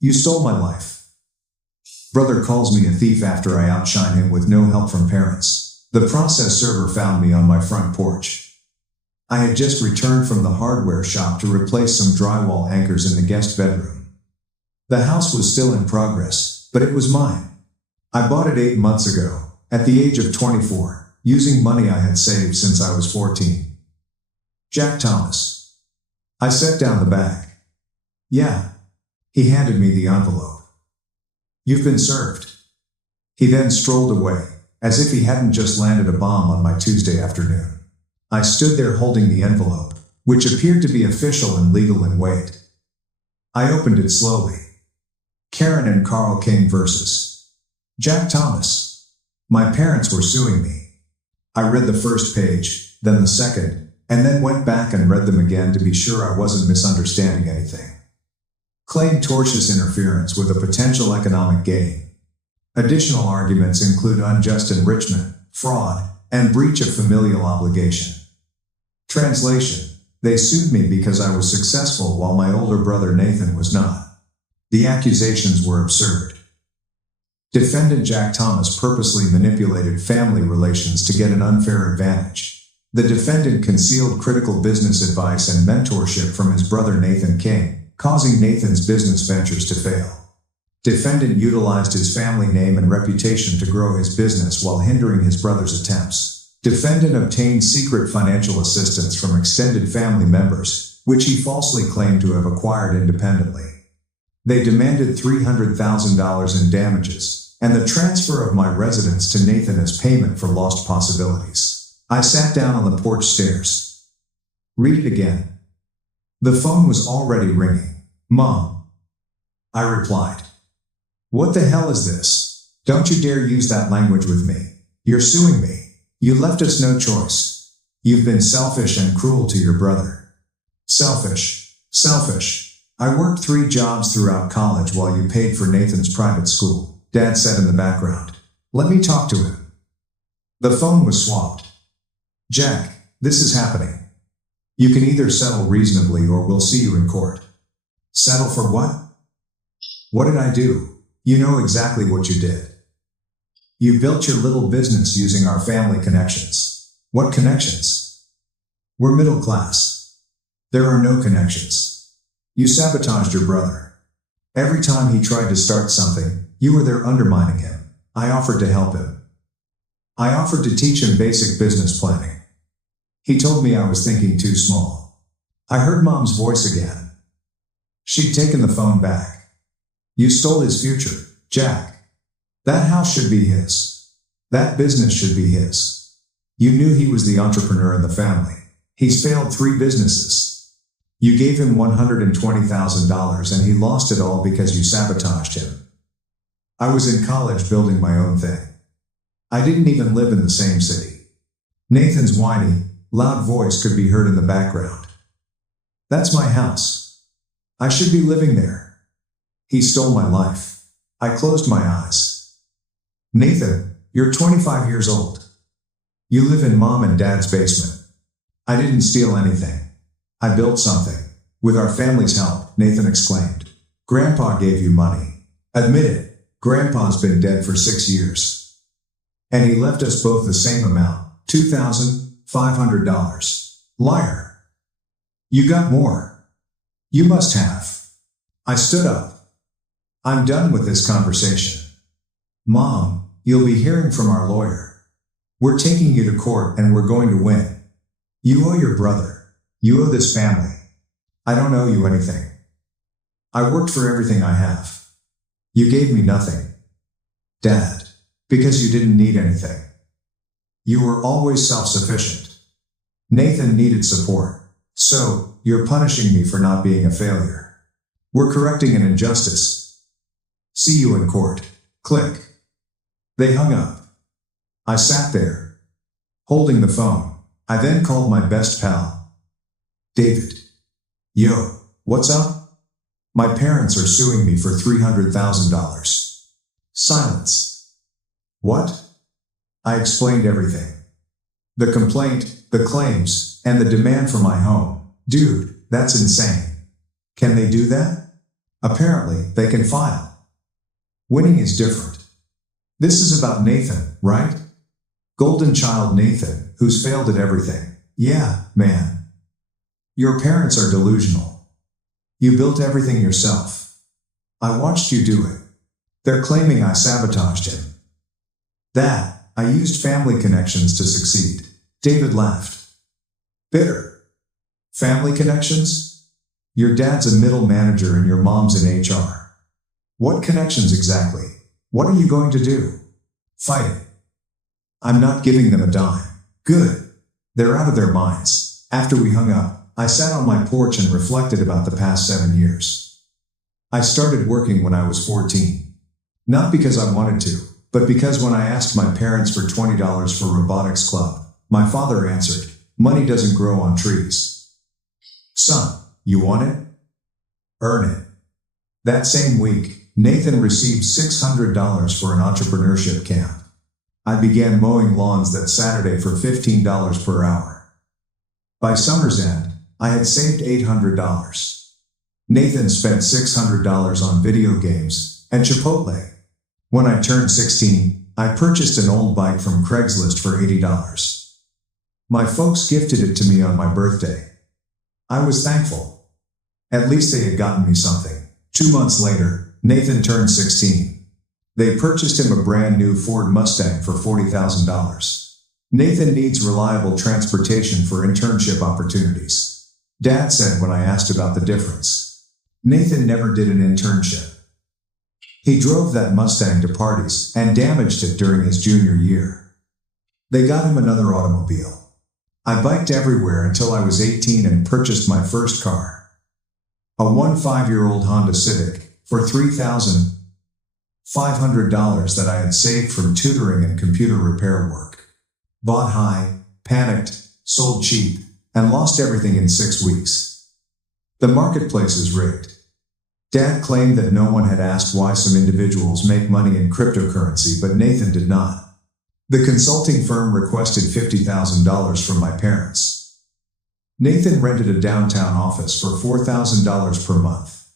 You stole my life. Brother calls me a thief after I outshine him with no help from parents. The process server found me on my front porch. I had just returned from the hardware shop to replace some drywall anchors in the guest bedroom. The house was still in progress, but it was mine. I bought it 8 months ago, at the age of 24, using money I had saved since I was 14. Jack Thomas. I set down the bag. Yeah. He handed me the envelope. You've been served. He then strolled away, as if he hadn't just landed a bomb on my Tuesday afternoon. I stood there holding the envelope, which appeared to be official and legal in weight. I opened it slowly. Karen and Carl King versus Jack Thomas. My parents were suing me. I read the first page, then the second, and then went back and read them again to be sure I wasn't misunderstanding anything. Claim tortious interference with a potential economic gain. Additional arguments include unjust enrichment, fraud, and breach of familial obligation. Translation: they sued me because I was successful while my older brother Nathan was not. The accusations were absurd. Defendant Jack Thomas purposely manipulated family relations to get an unfair advantage. The defendant concealed critical business advice and mentorship from his brother Nathan King, causing Nathan's business ventures to fail. Defendant utilized his family name and reputation to grow his business while hindering his brother's attempts. Defendant obtained secret financial assistance from extended family members, which he falsely claimed to have acquired independently. They demanded $300,000 in damages, and the transfer of my residence to Nathan as payment for lost possibilities. I sat down on the porch stairs. Read it again. The phone was already ringing. Mom. I replied. What the hell is this? Don't you dare use that language with me. You're suing me. You left us no choice. You've been selfish and cruel to your brother. Selfish. I worked 3 jobs throughout college while you paid for Nathan's private school, Dad said in the background. Let me talk to him. The phone was swapped. Jack, this is happening. You can either settle reasonably or we'll see you in court. Settle for what? What did I do? You know exactly what you did. You built your little business using our family connections. What connections? We're middle class. There are no connections. You sabotaged your brother. Every time he tried to start something, you were there undermining him. I offered to help him. I offered to teach him basic business planning. He told me I was thinking too small. I heard Mom's voice again. She'd taken the phone back. You stole his future, Jack. That house should be his. That business should be his. You knew he was the entrepreneur in the family. He's failed 3 businesses. You gave him $120,000 and he lost it all because you sabotaged him. I was in college building my own thing. I didn't even live in the same city. Nathan's whiny, loud voice could be heard in the background. That's my house. I should be living there. He stole my life. I closed my eyes. Nathan, you're 25 years old. You live in Mom and Dad's basement. I didn't steal anything. I built something. With our family's help, Nathan exclaimed. Grandpa gave you money. Admit it, Grandpa's been dead for 6 years. And he left us both the same amount, $2,500. Liar. You got more. You must have. I stood up. I'm done with this conversation. Mom, you'll be hearing from our lawyer. We're taking you to court and we're going to win. You owe your brother. You owe this family. I don't owe you anything. I worked for everything I have. You gave me nothing. Dad, because you didn't need anything. You were always self-sufficient. Nathan needed support. So, you're punishing me for not being a failure. We're correcting an injustice. See you in court. Click. They hung up. I sat there, holding the phone. I then called my best pal, David. Yo, what's up? My parents are suing me for $300,000. Silence. What? I explained everything. The complaint, the claims, and the demand for my home. Dude, that's insane. Can they do that? Apparently, they can file. Winning is different. This is about Nathan, right? Golden child Nathan, who's failed at everything. Yeah, man. Your parents are delusional. You built everything yourself. I watched you do it. They're claiming I sabotaged him. That, I used family connections to succeed. David laughed. Bitter. Family connections? Your dad's a middle manager and your mom's in HR. What connections exactly? What are you going to do? Fight it. I'm not giving them a dime. Good. They're out of their minds. After we hung up, I sat on my porch and reflected about the past 7 years. I started working when I was 14. Not because I wanted to, but because when I asked my parents for $20 for robotics club, my father answered, "Money doesn't grow on trees. Son, you want it? Earn it." That same week, Nathan received $600 for an entrepreneurship camp. I began mowing lawns that Saturday for $15 per hour. By summer's end, I had saved $800. Nathan spent $600 on video games and Chipotle. When I turned 16, I purchased an old bike from Craigslist for $80. My folks gifted it to me on my birthday. I was thankful. At least they had gotten me something. 2 months later, Nathan turned 16. They purchased him a brand new Ford Mustang for $40,000. Nathan needs reliable transportation for internship opportunities. Dad said when I asked about the difference. Nathan never did an internship. He drove that Mustang to parties and damaged it during his junior year. They got him another automobile. I biked everywhere until I was 18 and purchased my first car. A 15-year-old Honda Civic for $3,500 that I had saved from tutoring and computer repair work. Bought high, panicked, sold cheap, and lost everything in 6 weeks. The marketplace is rigged. Dad claimed that no one had asked why some individuals make money in cryptocurrency, but Nathan did not. The consulting firm requested $50,000 from my parents. Nathan rented a downtown office for $4,000 per month.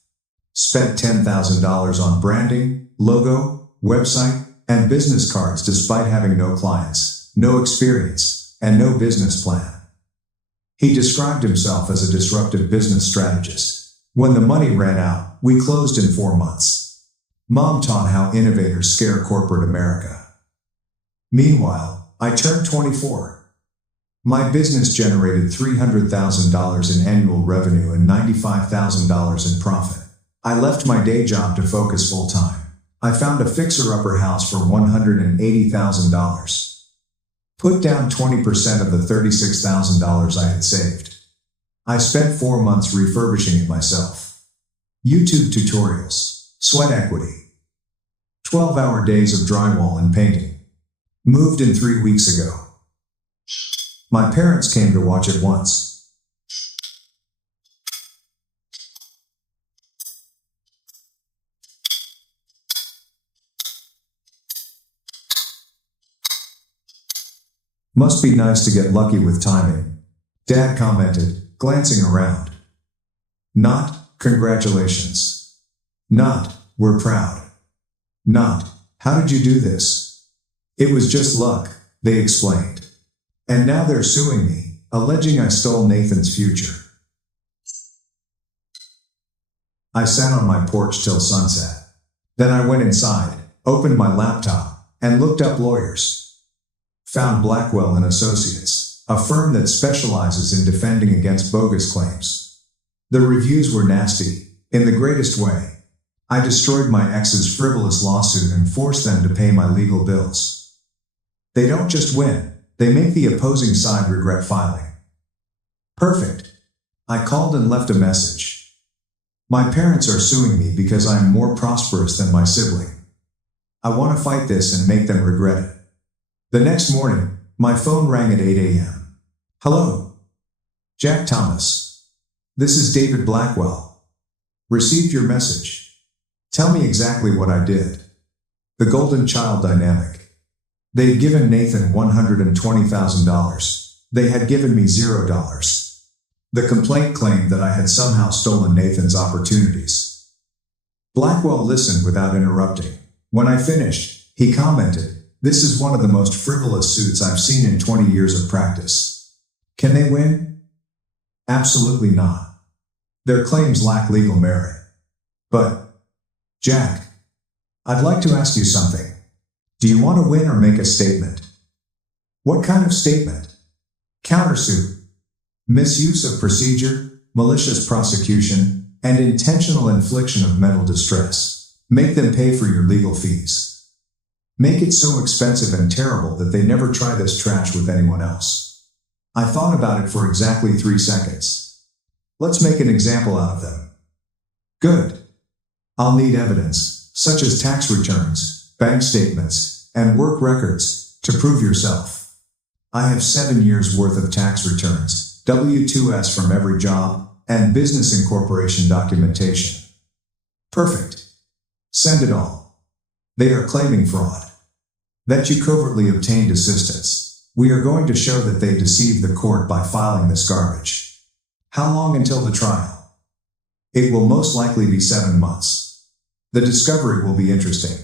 Spent $10,000 on branding, logo, website, and business cards despite having no clients, no experience, and no business plan. He described himself as a disruptive business strategist. When the money ran out, we closed in 4 months. Mom taught how innovators scare corporate America. Meanwhile, I turned 24. My business generated $300,000 in annual revenue and $95,000 in profit. I left my day job to focus full-time. I found a fixer-upper house for $180,000. Put down 20% of the $36,000 I had saved. I spent 4 months refurbishing it myself. YouTube tutorials, sweat equity. 12-hour days of drywall and painting. Moved in 3 weeks ago. My parents came to watch it once. Must be nice to get lucky with timing, Dad commented, glancing around. Not, congratulations. Not, we're proud. Not, how did you do this? It was just luck, they explained. And now they're suing me, alleging I stole Nathan's future. I sat on my porch till sunset. Then I went inside, opened my laptop, and looked up lawyers. Found Blackwell and Associates, a firm that specializes in defending against bogus claims. The reviews were nasty, in the greatest way. I destroyed my ex's frivolous lawsuit and forced them to pay my legal bills. They don't just win, they make the opposing side regret filing. Perfect. I called and left a message. My parents are suing me because I am more prosperous than my sibling. I want to fight this and make them regret it. The next morning, my phone rang at 8 a.m. Hello? Jack Thomas. This is David Blackwell. Received your message. Tell me exactly what I did. The golden child dynamic. They'd given Nathan $120,000. They had given me $0. The complaint claimed that I had somehow stolen Nathan's opportunities. Blackwell listened without interrupting. When I finished, he commented, "This is one of the most frivolous suits I've seen in 20 years of practice." Can they win? Absolutely not. Their claims lack legal merit. But, Jack, I'd like to ask you something. Do you want to win or make a statement? What kind of statement? Countersuit. Misuse of procedure, malicious prosecution, and intentional infliction of mental distress. Make them pay for your legal fees. Make it so expensive and terrible that they never try this trash with anyone else. I thought about it for exactly 3 seconds. Let's make an example out of them. Good. I'll need evidence, such as tax returns, bank statements, and work records, to prove yourself. I have 7 years' worth of tax returns, W-2s from every job, and business incorporation documentation. Perfect. Send it all. They are claiming fraud. That you covertly obtained assistance. We are going to show that they deceived the court by filing this garbage. How long until the trial? It will most likely be 7 months. The discovery will be interesting.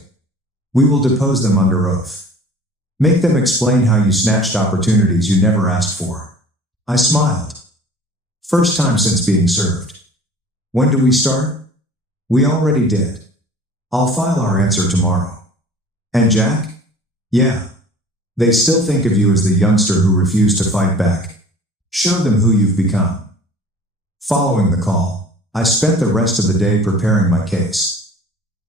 We will depose them under oath. Make them explain how you snatched opportunities you never asked for. I smiled. First time since being served. When do we start? We already did. I'll file our answer tomorrow. And Jack? Yeah. They still think of you as the youngster who refused to fight back. Show them who you've become. Following the call, I spent the rest of the day preparing my case.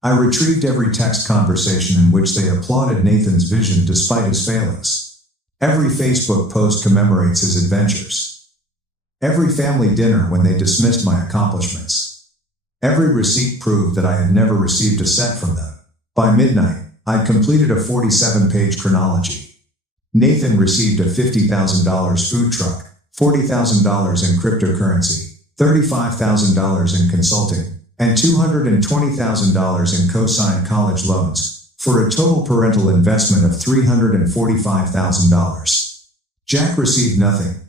I retrieved every text conversation in which they applauded Nathan's vision despite his failings. Every Facebook post commemorates his adventures. Every family dinner when they dismissed my accomplishments. Every receipt proved that I had never received a cent from them. By midnight, I'd completed a 47-page chronology. Nathan received a $50,000 food truck, $40,000 in cryptocurrency, $35,000 in consulting, and $220,000 in co-signed college loans, for a total parental investment of $345,000. Jack received nothing.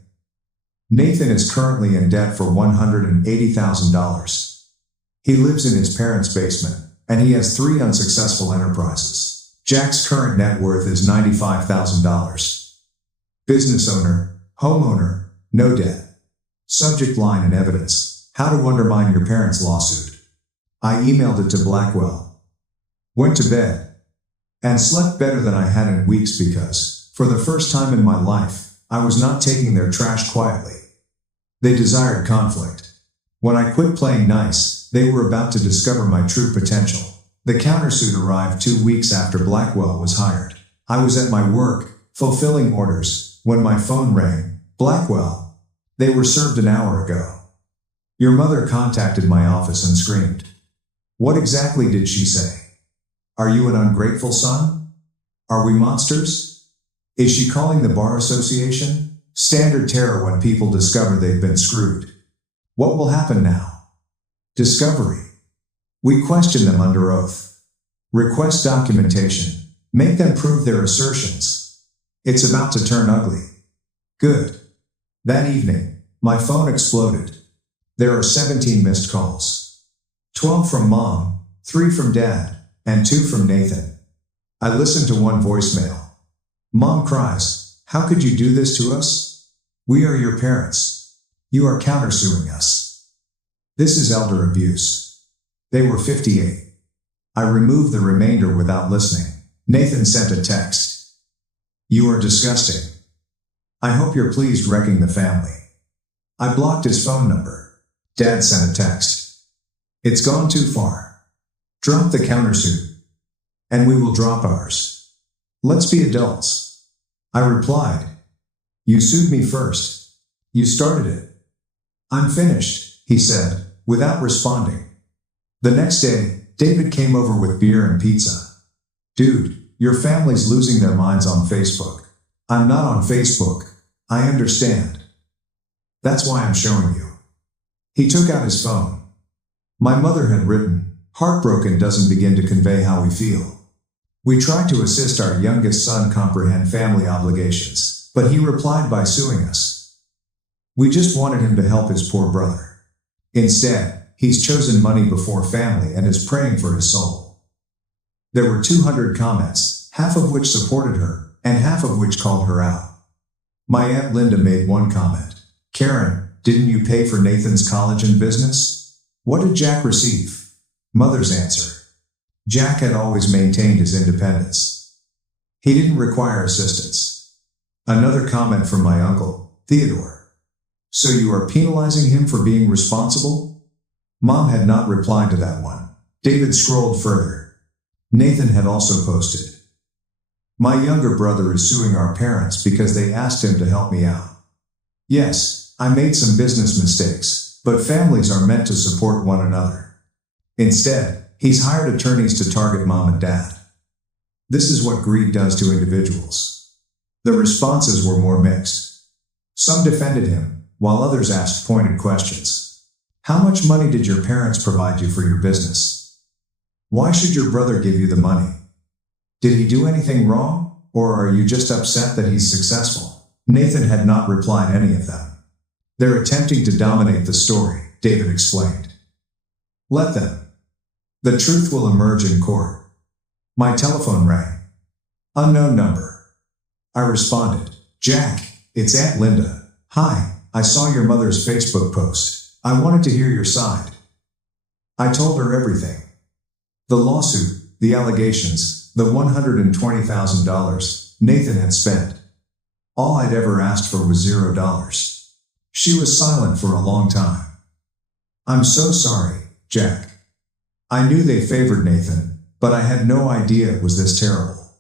Nathan is currently in debt for $180,000. He lives in his parents' basement, and he has 3 unsuccessful enterprises. Jack's current net worth is $95,000. Business owner, homeowner, no debt. Subject line and evidence: how to undermine your parents' lawsuit. I emailed it to Blackwell. Went to bed. And slept better than I had in weeks because, for the first time in my life, I was not taking their trash quietly. They desired conflict. When I quit playing nice, they were about to discover my true potential. The countersuit arrived 2 weeks after Blackwell was hired. I was at my work, fulfilling orders, when my phone rang. Blackwell. They were served an hour ago. Your mother contacted my office and screamed. What exactly did she say? Are you an ungrateful son? Are we monsters? Is she calling the bar association? Standard terror when people discover they've been screwed. What will happen now? Discovery. We question them under oath. Request documentation. Make them prove their assertions. It's about to turn ugly. Good. That evening, my phone exploded. There are 17 missed calls. 12 from Mom, 3 from Dad, and 2 from Nathan. I listened to one voicemail. Mom cries, "How could you do this to us? We are your parents. You are countersuing us." This is elder abuse. They were 58. I removed the remainder without listening. Nathan sent a text. You are disgusting. I hope you're pleased wrecking the family. I blocked his phone number. Dad sent a text. It's gone too far. Drop the countersuit. And we will drop ours. Let's be adults. I replied. You sued me first. You started it. I'm finished, he said, without responding. The next day, David came over with beer and pizza. Dude, your family's losing their minds on Facebook. I'm not on Facebook. I understand. That's why I'm showing you. He took out his phone. My mother had written, heartbroken doesn't begin to convey how we feel. We tried to assist our youngest son comprehend family obligations, but he replied by suing us. We just wanted him to help his poor brother. Instead, he's chosen money before family and is praying for his soul. There were 200 comments, half of which supported her, and half of which called her out. My Aunt Linda made one comment. Karen, didn't you pay for Nathan's college and business? What did Jack receive? Mother's answer. Jack had always maintained his independence. He didn't require assistance. Another comment from my uncle, Theodore. So you are penalizing him for being responsible? Mom had not replied to that one. David scrolled further. Nathan had also posted. My younger brother is suing our parents because they asked him to help me out. Yes, I made some business mistakes, but families are meant to support one another. Instead, he's hired attorneys to target mom and dad. This is what greed does to individuals. The responses were more mixed. Some defended him, while others asked pointed questions. How much money did your parents provide you for your business? Why should your brother give you the money? Did he do anything wrong, or are you just upset that he's successful? Nathan had not replied any of them. They're attempting to dominate the story, David explained. Let them. The truth will emerge in court. My telephone rang. Unknown number. I responded, Jack, it's Aunt Linda. Hi, I saw your mother's Facebook post. I wanted to hear your side. I told her everything. The lawsuit, the allegations, the $120,000 Nathan had spent. All I'd ever asked for was $0. She was silent for a long time. I'm so sorry, Jack. I knew they favored Nathan, but I had no idea it was this terrible.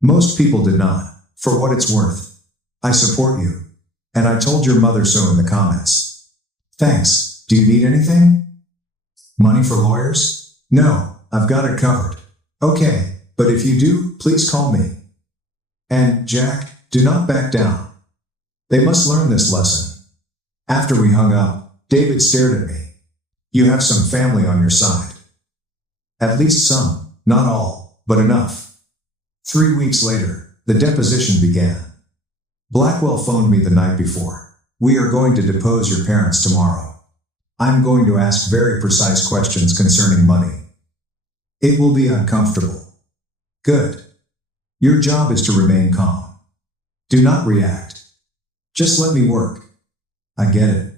Most people did not, for what it's worth. I support you. And I told your mother so in the comments. Thanks. Do you need anything? Money for lawyers? No, I've got it covered. Okay, but if you do, please call me. And, Jack, do not back down. They must learn this lesson. After we hung up, David stared at me. You have some family on your side. At least some, not all, but enough. 3 weeks later, the deposition began. Blackwell phoned me the night before. We are going to depose your parents tomorrow. I'm going to ask very precise questions concerning money. It will be uncomfortable. Good. Your job is to remain calm. Do not react. Just let me work. I get it.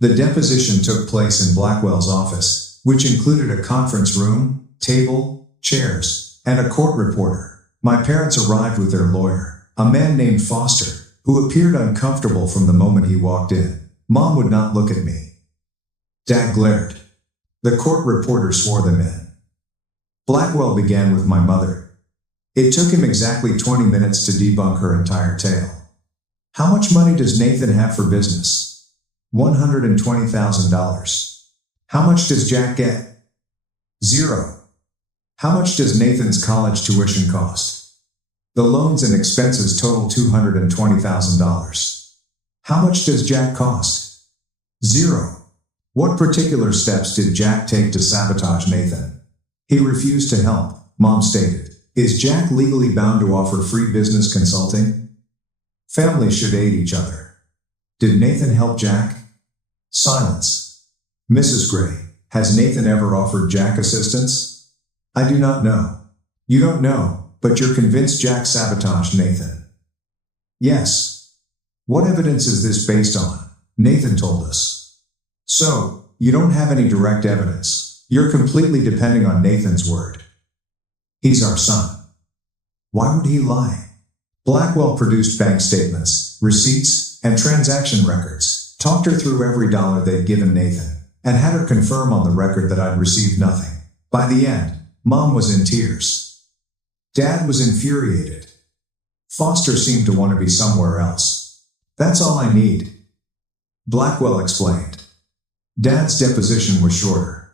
The deposition took place in Blackwell's office, which included a conference room, table, chairs, and a court reporter. My parents arrived with their lawyer, a man named Foster, who appeared uncomfortable from the moment he walked in. Mom would not look at me. Dad glared. The court reporter swore them in. Blackwell began with my mother. It took him exactly 20 minutes to debunk her entire tale. How much money does Nathan have for business? $120,000. How much does Jack get? $0. How much does Nathan's college tuition cost? The loans and expenses total $220,000. How much does Jack cost? $0. What particular steps did Jack take to sabotage Nathan? He refused to help, Mom stated. Is Jack legally bound to offer free business consulting? Families should aid each other. Did Nathan help Jack? Silence. Mrs. Gray, has Nathan ever offered Jack assistance? I do not know. You don't know, but you're convinced Jack sabotaged Nathan. Yes. What evidence is this based on? Nathan told us. So, you don't have any direct evidence. You're completely depending on Nathan's word. He's our son. Why would he lie? Blackwell produced bank statements, receipts, and transaction records, talked her through every dollar they'd given Nathan, and had her confirm on the record that I'd received nothing. By the end, Mom was in tears. Dad was infuriated. Foster seemed to want to be somewhere else. That's all I need. Blackwell explained. Dad's deposition was shorter.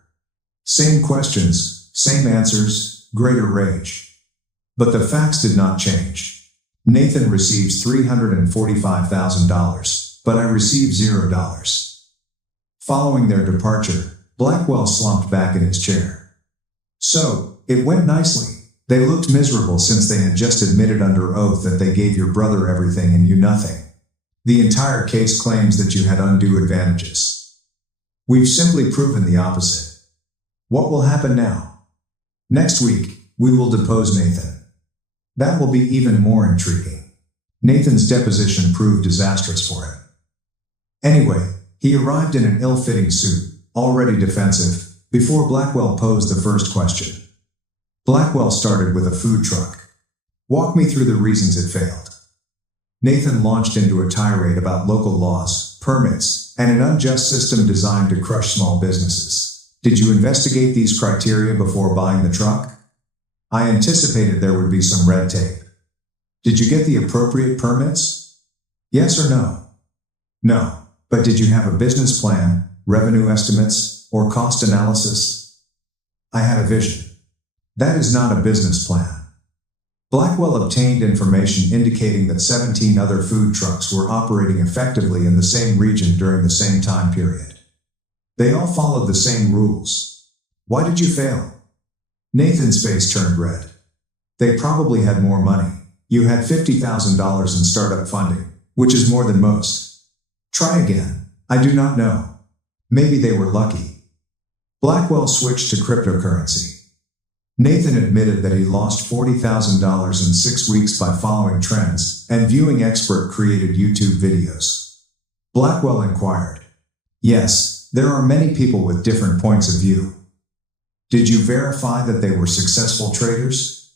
Same questions, same answers, greater rage. But the facts did not change. Nathan receives $345,000, but I receive $0. Following their departure, Blackwell slumped back in his chair. So, it went nicely. They looked miserable since they had just admitted under oath that they gave your brother everything and you nothing. The entire case claims that you had undue advantages. We've simply proven the opposite. What will happen now? Next week, we will depose Nathan. That will be even more intriguing. Nathan's deposition proved disastrous for him. Anyway, he arrived in an ill-fitting suit, already defensive, before Blackwell posed the first question. Blackwell started with a food truck. Walk me through the reasons it failed. Nathan launched into a tirade about local laws, permits, and an unjust system designed to crush small businesses. Did you investigate these criteria before buying the truck? I anticipated there would be some red tape. Did you get the appropriate permits? Yes or no? No, but did you have a business plan, revenue estimates, or cost analysis? I had a vision. That is not a business plan. Blackwell obtained information indicating that 17 other food trucks were operating effectively in the same region during the same time period. They all followed the same rules. Why did you fail? Nathan's face turned red. They probably had more money. You had $50,000 in startup funding, which is more than most. Try again. I do not know. Maybe they were lucky. Blackwell switched to cryptocurrency. Nathan admitted that he lost $40,000 in 6 weeks by following trends and viewing expert-created YouTube videos. Blackwell inquired. Yes, there are many people with different points of view. Did you verify that they were successful traders?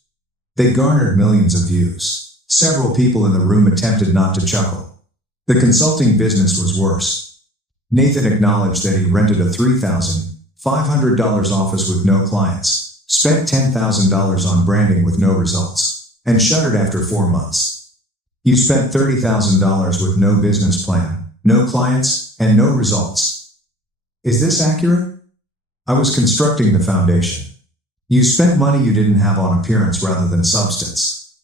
They garnered millions of views. Several people in the room attempted not to chuckle. The consulting business was worse. Nathan acknowledged that he rented a $3,500 office with no clients, spent $10,000 on branding with no results, and shuttered after 4 months. You spent $30,000 with no business plan, no clients, and no results. Is this accurate? I was constructing the foundation. You spent money you didn't have on appearance rather than substance.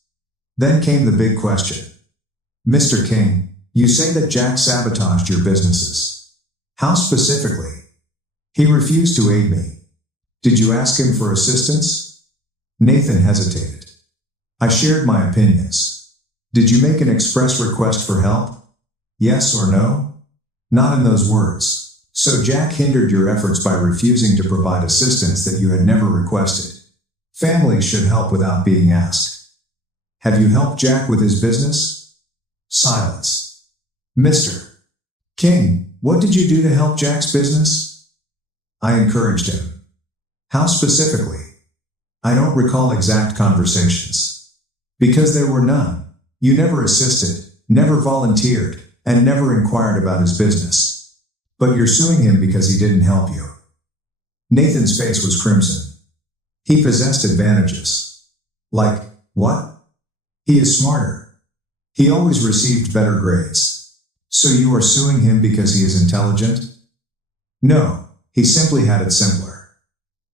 Then came the big question. Mr. King, you say that Jack sabotaged your businesses. How specifically? He refused to aid me. Did you ask him for assistance? Nathan hesitated. I shared my opinions. Did you make an express request for help? Yes or no? Not in those words. So Jack hindered your efforts by refusing to provide assistance that you had never requested. Families should help without being asked. Have you helped Jack with his business? Silence. Mr. King, what did you do to help Jack's business? I encouraged him. How specifically? I don't recall exact conversations. Because there were none. You never assisted, never volunteered, and never inquired about his business. But you're suing him because he didn't help you. Nathan's face was crimson. He possessed advantages. Like, what? He is smarter. He always received better grades. So you are suing him because he is intelligent? No, he simply had it simpler.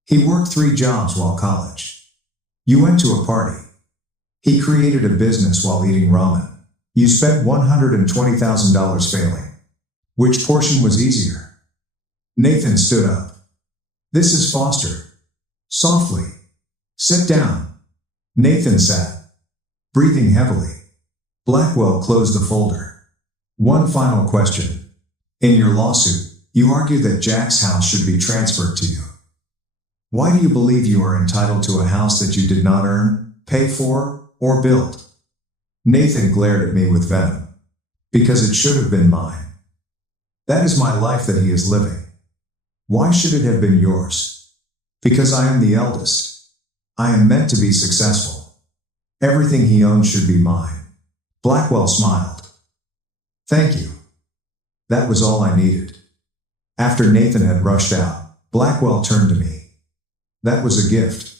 He worked 3 jobs while college. You went to a party. He created a business while eating ramen. You spent $120,000 failing. Which portion was easier? Nathan stood up. This is Foster. Softly. Sit down. Nathan sat, breathing heavily. Blackwell closed the folder. One final question. In your lawsuit, you argue that Jack's house should be transferred to you. Why do you believe you are entitled to a house that you did not earn, pay for, or build? Nathan glared at me with venom. Because it should have been mine. That is my life that he is living. Why should it have been yours? Because I am the eldest. I am meant to be successful. Everything he owns should be mine. Blackwell smiled. Thank you. That was all I needed. After Nathan had rushed out, Blackwell turned to me. That was a gift.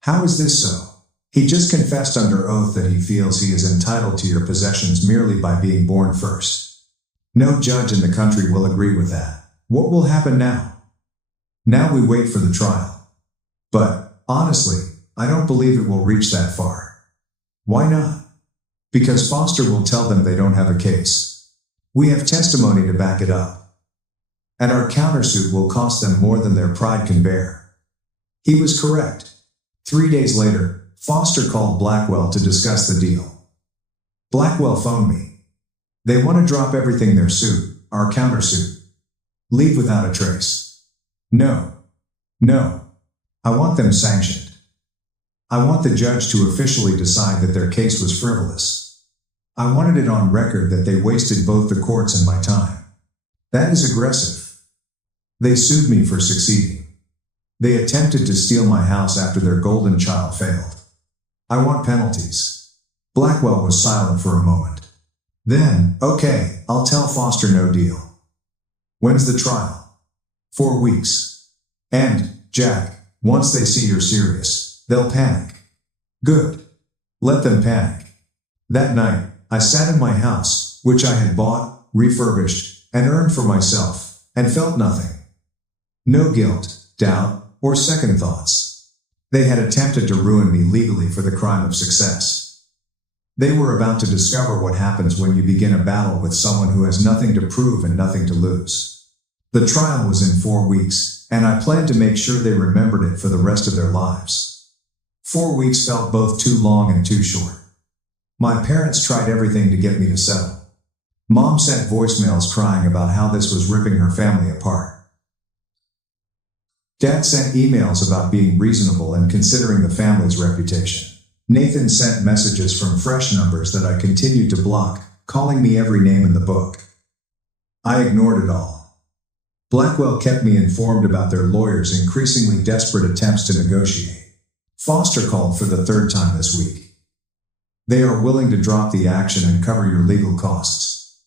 How is this so? He just confessed under oath that he feels he is entitled to your possessions merely by being born first. No judge in the country will agree with that. What will happen now? Now we wait for the trial. But, honestly, I don't believe it will reach that far. Why not? Because Foster will tell them they don't have a case. We have testimony to back it up. And our countersuit will cost them more than their pride can bear. He was correct. 3 days later, Foster called Blackwell to discuss the deal. Blackwell phoned me. They want to drop everything their suit, our countersuit. Leave without a trace. No. No. I want them sanctioned. I want the judge to officially decide that their case was frivolous. I wanted it on record that they wasted both the courts and my time. That is aggressive. They sued me for succeeding. They attempted to steal my house after their golden child failed. I want penalties. Blackwell was silent for a moment. Then, okay, I'll tell Foster no deal. When's the trial? 4 weeks. And, Jack, once they see you're serious, they'll panic. Good. Let them panic. That night, I sat in my house, which I had bought, refurbished, and earned for myself, and felt nothing. No guilt, doubt, or second thoughts. They had attempted to ruin me legally for the crime of success. They were about to discover what happens when you begin a battle with someone who has nothing to prove and nothing to lose. The trial was in 4 weeks, and I planned to make sure they remembered it for the rest of their lives. 4 weeks felt both too long and too short. My parents tried everything to get me to settle. Mom sent voicemails crying about how this was ripping her family apart. Dad sent emails about being reasonable and considering the family's reputation. Nathan sent messages from fresh numbers that I continued to block, calling me every name in the book. I ignored it all. Blackwell kept me informed about their lawyers' increasingly desperate attempts to negotiate. Foster called for the 3rd time this week. They are willing to drop the action and cover your legal costs.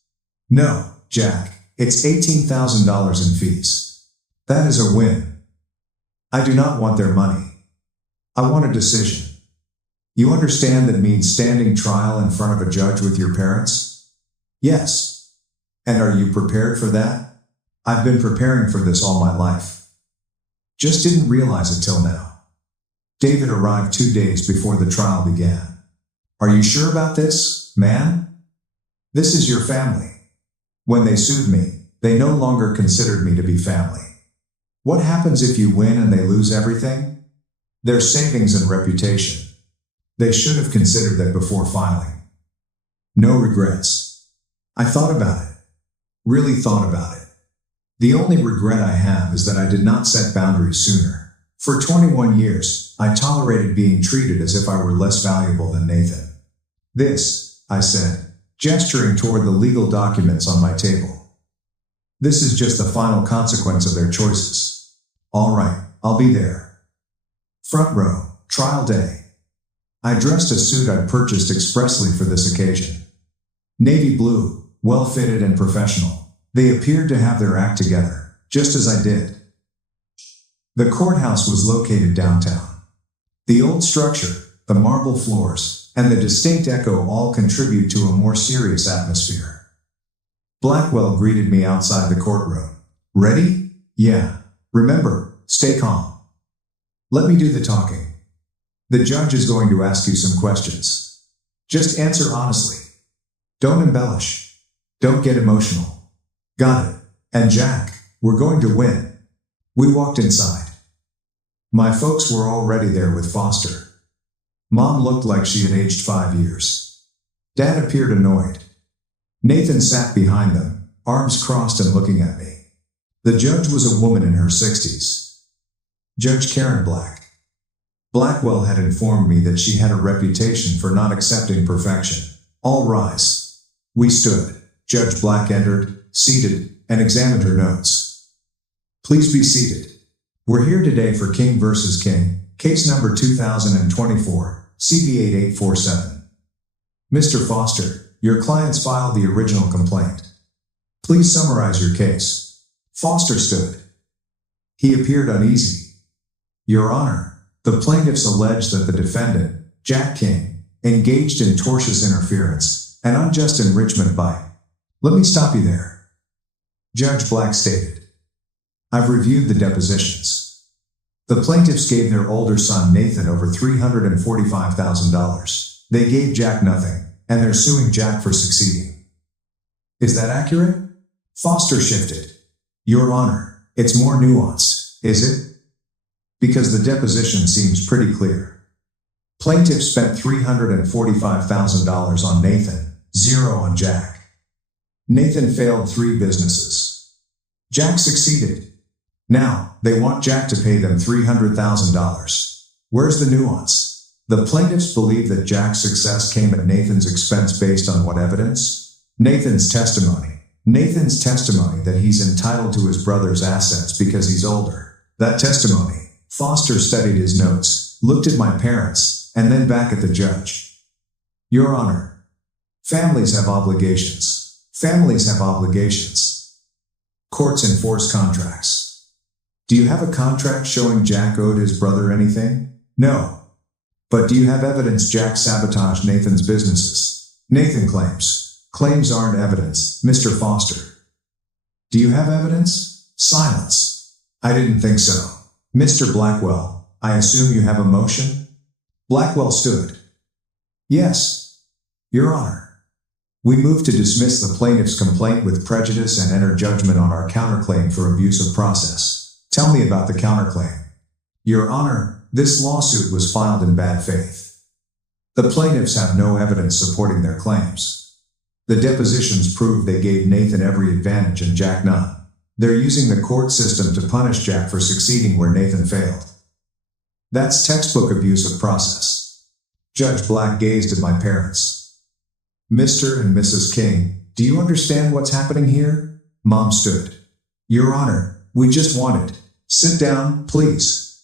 No, Jack, it's $18,000 in fees. That is a win. I do not want their money. I want a decision. You understand that means standing trial in front of a judge with your parents? Yes. And are you prepared for that? I've been preparing for this all my life. Just didn't realize it till now. David arrived 2 days before the trial began. Are you sure about this, man? This is your family. When they sued me, they no longer considered me to be family. What happens if you win and they lose everything? Their savings and reputation. They should have considered that before filing. No regrets. I thought about it. Really thought about it. The only regret I have is that I did not set boundaries sooner. For 21 years, I tolerated being treated as if I were less valuable than Nathan. This, I said, gesturing toward the legal documents on my table. This is just the final consequence of their choices. All right, I'll be there. Front row, trial day. I dressed a suit I'd purchased expressly for this occasion. Navy blue, well-fitted and professional. They appeared to have their act together, just as I did. The courthouse was located downtown. The old structure, the marble floors, and the distinct echo all contribute to a more serious atmosphere. Blackwell greeted me outside the courtroom. Ready? Yeah. Remember, stay calm. Let me do the talking. The judge is going to ask you some questions. Just answer honestly. Don't embellish. Don't get emotional. Got it. And Jack, we're going to win. We walked inside. My folks were already there with Foster. Mom looked like she had aged 5 years. Dad appeared annoyed. Nathan sat behind them, arms crossed and looking at me. The judge was a woman in her 60s. Judge Karen Black. Blackwell had informed me that she had a reputation for not accepting perfection. All rise. We stood. Judge Black entered, seated, and examined her notes. Please be seated. We're here today for King vs. King, case number 2024, CV8847. Mr. Foster, your clients filed the original complaint. Please summarize your case. Foster stood. He appeared uneasy. Your Honor, the plaintiffs allege that the defendant, Jack King, engaged in tortious interference and unjust enrichment by... Let me stop you there. Judge Black stated. I've reviewed the depositions. The plaintiffs gave their older son Nathan over $345,000. They gave Jack nothing, and they're suing Jack for succeeding. Is that accurate? Foster shifted. Your Honor, it's more nuanced, is it? Because the deposition seems pretty clear. Plaintiff spent $345,000 on Nathan, 0 on Jack. Nathan failed 3 businesses. Jack succeeded. Now, they want Jack to pay them $300,000. Where's the nuance? The plaintiffs believe that Jack's success came at Nathan's expense based on what evidence? Nathan's testimony. Nathan's testimony that he's entitled to his brother's assets because he's older. That testimony. Foster studied his notes, looked at my parents, and then back at the judge. Your Honor. Families have obligations. Families have obligations. Courts enforce contracts. Do you have a contract showing Jack owed his brother anything? No. But do you have evidence Jack sabotaged Nathan's businesses? Nathan claims. Claims aren't evidence, Mr. Foster. Do you have evidence? Silence. I didn't think so. Mr. Blackwell, I assume you have a motion? Blackwell stood. Yes, Your Honor. We move to dismiss the plaintiff's complaint with prejudice and enter judgment on our counterclaim for abuse of process. Tell me about the counterclaim. Your Honor, this lawsuit was filed in bad faith. The plaintiffs have no evidence supporting their claims. The depositions prove they gave Nathan every advantage and Jack none. They're using the court system to punish Jack for succeeding where Nathan failed. That's textbook abuse of process. Judge Black gazed at my parents. Mr. and Mrs. King, do you understand what's happening here? Mom stood. Your Honor, we just wanted. Sit down, please.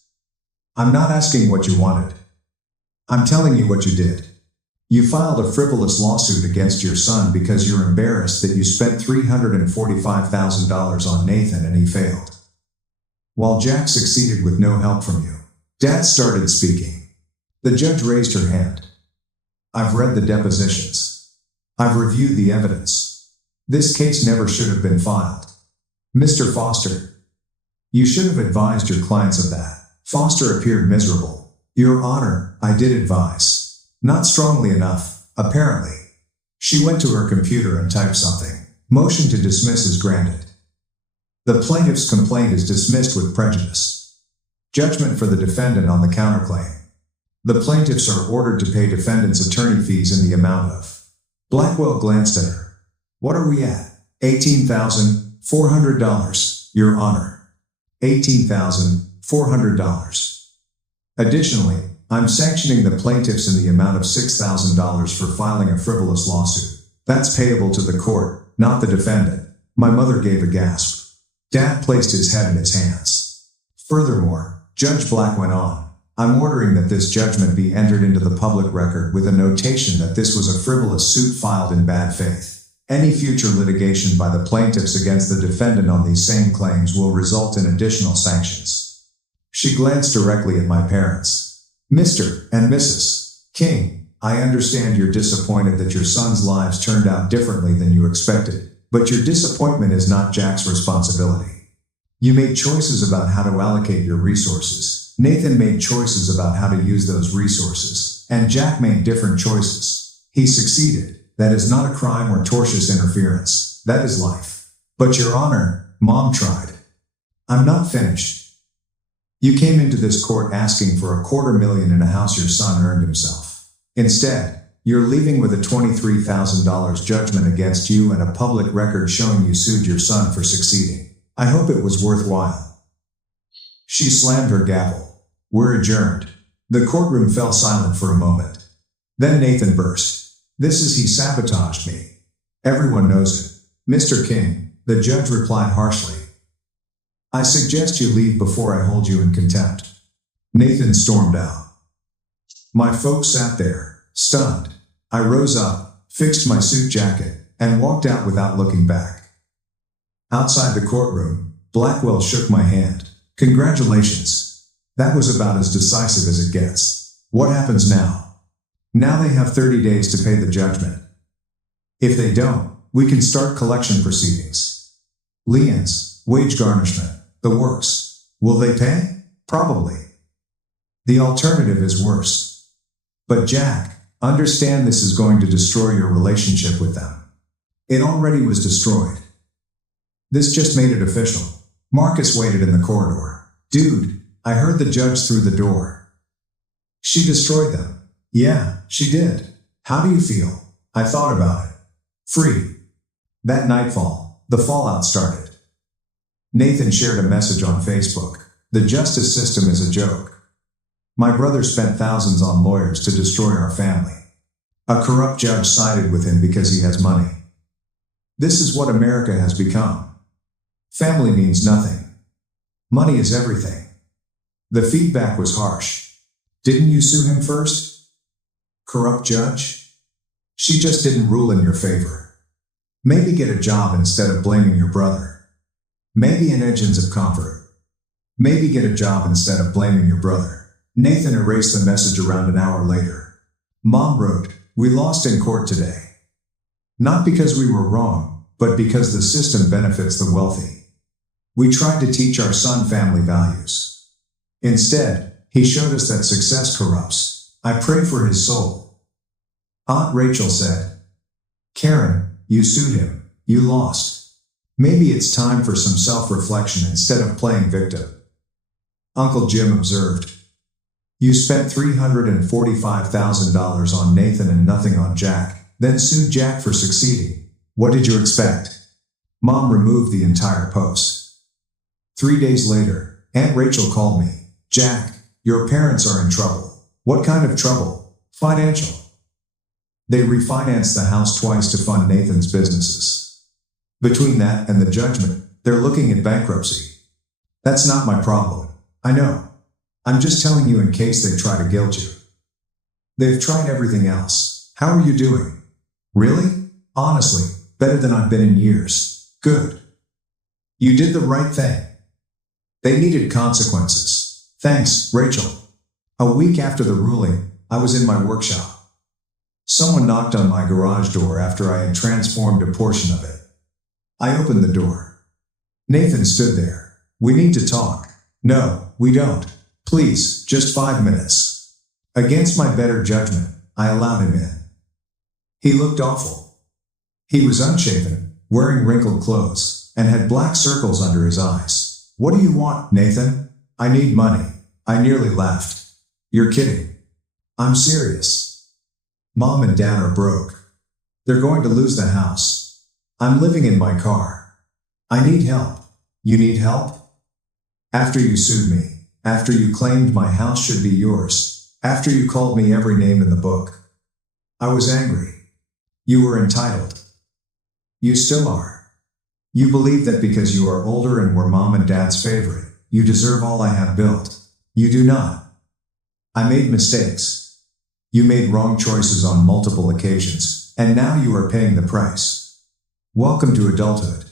I'm not asking what you wanted. I'm telling you what you did. You filed a frivolous lawsuit against your son because you're embarrassed that you spent $345,000 on Nathan and he failed. While Jack succeeded with no help from you. Dad started speaking. The judge raised her hand. I've read the depositions. I've reviewed the evidence. This case never should have been filed. Mr. Foster, you should have advised your clients of that. Foster appeared miserable. Your Honor, I did advise. Not strongly enough, apparently. She went to her computer and typed something. Motion to dismiss is granted. The plaintiff's complaint is dismissed with prejudice. Judgment for the defendant on the counterclaim. The plaintiffs are ordered to pay defendant's attorney fees in the amount of. Blackwell glanced at her. What are we at? $18,400, Your Honor. $18,400. Additionally, I'm sanctioning the plaintiffs in the amount of $6,000 for filing a frivolous lawsuit. That's payable to the court, not the defendant. My mother gave a gasp. Dad placed his head in his hands. Furthermore, Judge Black went on. I'm ordering that this judgment be entered into the public record with a notation that this was a frivolous suit filed in bad faith. Any future litigation by the plaintiffs against the defendant on these same claims will result in additional sanctions. She glanced directly at my parents. Mr. and Mrs. King, I understand you're disappointed that your son's lives turned out differently than you expected, but your disappointment is not Jack's responsibility. You made choices about how to allocate your resources. Nathan made choices about how to use those resources, and Jack made different choices. He succeeded. That is not a crime or tortious interference. That is life. But Your Honor, Mom tried. I'm not finished. You came into this court asking for $250,000 in a house your son earned himself. Instead, you're leaving with a $23,000 judgment against you and a public record showing you sued your son for succeeding. I hope it was worthwhile. She slammed her gavel. We're adjourned. The courtroom fell silent for a moment. Then Nathan burst. This is he sabotaged me. Everyone knows it. Mr. King, the judge replied harshly. I suggest you leave before I hold you in contempt. Nathan stormed out. My folks sat there, stunned. I rose up, fixed my suit jacket, and walked out without looking back. Outside the courtroom, Blackwell shook my hand. Congratulations. That was about as decisive as it gets. What happens now? Now they have 30 days to pay the judgment. If they don't, we can start collection proceedings. Liens, wage garnishment. The works. Will they pay? Probably. The alternative is worse. But Jack, understand this is going to destroy your relationship with them. It already was destroyed. This just made it official. Marcus waited in the corridor. Dude, I heard the judge through the door. She destroyed them. Yeah, she did. How do you feel? I thought about it. Free. That nightfall, the fallout started. Nathan shared a message on Facebook. The justice system is a joke. My brother spent thousands on lawyers to destroy our family. A corrupt judge sided with him because he has money. This is what America has become. Family means nothing. Money is everything. The feedback was harsh. Didn't you sue him first? Corrupt judge? She just didn't rule in your favor. Maybe get a job instead of blaming your brother. Maybe an engines of comfort. Maybe get a job instead of blaming your brother. Nathan erased the message around an hour later. Mom wrote, "We lost in court today. Not because we were wrong, but because the system benefits the wealthy. We tried to teach our son family values. Instead, he showed us that success corrupts. I pray for his soul." Aunt Rachel said, "Karen, you sued him. You lost. Maybe it's time for some self-reflection instead of playing victim." Uncle Jim observed, "You spent $345,000 on Nathan and nothing on Jack, then sued Jack for succeeding. What did you expect?" Mom removed the entire post. 3 days later, Aunt Rachel called me. "Jack, your parents are in trouble." "What kind of trouble?" "Financial. They refinanced the house twice to fund Nathan's businesses. Between that and the judgment, they're looking at bankruptcy." "That's not my problem. I know. I'm just telling you in case they try to guilt you. They've tried everything else. How are you doing?" "Really? Honestly, better than I've been in years." "Good. You did the right thing. They needed consequences." "Thanks, Rachel." A week after the ruling, I was in my workshop. Someone knocked on my garage door after I had transformed a portion of it. I opened the door. Nathan stood there. "We need to talk." "No, we don't. Please, just 5 minutes." Against my better judgment, I allowed him in. He looked awful. He was unshaven, wearing wrinkled clothes, and had black circles under his eyes. "What do you want, Nathan?" "I need money." I nearly laughed. "You're kidding." "I'm serious. Mom and Dad are broke. They're going to lose the house. I'm living in my car. I need help." "You need help?" "After you sued me, after you claimed my house should be yours, after you called me every name in the book. I was angry. You were entitled. You still are. You believe that because you are older and were Mom and Dad's favorite, you deserve all I have built. You do not. I made mistakes. You made wrong choices on multiple occasions, and now you are paying the price. Welcome to adulthood.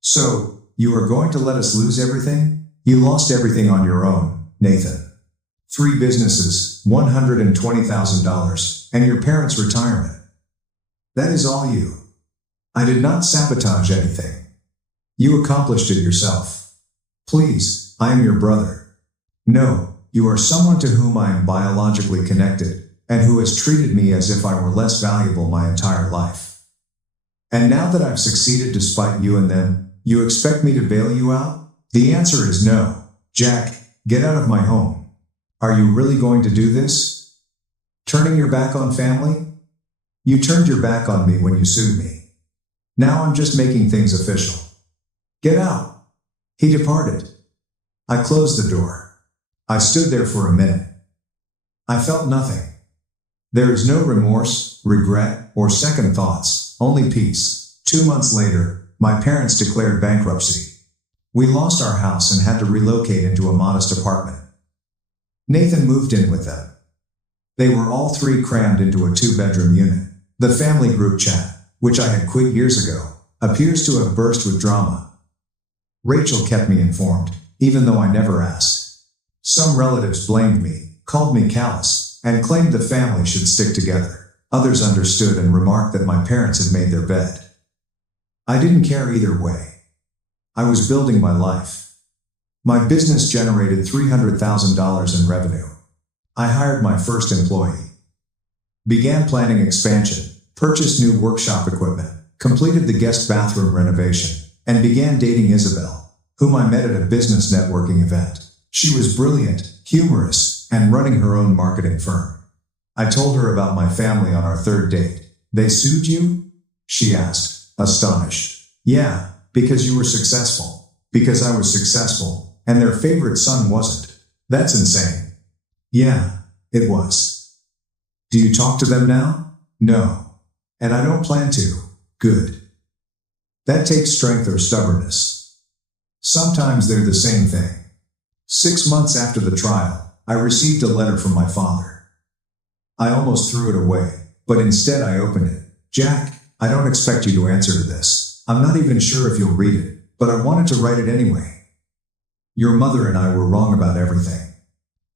So, you are going to let us lose everything? You lost everything on your own, Nathan. 3 businesses, $120,000, and your parents' retirement. That is all you. I did not sabotage anything. You accomplished it yourself. Please, I am your brother. No, you are someone to whom I am biologically connected, and who has treated me as if I were less valuable my entire life. And now that I've succeeded despite you and them, you expect me to bail you out? The answer is no. Jack, get out of my home. Are you really going to do this? Turning your back on family? You turned your back on me when you sued me. Now I'm just making things official. Get out." He departed. I closed the door. I stood there for a minute. I felt nothing. There is no remorse, regret, or second thoughts, only peace. 2 months later, my parents declared bankruptcy. We lost our house and had to relocate into a modest apartment. Nathan moved in with them. They were all 3 crammed into a 2-bedroom unit. The family group chat, which I had quit years ago, appears to have burst with drama. Rachel kept me informed, even though I never asked. Some relatives blamed me, called me callous, and claimed the family should stick together. Others understood and remarked that my parents had made their bed. I didn't care either way. I was building my life. My business generated $300,000 in revenue. I hired my first employee. Began planning expansion, purchased new workshop equipment, completed the guest bathroom renovation, and began dating Isabel, whom I met at a business networking event. She was brilliant, humorous, and running her own marketing firm. I told her about my family on our 3rd date. "They sued you?" she asked, astonished. "Yeah, because you were successful. Because I was successful, and their favorite son wasn't. That's insane. Yeah, it was. Do you talk to them now? No. And I don't plan to. Good. That takes strength or stubbornness. Sometimes they're the same thing. 6 months after the trial, I received a letter from my father. I almost threw it away, but instead I opened it. Jack, I don't expect you to answer to this. I'm not even sure if you'll read it, but I wanted to write it anyway. Your mother and I were wrong about everything.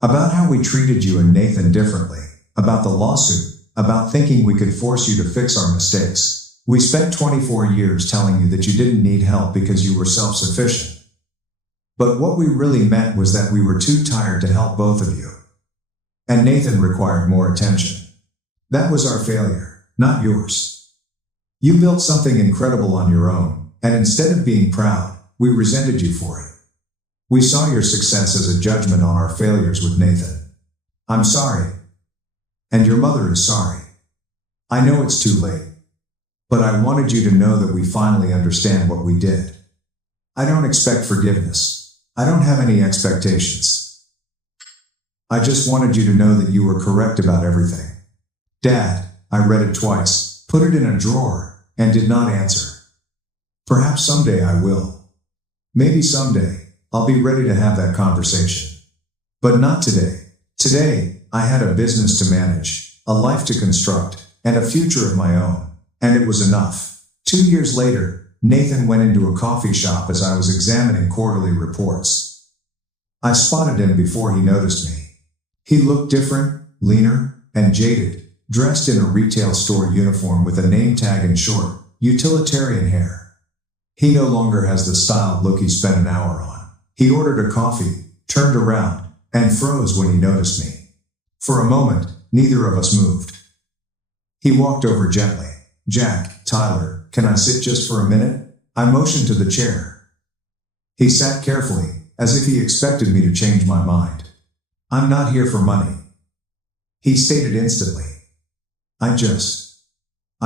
About how we treated you and Nathan differently. About the lawsuit. About thinking we could force you to fix our mistakes. We spent 24 years telling you that you didn't need help because you were self-sufficient. But what we really meant was that we were too tired to help both of you. And Nathan required more attention. That was our failure, not yours. You built something incredible on your own, and instead of being proud, we resented you for it. We saw your success as a judgment on our failures with Nathan. I'm sorry. And your mother is sorry. I know it's too late. But I wanted you to know that we finally understand what we did. I don't expect forgiveness. I don't have any expectations. I just wanted you to know that you were correct about everything. Dad, I read it twice, put it in a drawer, and did not answer. Perhaps someday I will. Maybe someday, I'll be ready to have that conversation. But not today. Today, I had a business to manage, a life to construct, and a future of my own. And it was enough. 2 years later, Nathan went into a coffee shop as I was examining quarterly reports. I spotted him before he noticed me. He looked different, leaner, and jaded, dressed in a retail store uniform with a name tag and short, utilitarian hair. He no longer has the styled look he spent an hour on. He ordered a coffee, turned around, and froze when he noticed me. For a moment, neither of us moved. He walked over gently. Jack, Tyler, can I sit just for a minute? I motioned to the chair. He sat carefully, as if he expected me to change my mind. I'm not here for money. He stated instantly. I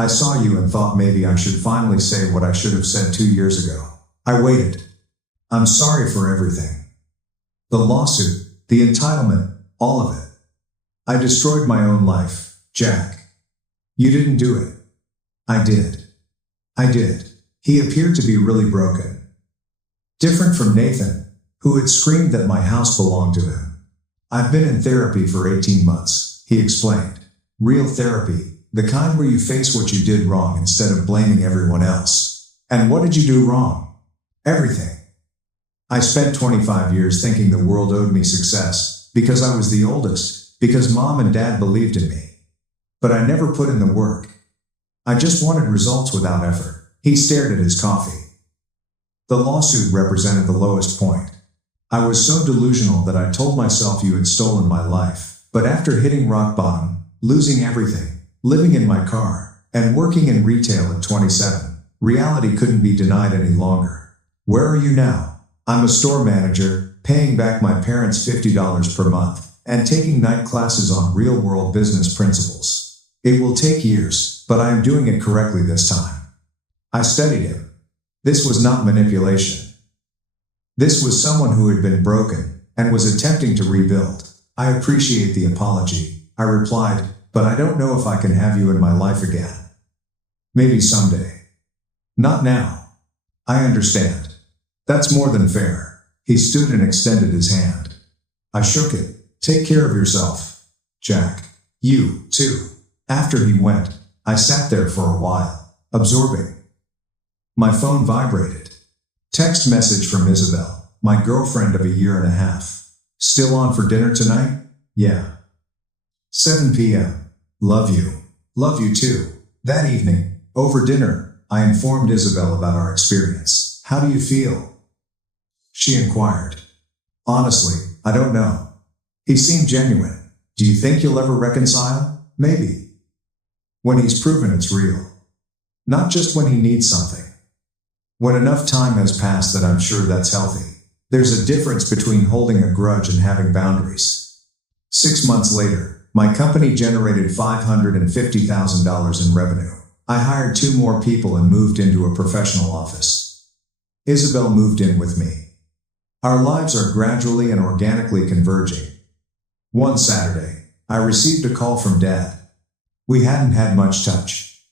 saw you and thought maybe I should finally say what I should have said 2 years ago. I waited. I'm sorry for everything. The lawsuit, the entitlement, all of it. I destroyed my own life, Jack. You didn't do it. I did. He appeared to be really broken. Different from Nathan, who had screamed that my house belonged to him. I've been in therapy for 18 months, he explained. Real therapy, the kind where you face what you did wrong instead of blaming everyone else. And what did you do wrong? Everything. I spent 25 years thinking the world owed me success, because I was the oldest, because Mom and Dad believed in me. But I never put in the work. I just wanted results without effort. He stared at his coffee. The lawsuit represented the lowest point. I was so delusional that I told myself you had stolen my life. But after hitting rock bottom, losing everything, living in my car, and working in retail at 27, reality couldn't be denied any longer. Where are you now? I'm a store manager, paying back my parents $50 per month, and taking night classes on real-world business principles. It will take years, but I am doing it correctly this time. I studied him. This was not manipulation. This was someone who had been broken, and was attempting to rebuild. I appreciate the apology, I replied, but I don't know if I can have you in my life again. Maybe someday. Not now. I understand. That's more than fair. He stood and extended his hand. I shook it. Take care of yourself, Jack. You, too. After he went, I sat there for a while, absorbing. My phone vibrated. Text message from Isabel, my girlfriend of a year and a half. Still on for dinner tonight? Yeah. 7 p.m. Love you. Love you too. That evening, over dinner, I informed Isabel about our experience. How do you feel? She inquired. Honestly, I don't know. He seemed genuine. Do you think you'll ever reconcile? Maybe. When he's proven it's real. Not just when he needs something. When enough time has passed that I'm sure that's healthy. There's a difference between holding a grudge and having boundaries. 6 months later, my company generated $550,000 in revenue. I hired 2 more people and moved into a professional office. Isabel moved in with me. Our lives are gradually and organically converging. One Saturday, I received a call from Dad. We hadn't had much touch.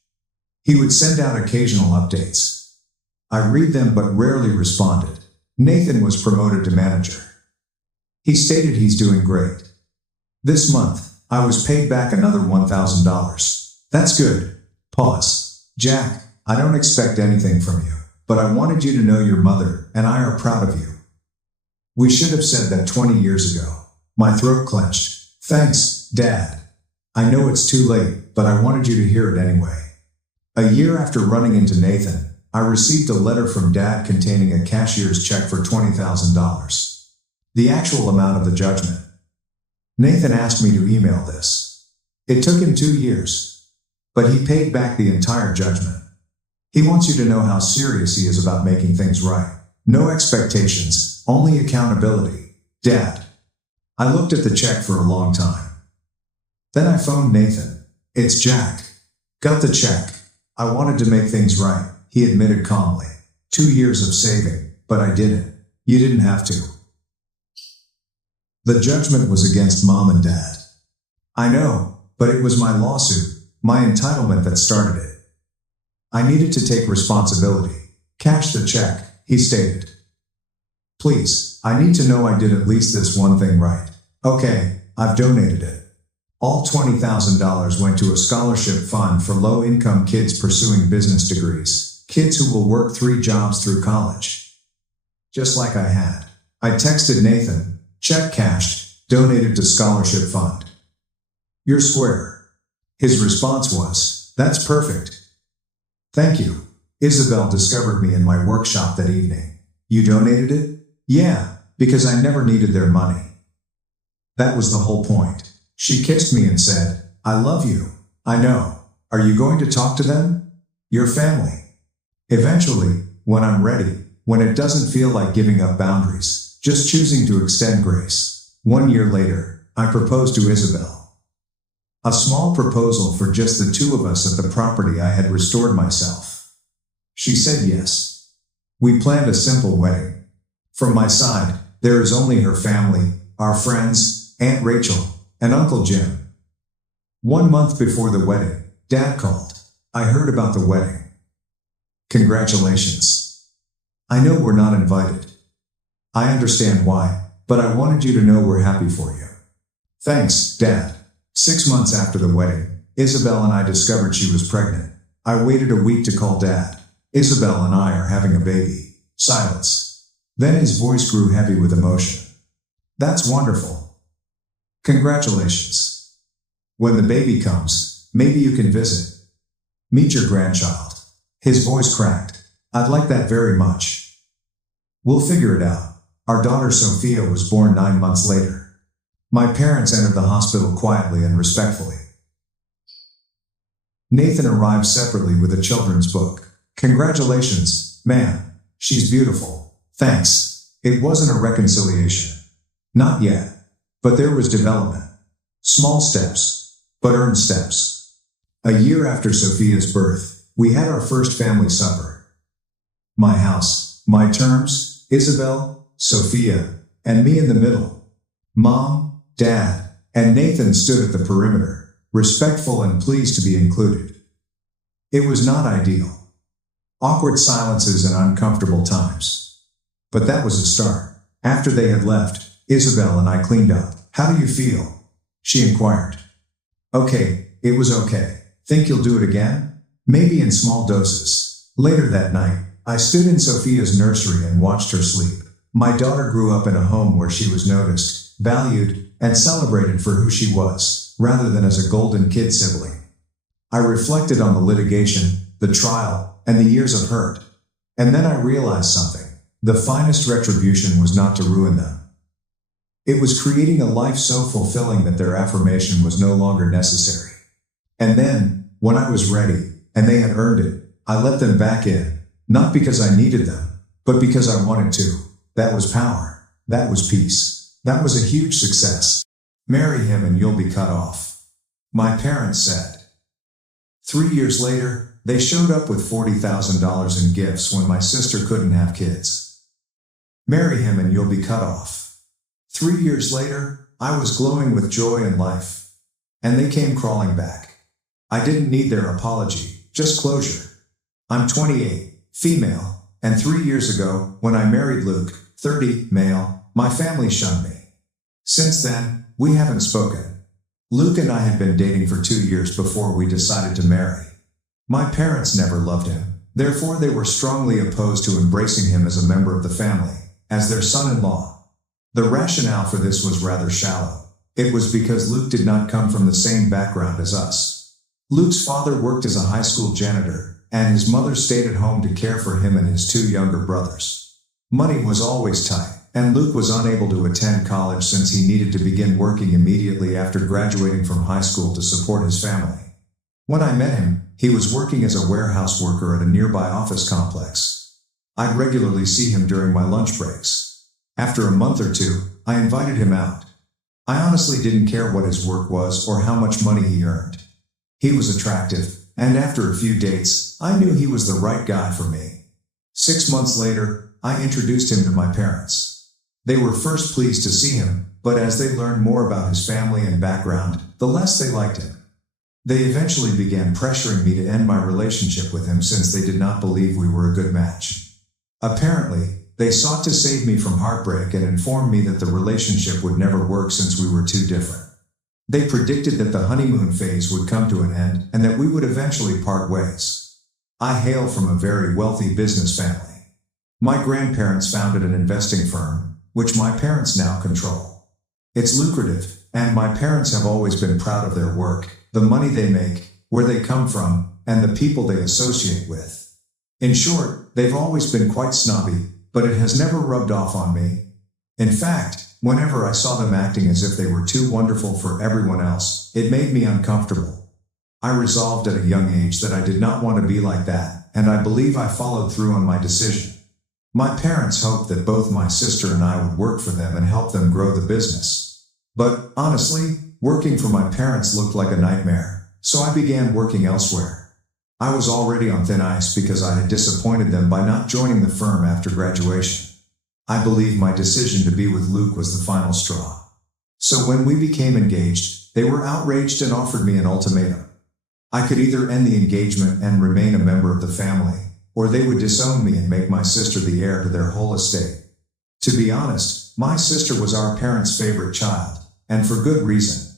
He would send out occasional updates. I read them but rarely responded. Nathan was promoted to manager. He stated he's doing great. This month, I was paid back another $1,000. That's good. Pause. Jack, I don't expect anything from you, but I wanted you to know your mother and I are proud of you. We should have said that 20 years ago. My throat clenched. Thanks, Dad. I know it's too late, but I wanted you to hear it anyway. A year after running into Nathan, I received a letter from Dad containing a cashier's check for $20,000. The actual amount of the judgment. Nathan asked me to email this. It took him 2 years, but he paid back the entire judgment. He wants you to know how serious he is about making things right. No expectations, only accountability. Dad. I looked at the check for a long time. Then I phoned Nathan. It's Jack. Got the check. I wanted to make things right, he admitted calmly. 2 years of saving, but I didn't. You didn't have to. The judgment was against Mom and Dad. I know, but it was my lawsuit, my entitlement that started it. I needed to take responsibility. Cash the check, he stated. Please, I need to know I did at least this one thing right. Okay, I've donated it. All $20,000 went to a scholarship fund for low-income kids pursuing business degrees, kids who will work 3 jobs through college. Just like I had. I texted Nathan, check cashed, donated to scholarship fund. You're square. His response was, that's perfect. Thank you. Isabel discovered me in my workshop that evening. You donated it? Yeah, because I never needed their money. That was the whole point. She kissed me and said, I love you. I know. Are you going to talk to them? Your family. Eventually, when I'm ready, when it doesn't feel like giving up boundaries, just choosing to extend grace. 1 year later, I proposed to Isabel. A small proposal for just the 2 of us at the property I had restored myself. She said yes. We planned a simple wedding. From my side, there is only her family, our friends, Aunt Rachel, and Uncle Jim. 1 month before the wedding, Dad called. I heard about the wedding. Congratulations. I know we're not invited. I understand why, but I wanted you to know we're happy for you. Thanks, Dad. 6 months after the wedding, Isabel and I discovered she was pregnant. I waited a week to call Dad. Isabel and I are having a baby. Silence. Then his voice grew heavy with emotion. That's wonderful. Congratulations. When the baby comes, maybe you can visit. Meet your grandchild. His voice cracked. I'd like that very much. We'll figure it out. Our daughter Sophia was born 9 months later. My parents entered the hospital quietly and respectfully. Nathan arrived separately with a children's book. Congratulations, ma'am. She's beautiful. Thanks. It wasn't a reconciliation. Not yet. But there was development. Small steps, but earned steps. A year after Sophia's birth, we had our first family supper. My house, my terms, Isabel, Sophia, and me in the middle. Mom, Dad, and Nathan stood at the perimeter, respectful and pleased to be included. It was not ideal. Awkward silences and uncomfortable times. But that was a start. After they had left, Isabel and I cleaned up. How do you feel? She inquired. Okay, it was okay. Think you'll do it again? Maybe in small doses. Later that night, I stood in Sophia's nursery and watched her sleep. My daughter grew up in a home where she was noticed, valued, and celebrated for who she was, rather than as a golden kid sibling. I reflected on the litigation, the trial, and the years of hurt. And then I realized something. The finest retribution was not to ruin them. It was creating a life so fulfilling that their affirmation was no longer necessary. And then, when I was ready, and they had earned it, I let them back in, not because I needed them, but because I wanted to. That was power. That was peace. That was a huge success. Marry him and you'll be cut off. My parents said. 3 years later, They showed up with $40,000 in gifts when my sister couldn't have kids. Marry him and you'll be cut off. 3 years later, I was glowing with joy and life. And they came crawling back. I didn't need their apology, just closure. I'm 28, female, and 3 years ago, when I married Luke, 30, male, my family shunned me. Since then, we haven't spoken. Luke and I had been dating for 2 years before we decided to marry. My parents never loved him, therefore they were strongly opposed to embracing him as a member of the family, as their son-in-law. The rationale for this was rather shallow. It was because Luke did not come from the same background as us. Luke's father worked as a high school janitor, and his mother stayed at home to care for him and his 2 younger brothers. Money was always tight, and Luke was unable to attend college since he needed to begin working immediately after graduating from high school to support his family. When I met him, he was working as a warehouse worker at a nearby office complex. I'd regularly see him during my lunch breaks. After a month or two, I invited him out. I honestly didn't care what his work was or how much money he earned. He was attractive, and after a few dates, I knew he was the right guy for me. 6 months later, I introduced him to my parents. They were first pleased to see him, but as they learned more about his family and background, the less they liked him. They eventually began pressuring me to end my relationship with him since they did not believe we were a good match. Apparently, they sought to save me from heartbreak and informed me that the relationship would never work since we were too different. They predicted that the honeymoon phase would come to an end and that we would eventually part ways. I hail from a very wealthy business family. My grandparents founded an investing firm, which my parents now control. It's lucrative, and my parents have always been proud of their work, the money they make, where they come from, and the people they associate with. In short, they've always been quite snobby, but it has never rubbed off on me. In fact, whenever I saw them acting as if they were too wonderful for everyone else, it made me uncomfortable. I resolved at a young age that I did not want to be like that, and I believe I followed through on my decision. My parents hoped that both my sister and I would work for them and help them grow the business. But, honestly, working for my parents looked like a nightmare, so I began working elsewhere. I was already on thin ice because I had disappointed them by not joining the firm after graduation. I believe my decision to be with Luke was the final straw. So when we became engaged, they were outraged and offered me an ultimatum. I could either end the engagement and remain a member of the family, or they would disown me and make my sister the heir to their whole estate. To be honest, my sister was our parents' favorite child, and for good reason.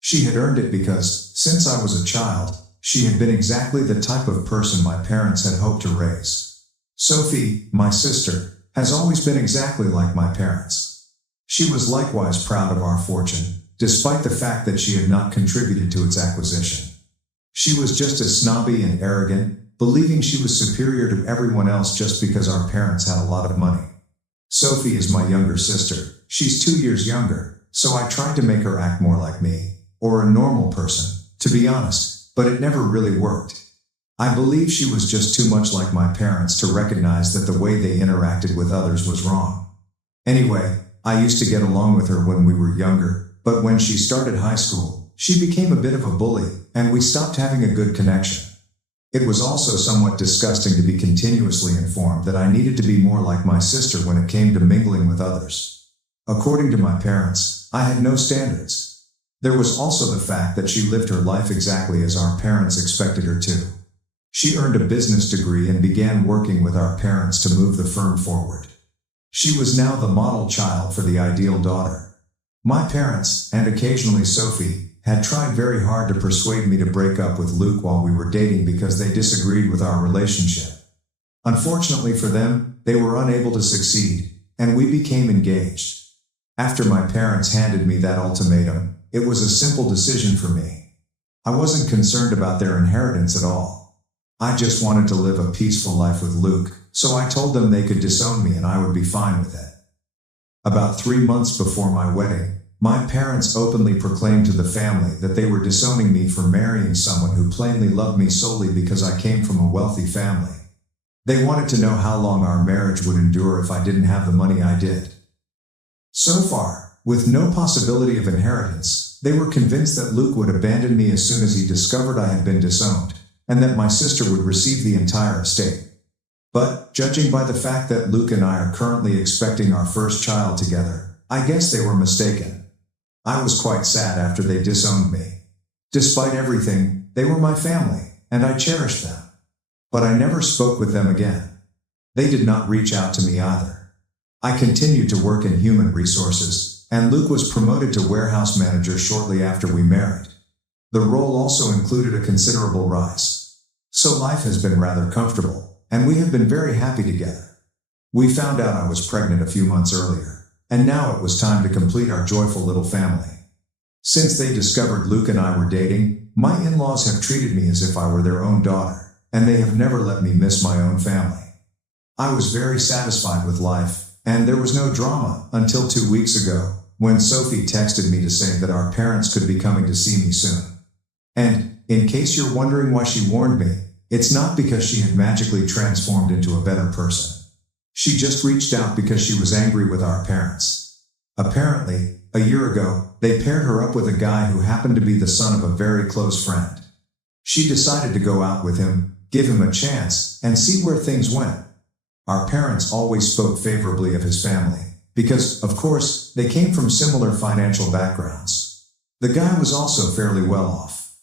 She had earned it because, since I was a child, she had been exactly the type of person my parents had hoped to raise. Sophie, my sister, has always been exactly like my parents. She was likewise proud of our fortune, despite the fact that she had not contributed to its acquisition. She was just as snobby and arrogant, believing she was superior to everyone else just because our parents had a lot of money. Sophie is my younger sister. She's 2 years younger, so I tried to make her act more like me, or a normal person, to be honest, but it never really worked. I believe she was just too much like my parents to recognize that the way they interacted with others was wrong. Anyway, I used to get along with her when we were younger, but when she started high school, she became a bit of a bully, and we stopped having a good connection. It was also somewhat disgusting to be continuously informed that I needed to be more like my sister when it came to mingling with others. According to my parents, I had no standards. There was also the fact that she lived her life exactly as our parents expected her to. She earned a business degree and began working with our parents to move the firm forward. She was now the model child for the ideal daughter. My parents, and occasionally Sophie, had tried very hard to persuade me to break up with Luke while we were dating because they disagreed with our relationship. Unfortunately for them, they were unable to succeed, and we became engaged. After my parents handed me that ultimatum, it was a simple decision for me. I wasn't concerned about their inheritance at all. I just wanted to live a peaceful life with Luke, so I told them they could disown me and I would be fine with it. About 3 months before my wedding, my parents openly proclaimed to the family that they were disowning me for marrying someone who plainly loved me solely because I came from a wealthy family. They wanted to know how long our marriage would endure if I didn't have the money I did. So far, with no possibility of inheritance, they were convinced that Luke would abandon me as soon as he discovered I had been disowned, and that my sister would receive the entire estate. But, judging by the fact that Luke and I are currently expecting our first child together, I guess they were mistaken. I was quite sad after they disowned me. Despite everything, they were my family, and I cherished them. But I never spoke with them again. They did not reach out to me either. I continued to work in human resources, and Luke was promoted to warehouse manager shortly after we married. The role also included a considerable rise. So life has been rather comfortable, and we have been very happy together. We found out I was pregnant a few months earlier, and now it was time to complete our joyful little family. Since they discovered Luke and I were dating, my in-laws have treated me as if I were their own daughter, and they have never let me miss my own family. I was very satisfied with life, and there was no drama until 2 weeks ago, when Sophie texted me to say that our parents could be coming to see me soon. And, in case you're wondering why she warned me, it's not because she had magically transformed into a better person. She just reached out because she was angry with our parents. Apparently, a year ago, they paired her up with a guy who happened to be the son of a very close friend. She decided to go out with him, give him a chance, and see where things went. Our parents always spoke favorably of his family, because, of course, they came from similar financial backgrounds. The guy was also fairly well off.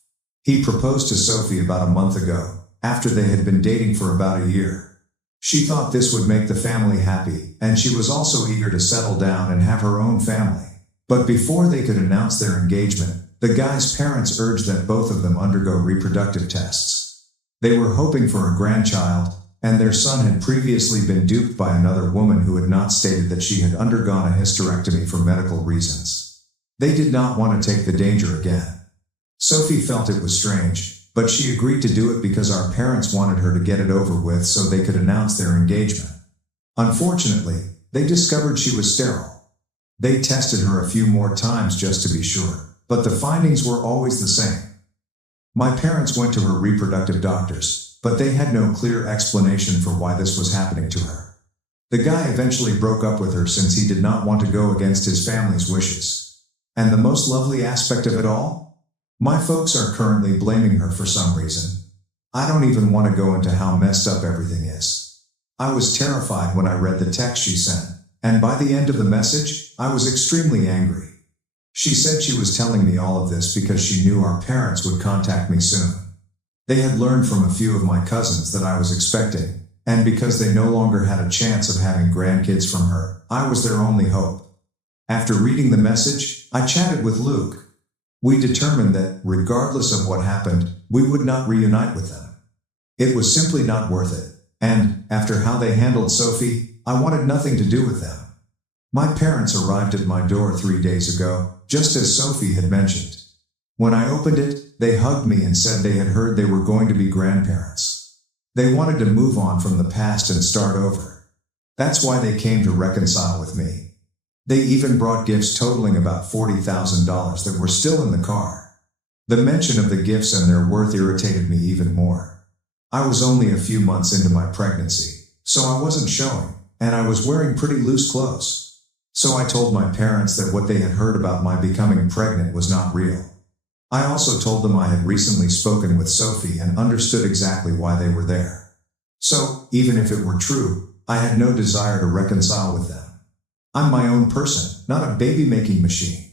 He proposed to Sophie about a month ago, after they had been dating for about a year. She thought this would make the family happy, and she was also eager to settle down and have her own family. But before they could announce their engagement, the guy's parents urged that both of them undergo reproductive tests. They were hoping for a grandchild, and their son had previously been duped by another woman who had not stated that she had undergone a hysterectomy for medical reasons. They did not want to take the danger again. Sophie felt it was strange, but she agreed to do it because our parents wanted her to get it over with so they could announce their engagement. Unfortunately, they discovered she was sterile. They tested her a few more times just to be sure, but the findings were always the same. My parents went to her reproductive doctors, but they had no clear explanation for why this was happening to her. The guy eventually broke up with her since he did not want to go against his family's wishes. And the most lovely aspect of it all? My folks are currently blaming her for some reason. I don't even want to go into how messed up everything is. I was terrified when I read the text she sent, and by the end of the message, I was extremely angry. She said she was telling me all of this because she knew our parents would contact me soon. They had learned from a few of my cousins that I was expecting, and because they no longer had a chance of having grandkids from her, I was their only hope. After reading the message, I chatted with Luke. We determined that, regardless of what happened, we would not reunite with them. It was simply not worth it, and, after how they handled Sophie, I wanted nothing to do with them. My parents arrived at my door 3 days ago, just as Sophie had mentioned. When I opened it, they hugged me and said they had heard they were going to be grandparents. They wanted to move on from the past and start over. That's why they came to reconcile with me. They even brought gifts totaling about $40,000 that were still in the car. The mention of the gifts and their worth irritated me even more. I was only a few months into my pregnancy, so I wasn't showing, and I was wearing pretty loose clothes. So I told my parents that what they had heard about my becoming pregnant was not real. I also told them I had recently spoken with Sophie and understood exactly why they were there. So, even if it were true, I had no desire to reconcile with them. I'm my own person, not a baby-making machine.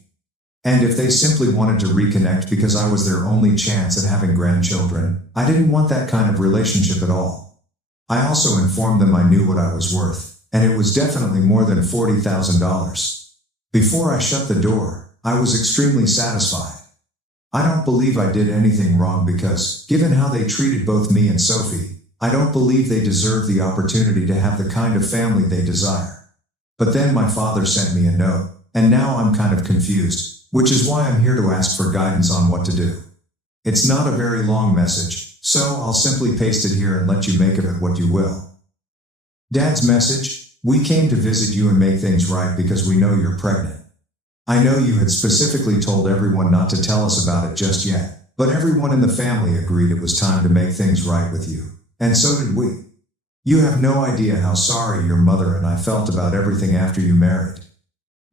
And if they simply wanted to reconnect because I was their only chance at having grandchildren, I didn't want that kind of relationship at all. I also informed them I knew what I was worth, and it was definitely more than $40,000. Before I shut the door, I was extremely satisfied. I don't believe I did anything wrong because, given how they treated both me and Sophie, I don't believe they deserve the opportunity to have the kind of family they desire. But then my father sent me a note, and now I'm kind of confused, which is why I'm here to ask for guidance on what to do. It's not a very long message, so I'll simply paste it here and let you make of it what you will. Dad's message: we came to visit you and make things right because we know you're pregnant. I know you had specifically told everyone not to tell us about it just yet, but everyone in the family agreed it was time to make things right with you, and so did we. You have no idea how sorry your mother and I felt about everything after you married.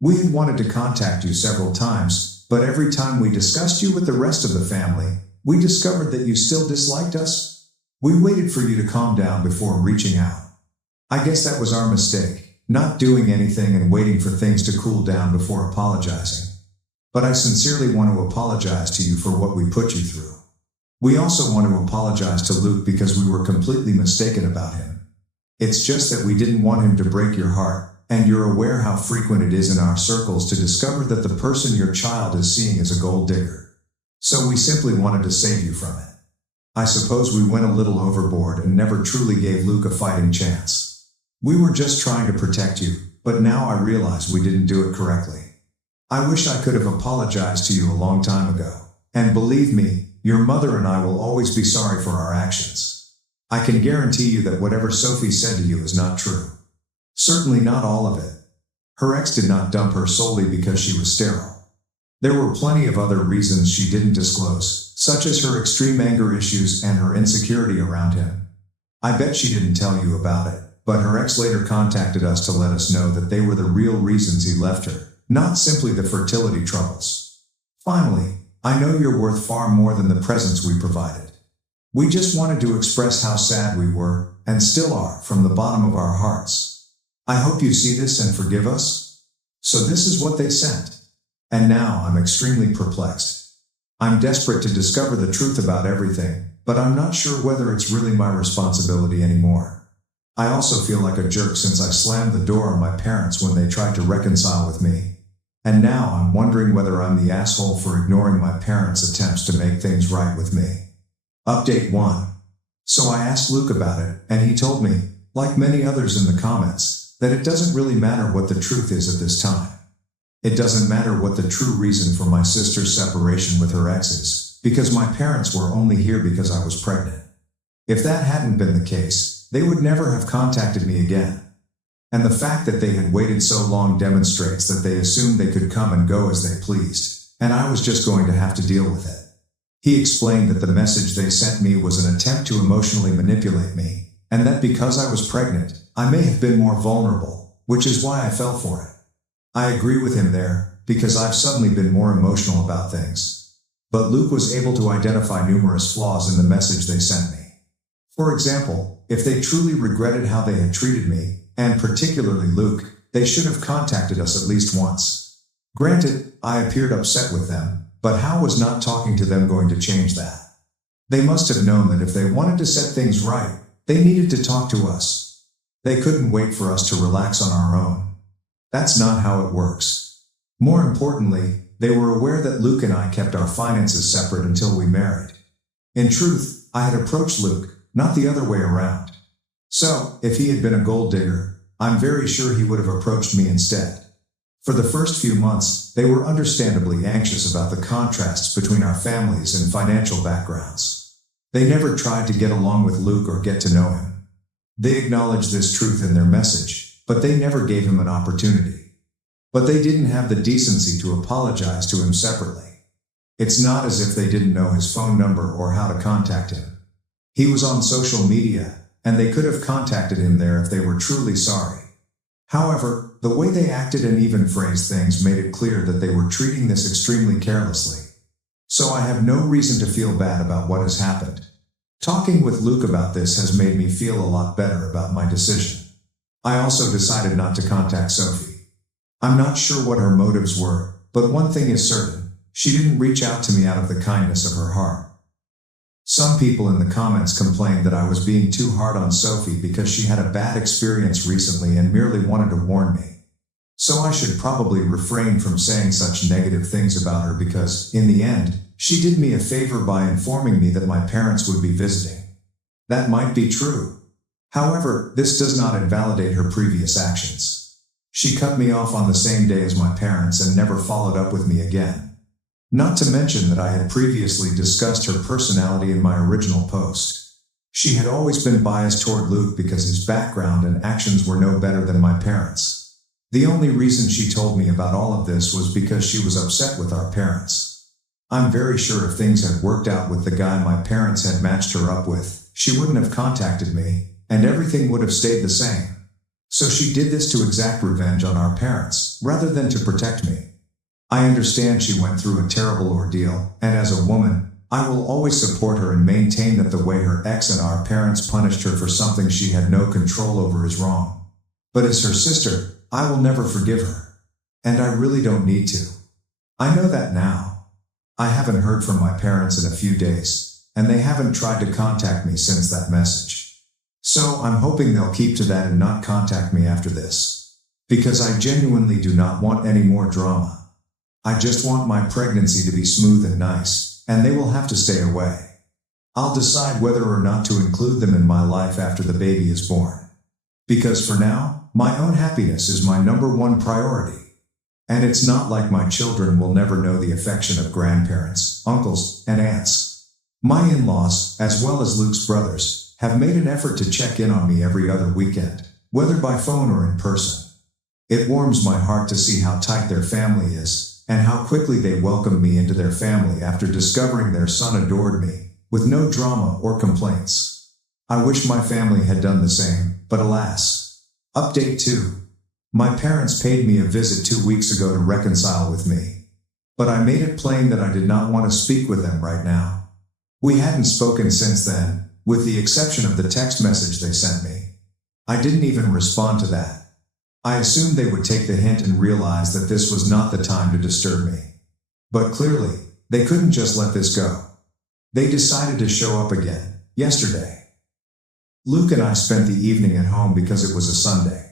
We had wanted to contact you several times, but every time we discussed you with the rest of the family, we discovered that you still disliked us. We waited for you to calm down before reaching out. I guess that was our mistake, not doing anything and waiting for things to cool down before apologizing. But I sincerely want to apologize to you for what we put you through. We also want to apologize to Luke because we were completely mistaken about him. It's just that we didn't want him to break your heart, and you're aware how frequent it is in our circles to discover that the person your child is seeing is a gold digger. So we simply wanted to save you from it. I suppose we went a little overboard and never truly gave Luke a fighting chance. We were just trying to protect you, but now I realize we didn't do it correctly. I wish I could have apologized to you a long time ago, and believe me, your mother and I will always be sorry for our actions. I can guarantee you that whatever Sophie said to you is not true. Certainly not all of it. Her ex did not dump her solely because she was sterile. There were plenty of other reasons she didn't disclose, such as her extreme anger issues and her insecurity around him. I bet she didn't tell you about it, but her ex later contacted us to let us know that they were the real reasons he left her, not simply the fertility troubles. Finally, I know you're worth far more than the presents we provided. We just wanted to express how sad we were, and still are, from the bottom of our hearts. I hope you see this and forgive us. So this is what they sent. And now I'm extremely perplexed. I'm desperate to discover the truth about everything, but I'm not sure whether it's really my responsibility anymore. I also feel like a jerk since I slammed the door on my parents when they tried to reconcile with me. And now I'm wondering whether I'm the asshole for ignoring my parents' attempts to make things right with me. Update 1. So I asked Luke about it, and he told me, like many others in the comments, that it doesn't really matter what the truth is at this time. It doesn't matter what the true reason for my sister's separation with her ex is, because my parents were only here because I was pregnant. If that hadn't been the case, they would never have contacted me again. And the fact that they had waited so long demonstrates that they assumed they could come and go as they pleased, and I was just going to have to deal with it. He explained that the message they sent me was an attempt to emotionally manipulate me, and that because I was pregnant, I may have been more vulnerable, which is why I fell for it. I agree with him there, because I've suddenly been more emotional about things. But Luke was able to identify numerous flaws in the message they sent me. For example, if they truly regretted how they had treated me, and particularly Luke, they should have contacted us at least once. Granted, I appeared upset with them, but how was not talking to them going to change that? They must have known that if they wanted to set things right, they needed to talk to us. They couldn't wait for us to relax on our own. That's not how it works. More importantly, they were aware that Luke and I kept our finances separate until we married. In truth, I had approached Luke, not the other way around. So, if he had been a gold digger, I'm very sure he would have approached me instead. For the first few months, they were understandably anxious about the contrasts between our families and financial backgrounds. They never tried to get along with Luke or get to know him. They acknowledged this truth in their message, but they never gave him an opportunity. But they didn't have the decency to apologize to him separately. It's not as if they didn't know his phone number or how to contact him. He was on social media, and they could have contacted him there if they were truly sorry. However, the way they acted and even phrased things made it clear that they were treating this extremely carelessly. So I have no reason to feel bad about what has happened. Talking with Luke about this has made me feel a lot better about my decision. I also decided not to contact Sophie. I'm not sure what her motives were, but one thing is certain, she didn't reach out to me out of the kindness of her heart. Some people in the comments complained that I was being too hard on Sophie because she had a bad experience recently and merely wanted to warn me. So I should probably refrain from saying such negative things about her because, in the end, she did me a favor by informing me that my parents would be visiting. That might be true. However, this does not invalidate her previous actions. She cut me off on the same day as my parents and never followed up with me again. Not to mention that I had previously discussed her personality in my original post. She had always been biased toward Luke because his background and actions were no better than my parents. The only reason she told me about all of this was because she was upset with our parents. I'm very sure if things had worked out with the guy my parents had matched her up with, she wouldn't have contacted me, and everything would have stayed the same. So she did this to exact revenge on our parents, rather than to protect me. I understand she went through a terrible ordeal, and as a woman, I will always support her and maintain that the way her ex and our parents punished her for something she had no control over is wrong. But as her sister, I will never forgive her. And I really don't need to. I know that now. I haven't heard from my parents in a few days, and they haven't tried to contact me since that message. So I'm hoping they'll keep to that and not contact me after this. Because I genuinely do not want any more drama. I just want my pregnancy to be smooth and nice, and they will have to stay away. I'll decide whether or not to include them in my life after the baby is born. Because for now, my own happiness is my #1 priority. And it's not like my children will never know the affection of grandparents, uncles, and aunts. My in-laws, as well as Luke's brothers, have made an effort to check in on me every other weekend, whether by phone or in person. It warms my heart to see how tight their family is, and how quickly they welcomed me into their family after discovering their son adored me, with no drama or complaints. I wish my family had done the same, but alas. Update 2. My parents paid me a visit 2 weeks ago to reconcile with me. But I made it plain that I did not want to speak with them right now. We hadn't spoken since then, with the exception of the text message they sent me. I didn't even respond to that. I assumed they would take the hint and realize that this was not the time to disturb me. But clearly, they couldn't just let this go. They decided to show up again, yesterday. Luke and I spent the evening at home because it was a Sunday.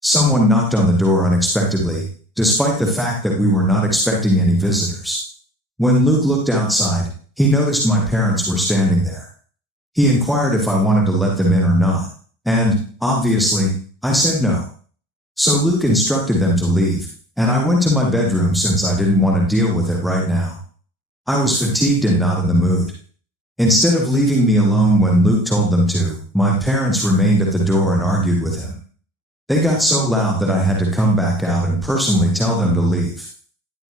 Someone knocked on the door unexpectedly, despite the fact that we were not expecting any visitors. When Luke looked outside, he noticed my parents were standing there. He inquired if I wanted to let them in or not, and, obviously, I said no. So Luke instructed them to leave, and I went to my bedroom since I didn't want to deal with it right now. I was fatigued and not in the mood. Instead of leaving me alone when Luke told them to, my parents remained at the door and argued with him. They got so loud that I had to come back out and personally tell them to leave.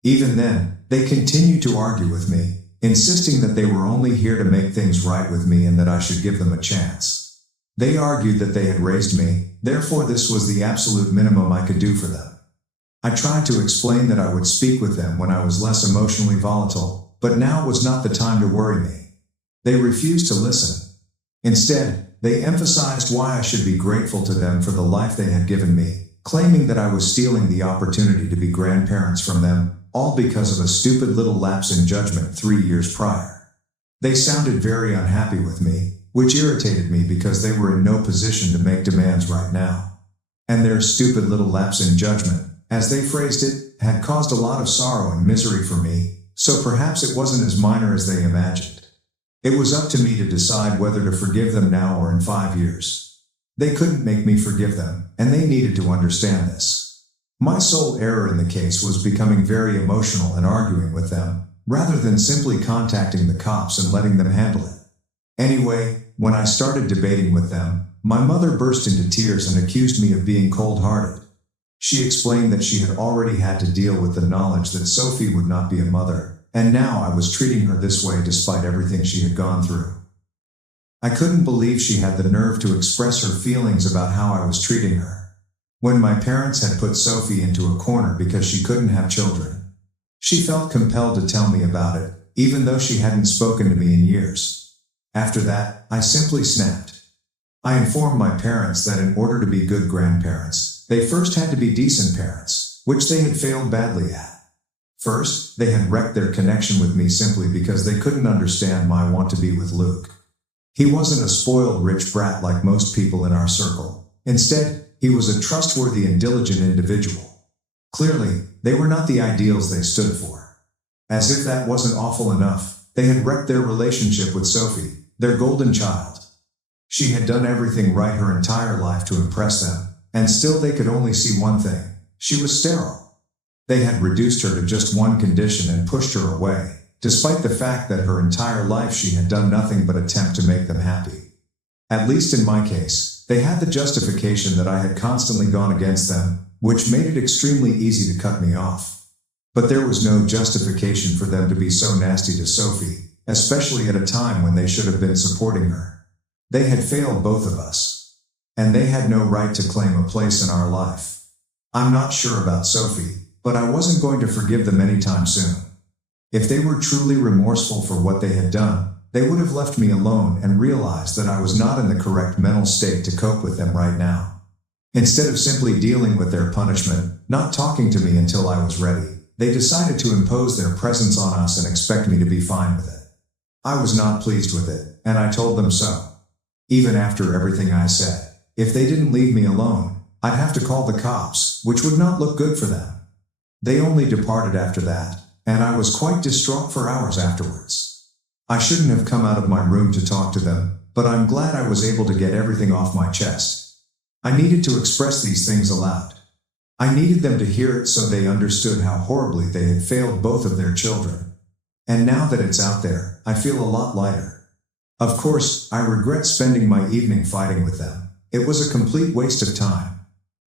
Even then, they continued to argue with me, insisting that they were only here to make things right with me and that I should give them a chance. They argued that they had raised me, therefore this was the absolute minimum I could do for them. I tried to explain that I would speak with them when I was less emotionally volatile, but now was not the time to worry me. They refused to listen. Instead, they emphasized why I should be grateful to them for the life they had given me, claiming that I was stealing the opportunity to be grandparents from them, all because of a stupid little lapse in judgment 3 years prior. They sounded very unhappy with me, which irritated me because they were in no position to make demands right now. And their stupid little lapse in judgment, as they phrased it, had caused a lot of sorrow and misery for me, so perhaps it wasn't as minor as they imagined. It was up to me to decide whether to forgive them now or in 5 years. They couldn't make me forgive them, and they needed to understand this. My sole error in the case was becoming very emotional and arguing with them, rather than simply contacting the cops and letting them handle it. Anyway, when I started debating with them, my mother burst into tears and accused me of being cold-hearted. She explained that she had already had to deal with the knowledge that Sophie would not be a mother, and now I was treating her this way despite everything she had gone through. I couldn't believe she had the nerve to express her feelings about how I was treating her. When my parents had put Sophie into a corner because she couldn't have children, she felt compelled to tell me about it, even though she hadn't spoken to me in years. After that, I simply snapped. I informed my parents that in order to be good grandparents, they first had to be decent parents, which they had failed badly at. First, they had wrecked their connection with me simply because they couldn't understand my want to be with Luke. He wasn't a spoiled rich brat like most people in our circle. Instead, he was a trustworthy and diligent individual. Clearly, they were not the ideals they stood for. As if that wasn't awful enough, they had wrecked their relationship with Sophie, their golden child. She had done everything right her entire life to impress them, and still they could only see one thing: she was sterile. They had reduced her to just one condition and pushed her away, despite the fact that her entire life she had done nothing but attempt to make them happy. At least in my case, they had the justification that I had constantly gone against them, which made it extremely easy to cut me off. But there was no justification for them to be so nasty to Sophie, especially at a time when they should have been supporting her. They had failed both of us, and they had no right to claim a place in our life. I'm not sure about Sophie, but I wasn't going to forgive them anytime soon. If they were truly remorseful for what they had done, they would have left me alone and realized that I was not in the correct mental state to cope with them right now. Instead of simply dealing with their punishment, not talking to me until I was ready, they decided to impose their presence on us and expect me to be fine with it. I was not pleased with it, and I told them so. Even after everything I said, if they didn't leave me alone, I'd have to call the cops, which would not look good for them. They only departed after that, and I was quite distraught for hours afterwards. I shouldn't have come out of my room to talk to them, but I'm glad I was able to get everything off my chest. I needed to express these things aloud. I needed them to hear it so they understood how horribly they had failed both of their children. And now that it's out there, I feel a lot lighter. Of course, I regret spending my evening fighting with them. It was a complete waste of time.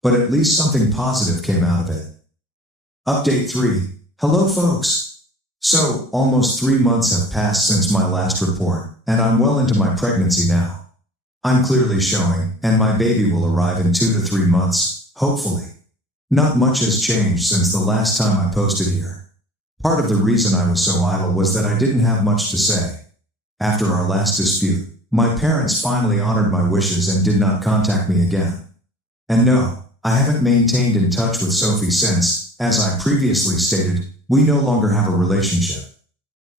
But at least something positive came out of it. Update 3. Hello folks. So, almost 3 months have passed since my last report, and I'm well into my pregnancy now. I'm clearly showing, and my baby will arrive in 2 to 3 months, hopefully. Not much has changed since the last time I posted here. Part of the reason I was so idle was that I didn't have much to say. After our last dispute, my parents finally honored my wishes and did not contact me again. And no, I haven't maintained in touch with Sophie since, as I previously stated, we no longer have a relationship.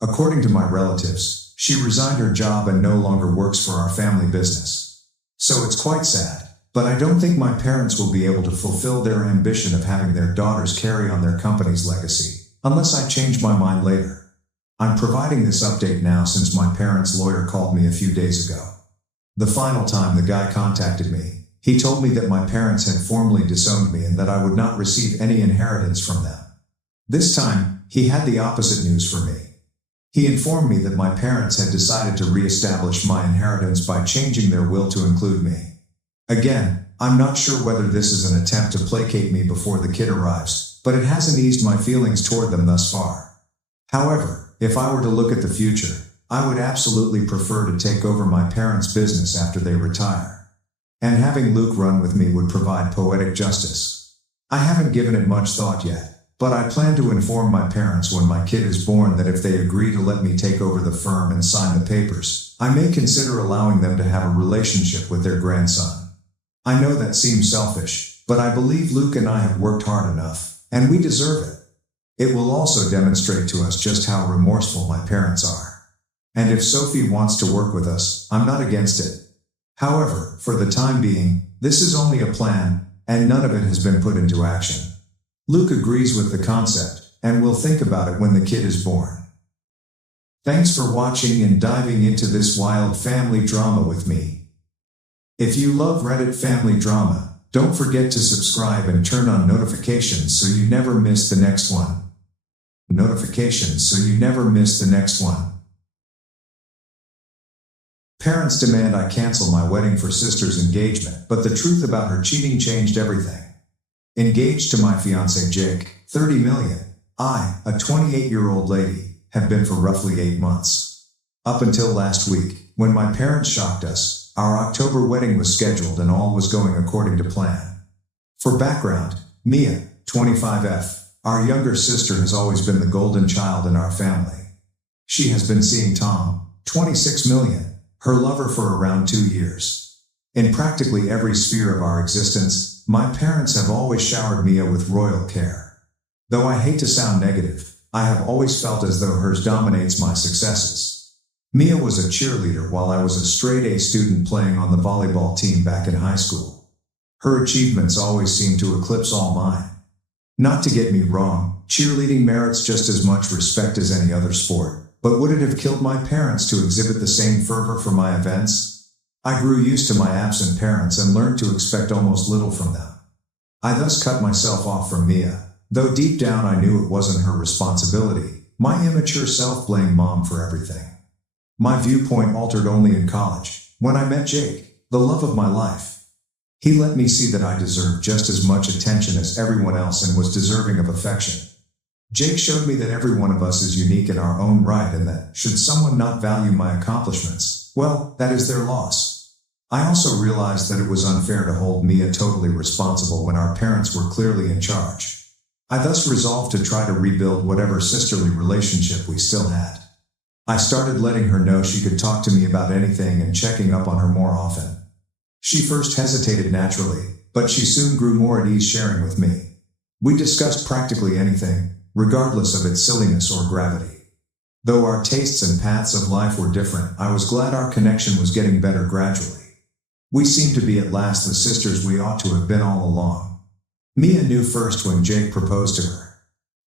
According to my relatives, she resigned her job and no longer works for our family business. So it's quite sad, but I don't think my parents will be able to fulfill their ambition of having their daughters carry on their company's legacy, unless I change my mind later. I'm providing this update now since my parents' lawyer called me a few days ago. The final time the guy contacted me, he told me that my parents had formally disowned me and that I would not receive any inheritance from them. This time, he had the opposite news for me. He informed me that my parents had decided to re-establish my inheritance by changing their will to include me. Again, I'm not sure whether this is an attempt to placate me before the kid arrives, but it hasn't eased my feelings toward them thus far. However, if I were to look at the future, I would absolutely prefer to take over my parents' business after they retire. And having Luke run with me would provide poetic justice. I haven't given it much thought yet. But I plan to inform my parents when my kid is born that if they agree to let me take over the firm and sign the papers, I may consider allowing them to have a relationship with their grandson. I know that seems selfish, but I believe Luke and I have worked hard enough, and we deserve it. It will also demonstrate to us just how remorseful my parents are. And if Sophie wants to work with us, I'm not against it. However, for the time being, this is only a plan, and none of it has been put into action. Luke agrees with the concept, and will think about it when the kid is born. Thanks for watching and diving into this wild family drama with me. If you love Reddit family drama, don't forget to subscribe and turn on notifications so you never miss the next one. Parents demand I cancel my wedding for sister's engagement, but the truth about her cheating changed everything. Engaged to my fiancé Jake, 30 million, I, a 28-year-old lady, have been for roughly 8 months. Up until last week, when my parents shocked us, our October wedding was scheduled and all was going according to plan. For background, Mia, 25F, our younger sister has always been the golden child in our family. She has been seeing Tom, 26 million, her lover for around 2 years. In practically every sphere of our existence, my parents have always showered Mia with royal care. Though I hate to sound negative, I have always felt as though hers dominates my successes. Mia was a cheerleader while I was a straight-A student playing on the volleyball team back in high school. Her achievements always seemed to eclipse all mine. Not to get me wrong, cheerleading merits just as much respect as any other sport, but would it have killed my parents to exhibit the same fervor for my events? I grew used to my absent parents and learned to expect almost little from them. I thus cut myself off from Mia, though deep down I knew it wasn't her responsibility. My immature self blamed mom for everything. My viewpoint altered only in college, when I met Jake, the love of my life. He let me see that I deserved just as much attention as everyone else and was deserving of affection. Jake showed me that every one of us is unique in our own right and that, should someone not value my accomplishments, well, that is their loss. I also realized that it was unfair to hold Mia totally responsible when our parents were clearly in charge. I thus resolved to try to rebuild whatever sisterly relationship we still had. I started letting her know she could talk to me about anything and checking up on her more often. She first hesitated naturally, but she soon grew more at ease sharing with me. We discussed practically anything, regardless of its silliness or gravity. Though our tastes and paths of life were different, I was glad our connection was getting better gradually. We seemed to be at last the sisters we ought to have been all along. Mia knew first when Jake proposed to her.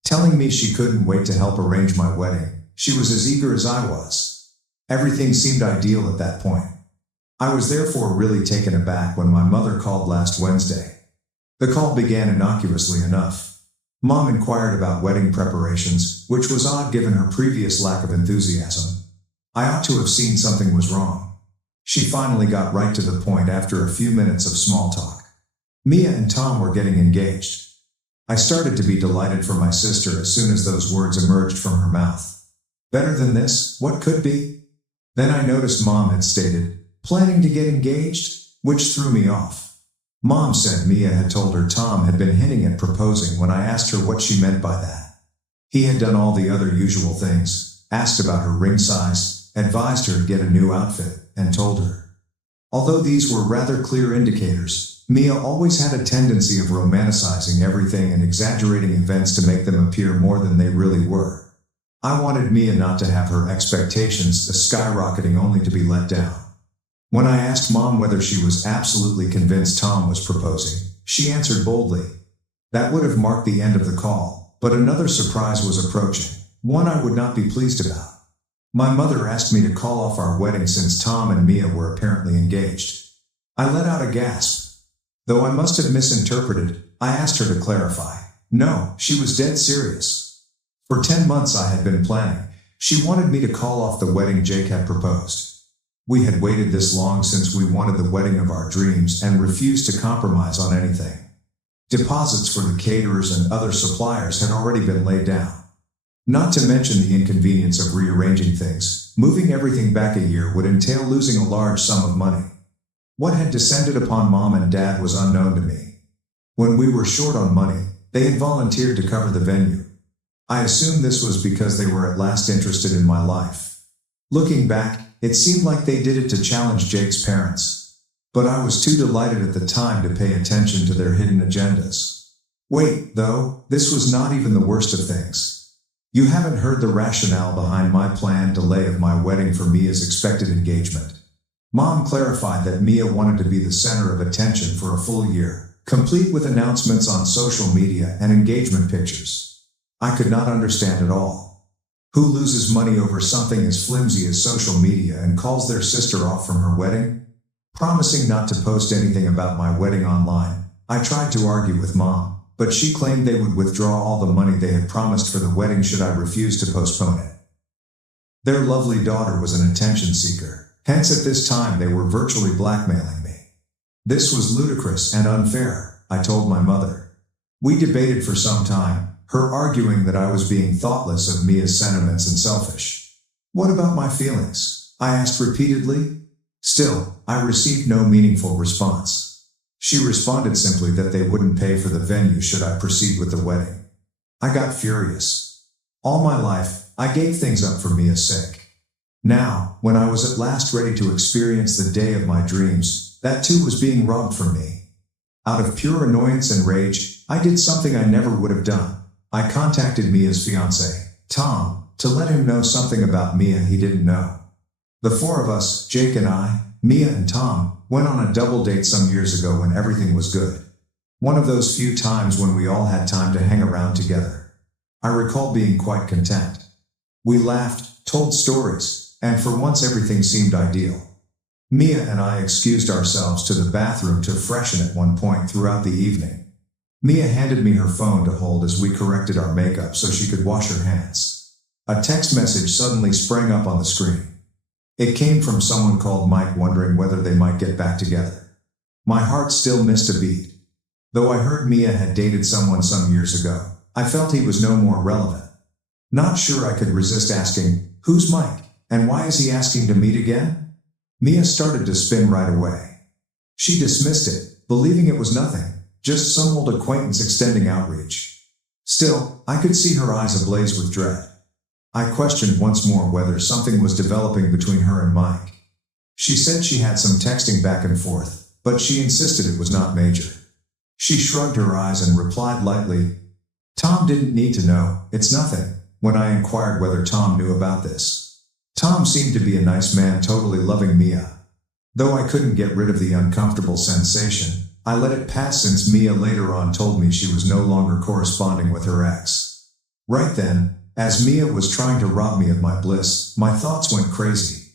Telling me she couldn't wait to help arrange my wedding, she was as eager as I was. Everything seemed ideal at that point. I was therefore really taken aback when my mother called last Wednesday. The call began innocuously enough. Mom inquired about wedding preparations, which was odd given her previous lack of enthusiasm. I ought to have seen something was wrong. She finally got right to the point after a few minutes of small talk. Mia and Tom were getting engaged. I started to be delighted for my sister as soon as those words emerged from her mouth. Better than this, what could be? Then I noticed Mom had stated, planning to get engaged, which threw me off. Mom said Mia had told her Tom had been hinting at proposing when I asked her what she meant by that. He had done all the other usual things, asked about her ring size, advised her to get a new outfit, and told her. Although these were rather clear indicators, Mia always had a tendency of romanticizing everything and exaggerating events to make them appear more than they really were. I wanted Mia not to have her expectations skyrocketing only to be let down. When I asked Mom whether she was absolutely convinced Tom was proposing, she answered boldly. That would have marked the end of the call, but another surprise was approaching, one I would not be pleased about. My mother asked me to call off our wedding since Tom and Mia were apparently engaged. I let out a gasp. Though I must have misinterpreted, I asked her to clarify. No, she was dead serious. For 10 months I had been planning. She wanted me to call off the wedding Jake had proposed. We had waited this long since we wanted the wedding of our dreams and refused to compromise on anything. Deposits for the caterers and other suppliers had already been laid down. Not to mention the inconvenience of rearranging things, moving everything back a year would entail losing a large sum of money. What had descended upon Mom and Dad was unknown to me. When we were short on money, they had volunteered to cover the venue. I assumed this was because they were at last interested in my life. Looking back, it seemed like they did it to challenge Jake's parents. But I was too delighted at the time to pay attention to their hidden agendas. Wait, though, this was not even the worst of things. You haven't heard the rationale behind my planned delay of my wedding for Mia's expected engagement. Mom clarified that Mia wanted to be the center of attention for a full year, complete with announcements on social media and engagement pictures. I could not understand at all. Who loses money over something as flimsy as social media and calls their sister off from her wedding? Promising not to post anything about my wedding online, I tried to argue with Mom, but she claimed they would withdraw all the money they had promised for the wedding should I refuse to postpone it. Their lovely daughter was an attention seeker, hence at this time they were virtually blackmailing me. This was ludicrous and unfair, I told my mother. We debated for some time, her arguing that I was being thoughtless of Mia's sentiments and selfish. What about my feelings? I asked repeatedly. Still, I received no meaningful response. She responded simply that they wouldn't pay for the venue should I proceed with the wedding. I got furious. All my life, I gave things up for Mia's sake. Now, when I was at last ready to experience the day of my dreams, that too was being robbed from me. Out of pure annoyance and rage, I did something I never would have done. I contacted Mia's fiancé, Tom, to let him know something about Mia he didn't know. The four of us, Jake and I, Mia and Tom, went on a double date some years ago when everything was good. One of those few times when we all had time to hang around together. I recall being quite content. We laughed, told stories, and for once everything seemed ideal. Mia and I excused ourselves to the bathroom to freshen at one point throughout the evening. Mia handed me her phone to hold as we corrected our makeup so she could wash her hands. A text message suddenly sprang up on the screen. It came from someone called Mike wondering whether they might get back together. My heart still missed a beat. Though I heard Mia had dated someone some years ago, I felt he was no more relevant. Not sure I could resist asking, "Who's Mike, and why is he asking to meet again?" Mia started to spin right away. She dismissed it, believing it was nothing. Just some old acquaintance extending outreach. Still, I could see her eyes ablaze with dread. I questioned once more whether something was developing between her and Mike. She said she had some texting back and forth, but she insisted it was not major. She shrugged her eyes and replied lightly, "Tom didn't need to know, it's nothing," when I inquired whether Tom knew about this. Tom seemed to be a nice man, totally loving Mia. Though I couldn't get rid of the uncomfortable sensation, I let it pass since Mia later on told me she was no longer corresponding with her ex. Right then, as Mia was trying to rob me of my bliss, my thoughts went crazy.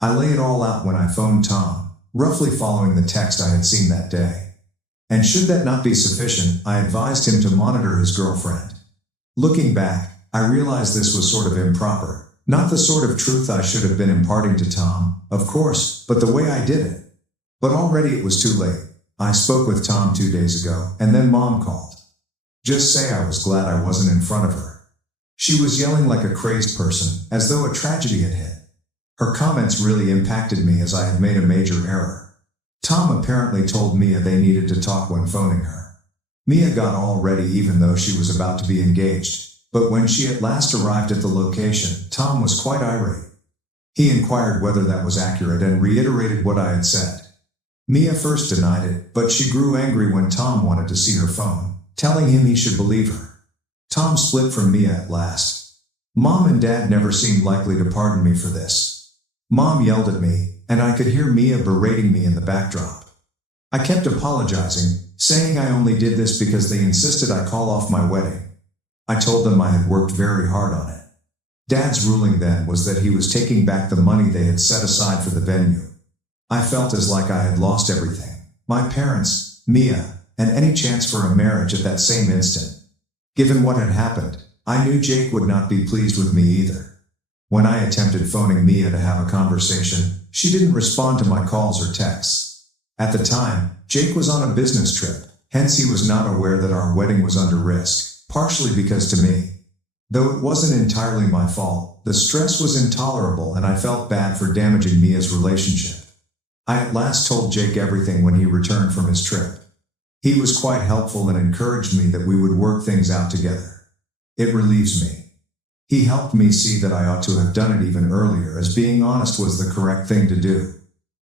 I lay it all out when I phoned Tom, roughly following the text I had seen that day. And should that not be sufficient, I advised him to monitor his girlfriend. Looking back, I realized this was sort of improper, not the sort of truth I should have been imparting to Tom, of course, but the way I did it. But already it was too late. I spoke with Tom 2 days ago, and then Mom called. Just say I was glad I wasn't in front of her. She was yelling like a crazed person, as though a tragedy had hit. Her comments really impacted me as I had made a major error. Tom apparently told Mia they needed to talk when phoning her. Mia got all ready even though she was about to be engaged, but when she at last arrived at the location, Tom was quite irate. He inquired whether that was accurate and reiterated what I had said. Mia first denied it, but she grew angry when Tom wanted to see her phone, telling him he should believe her. Tom split from Mia at last. Mom and Dad never seemed likely to pardon me for this. Mom yelled at me, and I could hear Mia berating me in the backdrop. I kept apologizing, saying I only did this because they insisted I call off my wedding. I told them I had worked very hard on it. Dad's ruling then was that he was taking back the money they had set aside for the venue. I felt as like I had lost everything. My parents, Mia, and any chance for a marriage at that same instant. Given what had happened, I knew Jake would not be pleased with me either. When I attempted phoning Mia to have a conversation, she didn't respond to my calls or texts. At the time, Jake was on a business trip, hence he was not aware that our wedding was under risk, partially because to me. Though it wasn't entirely my fault, the stress was intolerable and I felt bad for damaging Mia's relationship. I at last told Jake everything when he returned from his trip. He was quite helpful and encouraged me that we would work things out together. It relieves me. He helped me see that I ought to have done it even earlier, as being honest was the correct thing to do.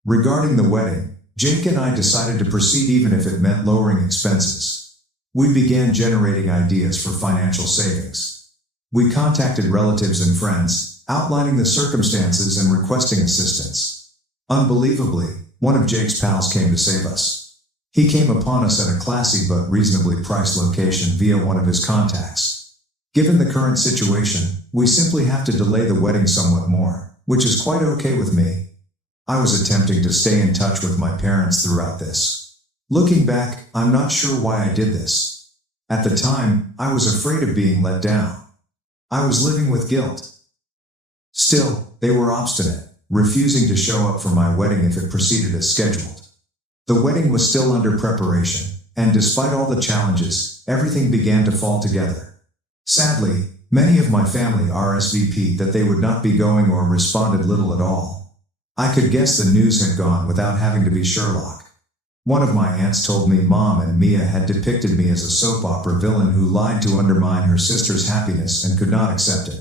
Regarding the wedding, Jake and I decided to proceed even if it meant lowering expenses. We began generating ideas for financial savings. We contacted relatives and friends, outlining the circumstances and requesting assistance. Unbelievably, one of Jake's pals came to save us. He came upon us at a classy but reasonably priced location via one of his contacts. Given the current situation, we simply have to delay the wedding somewhat more, which is quite okay with me. I was attempting to stay in touch with my parents throughout this. Looking back, I'm not sure why I did this. At the time, I was afraid of being let down. I was living with guilt. Still, they were obstinate, refusing to show up for my wedding if it proceeded as scheduled. The wedding was still under preparation, and despite all the challenges, everything began to fall together. Sadly, many of my family RSVP'd that they would not be going or responded little at all. I could guess the news had gone without having to be Sherlock. One of my aunts told me Mom and Mia had depicted me as a soap opera villain who lied to undermine her sister's happiness and could not accept it.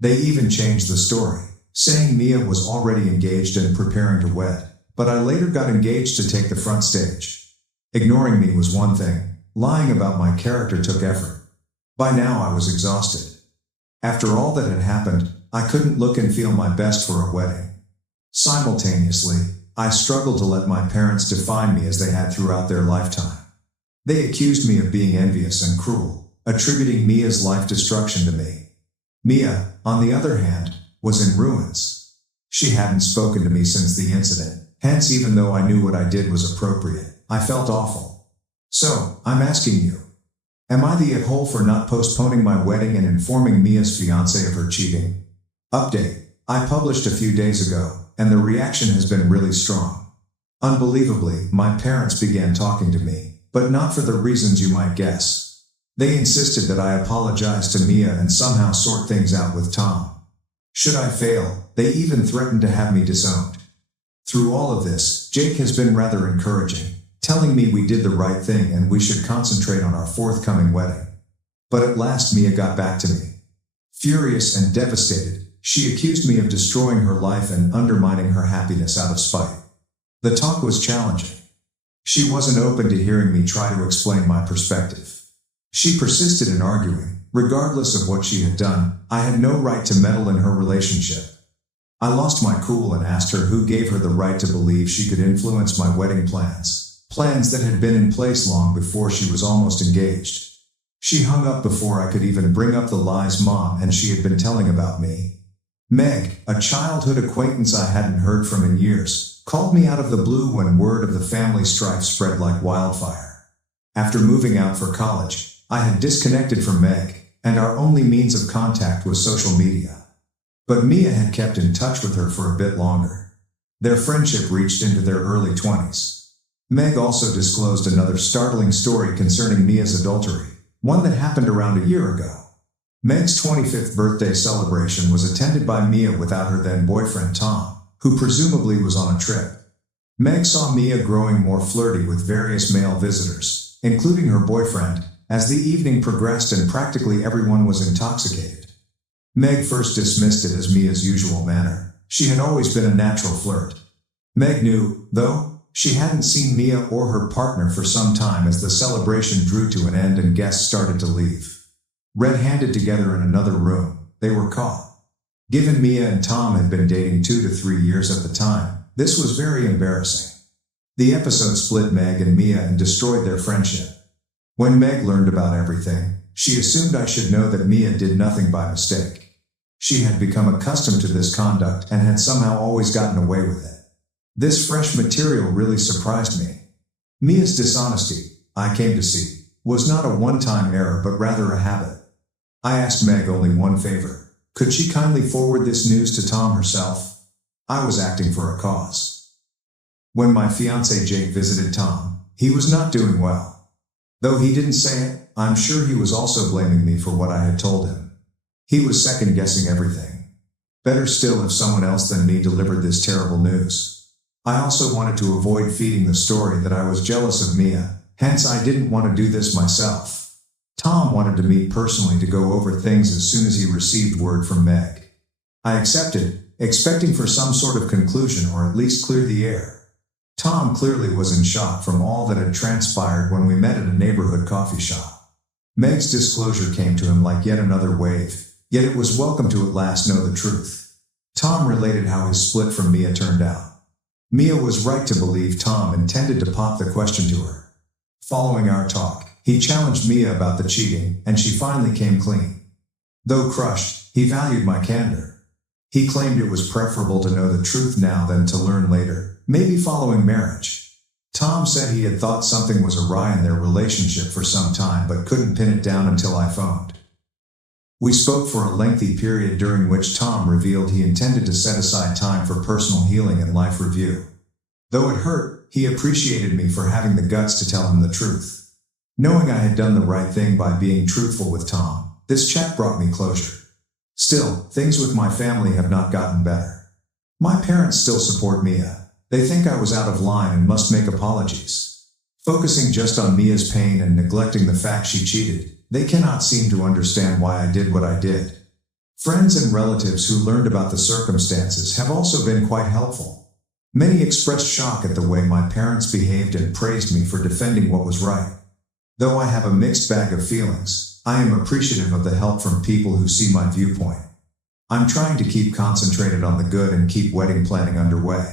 They even changed the story, saying Mia was already engaged and preparing to wed, but I later got engaged to take the front stage. Ignoring me was one thing, lying about my character took effort. By now I was exhausted. After all that had happened, I couldn't look and feel my best for a wedding. Simultaneously, I struggled to let my parents define me as they had throughout their lifetime. They accused me of being envious and cruel, attributing Mia's life destruction to me. Mia, on the other hand, was in ruins. She hadn't spoken to me since the incident, hence even though I knew what I did was appropriate, I felt awful. So, I'm asking you, am I the a-hole for not postponing my wedding and informing Mia's fiancé of her cheating? Update. I published a few days ago, and the reaction has been really strong. Unbelievably, my parents began talking to me, but not for the reasons you might guess. They insisted that I apologize to Mia and somehow sort things out with Tom. Should I fail, they even threatened to have me disowned. Through all of this, Jake has been rather encouraging, telling me we did the right thing and we should concentrate on our forthcoming wedding. But at last Mia got back to me. Furious and devastated, she accused me of destroying her life and undermining her happiness out of spite. The talk was challenging. She wasn't open to hearing me try to explain my perspective. She persisted in arguing, regardless of what she had done, I had no right to meddle in her relationship. I lost my cool and asked her who gave her the right to believe she could influence my wedding plans that had been in place long before she was almost engaged. She hung up before I could even bring up the lies Mom and she had been telling about me. Meg, a childhood acquaintance I hadn't heard from in years, called me out of the blue when word of the family strife spread like wildfire. After moving out for college, I had disconnected from Meg, and our only means of contact was social media. But Mia had kept in touch with her for a bit longer. Their friendship reached into their early 20s. Meg also disclosed another startling story concerning Mia's adultery, one that happened around a year ago. Meg's 25th birthday celebration was attended by Mia without her then boyfriend Tom, who presumably was on a trip. Meg saw Mia growing more flirty with various male visitors, including her boyfriend, as the evening progressed and practically everyone was intoxicated. Meg first dismissed it as Mia's usual manner. She had always been a natural flirt. Meg knew, though, she hadn't seen Mia or her partner for some time as the celebration drew to an end and guests started to leave. Red-handed together in another room, they were caught. Given Mia and Tom had been dating 2 to 3 years at the time, this was very embarrassing. The episode split Meg and Mia and destroyed their friendship. When Meg learned about everything, she assumed I should know that Mia did nothing by mistake. She had become accustomed to this conduct and had somehow always gotten away with it. This fresh material really surprised me. Mia's dishonesty, I came to see, was not a one-time error but rather a habit. I asked Meg only one favor. Could she kindly forward this news to Tom herself? I was acting for a cause. When my fiancé Jake visited Tom, he was not doing well. Though he didn't say it, I'm sure he was also blaming me for what I had told him. He was second-guessing everything. Better still if someone else than me delivered this terrible news. I also wanted to avoid feeding the story that I was jealous of Mia, hence I didn't want to do this myself. Tom wanted to meet personally to go over things as soon as he received word from Meg. I accepted, expecting for some sort of conclusion or at least clear the air. Tom clearly was in shock from all that had transpired when we met at a neighborhood coffee shop. Meg's disclosure came to him like yet another wave, yet it was welcome to at last know the truth. Tom related how his split from Mia turned out. Mia was right to believe Tom intended to pop the question to her. Following our talk, he challenged Mia about the cheating, and she finally came clean. Though crushed, he valued my candor. He claimed it was preferable to know the truth now than to learn later, maybe following marriage. Tom said he had thought something was awry in their relationship for some time but couldn't pin it down until I phoned. We spoke for a lengthy period during which Tom revealed he intended to set aside time for personal healing and life review. Though it hurt, he appreciated me for having the guts to tell him the truth. Knowing I had done the right thing by being truthful with Tom, this chat brought me closure. Still, things with my family have not gotten better. My parents still support Mia. They think I was out of line and must make apologies. Focusing just on Mia's pain and neglecting the fact she cheated, they cannot seem to understand why I did what I did. Friends and relatives who learned about the circumstances have also been quite helpful. Many expressed shock at the way my parents behaved and praised me for defending what was right. Though I have a mixed bag of feelings, I am appreciative of the help from people who see my viewpoint. I'm trying to keep concentrated on the good and keep wedding planning underway.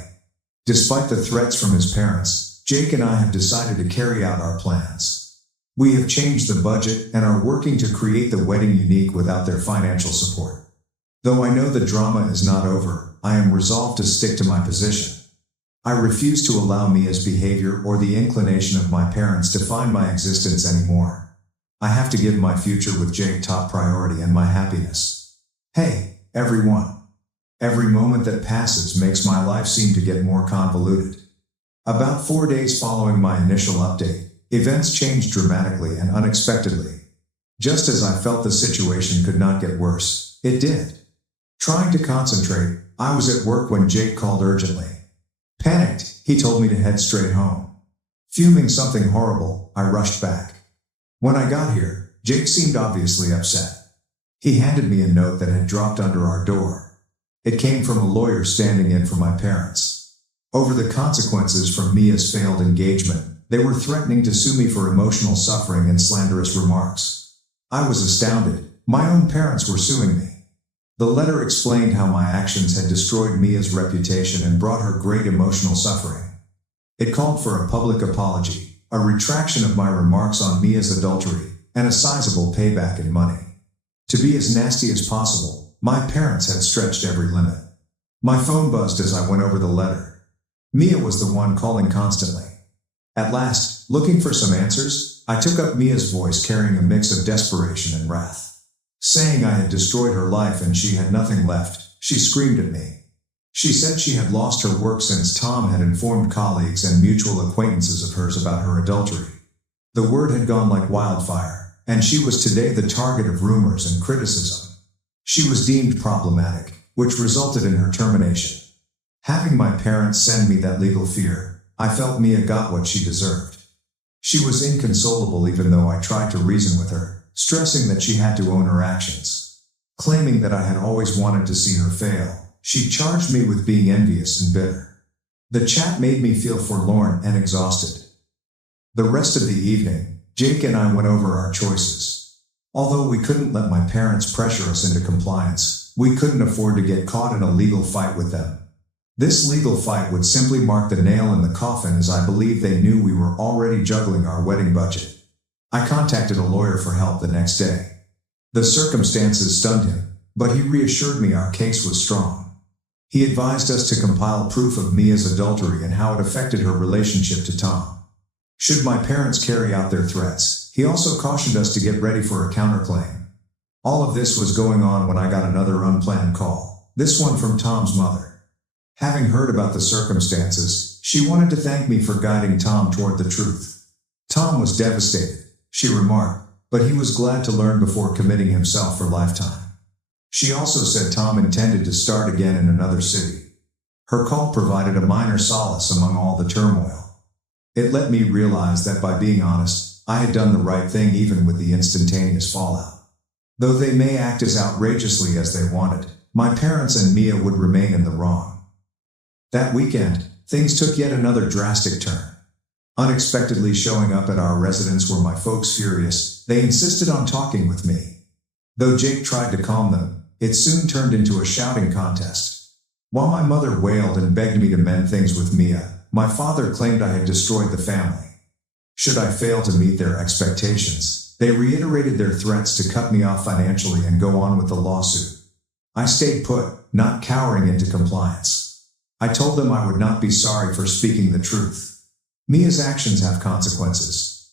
Despite the threats from his parents, Jake and I have decided to carry out our plans. We have changed the budget and are working to create the wedding unique without their financial support. Though I know the drama is not over, I am resolved to stick to my position. I refuse to allow Mia's behavior or the inclination of my parents define my existence anymore. I have to give my future with Jake top priority and my happiness. Hey, everyone. Every moment that passes makes my life seem to get more convoluted. About 4 days following my initial update, events changed dramatically and unexpectedly. Just as I felt the situation could not get worse, it did. Trying to concentrate, I was at work when Jake called urgently. Panicked, he told me to head straight home. Fuming something horrible, I rushed back. When I got here, Jake seemed obviously upset. He handed me a note that had dropped under our door. It came from a lawyer standing in for my parents. Over the consequences from Mia's failed engagement, they were threatening to sue me for emotional suffering and slanderous remarks. I was astounded. My own parents were suing me. The letter explained how my actions had destroyed Mia's reputation and brought her great emotional suffering. It called for a public apology, a retraction of my remarks on Mia's adultery, and a sizable payback in money. To be as nasty as possible, my parents had stretched every limit. My phone buzzed as I went over the letter. Mia was the one calling constantly. At last, looking for some answers, I took up Mia's voice carrying a mix of desperation and wrath. Saying I had destroyed her life and she had nothing left, she screamed at me. She said she had lost her work since Tom had informed colleagues and mutual acquaintances of hers about her adultery. The word had gone like wildfire, and she was today the target of rumors and criticism. She was deemed problematic, which resulted in her termination. Having my parents send me that legal fear, I felt Mia got what she deserved. She was inconsolable even though I tried to reason with her, stressing that she had to own her actions. Claiming that I had always wanted to see her fail, she charged me with being envious and bitter. The chat made me feel forlorn and exhausted. The rest of the evening, Jake and I went over our choices. Although we couldn't let my parents pressure us into compliance, we couldn't afford to get caught in a legal fight with them. This legal fight would simply mark the nail in the coffin, as I believe they knew we were already juggling our wedding budget. I contacted a lawyer for help the next day. The circumstances stunned him, but he reassured me our case was strong. He advised us to compile proof of Mia's adultery and how it affected her relationship to Tom. Should my parents carry out their threats, he also cautioned us to get ready for a counterclaim. All of this was going on when I got another unplanned call, this one from Tom's mother. Having heard about the circumstances, she wanted to thank me for guiding Tom toward the truth. Tom was devastated, she remarked, but he was glad to learn before committing himself for lifetime. She also said Tom intended to start again in another city. Her call provided a minor solace among all the turmoil. It let me realize that by being honest, I had done the right thing even with the instantaneous fallout. Though they may act as outrageously as they wanted, my parents and Mia would remain in the wrong. That weekend, things took yet another drastic turn. Unexpectedly showing up at our residence were my folks furious. They insisted on talking with me. Though Jake tried to calm them, it soon turned into a shouting contest. While my mother wailed and begged me to mend things with Mia, my father claimed I had destroyed the family. Should I fail to meet their expectations, they reiterated their threats to cut me off financially and go on with the lawsuit. I stayed put, not cowering into compliance. I told them I would not be sorry for speaking the truth. Mia's actions have consequences.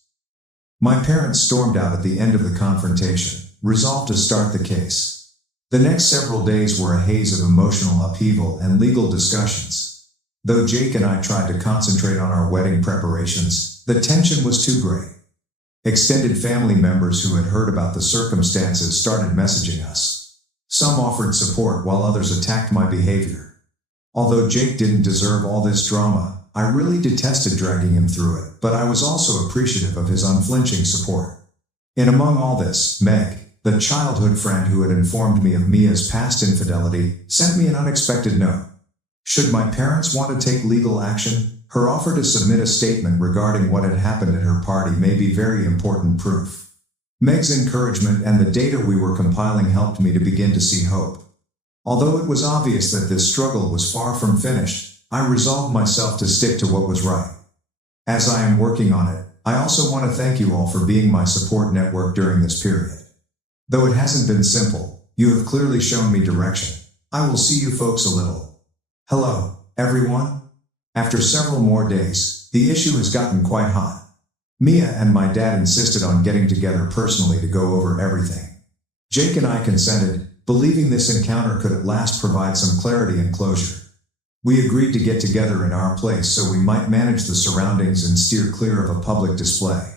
My parents stormed out at the end of the confrontation, resolved to start the case. The next several days were a haze of emotional upheaval and legal discussions. Though Jake and I tried to concentrate on our wedding preparations, the tension was too great. Extended family members who had heard about the circumstances started messaging us. Some offered support while others attacked my behavior. Although Jake didn't deserve all this drama, I really detested dragging him through it, but I was also appreciative of his unflinching support. And among all this, Meg, the childhood friend who had informed me of Mia's past infidelity, sent me an unexpected note. Should my parents want to take legal action, her offer to submit a statement regarding what had happened at her party may be very important proof. Meg's encouragement and the data we were compiling helped me to begin to see hope. Although it was obvious that this struggle was far from finished, I resolved myself to stick to what was right. As I am working on it, I also want to thank you all for being my support network during this period. Though it hasn't been simple, you have clearly shown me direction. I will see you folks a little. Hello, everyone. After several more days, the issue has gotten quite hot. Mia and my dad insisted on getting together personally to go over everything. Jake and I consented, believing this encounter could at last provide some clarity and closure. We agreed to get together in our place so we might manage the surroundings and steer clear of a public display.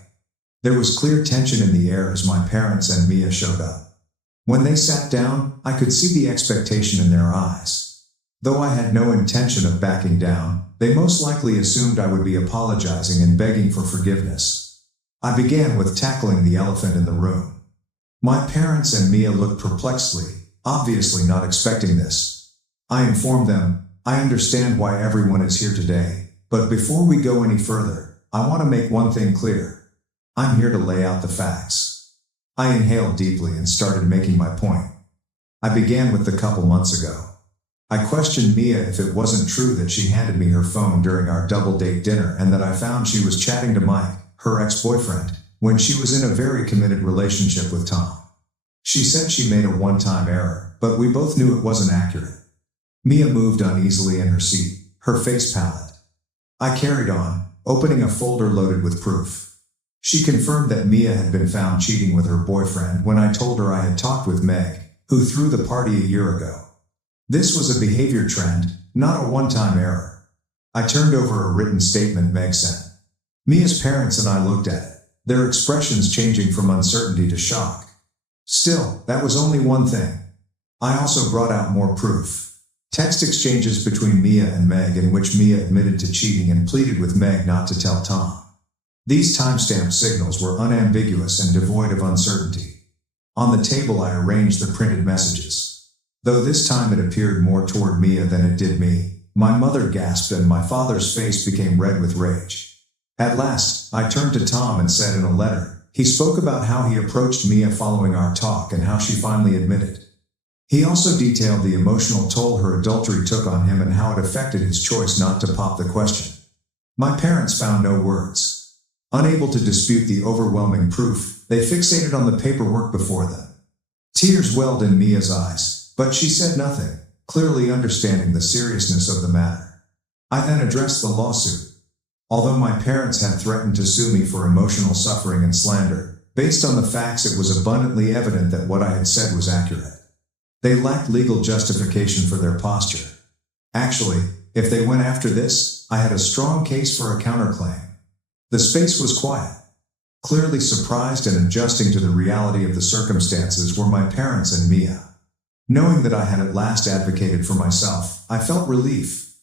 There was clear tension in the air as my parents and Mia showed up. When they sat down, I could see the expectation in their eyes. Though I had no intention of backing down, they most likely assumed I would be apologizing and begging for forgiveness. I began with tackling the elephant in the room. My parents and Mia looked perplexedly, obviously not expecting this. I informed them, I understand why everyone is here today, but before we go any further, I want to make one thing clear. I'm here to lay out the facts. I inhaled deeply and started making my point. I began with the couple months ago. I questioned Mia if it wasn't true that she handed me her phone during our double-date dinner and that I found she was chatting to Mike, her ex-boyfriend, when she was in a very committed relationship with Tom. She said she made a one-time error, but we both knew it wasn't accurate. Mia moved uneasily in her seat, her face pallid. I carried on, opening a folder loaded with proof. She confirmed that Mia had been found cheating with her boyfriend when I told her I had talked with Meg, who threw the party a year ago. This was a behavior trend, not a one-time error. I turned over a written statement Meg sent. Mia's parents and I looked at it, their expressions changing from uncertainty to shock. Still, that was only one thing. I also brought out more proof. Text exchanges between Mia and Meg in which Mia admitted to cheating and pleaded with Meg not to tell Tom. These timestamp signals were unambiguous and devoid of uncertainty. On the table I arranged the printed messages. Though this time it appeared more toward Mia than it did me, my mother gasped and my father's face became red with rage. At last, I turned to Tom and said in a letter, he spoke about how he approached Mia following our talk and how she finally admitted. He also detailed the emotional toll her adultery took on him and how it affected his choice not to pop the question. My parents found no words. Unable to dispute the overwhelming proof, they fixated on the paperwork before them. Tears welled in Mia's eyes. But she said nothing, clearly understanding the seriousness of the matter. I then addressed the lawsuit. Although my parents had threatened to sue me for emotional suffering and slander, based on the facts it was abundantly evident that what I had said was accurate. They lacked legal justification for their posture. Actually, if they went after this, I had a strong case for a counterclaim. The space was quiet. Clearly surprised and adjusting to the reality of the circumstances were my parents and Mia. Knowing that I had at last advocated for myself, I felt relief.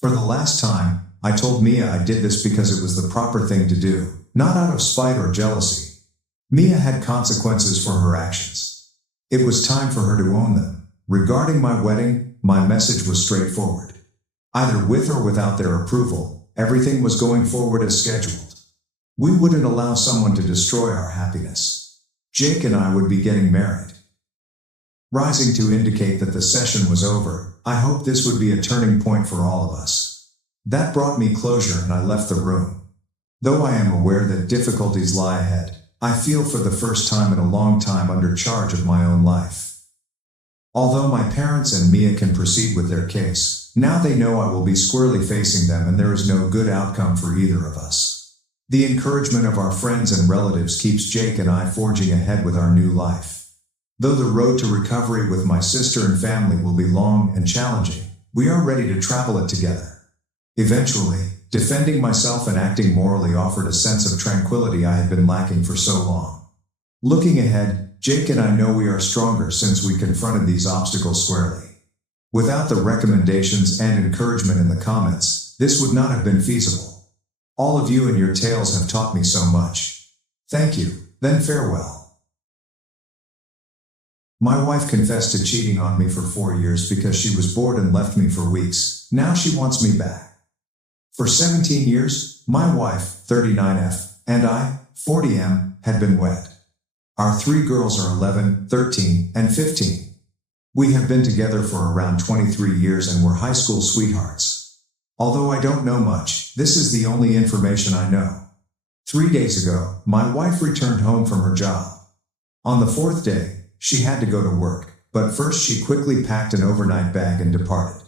For the last time, I told Mia I did this because it was the proper thing to do, not out of spite or jealousy. Mia had consequences for her actions. It was time for her to own them. Regarding my wedding, my message was straightforward. Either with or without their approval, everything was going forward as scheduled. We wouldn't allow someone to destroy our happiness. Jake and I would be getting married. Rising to indicate that the session was over, I hoped this would be a turning point for all of us. That brought me closure and I left the room. Though I am aware that difficulties lie ahead, I feel for the first time in a long time under charge of my own life. Although my parents and Mia can proceed with their case, now they know I will be squarely facing them and there is no good outcome for either of us. The encouragement of our friends and relatives keeps Jake and I forging ahead with our new life. Though the road to recovery with my sister and family will be long and challenging, we are ready to travel it together. Eventually, defending myself and acting morally offered a sense of tranquility I had been lacking for so long. Looking ahead, Jake and I know we are stronger since we confronted these obstacles squarely. Without the recommendations and encouragement in the comments, this would not have been feasible. All of you and your tales have taught me so much. Thank you, then farewell. My wife confessed to cheating on me for 4 years because she was bored and left me for weeks. Now she wants me back. For 17 years, my wife, 39F, and I, 40M, had been wed. Our 3 girls are 11, 13, and 15. We have been together for around 23 years and were high school sweethearts. Although I don't know much, this is the only information I know. 3 days ago, my wife returned home from her job. On the 4th day, she had to go to work, but first she quickly packed an overnight bag and departed.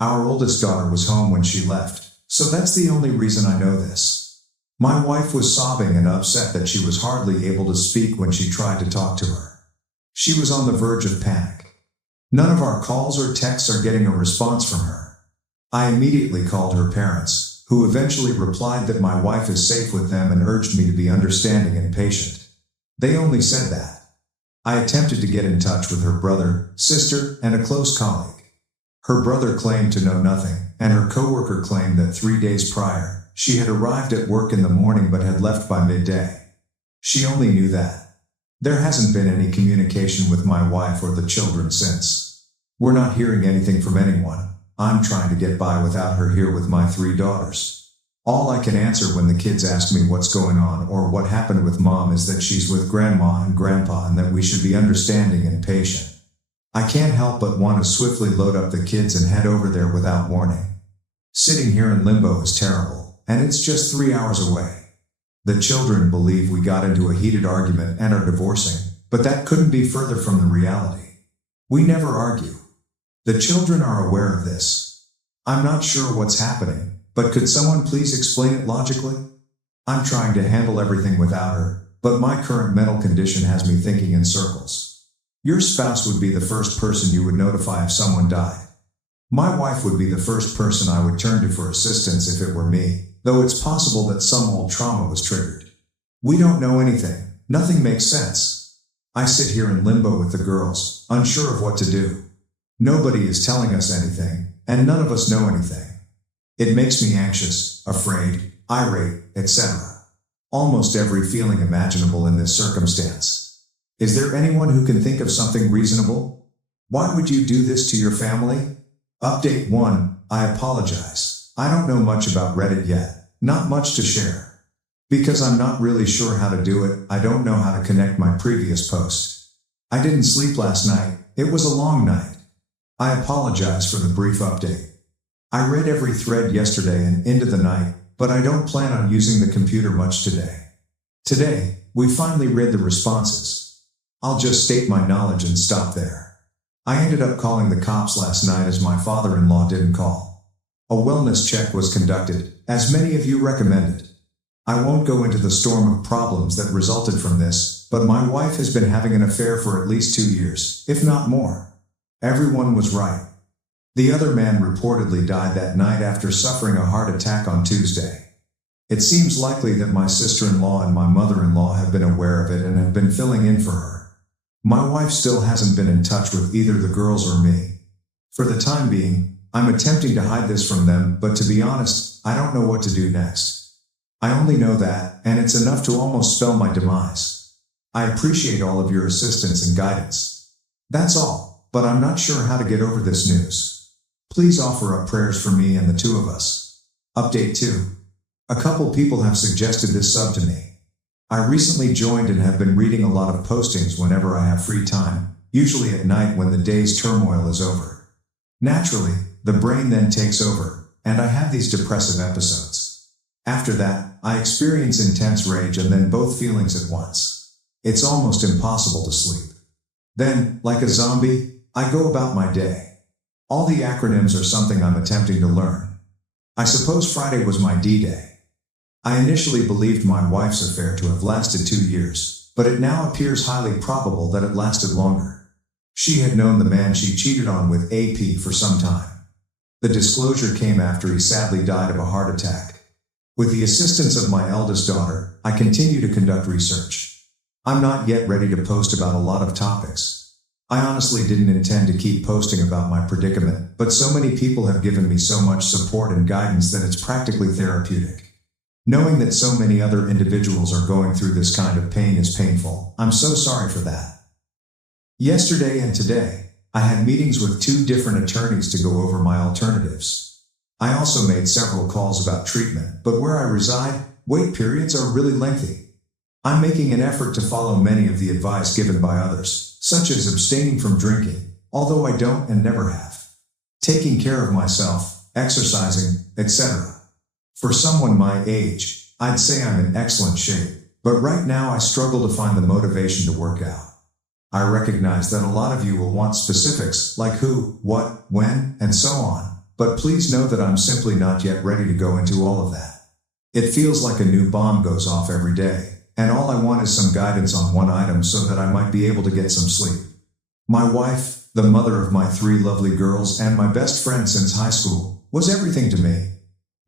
Our oldest daughter was home when she left, so that's the only reason I know this. My wife was sobbing and upset that she was hardly able to speak when she tried to talk to her. She was on the verge of panic. None of our calls or texts are getting a response from her. I immediately called her parents, who eventually replied that my wife is safe with them and urged me to be understanding and patient. They only said that. I attempted to get in touch with her brother, sister, and a close colleague. Her brother claimed to know nothing, and her coworker claimed that 3 days prior, she had arrived at work in the morning but had left by midday. She only knew that. There hasn't been any communication with my wife or the children since. We're not hearing anything from anyone. I'm trying to get by without her here with my 3 daughters. All I can answer when the kids ask me what's going on or what happened with mom is that she's with grandma and grandpa and that we should be understanding and patient. I can't help but want to swiftly load up the kids and head over there without warning. Sitting here in limbo is terrible, and it's just 3 hours away. The children believe we got into a heated argument and are divorcing, but that couldn't be further from the reality. We never argue. The children are aware of this. I'm not sure what's happening, but could someone please explain it logically? I'm trying to handle everything without her, but my current mental condition has me thinking in circles. Your spouse would be the first person you would notify if someone died. My wife would be the first person I would turn to for assistance if it were me, though it's possible that some old trauma was triggered. We don't know anything. Nothing makes sense. I sit here in limbo with the girls, unsure of what to do. Nobody is telling us anything, and none of us know anything. It makes me anxious, afraid, irate, etc. Almost every feeling imaginable in this circumstance. Is there anyone who can think of something reasonable? Why would you do this to your family? Update 1. I apologize. I don't know much about Reddit yet. Not much to share. Because I'm not really sure how to do it, I don't know how to connect my previous post. I didn't sleep last night. It was a long night. I apologize for the brief update. I read every thread yesterday and into the night, but I don't plan on using the computer much today. Today, we finally read the responses. I'll just state my knowledge and stop there. I ended up calling the cops last night as my father-in-law didn't call. A wellness check was conducted, as many of you recommended. I won't go into the storm of problems that resulted from this, but my wife has been having an affair for at least 2 years, if not more. Everyone was right. The other man reportedly died that night after suffering a heart attack on Tuesday. It seems likely that my sister-in-law and my mother-in-law have been aware of it and have been filling in for her. My wife still hasn't been in touch with either the girls or me. For the time being, I'm attempting to hide this from them, but to be honest, I don't know what to do next. I only know that, and it's enough to almost spell my demise. I appreciate all of your assistance and guidance. That's all, but I'm not sure how to get over this news. Please offer up prayers for me and the 2 of us. Update 2. A couple people have suggested this sub to me. I recently joined and have been reading a lot of postings whenever I have free time, usually at night when the day's turmoil is over. Naturally, the brain then takes over, and I have these depressive episodes. After that, I experience intense rage and then both feelings at once. It's almost impossible to sleep. Then, like a zombie, I go about my day. All the acronyms are something I'm attempting to learn. I suppose Friday was my D-Day. I initially believed my wife's affair to have lasted 2 years, but it now appears highly probable that it lasted longer. She had known the man she cheated on with AP for some time. The disclosure came after he sadly died of a heart attack. With the assistance of my eldest daughter, I continue to conduct research. I'm not yet ready to post about a lot of topics. I honestly didn't intend to keep posting about my predicament, but so many people have given me so much support and guidance that it's practically therapeutic. Knowing that so many other individuals are going through this kind of pain is painful. I'm so sorry for that. Yesterday and today, I had meetings with 2 different attorneys to go over my alternatives. I also made several calls about treatment, but where I reside, wait periods are really lengthy. I'm making an effort to follow many of the advice given by others, such as abstaining from drinking, although I don't and never have. Taking care of myself, exercising, etc. For someone my age, I'd say I'm in excellent shape, but right now I struggle to find the motivation to work out. I recognize that a lot of you will want specifics, like who, what, when, and so on, but please know that I'm simply not yet ready to go into all of that. It feels like a new bomb goes off every day, and all I want is some guidance on one item so that I might be able to get some sleep. My wife, the mother of my 3 lovely girls and my best friend since high school, was everything to me.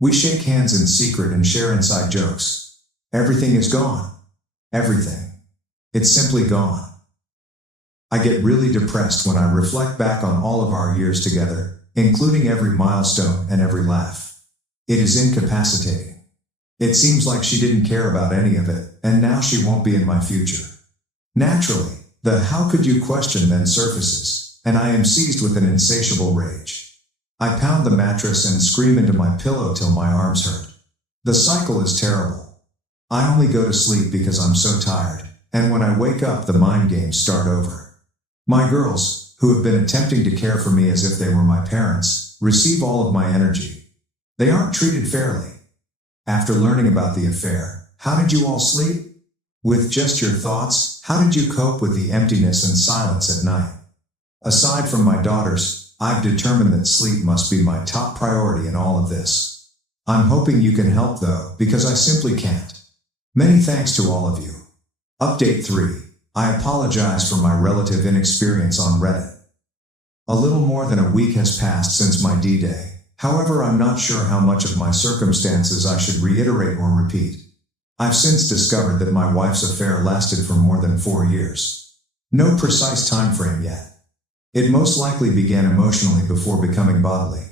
We shake hands in secret and share inside jokes. Everything is gone. Everything. It's simply gone. I get really depressed when I reflect back on all of our years together, including every milestone and every laugh. It is incapacitating. It seems like she didn't care about any of it, and now she won't be in my future. Naturally, the "how could you" question then surfaces, and I am seized with an insatiable rage. I pound the mattress and scream into my pillow till my arms hurt. The cycle is terrible. I only go to sleep because I'm so tired, and when I wake up the mind games start over. My girls, who have been attempting to care for me as if they were my parents, receive all of my energy. They aren't treated fairly. After learning about the affair, how did you all sleep? With just your thoughts, how did you cope with the emptiness and silence at night? Aside from my daughters, I've determined that sleep must be my top priority in all of this. I'm hoping you can help though, because I simply can't. Many thanks to all of you. Update 3. I apologize for my relative inexperience on Reddit. A little more than a week has passed since my D-Day. However, I'm not sure how much of my circumstances I should reiterate or repeat. I've since discovered that my wife's affair lasted for more than 4 years. No precise time frame yet. It most likely began emotionally before becoming bodily.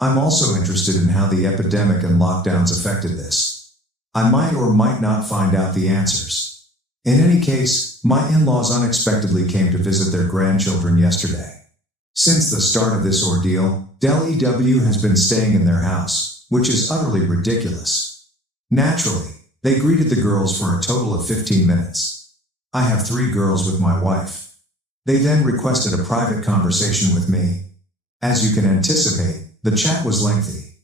I'm also interested in how the epidemic and lockdowns affected this. I might or might not find out the answers. In any case, my in-laws unexpectedly came to visit their grandchildren yesterday. Since the start of this ordeal, Del EW has been staying in their house, which is utterly ridiculous. Naturally, they greeted the girls for a total of 15 minutes. I have 3 girls with my wife. They then requested a private conversation with me. As you can anticipate, the chat was lengthy.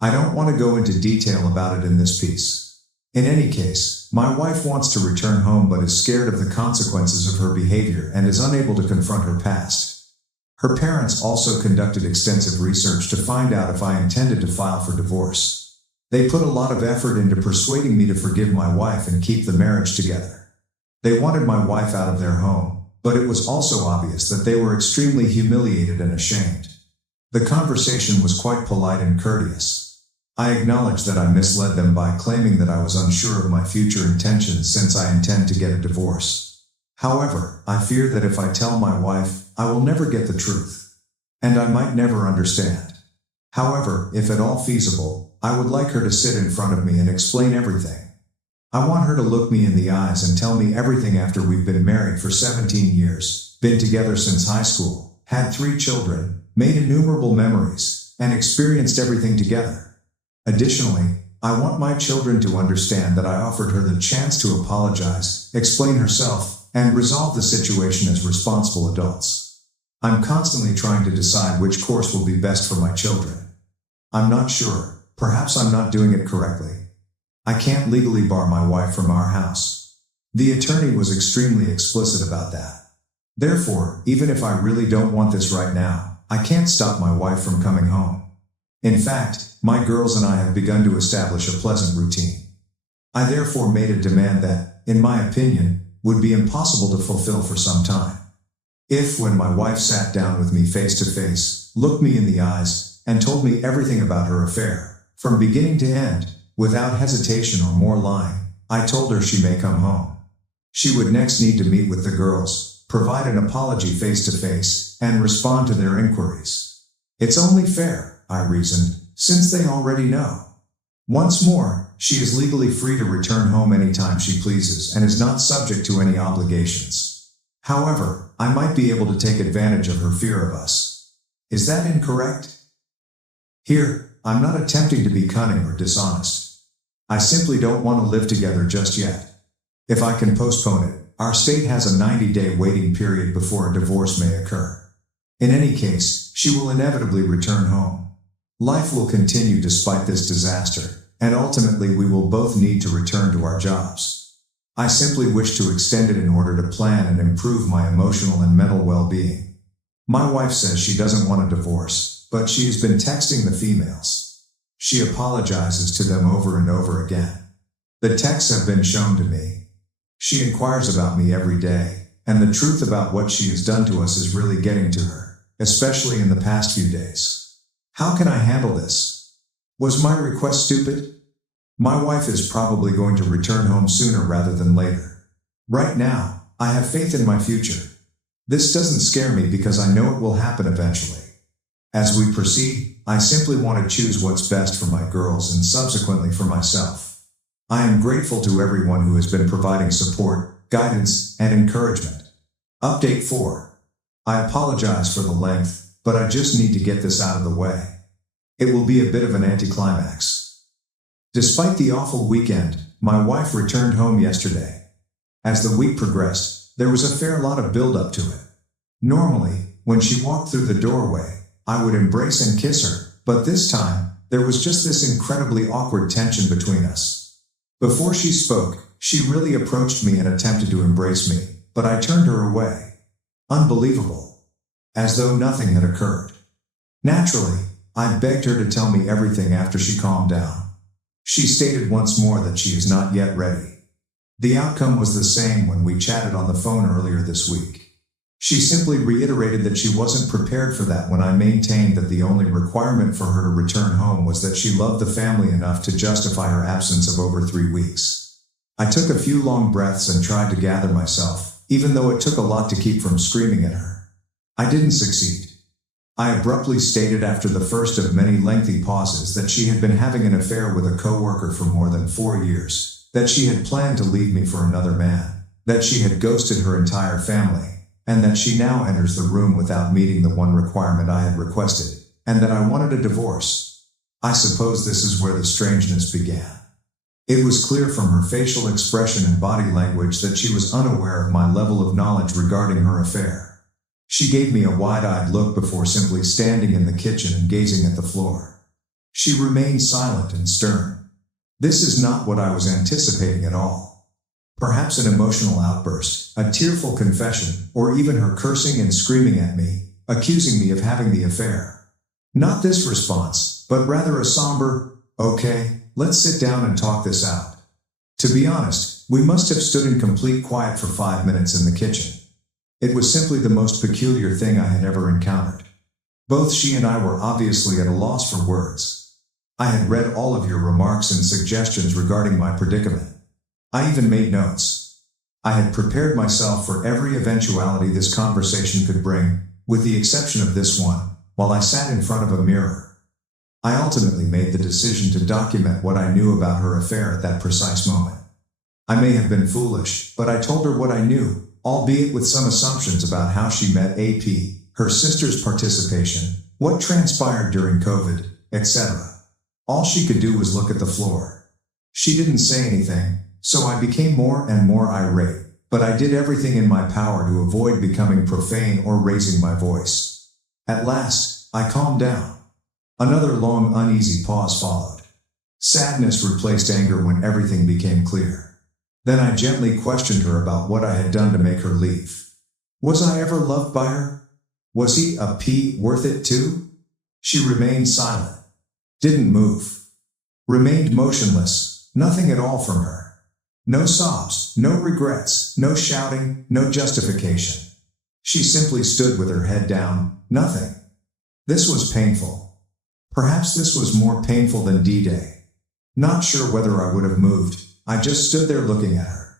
I don't want to go into detail about it in this piece. In any case, my wife wants to return home but is scared of the consequences of her behavior and is unable to confront her past. Her parents also conducted extensive research to find out if I intended to file for divorce. They put a lot of effort into persuading me to forgive my wife and keep the marriage together. They wanted my wife out of their home, but it was also obvious that they were extremely humiliated and ashamed. The conversation was quite polite and courteous. I acknowledged that I misled them by claiming that I was unsure of my future intentions since I intend to get a divorce. However, I fear that if I tell my wife, I will never get the truth. And I might never understand. However, if at all feasible, I would like her to sit in front of me and explain everything. I want her to look me in the eyes and tell me everything after we've been married for 17 years, been together since high school, had 3 children, made innumerable memories, and experienced everything together. Additionally, I want my children to understand that I offered her the chance to apologize, explain herself, and resolve the situation as responsible adults. I'm constantly trying to decide which course will be best for my children. I'm not sure. Perhaps I'm not doing it correctly. I can't legally bar my wife from our house. The attorney was extremely explicit about that. Therefore, even if I really don't want this right now, I can't stop my wife from coming home. In fact, my girls and I have begun to establish a pleasant routine. I therefore made a demand that, in my opinion, would be impossible to fulfill for some time. If, when my wife sat down with me face to face, looked me in the eyes, and told me everything about her affair, from beginning to end, without hesitation or more lying, I told her she may come home. She would next need to meet with the girls, provide an apology face to face, and respond to their inquiries. It's only fair, I reasoned, since they already know. Once more, she is legally free to return home anytime she pleases and is not subject to any obligations. However, I might be able to take advantage of her fear of us. Is that incorrect? Here, I'm not attempting to be cunning or dishonest. I simply don't want to live together just yet. If I can postpone it, our state has a 90-day waiting period before a divorce may occur. In any case, she will inevitably return home. Life will continue despite this disaster, and ultimately we will both need to return to our jobs. I simply wish to extend it in order to plan and improve my emotional and mental well-being. My wife says she doesn't want a divorce, but she has been texting the females. She apologizes to them over and over again. The texts have been shown to me. She inquires about me every day, and the truth about what she has done to us is really getting to her, especially in the past few days. How can I handle this? Was my request stupid? My wife is probably going to return home sooner rather than later. Right now, I have faith in my future. This doesn't scare me because I know it will happen eventually. As we proceed, I simply want to choose what's best for my girls and subsequently for myself. I am grateful to everyone who has been providing support, guidance, and encouragement. Update 4. I apologize for the length, but I just need to get this out of the way. It will be a bit of an anticlimax. Despite the awful weekend, my wife returned home yesterday. As the week progressed, there was a fair lot of build-up to it. Normally, when she walked through the doorway, I would embrace and kiss her, but this time, there was just this incredibly awkward tension between us. Before she spoke, she really approached me and attempted to embrace me, but I turned her away. Unbelievable. As though nothing had occurred. Naturally, I begged her to tell me everything after she calmed down. She stated once more that she is not yet ready. The outcome was the same when we chatted on the phone earlier this week. She simply reiterated that she wasn't prepared for that when I maintained that the only requirement for her to return home was that she loved the family enough to justify her absence of over 3 weeks. I took a few long breaths and tried to gather myself, even though it took a lot to keep from screaming at her. I didn't succeed. I abruptly stated after the first of many lengthy pauses that she had been having an affair with a coworker for more than 4 years. That she had planned to leave me for another man, that she had ghosted her entire family, and that she now enters the room without meeting the one requirement I had requested, and that I wanted a divorce. I suppose this is where the strangeness began. It was clear from her facial expression and body language that she was unaware of my level of knowledge regarding her affair. She gave me a wide-eyed look before simply standing in the kitchen and gazing at the floor. She remained silent and stern. This is not what I was anticipating at all. Perhaps an emotional outburst, a tearful confession, or even her cursing and screaming at me, accusing me of having the affair. Not this response, but rather a somber, "Okay, let's sit down and talk this out." To be honest, we must have stood in complete quiet for 5 minutes in the kitchen. It was simply the most peculiar thing I had ever encountered. Both she and I were obviously at a loss for words. I had read all of your remarks and suggestions regarding my predicament. I even made notes. I had prepared myself for every eventuality this conversation could bring, with the exception of this one, while I sat in front of a mirror. I ultimately made the decision to document what I knew about her affair at that precise moment. I may have been foolish, but I told her what I knew, albeit with some assumptions about how she met AP, her sister's participation, what transpired during COVID, etc. All she could do was look at the floor. She didn't say anything, so I became more and more irate, but I did everything in my power to avoid becoming profane or raising my voice. At last, I calmed down. Another long, uneasy pause followed. Sadness replaced anger when everything became clear. Then I gently questioned her about what I had done to make her leave. Was I ever loved by her? Was he a P worth it too? She remained silent. Didn't move. Remained motionless, nothing at all from her. No sobs, no regrets, no shouting, no justification. She simply stood with her head down, nothing. This was painful. Perhaps this was more painful than D-Day. Not sure whether I would have moved, I just stood there looking at her.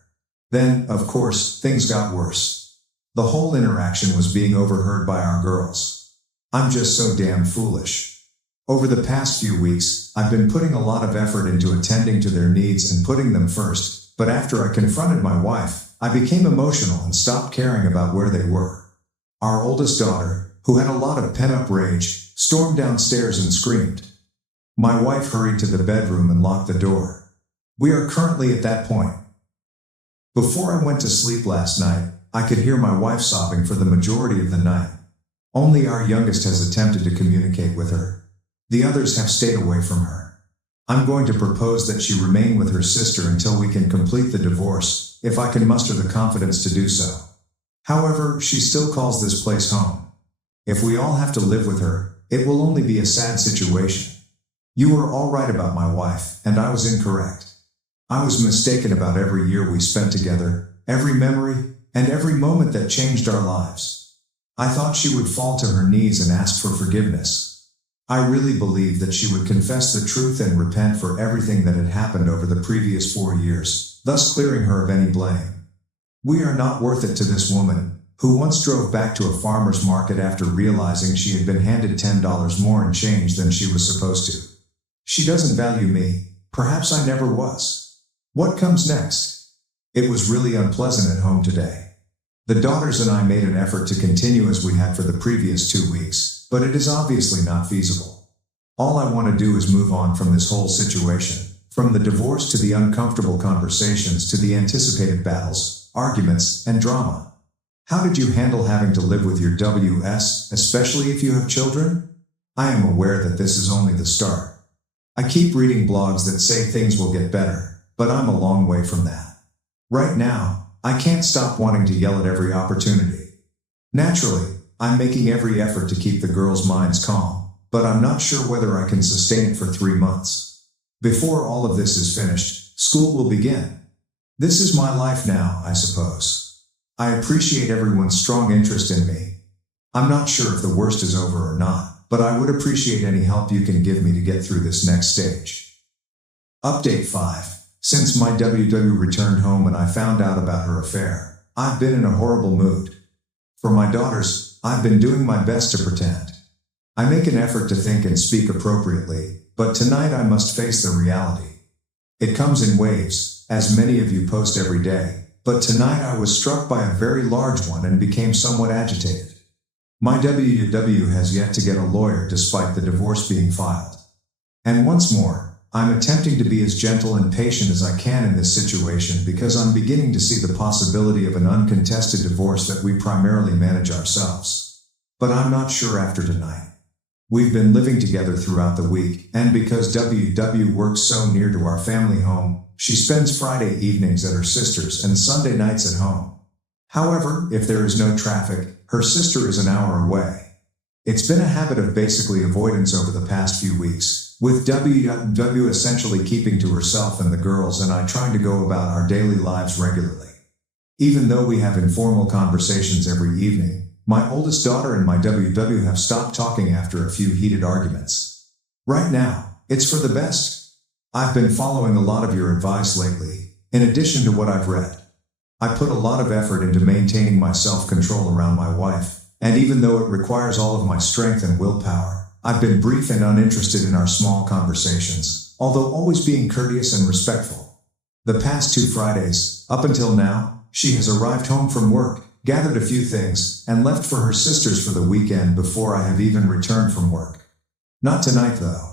Then, of course, things got worse. The whole interaction was being overheard by our girls. I'm just so damn foolish. Over the past few weeks, I've been putting a lot of effort into attending to their needs and putting them first, but after I confronted my wife, I became emotional and stopped caring about where they were. Our oldest daughter, who had a lot of pent-up rage, stormed downstairs and screamed. My wife hurried to the bedroom and locked the door. We are currently at that point. Before I went to sleep last night, I could hear my wife sobbing for the majority of the night. Only our youngest has attempted to communicate with her. The others have stayed away from her. I'm going to propose that she remain with her sister until we can complete the divorce, if I can muster the confidence to do so. However, she still calls this place home. If we all have to live with her, it will only be a sad situation. You were all right about my wife, and I was incorrect. I was mistaken about every year we spent together, every memory, and every moment that changed our lives. I thought she would fall to her knees and ask for forgiveness. I really believed that she would confess the truth and repent for everything that had happened over the previous 4 years, thus clearing her of any blame. We are not worth it to this woman, who once drove back to a farmer's market after realizing she had been handed $10 more in change than she was supposed to. She doesn't value me, perhaps I never was. What comes next? It was really unpleasant at home today. The daughters and I made an effort to continue as we had for the previous 2 weeks, but it is obviously not feasible. All I want to do is move on from this whole situation, from the divorce to the uncomfortable conversations to the anticipated battles, arguments, and drama. How did you handle having to live with your WS, especially if you have children? I am aware that this is only the start. I keep reading blogs that say things will get better, but I'm a long way from that. Right now, I can't stop wanting to yell at every opportunity. Naturally, I'm making every effort to keep the girls' minds calm, but I'm not sure whether I can sustain it for 3 months. Before all of this is finished, school will begin. This is my life now, I suppose. I appreciate everyone's strong interest in me. I'm not sure if the worst is over or not, but I would appreciate any help you can give me to get through this next stage. Update 5. Since my WW returned home and I found out about her affair, I've been in a horrible mood. For my daughters, I've been doing my best to pretend. I make an effort to think and speak appropriately, but tonight I must face the reality. It comes in waves, as many of you post every day, but tonight I was struck by a very large one and became somewhat agitated. My WW has yet to get a lawyer despite the divorce being filed. And once more, I'm attempting to be as gentle and patient as I can in this situation because I'm beginning to see the possibility of an uncontested divorce that we primarily manage ourselves. But I'm not sure after tonight. We've been living together throughout the week, and because WW works so near to our family home, she spends Friday evenings at her sister's and Sunday nights at home. However, if there is no traffic, her sister is an hour away. It's been a habit of basically avoidance over the past few weeks, with WW essentially keeping to herself and the girls and I trying to go about our daily lives regularly. Even though we have informal conversations every evening, my oldest daughter and my WW have stopped talking after a few heated arguments. Right now, it's for the best. I've been following a lot of your advice lately, in addition to what I've read. I put a lot of effort into maintaining my self-control around my wife, and even though it requires all of my strength and willpower, I've been brief and uninterested in our small conversations, although always being courteous and respectful. The past 2 Fridays, up until now, she has arrived home from work, gathered a few things, and left for her sister's for the weekend before I have even returned from work. Not tonight, though.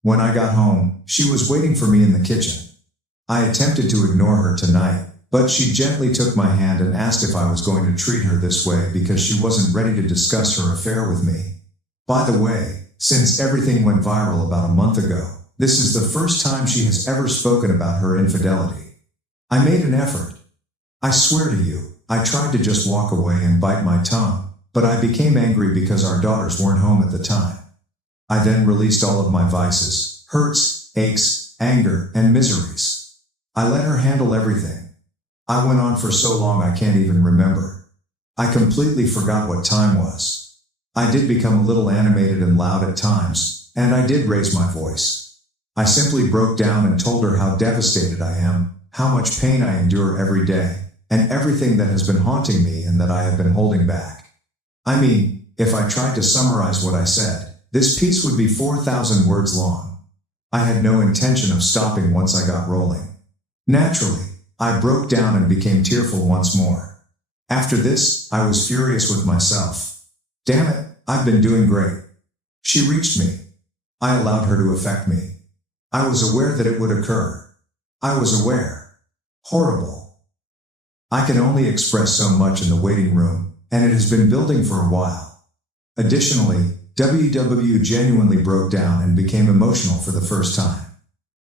When I got home, she was waiting for me in the kitchen. I attempted to ignore her tonight, but she gently took my hand and asked if I was going to treat her this way because she wasn't ready to discuss her affair with me. By the way, since everything went viral about a month ago, this is the first time she has ever spoken about her infidelity. I made an effort. I swear to you, I tried to just walk away and bite my tongue, but I became angry because our daughters weren't home at the time. I then released all of my vices, hurts, aches, anger, and miseries. I let her handle everything. I went on for so long I can't even remember. I completely forgot what time was. I did become a little animated and loud at times, and I did raise my voice. I simply broke down and told her how devastated I am, how much pain I endure every day, and everything that has been haunting me and that I have been holding back. I mean, if I tried to summarize what I said, this piece would be 4,000 words long. I had no intention of stopping once I got rolling. Naturally, I broke down and became tearful once more. After this, I was furious with myself. Damn it, I've been doing great. She reached me. I allowed her to affect me. I was aware that it would occur. I was aware. Horrible. I can only express so much in the waiting room, and it has been building for a while. Additionally, WW genuinely broke down and became emotional for the first time.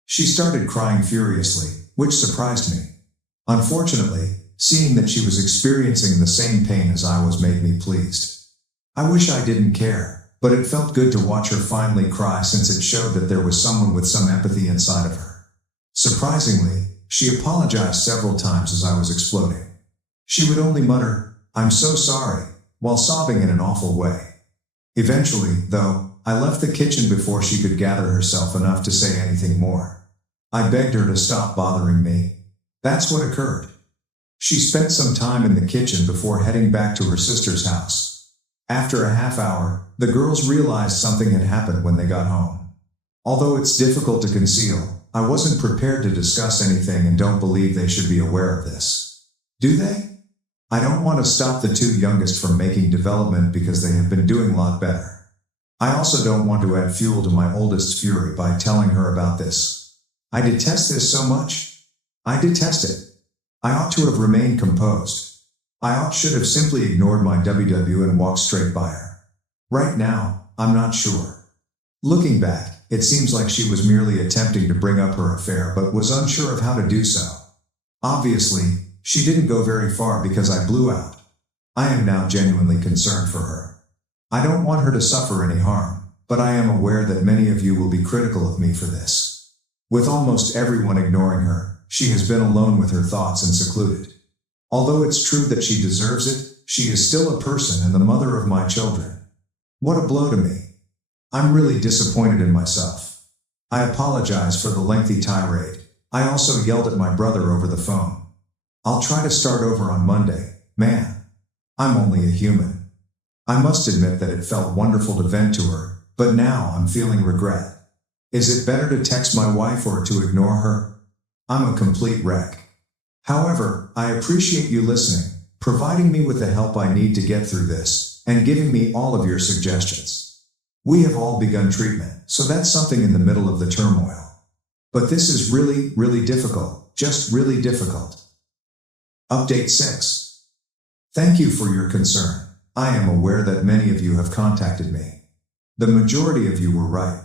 She started crying furiously, which surprised me. Unfortunately, seeing that she was experiencing the same pain as I was made me pleased. I wish I didn't care, but it felt good to watch her finally cry since it showed that there was someone with some empathy inside of her. Surprisingly, she apologized several times as I was exploding. She would only mutter, "I'm so sorry," while sobbing in an awful way. Eventually, though, I left the kitchen before she could gather herself enough to say anything more. I begged her to stop bothering me. That's what occurred. She spent some time in the kitchen before heading back to her sister's house. After a half hour, the girls realized something had happened when they got home. Although it's difficult to conceal, I wasn't prepared to discuss anything and don't believe they should be aware of this. Do they? I don't want to stop the two youngest from making development because they have been doing a lot better. I also don't want to add fuel to my oldest's fury by telling her about this. I detest this so much. I detest it. I ought to have remained composed. I should have simply ignored my WW and walked straight by her. Right now, I'm not sure. Looking back, it seems like she was merely attempting to bring up her affair but was unsure of how to do so. Obviously, she didn't go very far because I blew out. I am now genuinely concerned for her. I don't want her to suffer any harm, but I am aware that many of you will be critical of me for this. With almost everyone ignoring her, she has been alone with her thoughts and secluded. Although it's true that she deserves it, she is still a person and the mother of my children. What a blow to me. I'm really disappointed in myself. I apologize for the lengthy tirade. I also yelled at my brother over the phone. I'll try to start over on Monday, man. I'm only a human. I must admit that it felt wonderful to vent to her, but now I'm feeling regret. Is it better to text my wife or to ignore her? I'm a complete wreck. However, I appreciate you listening, providing me with the help I need to get through this, and giving me all of your suggestions. We have all begun treatment, so that's something in the middle of the turmoil. But this is really, really difficult, just really difficult. Update 6. Thank you for your concern. I am aware that many of you have contacted me. The majority of you were right.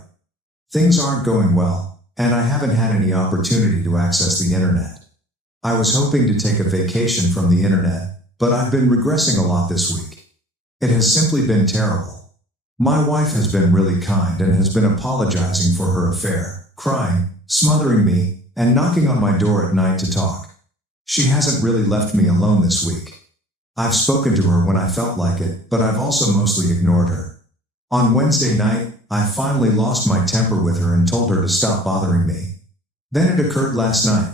Things aren't going well, and I haven't had any opportunity to access the internet. I was hoping to take a vacation from the internet, but I've been regressing a lot this week. It has simply been terrible. My wife has been really kind and has been apologizing for her affair, crying, smothering me, and knocking on my door at night to talk. She hasn't really left me alone this week. I've spoken to her when I felt like it, but I've also mostly ignored her. On Wednesday night, I finally lost my temper with her and told her to stop bothering me. Then it occurred last night.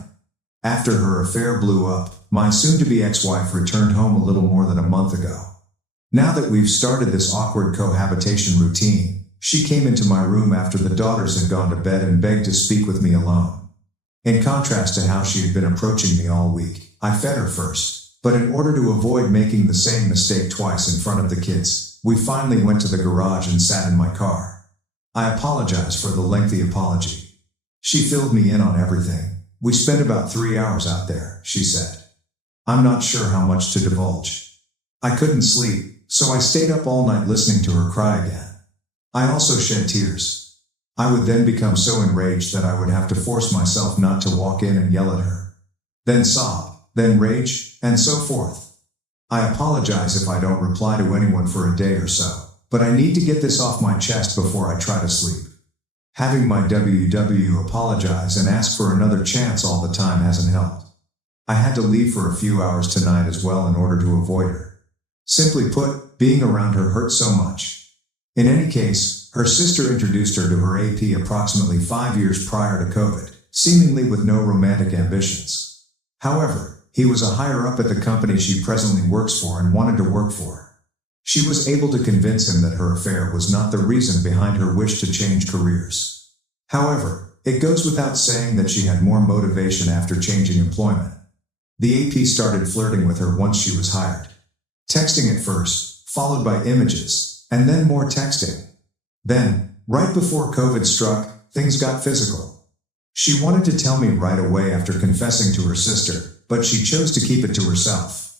After her affair blew up, my soon-to-be ex-wife returned home a little more than a month ago. Now that we've started this awkward cohabitation routine, she came into my room after the daughters had gone to bed and begged to speak with me alone. In contrast to how she had been approaching me all week, I fed her first, but in order to avoid making the same mistake twice in front of the kids, we finally went to the garage and sat in my car. I apologize for the lengthy apology. She filled me in on everything. We spent about 3 hours out there, she said. I'm not sure how much to divulge. I couldn't sleep, so I stayed up all night listening to her cry again. I also shed tears. I would then become so enraged that I would have to force myself not to walk in and yell at her. Then sob, then rage, and so forth. I apologize if I don't reply to anyone for a day or so, but I need to get this off my chest before I try to sleep. Having my WW apologize and ask for another chance all the time hasn't helped. I had to leave for a few hours tonight as well in order to avoid her. Simply put, being around her hurt so much. In any case, her sister introduced her to her AP approximately 5 years prior to COVID, seemingly with no romantic ambitions. However, he was a higher up at the company she presently works for and wanted to work for. She was able to convince him that her affair was not the reason behind her wish to change careers. However, it goes without saying that she had more motivation after changing employment. The AP started flirting with her once she was hired. Texting at first, followed by images, and then more texting. Then, right before COVID struck, things got physical. She wanted to tell me right away after confessing to her sister, but she chose to keep it to herself.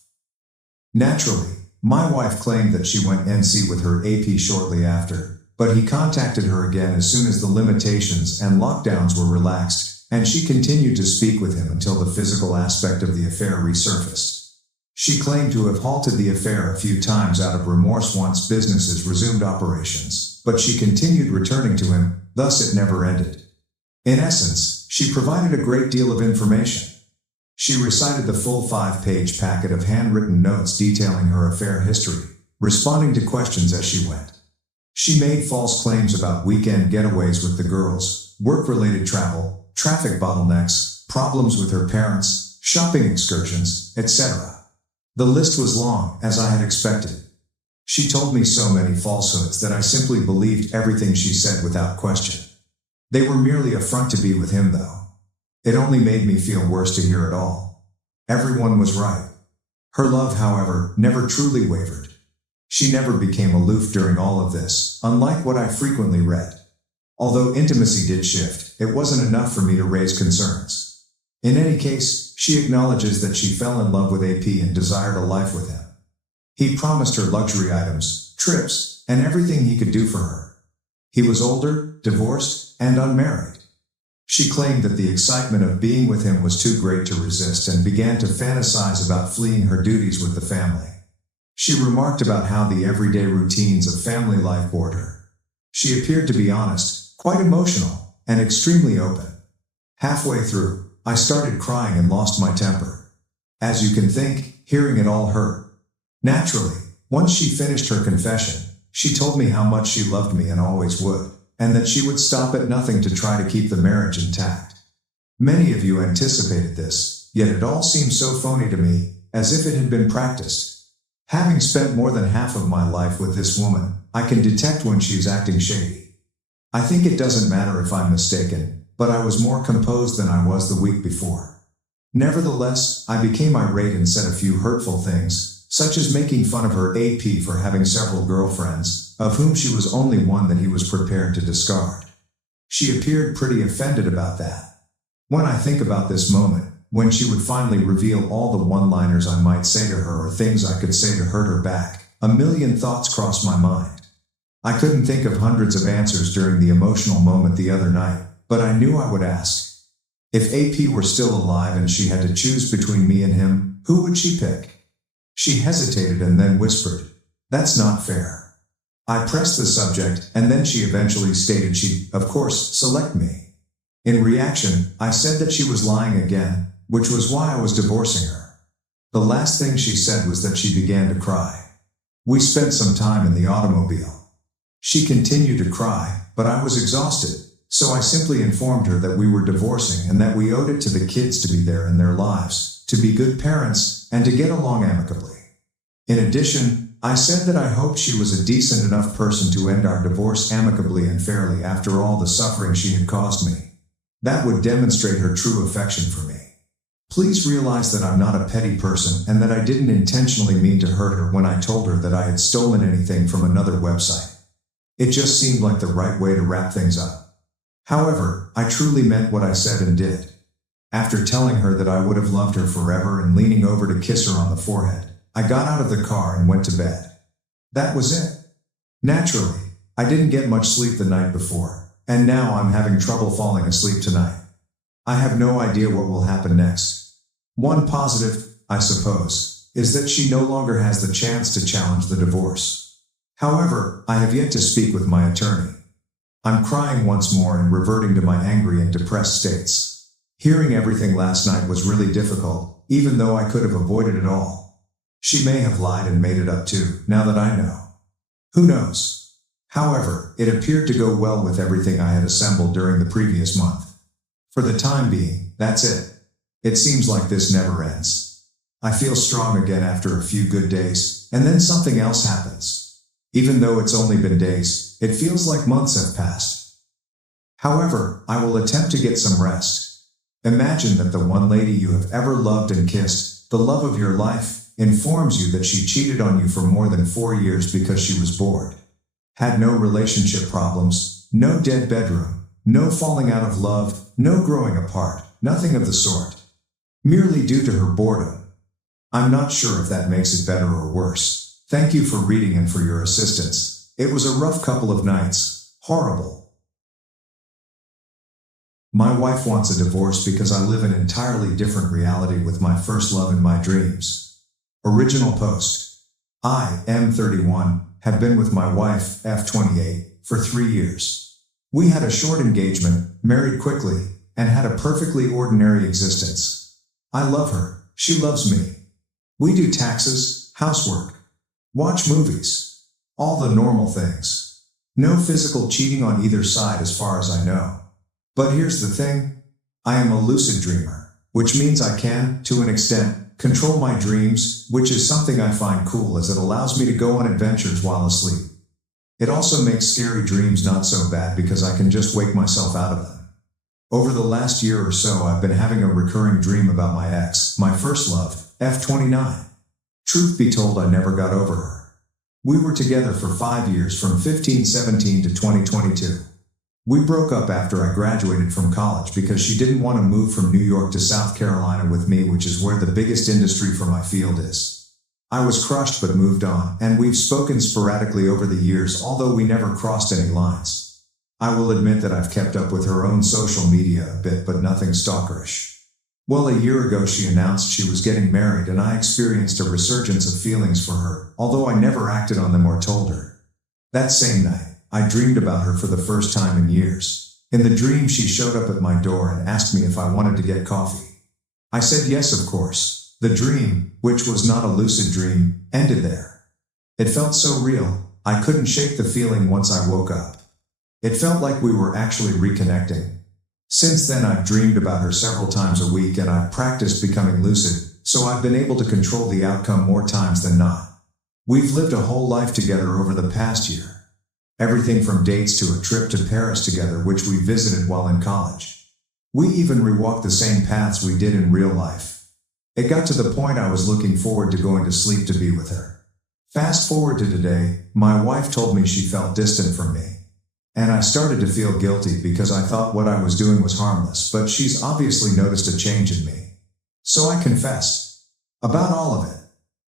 Naturally, my wife claimed that she went NC with her AP shortly after, but he contacted her again as soon as the limitations and lockdowns were relaxed, and she continued to speak with him until the physical aspect of the affair resurfaced. She claimed to have halted the affair a few times out of remorse once businesses resumed operations, but she continued returning to him, thus it never ended. In essence, she provided a great deal of information. She recited the full 5-page packet of handwritten notes detailing her affair history, responding to questions as she went. She made false claims about weekend getaways with the girls, work-related travel, traffic bottlenecks, problems with her parents, shopping excursions, etc. The list was long, as I had expected. She told me so many falsehoods that I simply believed everything she said without question. They were merely a front to be with him, though. It only made me feel worse to hear it all. Everyone was right. Her love, however, never truly wavered. She never became aloof during all of this, unlike what I frequently read. Although intimacy did shift, it wasn't enough for me to raise concerns. In any case, she acknowledges that she fell in love with AP and desired a life with him. He promised her luxury items, trips, and everything he could do for her. He was older, divorced, and unmarried. She claimed that the excitement of being with him was too great to resist and began to fantasize about fleeing her duties with the family. She remarked about how the everyday routines of family life bored her. She appeared to be honest, quite emotional, and extremely open. Halfway through, I started crying and lost my temper. As you can think, hearing it all hurt. Naturally, once she finished her confession, she told me how much she loved me and always would, and that she would stop at nothing to try to keep the marriage intact. Many of you anticipated this, yet it all seemed so phony to me, as if it had been practiced. Having spent more than half of my life with this woman, I can detect when she is acting shady. I think it doesn't matter if I'm mistaken, but I was more composed than I was the week before. Nevertheless, I became irate and said a few hurtful things, such as making fun of her AP for having several girlfriends, of whom she was only one that he was prepared to discard. She appeared pretty offended about that. When I think about this moment, when she would finally reveal all the one-liners I might say to her or things I could say to hurt her back, a million thoughts crossed my mind. I couldn't think of hundreds of answers during the emotional moment the other night, but I knew I would ask. If AP were still alive and she had to choose between me and him, who would she pick? She hesitated and then whispered, "That's not fair." I pressed the subject, and then she eventually stated she'd, of course, select me. In reaction, I said that she was lying again, which was why I was divorcing her. The last thing she said was that she began to cry. We spent some time in the automobile. She continued to cry, but I was exhausted, so I simply informed her that we were divorcing and that we owed it to the kids to be there in their lives, to be good parents, and to get along amicably. In addition, I said that I hoped she was a decent enough person to end our divorce amicably and fairly after all the suffering she had caused me. That would demonstrate her true affection for me. Please realize that I'm not a petty person and that I didn't intentionally mean to hurt her when I told her that I had stolen anything from another website. It just seemed like the right way to wrap things up. However, I truly meant what I said and did. After telling her that I would have loved her forever and leaning over to kiss her on the forehead, I got out of the car and went to bed. That was it. Naturally, I didn't get much sleep the night before, and now I'm having trouble falling asleep tonight. I have no idea what will happen next. One positive, I suppose, is that she no longer has the chance to challenge the divorce. However, I have yet to speak with my attorney. I'm crying once more and reverting to my angry and depressed states. Hearing everything last night was really difficult, even though I could have avoided it all. She may have lied and made it up too, now that I know. Who knows? However, it appeared to go well with everything I had assembled during the previous month. For the time being, that's it. It seems like this never ends. I feel strong again after a few good days, and then something else happens. Even though it's only been days, it feels like months have passed. However, I will attempt to get some rest. Imagine that the one lady you have ever loved and kissed, the love of your life, informs you that she cheated on you for more than 4 years because she was bored. Had no relationship problems, no dead bedroom, no falling out of love, no growing apart, nothing of the sort. Merely due to her boredom. I'm not sure if that makes it better or worse. Thank you for reading and for your assistance. It was a rough couple of nights. Horrible. My wife wants a divorce because I live an entirely different reality with my first love in my dreams. Original post. I, M31, have been with my wife, F28, for 3 years. We had a short engagement, married quickly, and had a perfectly ordinary existence. I love her, she loves me. We do taxes, housework, watch movies, all the normal things. No physical cheating on either side as far as I know. But here's the thing, I am a lucid dreamer, which means I can, to an extent, control my dreams, which is something I find cool as it allows me to go on adventures while asleep. It also makes scary dreams not so bad because I can just wake myself out of them. Over the last year or so, I've been having a recurring dream about my ex, my first love, F29. Truth be told, I never got over her. We were together for 5 years from 15-17 to 2022. We broke up after I graduated from college because she didn't want to move from New York to South Carolina with me, which is where the biggest industry for my field is. I was crushed but moved on, and we've spoken sporadically over the years, although we never crossed any lines. I will admit that I've kept up with her own social media a bit, but nothing stalkerish. Well, a year ago she announced she was getting married, and I experienced a resurgence of feelings for her, although I never acted on them or told her. That same night, I dreamed about her for the first time in years. In the dream, she showed up at my door and asked me if I wanted to get coffee. I said yes, of course. The dream, which was not a lucid dream, ended there. It felt so real, I couldn't shake the feeling once I woke up. It felt like we were actually reconnecting. Since then, I've dreamed about her several times a week, and I've practiced becoming lucid, so I've been able to control the outcome more times than not. We've lived a whole life together over the past year. Everything from dates to a trip to Paris together, which we visited while in college. We even rewalked the same paths we did in real life. It got to the point I was looking forward to going to sleep to be with her. Fast forward to today, my wife told me she felt distant from me. And I started to feel guilty because I thought what I was doing was harmless, but she's obviously noticed a change in me. So I confessed about all of it.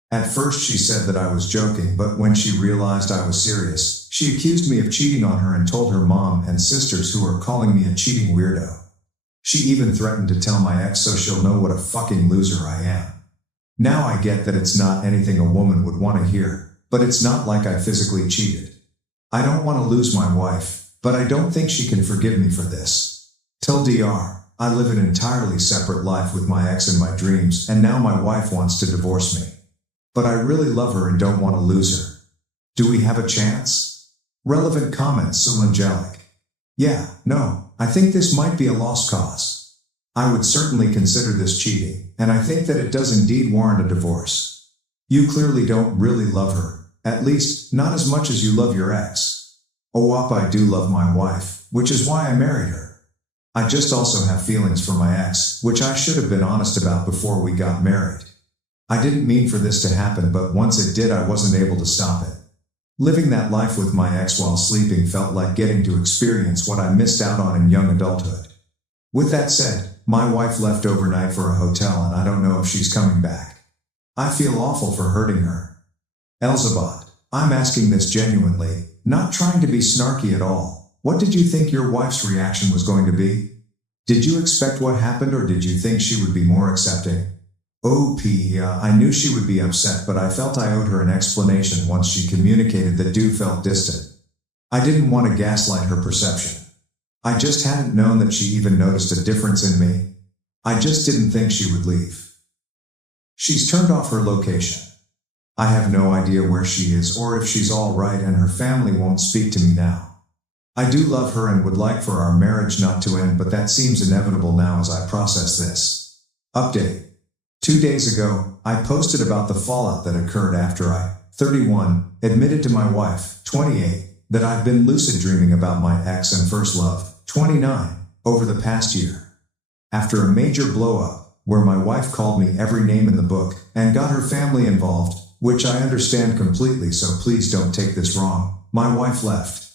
At first she said that I was joking, but when she realized I was serious, she accused me of cheating on her and told her mom and sisters, who are calling me a cheating weirdo. She even threatened to tell my ex so she'll know what a fucking loser I am. Now I get that it's not anything a woman would want to hear, but it's not like I physically cheated. I don't want to lose my wife, but I don't think she can forgive me for this. Till DR, I live an entirely separate life with my ex in my dreams, and now my wife wants to divorce me. But I really love her and don't want to lose her. Do we have a chance? Relevant comments, Angelic. Yeah, no, I think this might be a lost cause. I would certainly consider this cheating, and I think that it does indeed warrant a divorce. You clearly don't really love her. At least, not as much as you love your ex. Oh, I do love my wife, which is why I married her. I just also have feelings for my ex, which I should have been honest about before we got married. I didn't mean for this to happen, but once it did, I wasn't able to stop it. Living that life with my ex while sleeping felt like getting to experience what I missed out on in young adulthood. With that said, my wife left overnight for a hotel, and I don't know if she's coming back. I feel awful for hurting her. Elzabad, I'm asking this genuinely, not trying to be snarky at all. What did you think your wife's reaction was going to be? Did you expect what happened, or did you think she would be more accepting? I knew she would be upset, but I felt I owed her an explanation once she communicated that Du felt distant. I didn't want to gaslight her perception. I just hadn't known that she even noticed a difference in me. I just didn't think she would leave. She's turned off her location. I have no idea where she is or if she's all right, and her family won't speak to me now. I do love her and would like for our marriage not to end, but that seems inevitable now as I process this. Update. 2 days ago, I posted about the fallout that occurred after I, 31, admitted to my wife, 28, that I've been lucid dreaming about my ex and first love, 29, over the past year. After a major blow-up, where my wife called me every name in the book and got her family involved, which I understand completely, so please don't take this wrong, my wife left.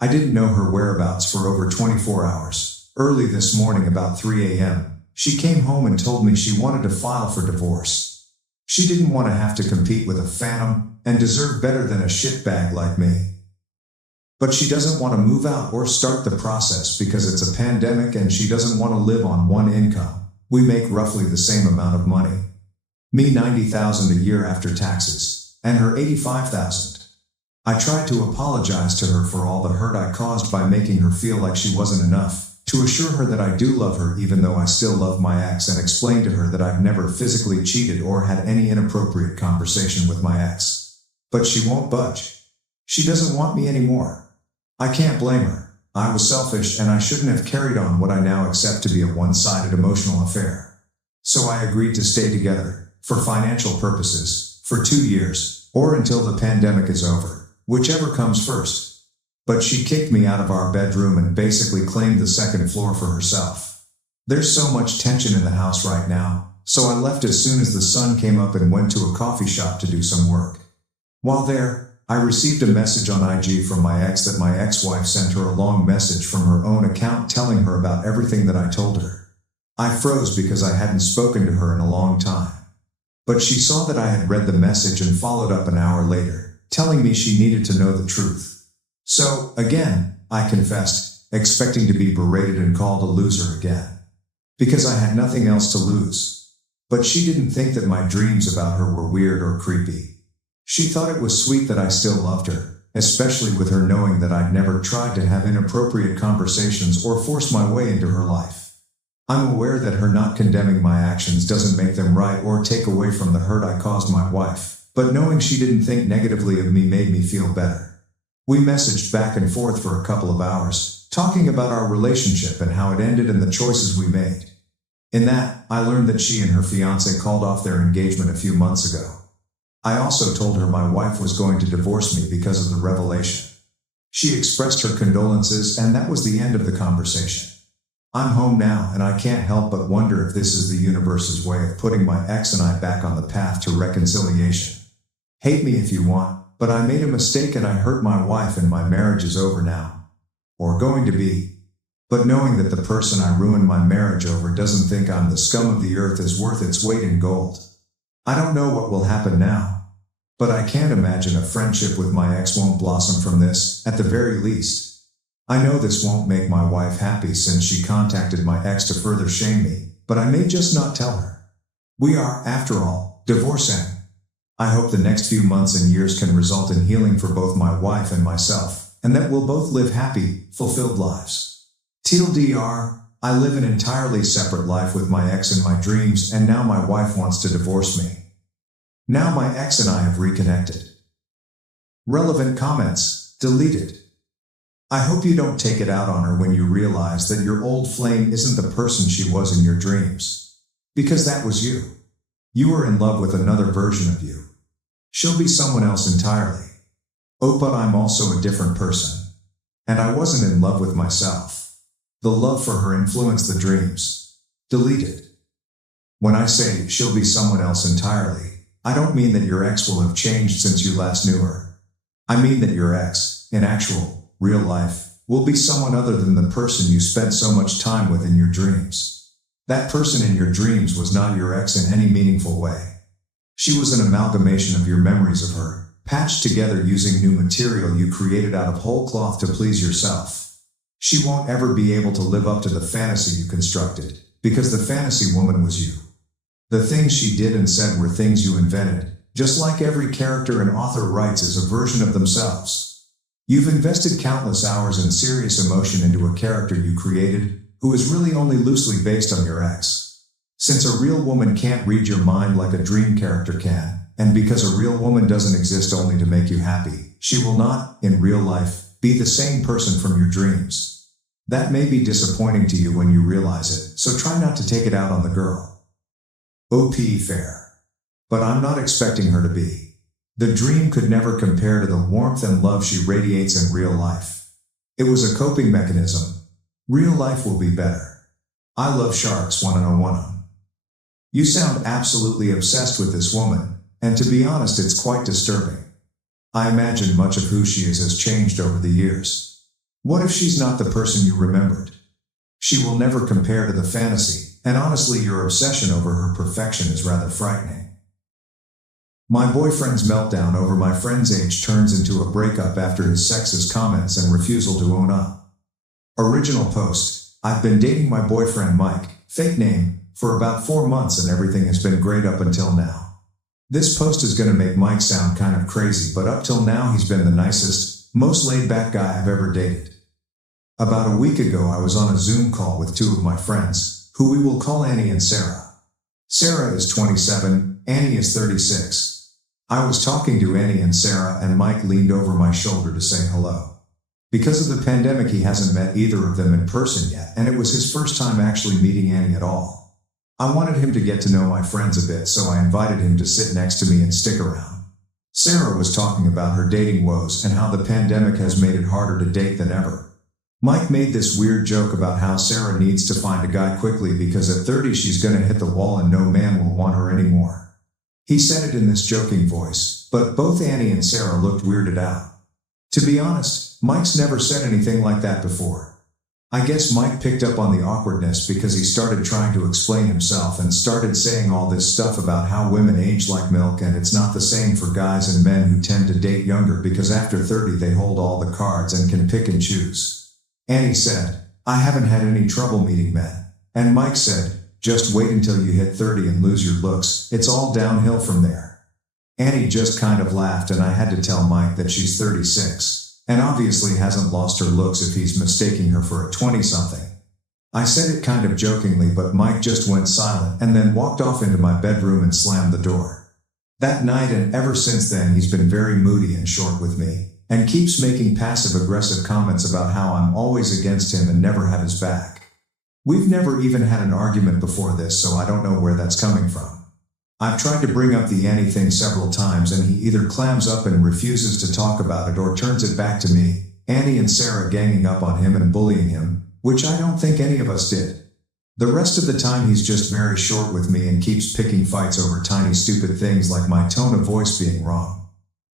I didn't know her whereabouts for over 24 hours. Early this morning, about 3 a.m., she came home and told me she wanted to file for divorce. She didn't want to have to compete with a phantom and deserved better than a shitbag like me. But she doesn't want to move out or start the process because it's a pandemic, and she doesn't want to live on one income. We make roughly the same amount of money. Me $90,000 a year after taxes, and her $85,000. I tried to apologize to her for all the hurt I caused by making her feel like she wasn't enough, to assure her that I do love her even though I still love my ex, and explain to her that I've never physically cheated or had any inappropriate conversation with my ex. But she won't budge. She doesn't want me anymore. I can't blame her. I was selfish, and I shouldn't have carried on what I now accept to be a one-sided emotional affair. So I agreed to stay together, for financial purposes, for 2 years, or until the pandemic is over, whichever comes first. But she kicked me out of our bedroom and basically claimed the second floor for herself. There's so much tension in the house right now, so I left as soon as the sun came up and went to a coffee shop to do some work. While there, I received a message on IG from my ex that my ex-wife sent her a long message from her own account telling her about everything that I told her. I froze because I hadn't spoken to her in a long time. But she saw that I had read the message and followed up an hour later, telling me she needed to know the truth. So, again, I confessed, expecting to be berated and called a loser again. Because I had nothing else to lose. But she didn't think that my dreams about her were weird or creepy. She thought it was sweet that I still loved her, especially with her knowing that I'd never tried to have inappropriate conversations or force my way into her life. I'm aware that her not condemning my actions doesn't make them right or take away from the hurt I caused my wife, but knowing she didn't think negatively of me made me feel better. We messaged back and forth for a couple of hours, talking about our relationship and how it ended and the choices we made. In that, I learned that she and her fiancé called off their engagement a few months ago. I also told her my wife was going to divorce me because of the revelation. She expressed her condolences, and that was the end of the conversation. I'm home now, and I can't help but wonder if this is the universe's way of putting my ex and I back on the path to reconciliation. Hate me if you want, but I made a mistake and I hurt my wife and my marriage is over now. Or going to be. But knowing that the person I ruined my marriage over doesn't think I'm the scum of the earth is worth its weight in gold. I don't know what will happen now. But I can't imagine a friendship with my ex won't blossom from this, at the very least. I know this won't make my wife happy since she contacted my ex to further shame me, but I may just not tell her. We are, after all, divorcing. I hope the next few months and years can result in healing for both my wife and myself, and that we'll both live happy, fulfilled lives. TLDR, I live an entirely separate life with my ex in my dreams, and now my wife wants to divorce me. Now my ex and I have reconnected. Relevant comments, deleted. I hope you don't take it out on her when you realize that your old flame isn't the person she was in your dreams. Because that was you. You were in love with another version of you. She'll be someone else entirely. Oh, but I'm also a different person. And I wasn't in love with myself. The love for her influenced the dreams. Deleted. When I say she'll be someone else entirely, I don't mean that your ex will have changed since you last knew her. I mean that your ex, in actual, real life, will be someone other than the person you spent so much time with in your dreams. That person in your dreams was not your ex in any meaningful way. She was an amalgamation of your memories of her, patched together using new material you created out of whole cloth to please yourself. She won't ever be able to live up to the fantasy you constructed, because the fantasy woman was you. The things she did and said were things you invented, just like every character an author writes is a version of themselves. You've invested countless hours and serious emotion into a character you created, who is really only loosely based on your ex. Since a real woman can't read your mind like a dream character can, and because a real woman doesn't exist only to make you happy, she will not, in real life, be the same person from your dreams. That may be disappointing to you when you realize it, so try not to take it out on the girl. OP fair. But I'm not expecting her to be. The dream could never compare to the warmth and love she radiates in real life. It was a coping mechanism. Real life will be better. I love sharks, wanna know one of them. You sound absolutely obsessed with this woman, and to be honest it's quite disturbing. I imagine much of who she is has changed over the years. What if she's not the person you remembered? She will never compare to the fantasy, and honestly your obsession over her perfection is rather frightening. My boyfriend's meltdown over my friend's age turns into a breakup after his sexist comments and refusal to own up. Original post: I've been dating my boyfriend Mike, fake name, for about 4 months and everything has been great up until now. This post is gonna make Mike sound kind of crazy, but up till now he's been the nicest, most laid-back guy I've ever dated. About a week ago I was on a Zoom call with two of my friends, who we will call Annie and Sarah. Sarah is 27, Annie is 36. I was talking to Annie and Sarah and Mike leaned over my shoulder to say hello. Because of the pandemic he hasn't met either of them in person yet, and it was his first time actually meeting Annie at all. I wanted him to get to know my friends a bit, so I invited him to sit next to me and stick around. Sarah was talking about her dating woes and how the pandemic has made it harder to date than ever. Mike made this weird joke about how Sarah needs to find a guy quickly because at 30 she's gonna hit the wall and no man will want her anymore. He said it in this joking voice, but both Annie and Sarah looked weirded out. To be honest, Mike's never said anything like that before. I guess Mike picked up on the awkwardness because he started trying to explain himself and started saying all this stuff about how women age like milk and it's not the same for guys and men who tend to date younger because after 30 they hold all the cards and can pick and choose. Annie said, "I haven't had any trouble meeting men." And Mike said, "Just wait until you hit 30 and lose your looks, it's all downhill from there." Annie just kind of laughed and I had to tell Mike that she's 36. And obviously hasn't lost her looks if he's mistaking her for a 20-something. I said it kind of jokingly, but Mike just went silent and then walked off into my bedroom and slammed the door. That night and ever since then he's been very moody and short with me, and keeps making passive-aggressive comments about how I'm always against him and never have his back. We've never even had an argument before this, so I don't know where that's coming from. I've tried to bring up the Annie thing several times and he either clams up and refuses to talk about it or turns it back to me, Annie and Sarah ganging up on him and bullying him, which I don't think any of us did. The rest of the time he's just very short with me and keeps picking fights over tiny stupid things like my tone of voice being wrong.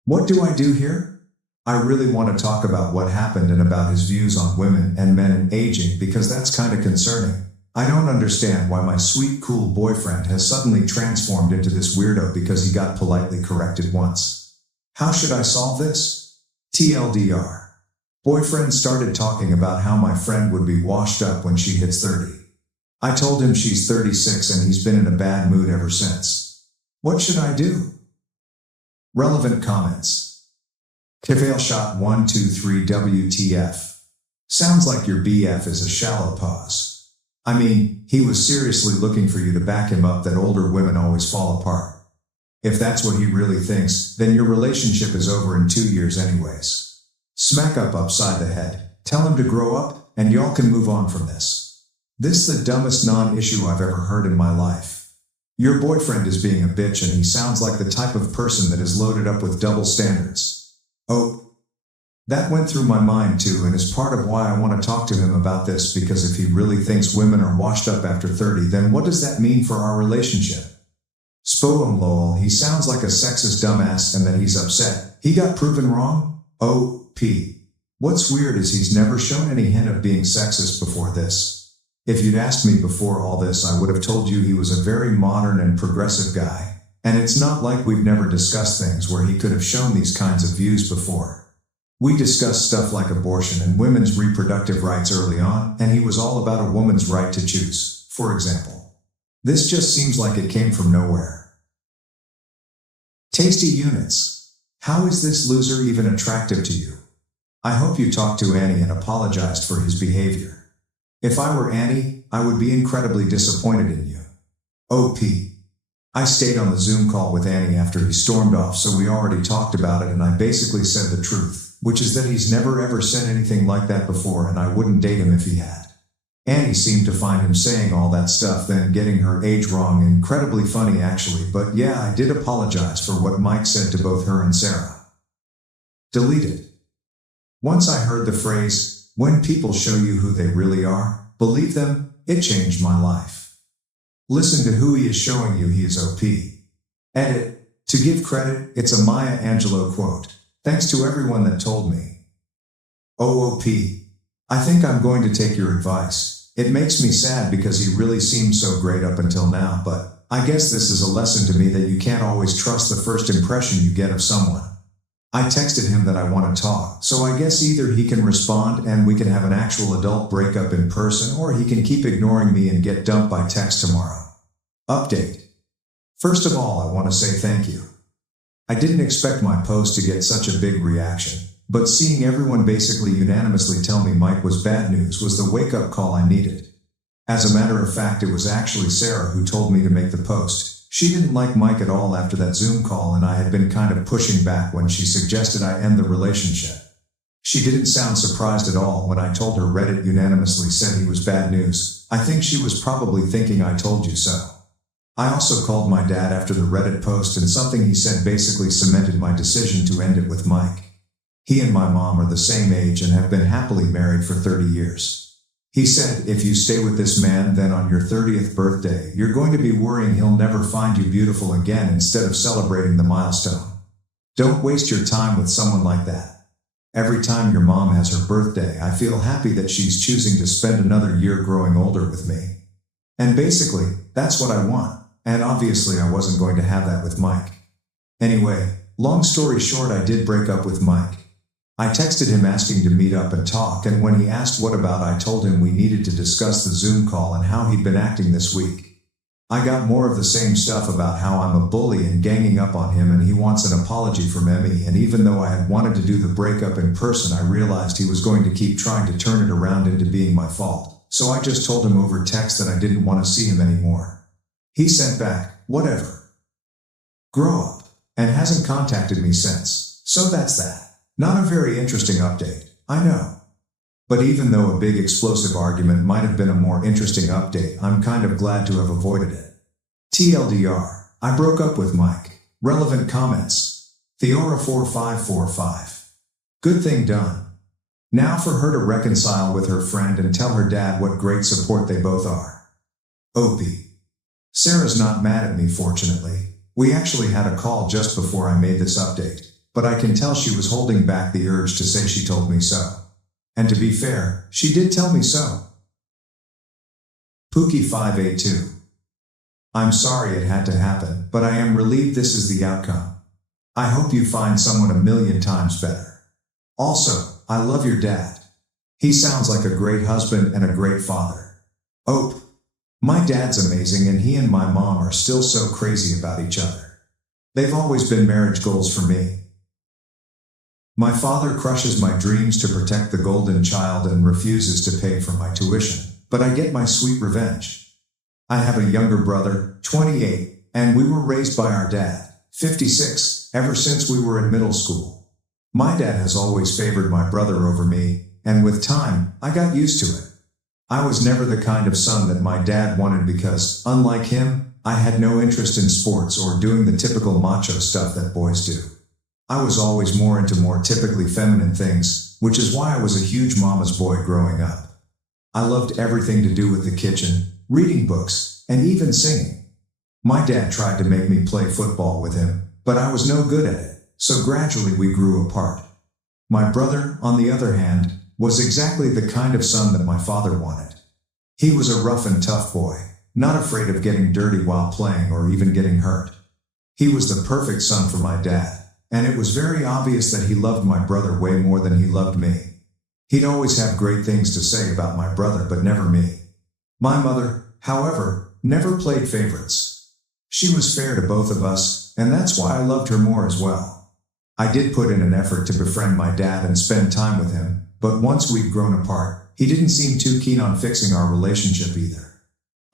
What do I do here? I really want to talk about what happened and about his views on women and men and aging because that's kind of concerning. I don't understand why my sweet, cool boyfriend has suddenly transformed into this weirdo because he got politely corrected once. How should I solve this? TLDR. Boyfriend started talking about how my friend would be washed up when she hits 30. I told him she's 36 and he's been in a bad mood ever since. What should I do? Relevant comments. Kavail shot 123 WTF. Sounds like your BF is a shallow pause. I mean, he was seriously looking for you to back him up that older women always fall apart. If that's what he really thinks, then your relationship is over in 2 years anyways. Smack up upside the head, tell him to grow up, and y'all can move on from this. This is the dumbest non-issue I've ever heard in my life. Your boyfriend is being a bitch and he sounds like the type of person that is loaded up with double standards. Oh, that went through my mind too and is part of why I want to talk to him about this because if he really thinks women are washed up after 30, then what does that mean for our relationship? Spoem lol, he sounds like a sexist dumbass and that he's upset. He got proven wrong? OP. What's weird is he's never shown any hint of being sexist before this. If you'd asked me before all this, I would have told you he was a very modern and progressive guy. And it's not like we've never discussed things where he could have shown these kinds of views before. We discussed stuff like abortion and women's reproductive rights early on, and he was all about a woman's right to choose, for example. This just seems like it came from nowhere. Tasty units. How is this loser even attractive to you? I hope you talked to Annie and apologized for his behavior. If I were Annie, I would be incredibly disappointed in you. OP. I stayed on the Zoom call with Annie after he stormed off, so we already talked about it and I basically said the truth, which is that he's never ever said anything like that before and I wouldn't date him if he had. Annie seemed to find him saying all that stuff then getting her age wrong incredibly funny actually, but yeah, I did apologize for what Mike said to both her and Sarah. Deleted. Once I heard the phrase, "When people show you who they really are, believe them," it changed my life. Listen to who he is showing you he is OP. Edit. To give credit, it's a Maya Angelou quote. Thanks to everyone that told me. OOP. I think I'm going to take your advice. It makes me sad because he really seemed so great up until now, but I guess this is a lesson to me that you can't always trust the first impression you get of someone. I texted him that I want to talk, so I guess either he can respond and we can have an actual adult breakup in person or he can keep ignoring me and get dumped by text tomorrow. Update. First of all, I want to say thank you. I didn't expect my post to get such a big reaction, but seeing everyone basically unanimously tell me Mike was bad news was the wake-up call I needed. As a matter of fact, it was actually Sarah who told me to make the post. She didn't like Mike at all after that Zoom call and I had been kind of pushing back when she suggested I end the relationship. She didn't sound surprised at all when I told her Reddit unanimously said he was bad news. I think she was probably thinking I told you so. I also called my dad after the Reddit post, and something he said basically cemented my decision to end it with Mike. He and my mom are the same age and have been happily married for 30 years. He said, if you stay with this man, then on your 30th birthday, you're going to be worrying he'll never find you beautiful again instead of celebrating the milestone. Don't waste your time with someone like that. Every time your mom has her birthday, I feel happy that she's choosing to spend another year growing older with me. And basically, that's what I want. And obviously I wasn't going to have that with Mike. Anyway, long story short, I did break up with Mike. I texted him asking to meet up and talk, and when he asked what about, I told him we needed to discuss the Zoom call and how he'd been acting this week. I got more of the same stuff about how I'm a bully and ganging up on him, and he wants an apology from Emmy, and even though I had wanted to do the breakup in person, I realized he was going to keep trying to turn it around into being my fault, so I just told him over text that I didn't want to see him anymore. He sent back, whatever. Grow up, and hasn't contacted me since, so that's that. Not a very interesting update, I know. But even though a big explosive argument might have been a more interesting update, I'm kind of glad to have avoided it. TLDR, I broke up with Mike. Relevant comments. Theora4545. Good thing done. Now for her to reconcile with her friend and tell her dad what great support they both are. Opie. Sarah's not mad at me, fortunately. We actually had a call just before I made this update. But I can tell she was holding back the urge to say she told me so. And to be fair, she did tell me so. Pookie582. I'm sorry it had to happen, but I am relieved this is the outcome. I hope you find someone 1,000,000 times better. Also, I love your dad. He sounds like a great husband and a great father. Ope. My dad's amazing, and he and my mom are still so crazy about each other. They've always been marriage goals for me. My father crushes my dreams to protect the golden child and refuses to pay for my tuition, but I get my sweet revenge. I have a younger brother, 28, and we were raised by our dad, 56, ever since we were in middle school. My dad has always favored my brother over me, and with time, I got used to it. I was never the kind of son that my dad wanted because, unlike him, I had no interest in sports or doing the typical macho stuff that boys do. I was always more into more typically feminine things, which is why I was a huge mama's boy growing up. I loved everything to do with the kitchen, reading books, and even singing. My dad tried to make me play football with him, but I was no good at it, so gradually we grew apart. My brother, on the other hand, was exactly the kind of son that my father wanted. He was a rough and tough boy, not afraid of getting dirty while playing or even getting hurt. He was the perfect son for my dad. And it was very obvious that he loved my brother way more than he loved me. He'd always have great things to say about my brother, but never me. My mother, however, never played favorites. She was fair to both of us, and that's why I loved her more as well. I did put in an effort to befriend my dad and spend time with him, but once we'd grown apart, he didn't seem too keen on fixing our relationship either.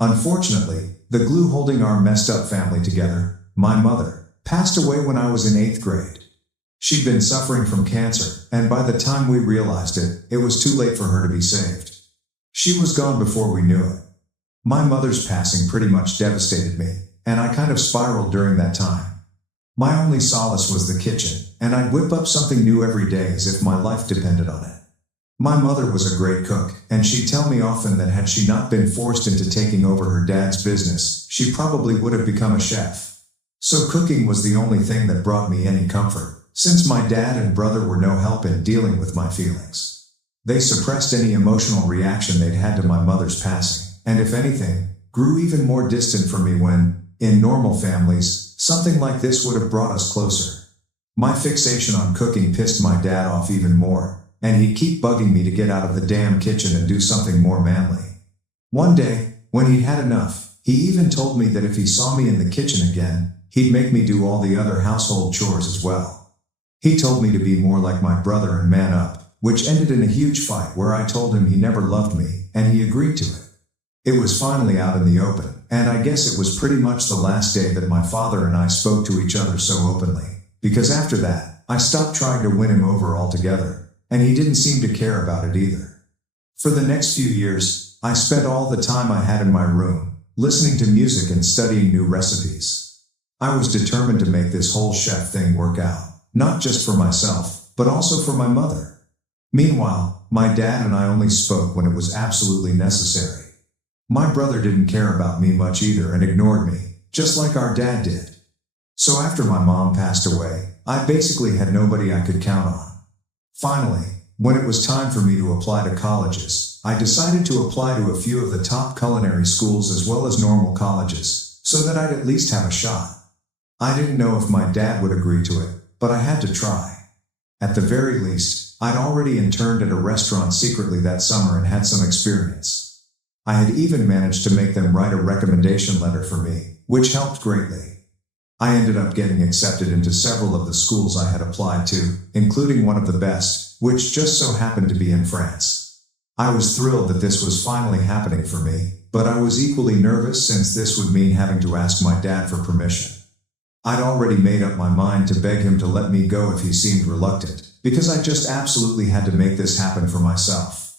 Unfortunately, the glue holding our messed up family together, my mother, passed away when I was in 8th grade. She'd been suffering from cancer, and by the time we realized it, it was too late for her to be saved. She was gone before we knew it. My mother's passing pretty much devastated me, and I kind of spiraled during that time. My only solace was the kitchen, and I'd whip up something new every day as if my life depended on it. My mother was a great cook, and she'd tell me often that had she not been forced into taking over her dad's business, she probably would have become a chef. So cooking was the only thing that brought me any comfort, since my dad and brother were no help in dealing with my feelings. They suppressed any emotional reaction they'd had to my mother's passing, and if anything, grew even more distant from me when, in normal families, something like this would have brought us closer. My fixation on cooking pissed my dad off even more, and he'd keep bugging me to get out of the damn kitchen and do something more manly. One day, when he'd had enough, he even told me that if he saw me in the kitchen again, he'd make me do all the other household chores as well. He told me to be more like my brother and man up, which ended in a huge fight where I told him he never loved me, and he agreed to it. It was finally out in the open, and I guess it was pretty much the last day that my father and I spoke to each other so openly, because after that, I stopped trying to win him over altogether, and he didn't seem to care about it either. For the next few years, I spent all the time I had in my room, listening to music and studying new recipes. I was determined to make this whole chef thing work out, not just for myself, but also for my mother. Meanwhile, my dad and I only spoke when it was absolutely necessary. My brother didn't care about me much either and ignored me, just like our dad did. So after my mom passed away, I basically had nobody I could count on. Finally, when it was time for me to apply to colleges, I decided to apply to a few of the top culinary schools as well as normal colleges, so that I'd at least have a shot. I didn't know if my dad would agree to it, but I had to try. At the very least, I'd already interned at a restaurant secretly that summer and had some experience. I had even managed to make them write a recommendation letter for me, which helped greatly. I ended up getting accepted into several of the schools I had applied to, including one of the best, which just so happened to be in France. I was thrilled that this was finally happening for me, but I was equally nervous since this would mean having to ask my dad for permission. I'd already made up my mind to beg him to let me go if he seemed reluctant, because I just absolutely had to make this happen for myself.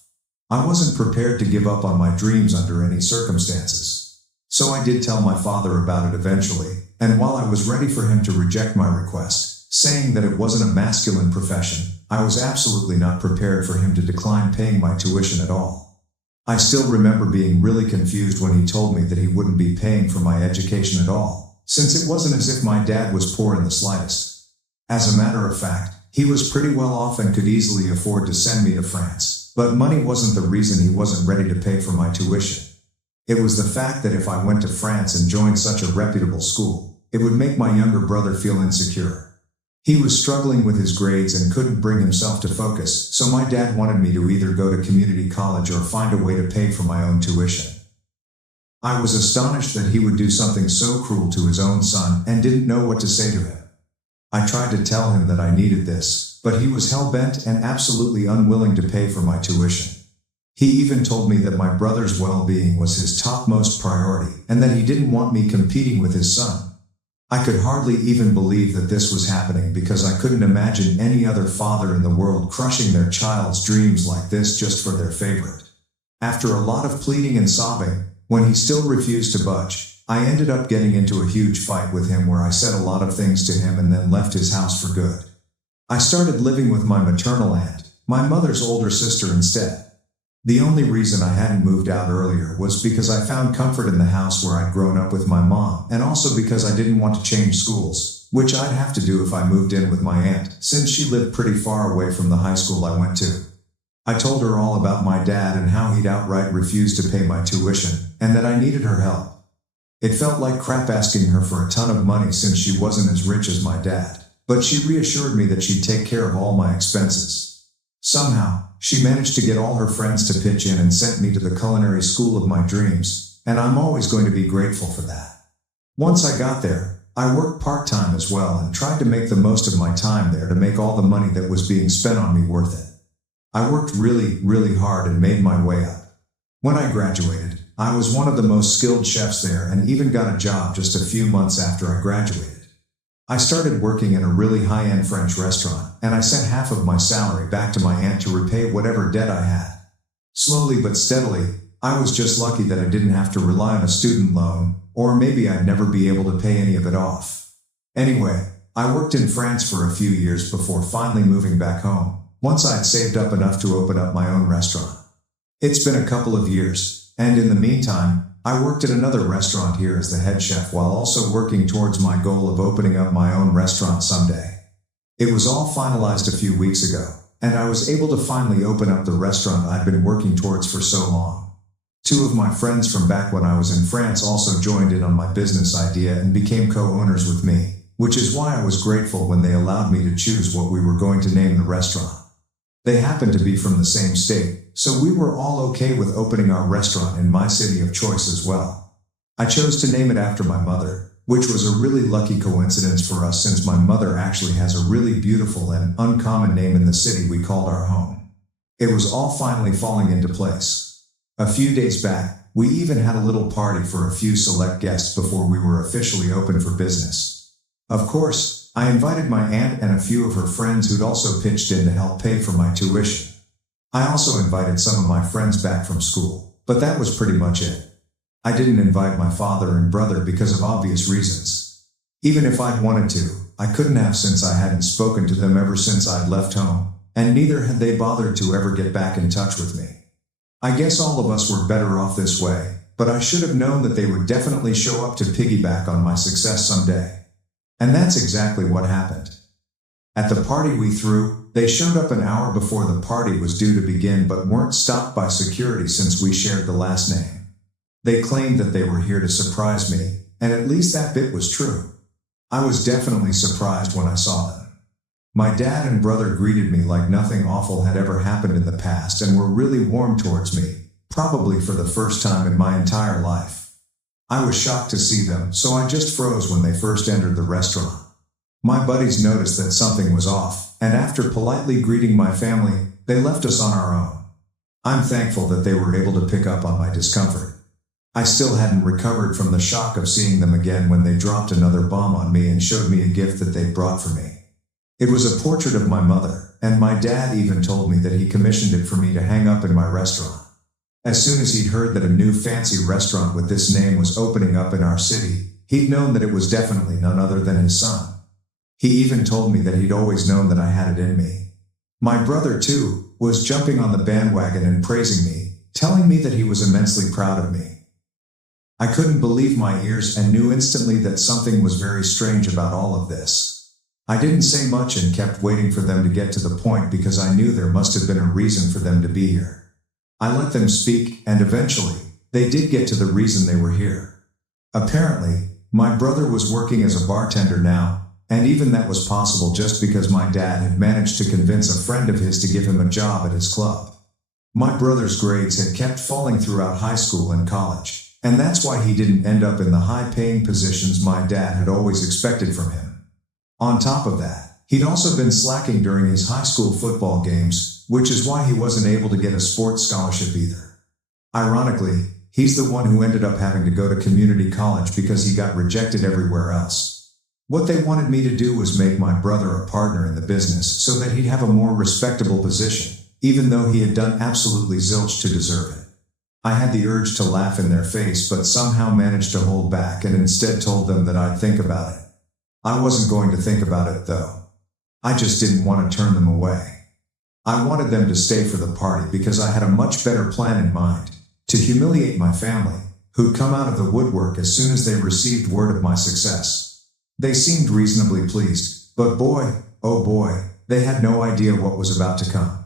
I wasn't prepared to give up on my dreams under any circumstances. So I did tell my father about it eventually, and while I was ready for him to reject my request, saying that it wasn't a masculine profession, I was absolutely not prepared for him to decline paying my tuition at all. I still remember being really confused when he told me that he wouldn't be paying for my education at all, since it wasn't as if my dad was poor in the slightest. As a matter of fact, he was pretty well off and could easily afford to send me to France, but money wasn't the reason he wasn't ready to pay for my tuition. It was the fact that if I went to France and joined such a reputable school, it would make my younger brother feel insecure. He was struggling with his grades and couldn't bring himself to focus, so my dad wanted me to either go to community college or find a way to pay for my own tuition. I was astonished that he would do something so cruel to his own son and didn't know what to say to him. I tried to tell him that I needed this, but he was hell-bent and absolutely unwilling to pay for my tuition. He even told me that my brother's well-being was his topmost priority and that he didn't want me competing with his son. I could hardly even believe that this was happening because I couldn't imagine any other father in the world crushing their child's dreams like this just for their favorite. After a lot of pleading and sobbing, when he still refused to budge, I ended up getting into a huge fight with him where I said a lot of things to him and then left his house for good. I started living with my maternal aunt, my mother's older sister, instead. The only reason I hadn't moved out earlier was because I found comfort in the house where I'd grown up with my mom, and also because I didn't want to change schools, which I'd have to do if I moved in with my aunt, since she lived pretty far away from the high school I went to. I told her all about my dad and how he'd outright refused to pay my tuition, and that I needed her help. It felt like crap asking her for a ton of money since she wasn't as rich as my dad, but she reassured me that she'd take care of all my expenses. Somehow, she managed to get all her friends to pitch in and sent me to the culinary school of my dreams, and I'm always going to be grateful for that. Once I got there, I worked part-time as well and tried to make the most of my time there to make all the money that was being spent on me worth it. I worked really, really hard and made my way up. When I graduated, I was one of the most skilled chefs there and even got a job just a few months after I graduated. I started working in a really high-end French restaurant, and I sent half of my salary back to my aunt to repay whatever debt I had. Slowly but steadily, I was just lucky that I didn't have to rely on a student loan, or maybe I'd never be able to pay any of it off. Anyway, I worked in France for a few years before finally moving back home, once I'd saved up enough to open up my own restaurant. It's been a couple of years, and in the meantime, I worked at another restaurant here as the head chef while also working towards my goal of opening up my own restaurant someday. It was all finalized a few weeks ago, and I was able to finally open up the restaurant I'd been working towards for so long. Two of my friends from back when I was in France also joined in on my business idea and became co-owners with me, which is why I was grateful when they allowed me to choose what we were going to name the restaurant. They happened to be from the same state, so we were all okay with opening our restaurant in my city of choice as well. I chose to name it after my mother, which was a really lucky coincidence for us since my mother actually has a really beautiful and uncommon name in the city we called our home. It was all finally falling into place. A few days back, we even had a little party for a few select guests before we were officially open for business. Of course, I invited my aunt and a few of her friends who'd also pitched in to help pay for my tuition. I also invited some of my friends back from school, but that was pretty much it. I didn't invite my father and brother because of obvious reasons. Even if I'd wanted to, I couldn't have since I hadn't spoken to them ever since I'd left home, and neither had they bothered to ever get back in touch with me. I guess all of us were better off this way, but I should have known that they would definitely show up to piggyback on my success someday. And that's exactly what happened. At the party we threw, they showed up an hour before the party was due to begin but weren't stopped by security since we shared the last name. They claimed that they were here to surprise me, and at least that bit was true. I was definitely surprised when I saw them. My dad and brother greeted me like nothing awful had ever happened in the past and were really warm towards me, probably for the first time in my entire life. I was shocked to see them, so I just froze when they first entered the restaurant. My buddies noticed that something was off, and after politely greeting my family, they left us on our own. I'm thankful that they were able to pick up on my discomfort. I still hadn't recovered from the shock of seeing them again when they dropped another bomb on me and showed me a gift that they'd brought for me. It was a portrait of my mother, and my dad even told me that he commissioned it for me to hang up in my restaurant. As soon as he'd heard that a new fancy restaurant with this name was opening up in our city, he'd known that it was definitely none other than his son. He even told me that he'd always known that I had it in me. My brother, too, was jumping on the bandwagon and praising me, telling me that he was immensely proud of me. I couldn't believe my ears and knew instantly that something was very strange about all of this. I didn't say much and kept waiting for them to get to the point because I knew there must have been a reason for them to be here. I let them speak, and eventually, they did get to the reason they were here. Apparently, my brother was working as a bartender now, and even that was possible just because my dad had managed to convince a friend of his to give him a job at his club. My brother's grades had kept falling throughout high school and college, and that's why he didn't end up in the high-paying positions my dad had always expected from him. On top of that, he'd also been slacking during his high school football games, which is why he wasn't able to get a sports scholarship either. Ironically, he's the one who ended up having to go to community college because he got rejected everywhere else. What they wanted me to do was make my brother a partner in the business so that he'd have a more respectable position, even though he had done absolutely zilch to deserve it. I had the urge to laugh in their face but somehow managed to hold back and instead told them that I'd think about it. I wasn't going to think about it though. I just didn't want to turn them away. I wanted them to stay for the party because I had a much better plan in mind, to humiliate my family, who'd come out of the woodwork as soon as they received word of my success. They seemed reasonably pleased, but boy, oh boy, they had no idea what was about to come.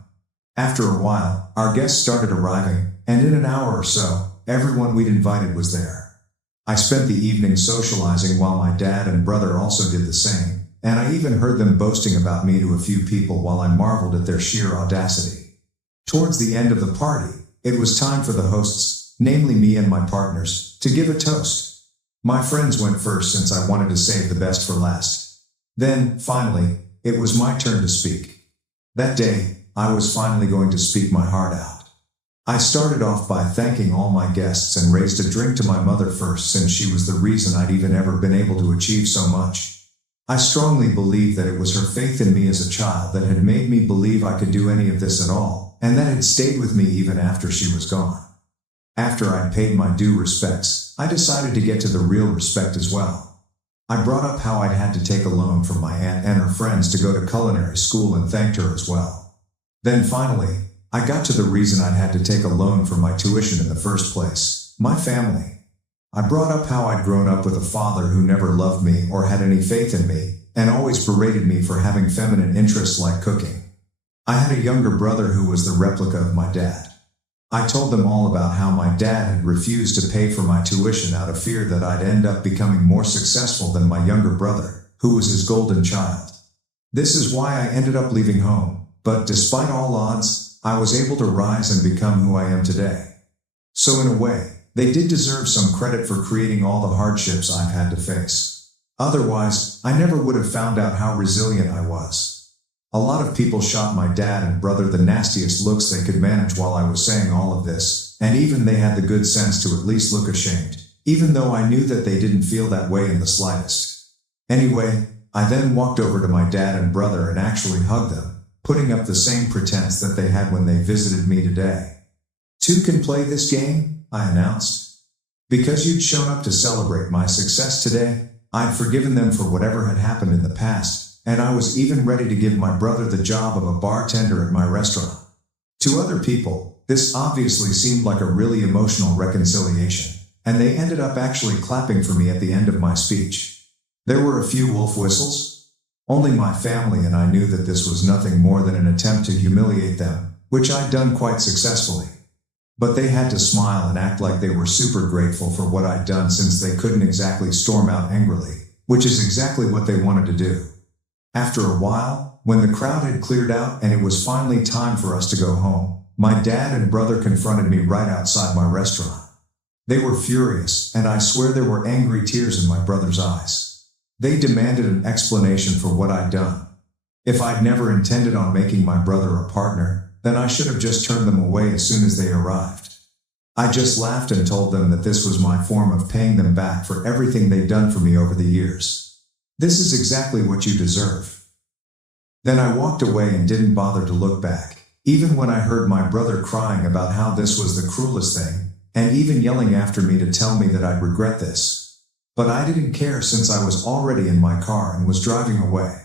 After a while, our guests started arriving, and in an hour or so, everyone we'd invited was there. I spent the evening socializing while my dad and brother also did the same, and I even heard them boasting about me to a few people while I marveled at their sheer audacity. Towards the end of the party, it was time for the hosts, namely me and my partners, to give a toast. My friends went first since I wanted to save the best for last. Then, finally, it was my turn to speak. That day, I was finally going to speak my heart out. I started off by thanking all my guests and raised a drink to my mother first since she was the reason I'd even ever been able to achieve so much. I strongly believe that it was her faith in me as a child that had made me believe I could do any of this at all, and that had stayed with me even after she was gone. After I'd paid my due respects, I decided to get to the real respect as well. I brought up how I'd had to take a loan from my aunt and her friends to go to culinary school and thanked her as well. Then finally, I got to the reason I'd had to take a loan for my tuition in the first place, my family. I brought up how I'd grown up with a father who never loved me or had any faith in me, and always berated me for having feminine interests like cooking. I had a younger brother who was the replica of my dad. I told them all about how my dad had refused to pay for my tuition out of fear that I'd end up becoming more successful than my younger brother, who was his golden child. This is why I ended up leaving home, but despite all odds, I was able to rise and become who I am today. So in a way, they did deserve some credit for creating all the hardships I've had to face. Otherwise, I never would have found out how resilient I was. A lot of people shot my dad and brother the nastiest looks they could manage while I was saying all of this, and even they had the good sense to at least look ashamed, even though I knew that they didn't feel that way in the slightest. Anyway, I then walked over to my dad and brother and actually hugged them, putting up the same pretense that they had when they visited me today. "Two can play this game," I announced. Because you'd shown up to celebrate my success today, I'd forgiven them for whatever had happened in the past, and I was even ready to give my brother the job of a bartender at my restaurant. To other people, this obviously seemed like a really emotional reconciliation, and they ended up actually clapping for me at the end of my speech. There were a few wolf whistles. Only my family and I knew that this was nothing more than an attempt to humiliate them, which I'd done quite successfully. But they had to smile and act like they were super grateful for what I'd done, since they couldn't exactly storm out angrily, which is exactly what they wanted to do. After a while, when the crowd had cleared out and it was finally time for us to go home, my dad and brother confronted me right outside my restaurant. They were furious, and I swear there were angry tears in my brother's eyes. They demanded an explanation for what I'd done. If I'd never intended on making my brother a partner, then I should have just turned them away as soon as they arrived. I just laughed and told them that this was my form of paying them back for everything they'd done for me over the years. This is exactly what you deserve. Then I walked away and didn't bother to look back, even when I heard my brother crying about how this was the cruelest thing, and even yelling after me to tell me that I'd regret this. But I didn't care, since I was already in my car and was driving away.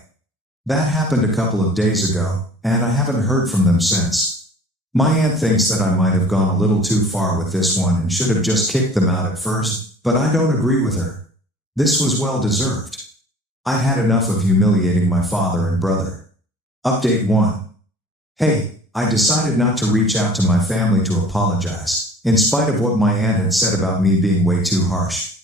That happened a couple of days ago, and I haven't heard from them since. My aunt thinks that I might have gone a little too far with this one and should have just kicked them out at first, but I don't agree with her. This was well deserved. I'd had enough of humiliating my father and brother. Update 1. Hey, I decided not to reach out to my family to apologize, in spite of what my aunt had said about me being way too harsh.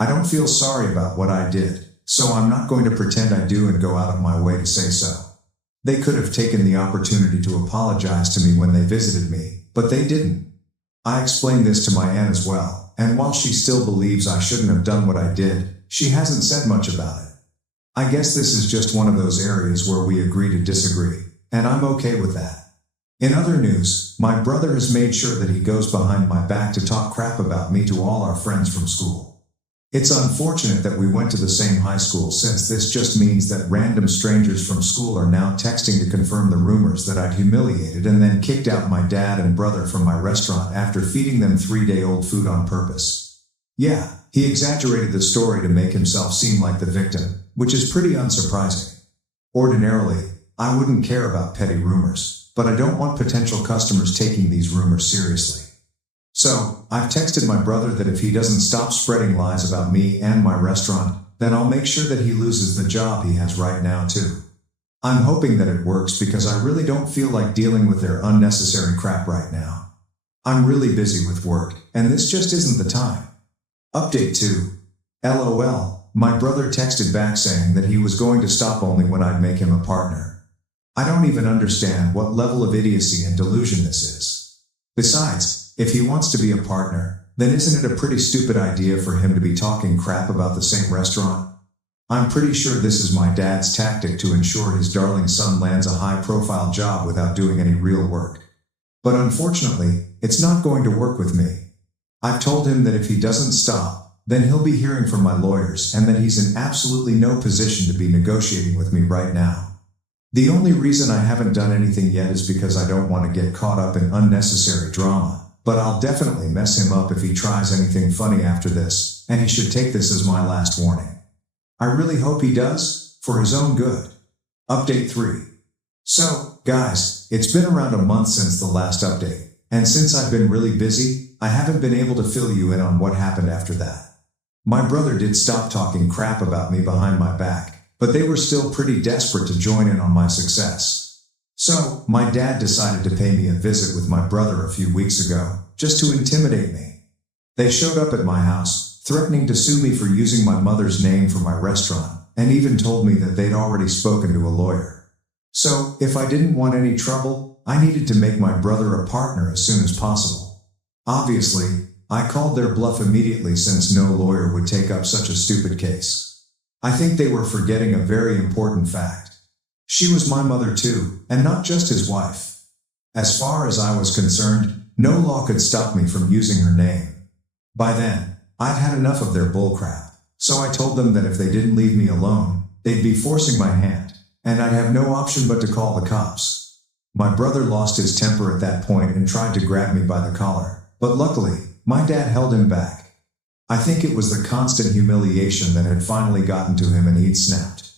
I don't feel sorry about what I did, so I'm not going to pretend I do and go out of my way to say so. They could have taken the opportunity to apologize to me when they visited me, but they didn't. I explained this to my aunt as well, and while she still believes I shouldn't have done what I did, she hasn't said much about it. I guess this is just one of those areas where we agree to disagree, and I'm okay with that. In other news, my brother has made sure that he goes behind my back to talk crap about me to all our friends from school. It's unfortunate that we went to the same high school, since this just means that random strangers from school are now texting to confirm the rumors that I'd humiliated and then kicked out my dad and brother from my restaurant after feeding them 3-day-old food on purpose. Yeah, he exaggerated the story to make himself seem like the victim, which is pretty unsurprising. Ordinarily, I wouldn't care about petty rumors, but I don't want potential customers taking these rumors seriously. So, I've texted my brother that if he doesn't stop spreading lies about me and my restaurant, then I'll make sure that he loses the job he has right now too. I'm hoping that it works, because I really don't feel like dealing with their unnecessary crap right now. I'm really busy with work, and this just isn't the time. Update 2. LOL, my brother texted back saying that he was going to stop only when I'd make him a partner. I don't even understand what level of idiocy and delusion this is. Besides, if he wants to be a partner, then isn't it a pretty stupid idea for him to be talking crap about the same restaurant? I'm pretty sure this is my dad's tactic to ensure his darling son lands a high-profile job without doing any real work. But unfortunately, it's not going to work with me. I've told him that if he doesn't stop, then he'll be hearing from my lawyers, and that he's in absolutely no position to be negotiating with me right now. The only reason I haven't done anything yet is because I don't want to get caught up in unnecessary drama. But I'll definitely mess him up if he tries anything funny after this, and he should take this as my last warning. I really hope he does, for his own good. Update 3. So, guys, it's been around a month since the last update, and since I've been really busy, I haven't been able to fill you in on what happened after that. My brother did stop talking crap about me behind my back, but they were still pretty desperate to join in on my success. So, my dad decided to pay me a visit with my brother a few weeks ago, just to intimidate me. They showed up at my house, threatening to sue me for using my mother's name for my restaurant, and even told me that they'd already spoken to a lawyer. So, if I didn't want any trouble, I needed to make my brother a partner as soon as possible. Obviously, I called their bluff immediately, since no lawyer would take up such a stupid case. I think they were forgetting a very important fact. She was my mother too, and not just his wife. As far as I was concerned, no law could stop me from using her name. By then, I'd had enough of their bullcrap, so I told them that if they didn't leave me alone, they'd be forcing my hand, and I'd have no option but to call the cops. My brother lost his temper at that point and tried to grab me by the collar, but luckily, my dad held him back. I think it was the constant humiliation that had finally gotten to him and he'd snapped.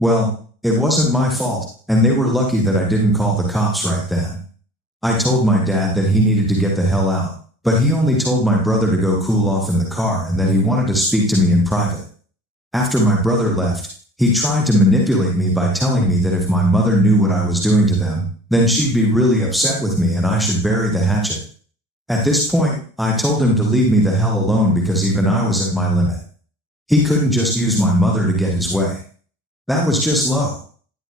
Well, it wasn't my fault, and they were lucky that I didn't call the cops right then. I told my dad that he needed to get the hell out, but he only told my brother to go cool off in the car and that he wanted to speak to me in private. After my brother left, he tried to manipulate me by telling me that if my mother knew what I was doing to them, then she'd be really upset with me and I should bury the hatchet. At this point, I told him to leave me the hell alone because even I was at my limit. He couldn't just use my mother to get his way. That was just low.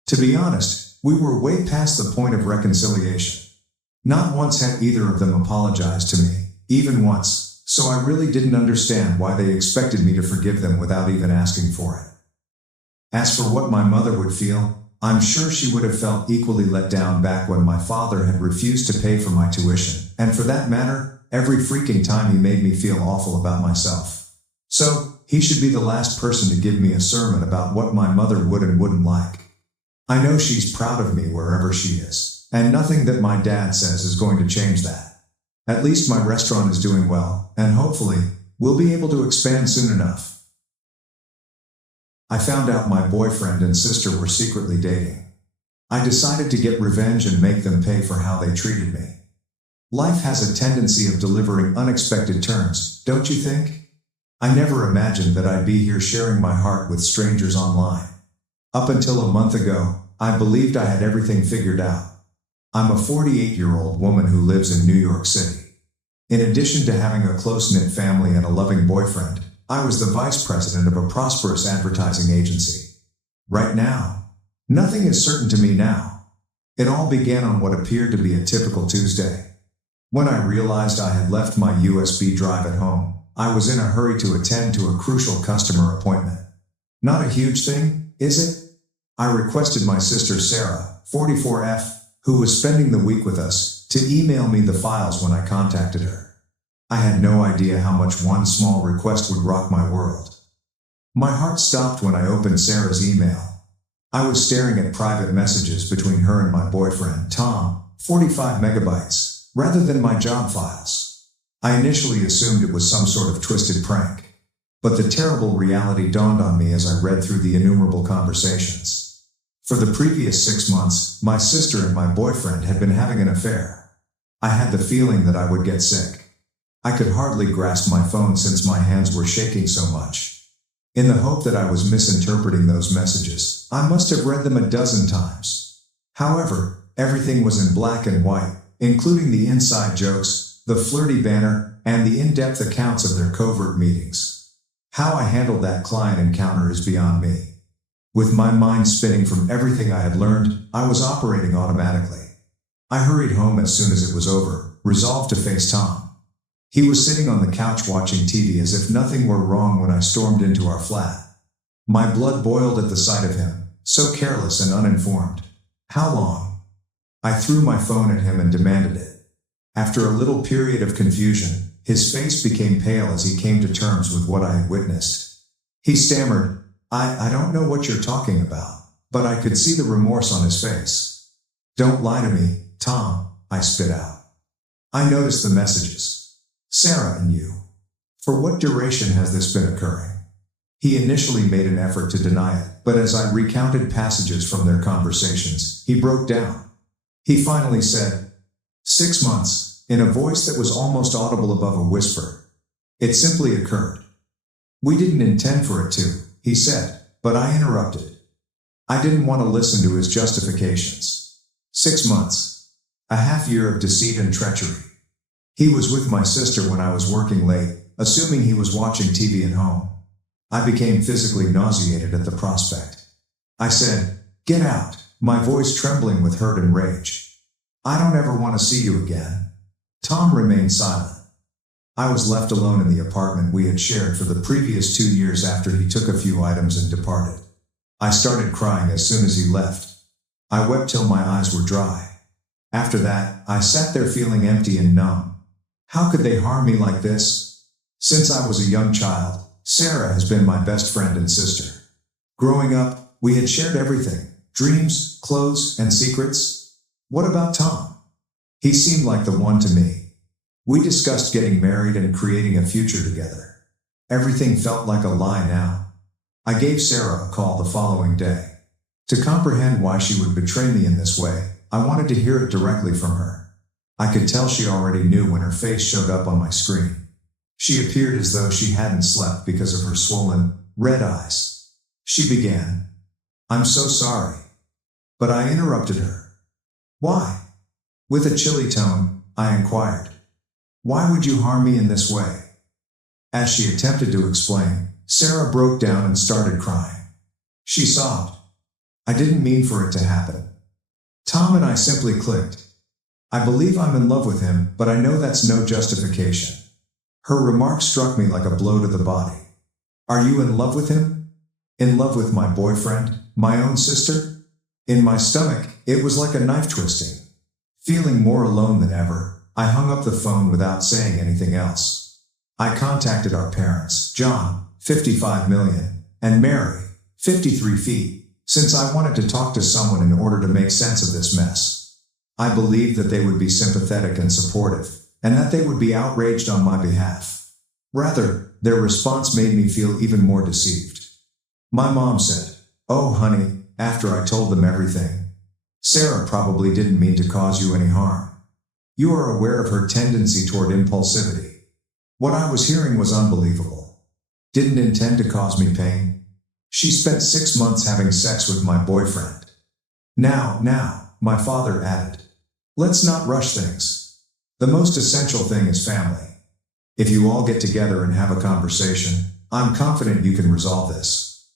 To be honest, we were way past the point of reconciliation. Not once had either of them apologized to me, even once, so I really didn't understand why they expected me to forgive them without even asking for it. As for what my mother would feel, I'm sure she would have felt equally let down back when my father had refused to pay for my tuition, and for that matter, every freaking time he made me feel awful about myself. So, he should be the last person to give me a sermon about what my mother would and wouldn't like. I know she's proud of me wherever she is, and nothing that my dad says is going to change that. At least my restaurant is doing well, and hopefully, we'll be able to expand soon enough. I found out my boyfriend and sister were secretly dating. I decided to get revenge and make them pay for how they treated me. Life has a tendency of delivering unexpected turns, don't you think? I never imagined that I'd be here sharing my heart with strangers online. Up until a month ago, I believed I had everything figured out. I'm a 48-year-old woman who lives in New York City. In addition to having a close-knit family and a loving boyfriend, I was the vice president of a prosperous advertising agency. Right now, nothing is certain to me now. It all began on what appeared to be a typical Tuesday. When I realized I had left my USB drive at home, I was in a hurry to attend to a crucial customer appointment. Not a huge thing, is it? I requested my sister Sarah, 44F, who was spending the week with us, to email me the files when I contacted her. I had no idea how much one small request would rock my world. My heart stopped when I opened Sarah's email. I was staring at private messages between her and my boyfriend, Tom, 45 megabytes, rather than my job files. I initially assumed it was some sort of twisted prank, but the terrible reality dawned on me as I read through the innumerable conversations. For the previous 6 months, my sister and my boyfriend had been having an affair. I had the feeling that I would get sick. I could hardly grasp my phone since my hands were shaking so much. In the hope that I was misinterpreting those messages, I must have read them a dozen times. However, everything was in black and white, including the inside jokes, the flirty banter, and the in-depth accounts of their covert meetings. How I handled that client encounter is beyond me. With my mind spinning from everything I had learned, I was operating automatically. I hurried home as soon as it was over, resolved to face Tom. He was sitting on the couch watching TV as if nothing were wrong when I stormed into our flat. My blood boiled at the sight of him, so careless and uninformed. How long? I threw my phone at him and demanded it. After a little period of confusion, his face became pale as he came to terms with what I had witnessed. He stammered, I don't know what you're talking about, but I could see the remorse on his face. Don't lie to me, Tom, I spit out. I noticed the messages. Sarah and you. For what duration has this been occurring? He initially made an effort to deny it, but as I recounted passages from their conversations, he broke down. He finally said, 6 months, in a voice that was almost audible above a whisper. It simply occurred. We didn't intend for it to, he said, but I interrupted. I didn't want to listen to his justifications. 6 months. A half year of deceit and treachery. He was with my sister when I was working late, assuming he was watching TV at home. I became physically nauseated at the prospect. I said, get out, my voice trembling with hurt and rage. I don't ever want to see you again. Tom remained silent. I was left alone in the apartment we had shared for the previous 2 years after he took a few items and departed. I started crying as soon as he left. I wept till my eyes were dry. After that, I sat there feeling empty and numb. How could they harm me like this? Since I was a young child, Sarah has been my best friend and sister. Growing up, we had shared everything, dreams, clothes, and secrets. What about Tom? He seemed like the one to me. We discussed getting married and creating a future together. Everything felt like a lie now. I gave Sarah a call the following day. To comprehend why she would betray me in this way, I wanted to hear it directly from her. I could tell she already knew when her face showed up on my screen. She appeared as though she hadn't slept because of her swollen, red eyes. She began, "I'm so sorry." But I interrupted her. "Why?" With a chilly tone, I inquired. "Why would you harm me in this way?" As she attempted to explain, Sarah broke down and started crying. She sobbed. "I didn't mean for it to happen. Tom and I simply clicked. I believe I'm in love with him, but I know that's no justification." Her remark struck me like a blow to the body. "Are you in love with him? In love with my boyfriend, my own sister?" In my stomach, it was like a knife twisting. Feeling more alone than ever, I hung up the phone without saying anything else. I contacted our parents, John, 55 million, and Mary, 53 feet, since I wanted to talk to someone in order to make sense of this mess. I believed that they would be sympathetic and supportive, and that they would be outraged on my behalf. Rather, their response made me feel even more deceived. My mom said, "Oh honey," after I told them everything, "Sarah probably didn't mean to cause you any harm. You are aware of her tendency toward impulsivity." What I was hearing was unbelievable. Didn't intend to cause me pain. She spent 6 months having sex with my boyfriend. Now, my father added, "Let's not rush things. The most essential thing is family. If you all get together and have a conversation, I'm confident you can resolve this.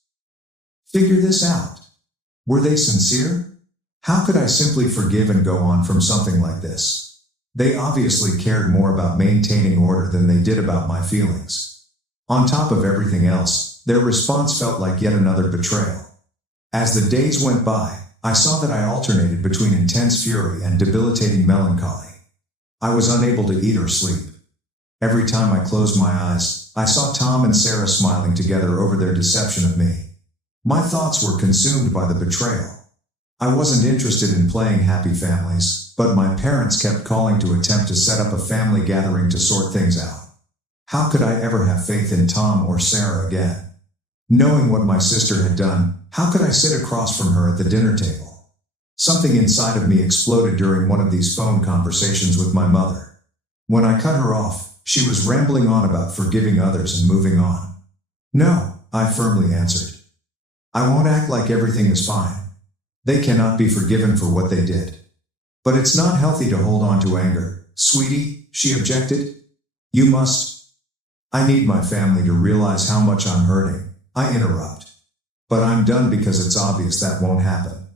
Figure this out." Were they sincere? How could I simply forgive and go on from something like this? They obviously cared more about maintaining order than they did about my feelings. On top of everything else, their response felt like yet another betrayal. As the days went by, I saw that I alternated between intense fury and debilitating melancholy. I was unable to eat or sleep. Every time I closed my eyes, I saw Tom and Sarah smiling together over their deception of me. My thoughts were consumed by the betrayal. I wasn't interested in playing happy families, but my parents kept calling to attempt to set up a family gathering to sort things out. How could I ever have faith in Tom or Sarah again? Knowing what my sister had done, how could I sit across from her at the dinner table? Something inside of me exploded during one of these phone conversations with my mother. When I cut her off, she was rambling on about forgiving others and moving on. "No," I firmly answered. "I won't act like everything is fine. They cannot be forgiven for what they did." "But it's not healthy to hold on to anger, sweetie," she objected. "You must." "I need my family to realize how much I'm hurting," I interrupt. "But I'm done because it's obvious that won't happen.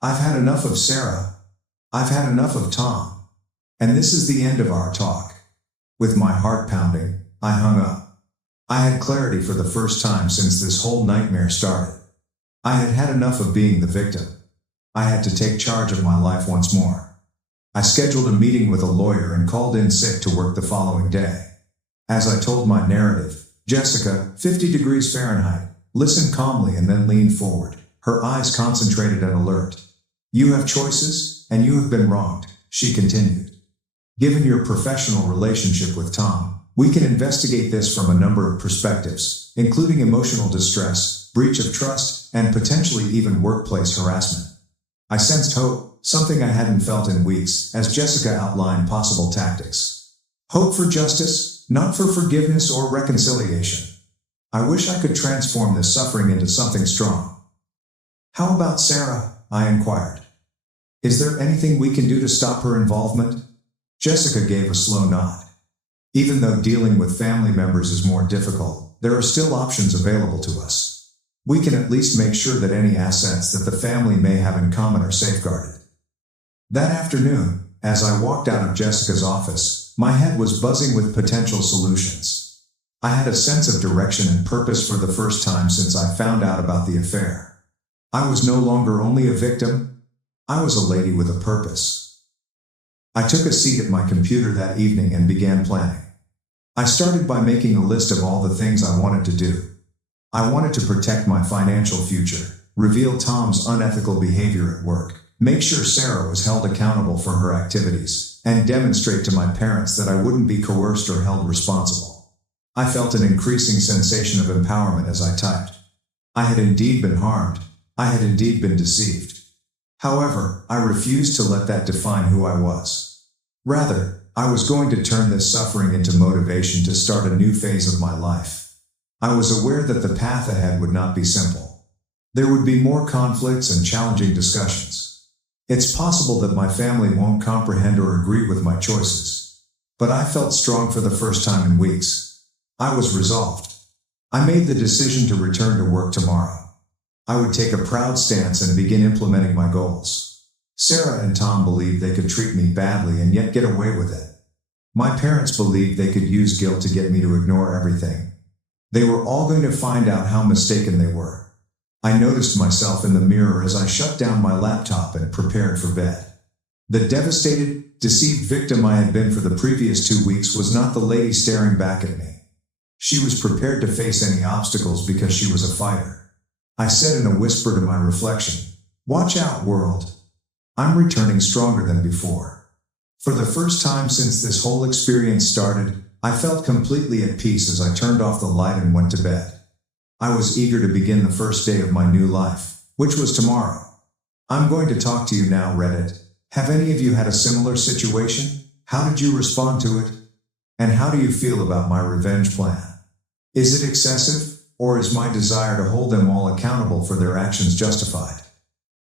I've had enough of Sarah. I've had enough of Tom. And this is the end of our talk." With my heart pounding, I hung up. I had clarity for the first time since this whole nightmare started. I had had enough of being the victim. I had to take charge of my life once more. I scheduled a meeting with a lawyer and called in sick to work the following day. As I told my narrative, Jessica, 50 degrees Fahrenheit, listened calmly and then leaned forward, her eyes concentrated and alert. "You have choices, and you have been wronged," she continued. "Given your professional relationship with Tom, we can investigate this from a number of perspectives, including emotional distress, breach of trust, and potentially even workplace harassment." I sensed hope, something I hadn't felt in weeks, as Jessica outlined possible tactics. Hope for justice, not for forgiveness or reconciliation. I wish I could transform this suffering into something strong. "How about Sarah?" I inquired. "Is there anything we can do to stop her involvement?" Jessica gave a slow nod. "Even though dealing with family members is more difficult, there are still options available to us. We can at least make sure that any assets that the family may have in common are safeguarded." That afternoon, as I walked out of Jessica's office, my head was buzzing with potential solutions. I had a sense of direction and purpose for the first time since I found out about the affair. I was no longer only a victim. I was a lady with a purpose. I took a seat at my computer that evening and began planning. I started by making a list of all the things I wanted to do. I wanted to protect my financial future, reveal Tom's unethical behavior at work, make sure Sarah was held accountable for her activities, and demonstrate to my parents that I wouldn't be coerced or held responsible. I felt an increasing sensation of empowerment as I typed. I had indeed been harmed. I had indeed been deceived. However, I refused to let that define who I was. Rather, I was going to turn this suffering into motivation to start a new phase of my life. I was aware that the path ahead would not be simple. There would be more conflicts and challenging discussions. It's possible that my family won't comprehend or agree with my choices. But I felt strong for the first time in weeks. I was resolved. I made the decision to return to work tomorrow. I would take a proud stance and begin implementing my goals. Sarah and Tom believed they could treat me badly and yet get away with it. My parents believed they could use guilt to get me to ignore everything. They were all going to find out how mistaken they were. I noticed myself in the mirror as I shut down my laptop and prepared for bed. The devastated, deceived victim I had been for the previous 2 weeks was not the lady staring back at me. She was prepared to face any obstacles because she was a fighter. I said in a whisper to my reflection, "Watch out, world. I'm returning stronger than before." For the first time since this whole experience started, I felt completely at peace as I turned off the light and went to bed. I was eager to begin the first day of my new life, which was tomorrow. I'm going to talk to you now, Reddit. Have any of you had a similar situation? How did you respond to it? And how do you feel about my revenge plan? Is it excessive? Or is my desire to hold them all accountable for their actions justified?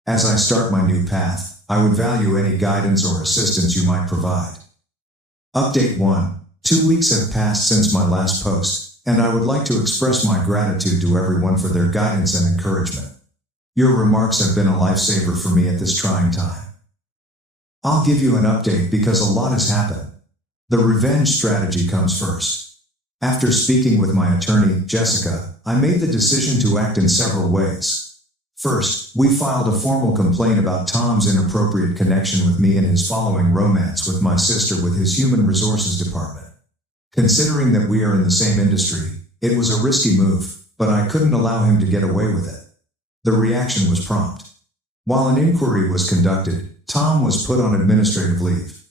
As I start my new path, I would value any guidance or assistance you might provide. Update 1. 2 weeks have passed since my last post, and I would like to express my gratitude to everyone for their guidance and encouragement. Your remarks have been a lifesaver for me at this trying time. I'll give you an update because a lot has happened. The revenge strategy comes first. After speaking with my attorney, Jessica, I made the decision to act in several ways. First, we filed a formal complaint about Tom's inappropriate connection with me and his following romance with my sister with his human resources department. Considering that we are in the same industry, it was a risky move, but I couldn't allow him to get away with it. The reaction was prompt. While an inquiry was conducted, Tom was put on administrative leave.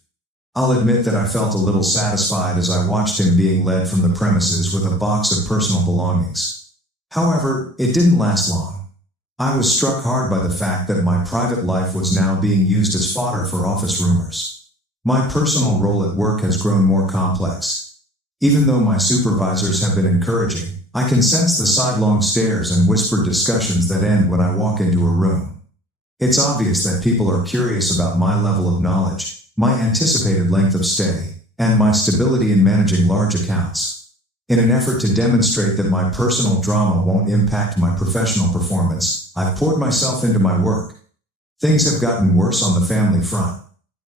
I'll admit that I felt a little satisfied as I watched him being led from the premises with a box of personal belongings. However, it didn't last long. I was struck hard by the fact that my private life was now being used as fodder for office rumors. My personal role at work has grown more complex. Even though my supervisors have been encouraging, I can sense the sidelong stares and whispered discussions that end when I walk into a room. It's obvious that people are curious about my level of knowledge, my anticipated length of stay, and my stability in managing large accounts. In an effort to demonstrate that my personal drama won't impact my professional performance, I've poured myself into my work. Things have gotten worse on the family front.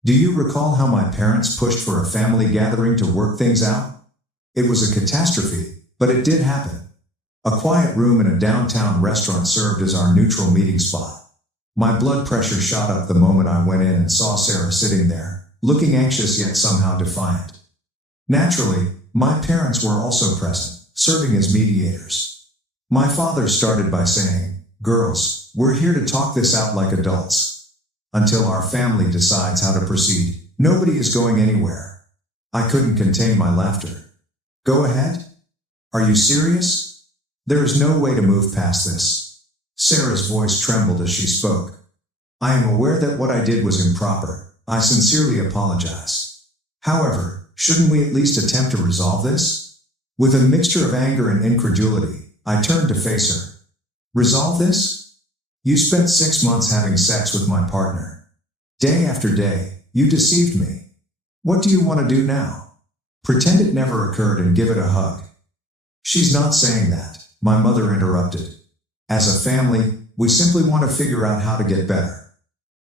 Do you recall how my parents pushed for a family gathering to work things out? It was a catastrophe, but it did happen. A quiet room in a downtown restaurant served as our neutral meeting spot. My blood pressure shot up the moment I went in and saw Sarah sitting there, looking anxious yet somehow defiant. Naturally, my parents were also present, serving as mediators. My father started by saying, "Girls, we're here to talk this out like adults. Until our family decides how to proceed, nobody is going anywhere." I couldn't contain my laughter. "Go ahead? Are you serious? There is no way to move past this." Sarah's voice trembled as she spoke. "I am aware that what I did was improper. I sincerely apologize. However, shouldn't we at least attempt to resolve this?" With a mixture of anger and incredulity, I turned to face her. "Resolve this? You spent 6 months having sex with my partner. Day after day, you deceived me. What do you want to do now? Pretend it never occurred and give it a hug." "She's not saying that," my mother interrupted. "As a family, we simply want to figure out how to get better.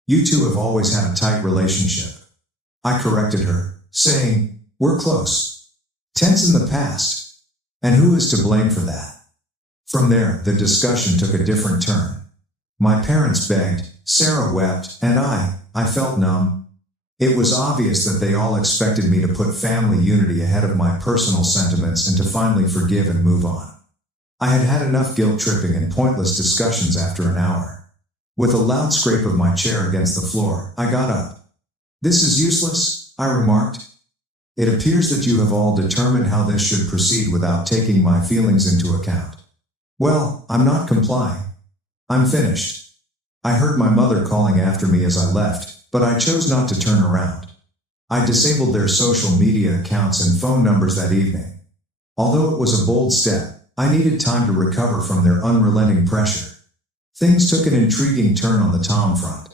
You two have always had a tight relationship." I corrected her, saying, "We're close. Tense in the past. And who is to blame for that?" From there, the discussion took a different turn. My parents begged, Sarah wept, and I felt numb. It was obvious that they all expected me to put family unity ahead of my personal sentiments and to finally forgive and move on. I had had enough guilt-tripping and pointless discussions after an hour. With a loud scrape of my chair against the floor, I got up. "This is useless," I remarked. It appears that you have all determined how this should proceed without taking my feelings into account. Well, I'm not complying. I'm finished. I heard my mother calling after me as I left, but I chose not to turn around. I disabled their social media accounts and phone numbers that evening. Although it was a bold step, I needed time to recover from their unrelenting pressure. Things took an intriguing turn on the Tom front.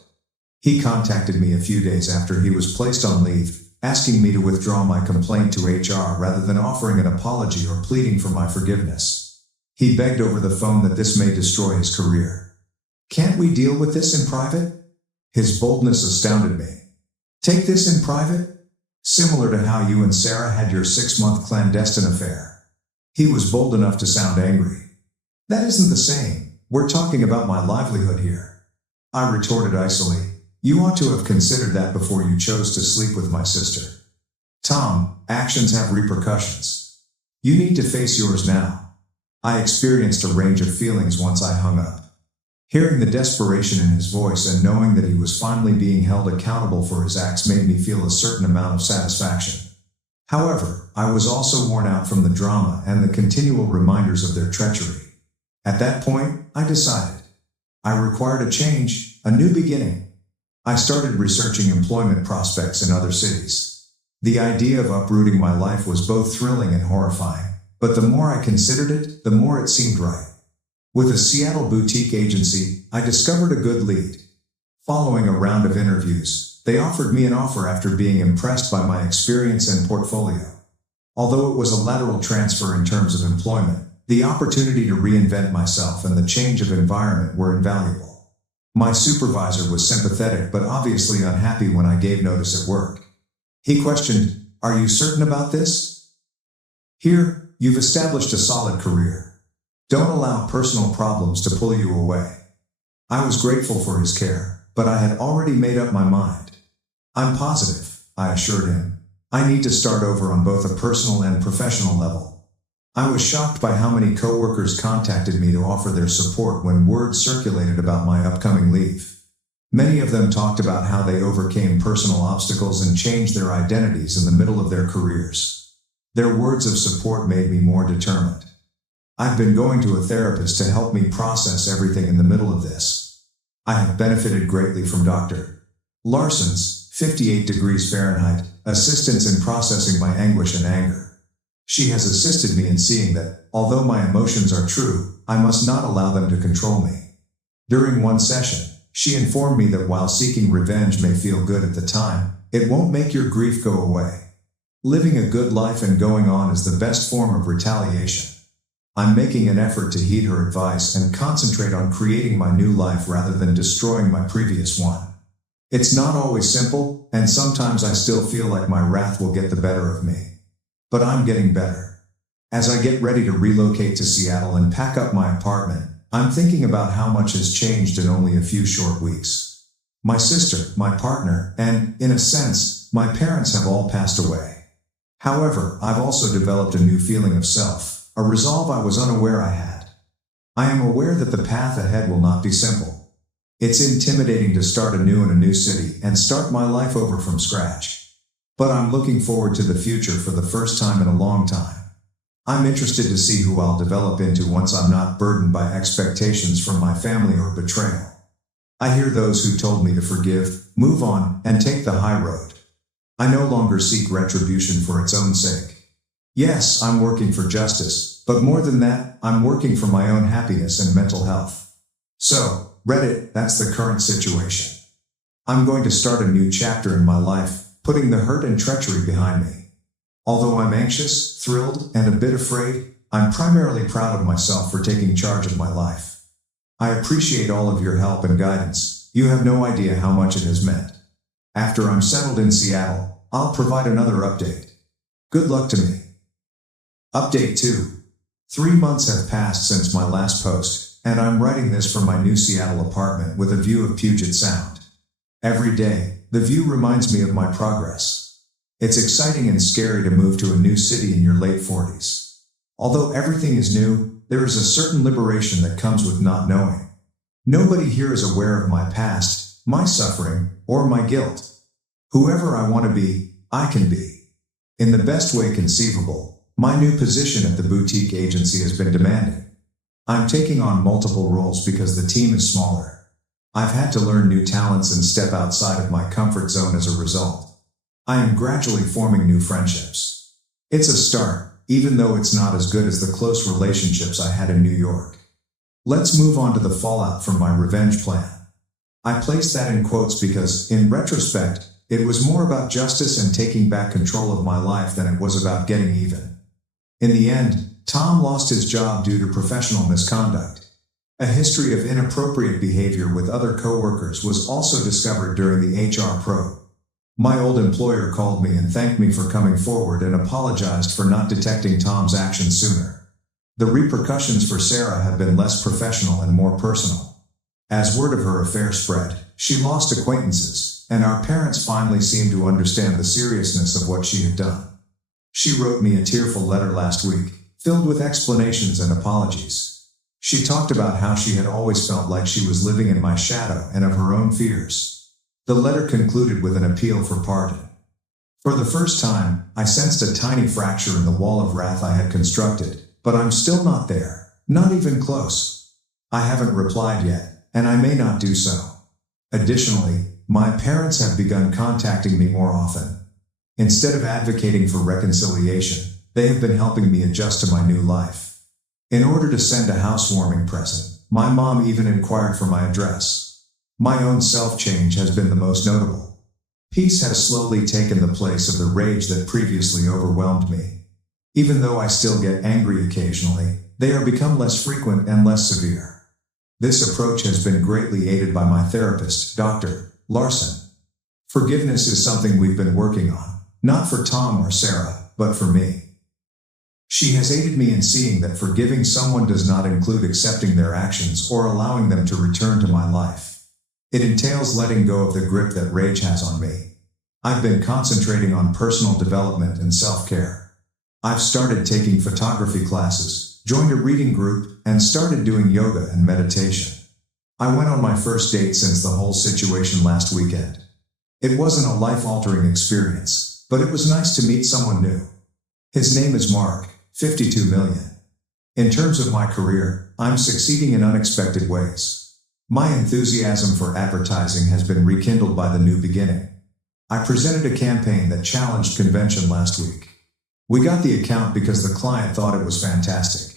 He contacted me a few days after he was placed on leave, asking me to withdraw my complaint to HR rather than offering an apology or pleading for my forgiveness. He begged over the phone that this may destroy his career. Can't we deal with this in private? His boldness astounded me. Take this in private? Similar to how you and Sarah had your 6-month clandestine affair. He was bold enough to sound angry. That isn't the same. We're talking about my livelihood here. I retorted icily. You ought to have considered that before you chose to sleep with my sister. Tom, actions have repercussions. You need to face yours now. I experienced a range of feelings once I hung up. Hearing the desperation in his voice and knowing that he was finally being held accountable for his acts made me feel a certain amount of satisfaction. However, I was also worn out from the drama and the continual reminders of their treachery. At that point, I decided. I required a change, a new beginning. I started researching employment prospects in other cities. The idea of uprooting my life was both thrilling and horrifying, but the more I considered it, the more it seemed right. With a Seattle boutique agency, I discovered a good lead. Following a round of interviews, they offered me an offer after being impressed by my experience and portfolio. Although it was a lateral transfer in terms of employment, the opportunity to reinvent myself and the change of environment were invaluable. My supervisor was sympathetic but obviously unhappy when I gave notice at work. He questioned, "Are you certain about this? Here, you've established a solid career. Don't allow personal problems to pull you away." I was grateful for his care, but I had already made up my mind. "I'm positive," I assured him. "I need to start over on both a personal and professional level." I was shocked by how many coworkers contacted me to offer their support when word circulated about my upcoming leave. Many of them talked about how they overcame personal obstacles and changed their identities in the middle of their careers. Their words of support made me more determined. I've been going to a therapist to help me process everything in the middle of this. I have benefited greatly from Dr. Larson's 58 degrees Fahrenheit assistance in processing my anguish and anger. She has assisted me in seeing that, although my emotions are true, I must not allow them to control me. During one session, she informed me that while seeking revenge may feel good at the time, it won't make your grief go away. Living a good life and going on is the best form of retaliation. I'm making an effort to heed her advice and concentrate on creating my new life rather than destroying my previous one. It's not always simple, and sometimes I still feel like my wrath will get the better of me. But I'm getting better. As I get ready to relocate to Seattle and pack up my apartment, I'm thinking about how much has changed in only a few short weeks. My sister, my partner, and, in a sense, my parents have all passed away. However, I've also developed a new feeling of self, a resolve I was unaware I had. I am aware that the path ahead will not be simple. It's intimidating to start anew in a new city and start my life over from scratch. But I'm looking forward to the future for the first time in a long time. I'm interested to see who I'll develop into once I'm not burdened by expectations from my family or betrayal. I hear those who told me to forgive, move on, and take the high road. I no longer seek retribution for its own sake. Yes, I'm working for justice, but more than that, I'm working for my own happiness and mental health. So, Reddit, that's the current situation. I'm going to start a new chapter in my life, putting the hurt and treachery behind me. Although I'm anxious, thrilled, and a bit afraid, I'm primarily proud of myself for taking charge of my life. I appreciate all of your help and guidance. You have no idea how much it has meant. After I'm settled in Seattle, I'll provide another update. Good luck to me. Update 2. 3 months have passed since my last post, and I'm writing this from my new Seattle apartment with a view of Puget Sound. Every day, the view reminds me of my progress. It's exciting and scary to move to a new city in your late 40s. Although everything is new, there is a certain liberation that comes with not knowing. Nobody here is aware of my past, my suffering, or my guilt. Whoever I want to be, I can be. In the best way conceivable, my new position at the boutique agency has been demanding. I'm taking on multiple roles because the team is smaller. I've had to learn new talents and step outside of my comfort zone as a result. I am gradually forming new friendships. It's a start, even though it's not as good as the close relationships I had in New York. Let's move on to the fallout from my revenge plan. I place that in quotes because, in retrospect, it was more about justice and taking back control of my life than it was about getting even. In the end, Tom lost his job due to professional misconduct. A history of inappropriate behavior with other coworkers was also discovered during the HR probe. My old employer called me and thanked me for coming forward and apologized for not detecting Tom's actions sooner. The repercussions for Sarah have been less professional and more personal. As word of her affair spread, she lost acquaintances, and our parents finally seemed to understand the seriousness of what she had done. She wrote me a tearful letter last week, filled with explanations and apologies. She talked about how she had always felt like she was living in my shadow and of her own fears. The letter concluded with an appeal for pardon. For the first time, I sensed a tiny fracture in the wall of wrath I had constructed, but I'm still not there, not even close. I haven't replied yet, and I may not do so. Additionally, my parents have begun contacting me more often. Instead of advocating for reconciliation, they have been helping me adjust to my new life. In order to send a housewarming present, my mom even inquired for my address. My own self-change has been the most notable. Peace has slowly taken the place of the rage that previously overwhelmed me. Even though I still get angry occasionally, they are become less frequent and less severe. This approach has been greatly aided by my therapist, Dr. Larson. Forgiveness is something we've been working on, not for Tom or Sarah, but for me. She has aided me in seeing that forgiving someone does not include accepting their actions or allowing them to return to my life. It entails letting go of the grip that rage has on me. I've been concentrating on personal development and self-care. I've started taking photography classes, joined a reading group, and started doing yoga and meditation. I went on my first date since the whole situation last weekend. It wasn't a life-altering experience, but it was nice to meet someone new. His name is Mark, 52 million. In terms of my career, I'm succeeding in unexpected ways. My enthusiasm for advertising has been rekindled by the new beginning. I presented a campaign that challenged convention last week. We got the account because the client thought it was fantastic.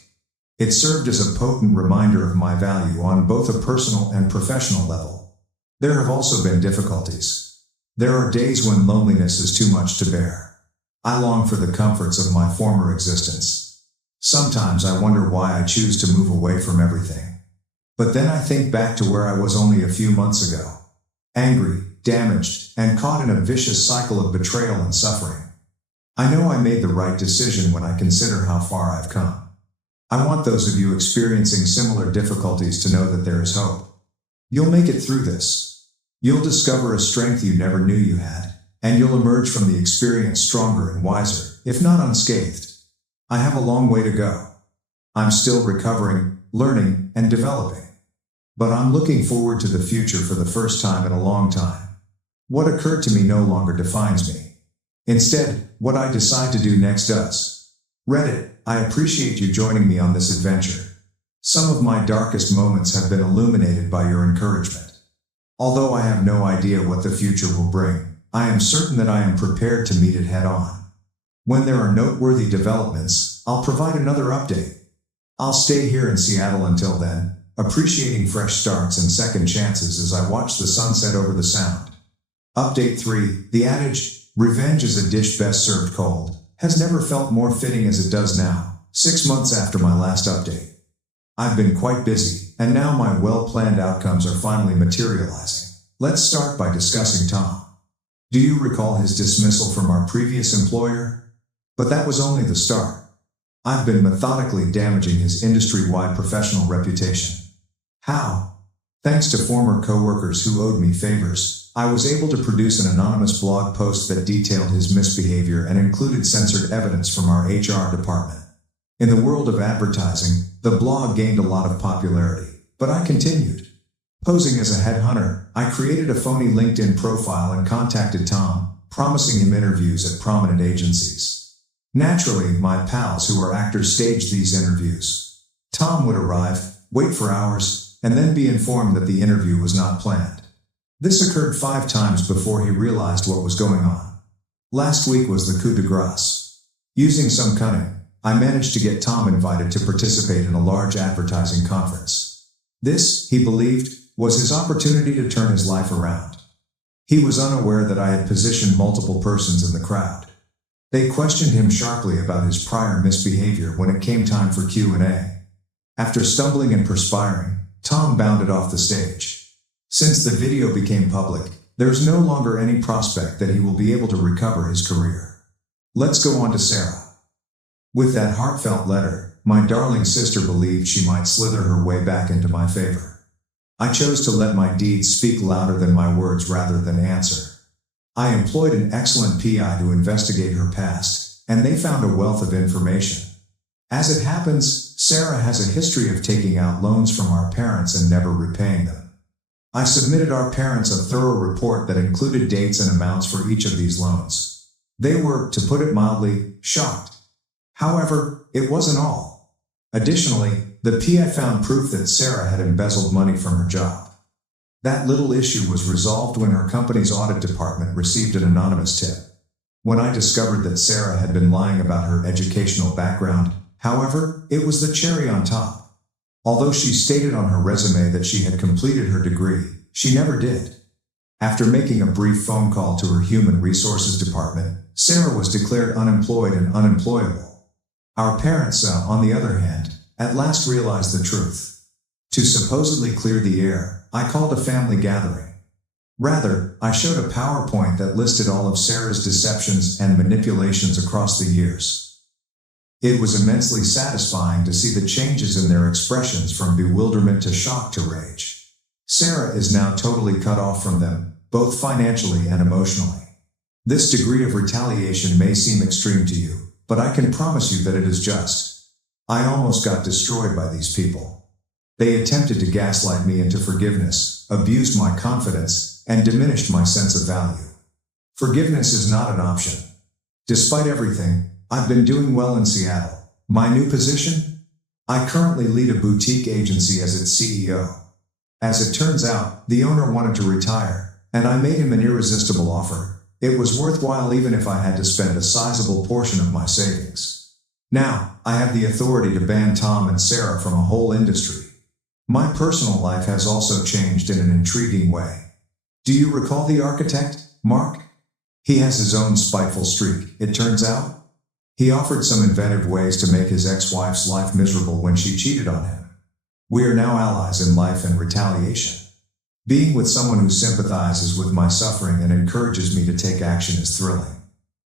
It served as a potent reminder of my value on both a personal and professional level. There have also been difficulties. There are days when loneliness is too much to bear. I long for the comforts of my former existence. Sometimes I wonder why I choose to move away from everything. But then I think back to where I was only a few months ago. Angry, damaged, and caught in a vicious cycle of betrayal and suffering. I know I made the right decision when I consider how far I've come. I want those of you experiencing similar difficulties to know that there is hope. You'll make it through this. You'll discover a strength you never knew you had. And you'll emerge from the experience stronger and wiser, if not unscathed. I have a long way to go. I'm still recovering, learning, and developing. But I'm looking forward to the future for the first time in a long time. What occurred to me no longer defines me. Instead, what I decide to do next does. Reddit, I appreciate you joining me on this adventure. Some of my darkest moments have been illuminated by your encouragement. Although I have no idea what the future will bring, I am certain that I am prepared to meet it head-on. When there are noteworthy developments, I'll provide another update. I'll stay here in Seattle until then, appreciating fresh starts and second chances as I watch the sunset over the sound. Update 3, the adage, revenge is a dish best served cold, has never felt more fitting as it does now, 6 months after my last update. I've been quite busy, and now my well-planned outcomes are finally materializing. Let's start by discussing Tom. Do you recall his dismissal from our previous employer? But that was only the start. I've been methodically damaging his industry-wide professional reputation. How? Thanks to former coworkers who owed me favors, I was able to produce an anonymous blog post that detailed his misbehavior and included censored evidence from our HR department. In the world of advertising, the blog gained a lot of popularity, but I continued. Posing as a headhunter, I created a phony LinkedIn profile and contacted Tom, promising him interviews at prominent agencies. Naturally, my pals who are actors staged these interviews. Tom would arrive, wait for hours, and then be informed that the interview was not planned. This occurred 5 times before he realized what was going on. Last week was the coup de grace. Using some cunning, I managed to get Tom invited to participate in a large advertising conference. This, he believed, was his opportunity to turn his life around. He was unaware that I had positioned multiple persons in the crowd. They questioned him sharply about his prior misbehavior when it came time for Q&A. After stumbling and perspiring, Tom bounded off the stage. Since the video became public, there's no longer any prospect that he will be able to recover his career. Let's go on to Sarah. With that heartfelt letter, my darling sister believed she might slither her way back into my favor. I chose to let my deeds speak louder than my words rather than answer. I employed an excellent PI to investigate her past, and they found a wealth of information. As it happens, Sarah has a history of taking out loans from our parents and never repaying them. I submitted our parents a thorough report that included dates and amounts for each of these loans. They were, to put it mildly, shocked. However, it wasn't all. Additionally, the PI found proof that Sarah had embezzled money from her job. That little issue was resolved when her company's audit department received an anonymous tip. When I discovered that Sarah had been lying about her educational background, however, it was the cherry on top. Although she stated on her resume that she had completed her degree, she never did. After making a brief phone call to her human resources department, Sarah was declared unemployed and unemployable. Our parents, on the other hand, at last realized the truth. To supposedly clear the air, I called a family gathering. Rather, I showed a PowerPoint that listed all of Sarah's deceptions and manipulations across the years. It was immensely satisfying to see the changes in their expressions from bewilderment to shock to rage. Sarah is now totally cut off from them, both financially and emotionally. This degree of retaliation may seem extreme to you, but I can promise you that it is just. I almost got destroyed by these people. They attempted to gaslight me into forgiveness, abused my confidence, and diminished my sense of value. Forgiveness is not an option. Despite everything, I've been doing well in Seattle. My new position? I currently lead a boutique agency as its CEO. As it turns out, the owner wanted to retire, and I made him an irresistible offer. It was worthwhile even if I had to spend a sizable portion of my savings. Now, I have the authority to ban Tom and Sarah from a whole industry. My personal life has also changed in an intriguing way. Do you recall the architect, Mark? He has his own spiteful streak, it turns out. He offered some inventive ways to make his ex-wife's life miserable when she cheated on him. We are now allies in life and retaliation. Being with someone who sympathizes with my suffering and encourages me to take action is thrilling.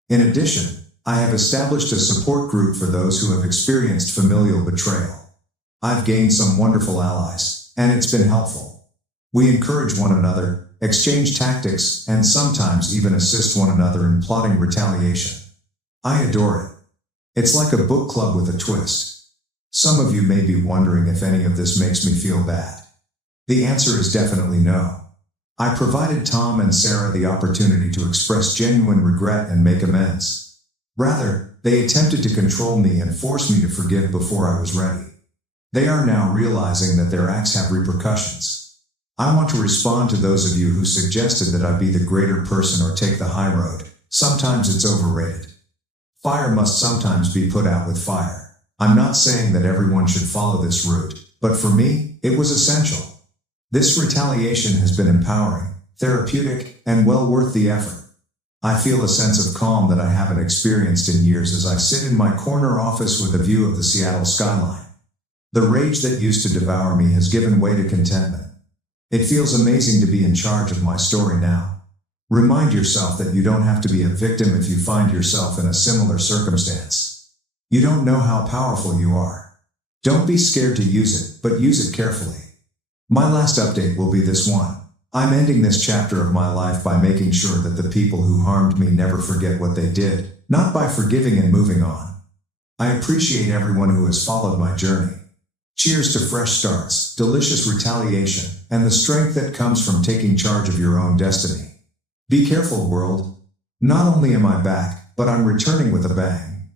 In addition, I have established a support group for those who have experienced familial betrayal. I've gained some wonderful allies, and it's been helpful. We encourage one another, exchange tactics, and sometimes even assist one another in plotting retaliation. I adore it. It's like a book club with a twist. Some of you may be wondering if any of this makes me feel bad. The answer is definitely no. I provided Tom and Sarah the opportunity to express genuine regret and make amends. Rather, they attempted to control me and force me to forgive before I was ready. They are now realizing that their acts have repercussions. I want to respond to those of you who suggested that I be the greater person or take the high road. Sometimes it's overrated. Fire must sometimes be put out with fire. I'm not saying that everyone should follow this route, but for me, it was essential. This retaliation has been empowering, therapeutic, and well worth the effort. I feel a sense of calm that I haven't experienced in years as I sit in my corner office with a view of the Seattle skyline. The rage that used to devour me has given way to contentment. It feels amazing to be in charge of my story now. Remind yourself that you don't have to be a victim if you find yourself in a similar circumstance. You don't know how powerful you are. Don't be scared to use it, but use it carefully. My last update will be this one. I'm ending this chapter of my life by making sure that the people who harmed me never forget what they did, not by forgiving and moving on. I appreciate everyone who has followed my journey. Cheers to fresh starts, delicious retaliation, and the strength that comes from taking charge of your own destiny. Be careful, world. Not only am I back, but I'm returning with a bang.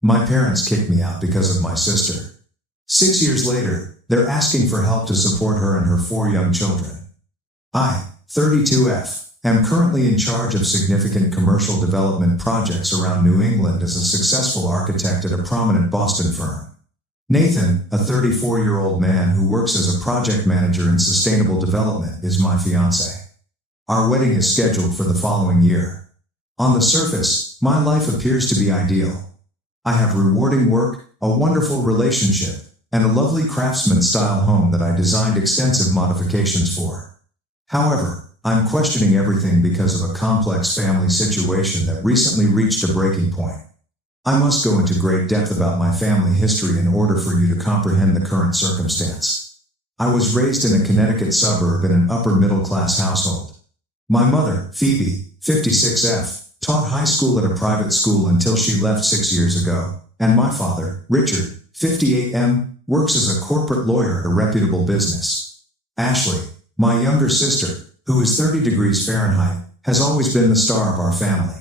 My parents kicked me out because of my sister. 6 years later, they're asking for help to support her and her 4 young children. I, 32F, am currently in charge of significant commercial development projects around New England as a successful architect at a prominent Boston firm. Nathan, a 34-year-old man who works as a project manager in sustainable development, is my fiancé. Our wedding is scheduled for the following year. On the surface, my life appears to be ideal. I have rewarding work, a wonderful relationship, and a lovely craftsman-style home that I designed extensive modifications for. However, I'm questioning everything because of a complex family situation that recently reached a breaking point. I must go into great depth about my family history in order for you to comprehend the current circumstance. I was raised in a Connecticut suburb in an upper-middle-class household. My mother, Phoebe, 56F, taught high school at a private school until she left 6 years ago, and my father, Richard, 58M, works as a corporate lawyer at a reputable business. Ashley, my younger sister, who is 30 degrees Fahrenheit, has always been the star of our family.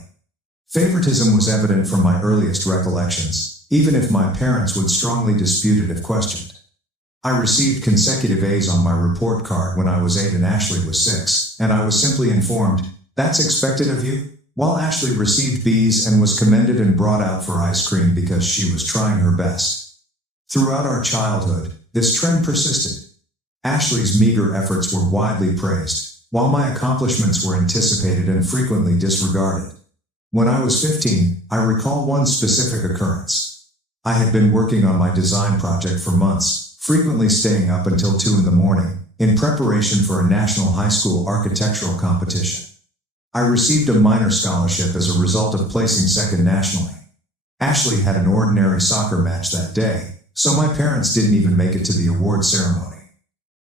Favoritism was evident from my earliest recollections, even if my parents would strongly dispute it if questioned. I received consecutive A's on my report card when I was 8 and Ashley was 6, and I was simply informed, "That's expected of you?" While Ashley received B's and was commended and brought out for ice cream because she was trying her best. Throughout our childhood, this trend persisted. Ashley's meager efforts were widely praised, while my accomplishments were anticipated and frequently disregarded. When I was 15, I recall one specific occurrence. I had been working on my design project for months, frequently staying up until 2 in the morning, in preparation for a national high school architectural competition. I received a minor scholarship as a result of placing second nationally. Ashley had an ordinary soccer match that day, so my parents didn't even make it to the award ceremony.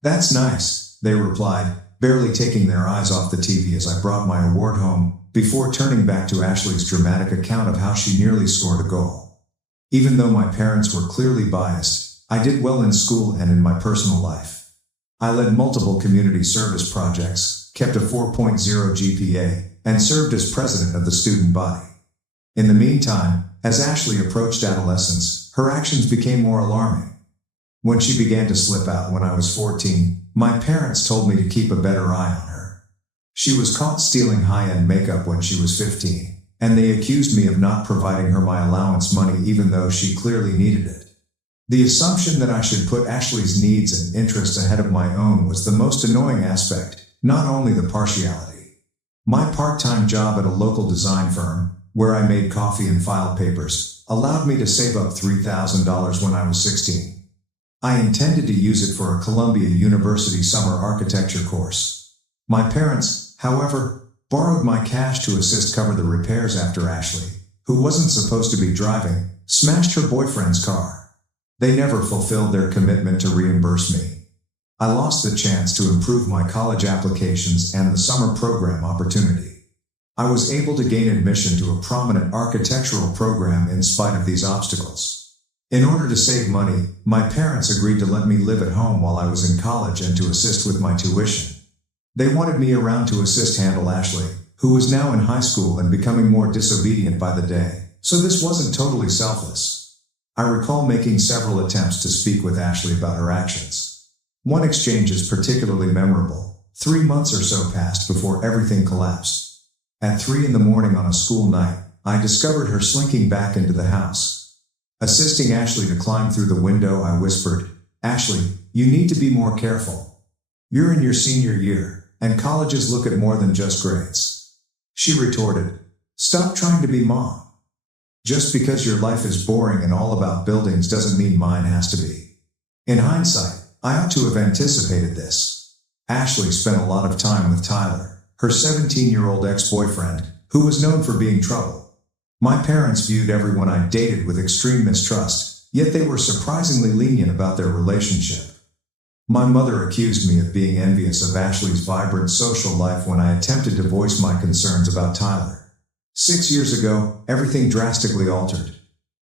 "That's nice," they replied, barely taking their eyes off the TV as I brought my award home, before turning back to Ashley's dramatic account of how she nearly scored a goal. Even though my parents were clearly biased, I did well in school and in my personal life. I led multiple community service projects, kept a 4.0 GPA, and served as president of the student body. In the meantime, as Ashley approached adolescence, her actions became more alarming. When she began to slip out when I was 14, my parents told me to keep a better eye on her. She was caught stealing high-end makeup when she was 15, and they accused me of not providing her my allowance money even though she clearly needed it. The assumption that I should put Ashley's needs and interests ahead of my own was the most annoying aspect, not only the partiality. My part-time job at a local design firm, where I made coffee and filed papers, allowed me to save up $3,000 when I was 16. I intended to use it for a Columbia University summer architecture course. My parents, however, borrowed my cash to assist cover the repairs after Ashley, who wasn't supposed to be driving, smashed her boyfriend's car. They never fulfilled their commitment to reimburse me. I lost the chance to improve my college applications and the summer program opportunity. I was able to gain admission to a prominent architectural program in spite of these obstacles. In order to save money, my parents agreed to let me live at home while I was in college and to assist with my tuition. They wanted me around to assist handle Ashley, who was now in high school and becoming more disobedient by the day, so this wasn't totally selfless. I recall making several attempts to speak with Ashley about her actions. One exchange is particularly memorable. 3 months or so passed before everything collapsed. At 3 in the morning on a school night, I discovered her slinking back into the house. Assisting Ashley to climb through the window, I whispered, "Ashley, you need to be more careful. You're in your senior year, and colleges look at more than just grades." She retorted, "Stop trying to be mom. Just because your life is boring and all about buildings doesn't mean mine has to be." In hindsight, I ought to have anticipated this. Ashley spent a lot of time with Tyler, her 17-year-old ex-boyfriend, who was known for being trouble. My parents viewed everyone I dated with extreme mistrust, yet they were surprisingly lenient about their relationship. My mother accused me of being envious of Ashley's vibrant social life when I attempted to voice my concerns about Tyler. 6 years ago, everything drastically altered.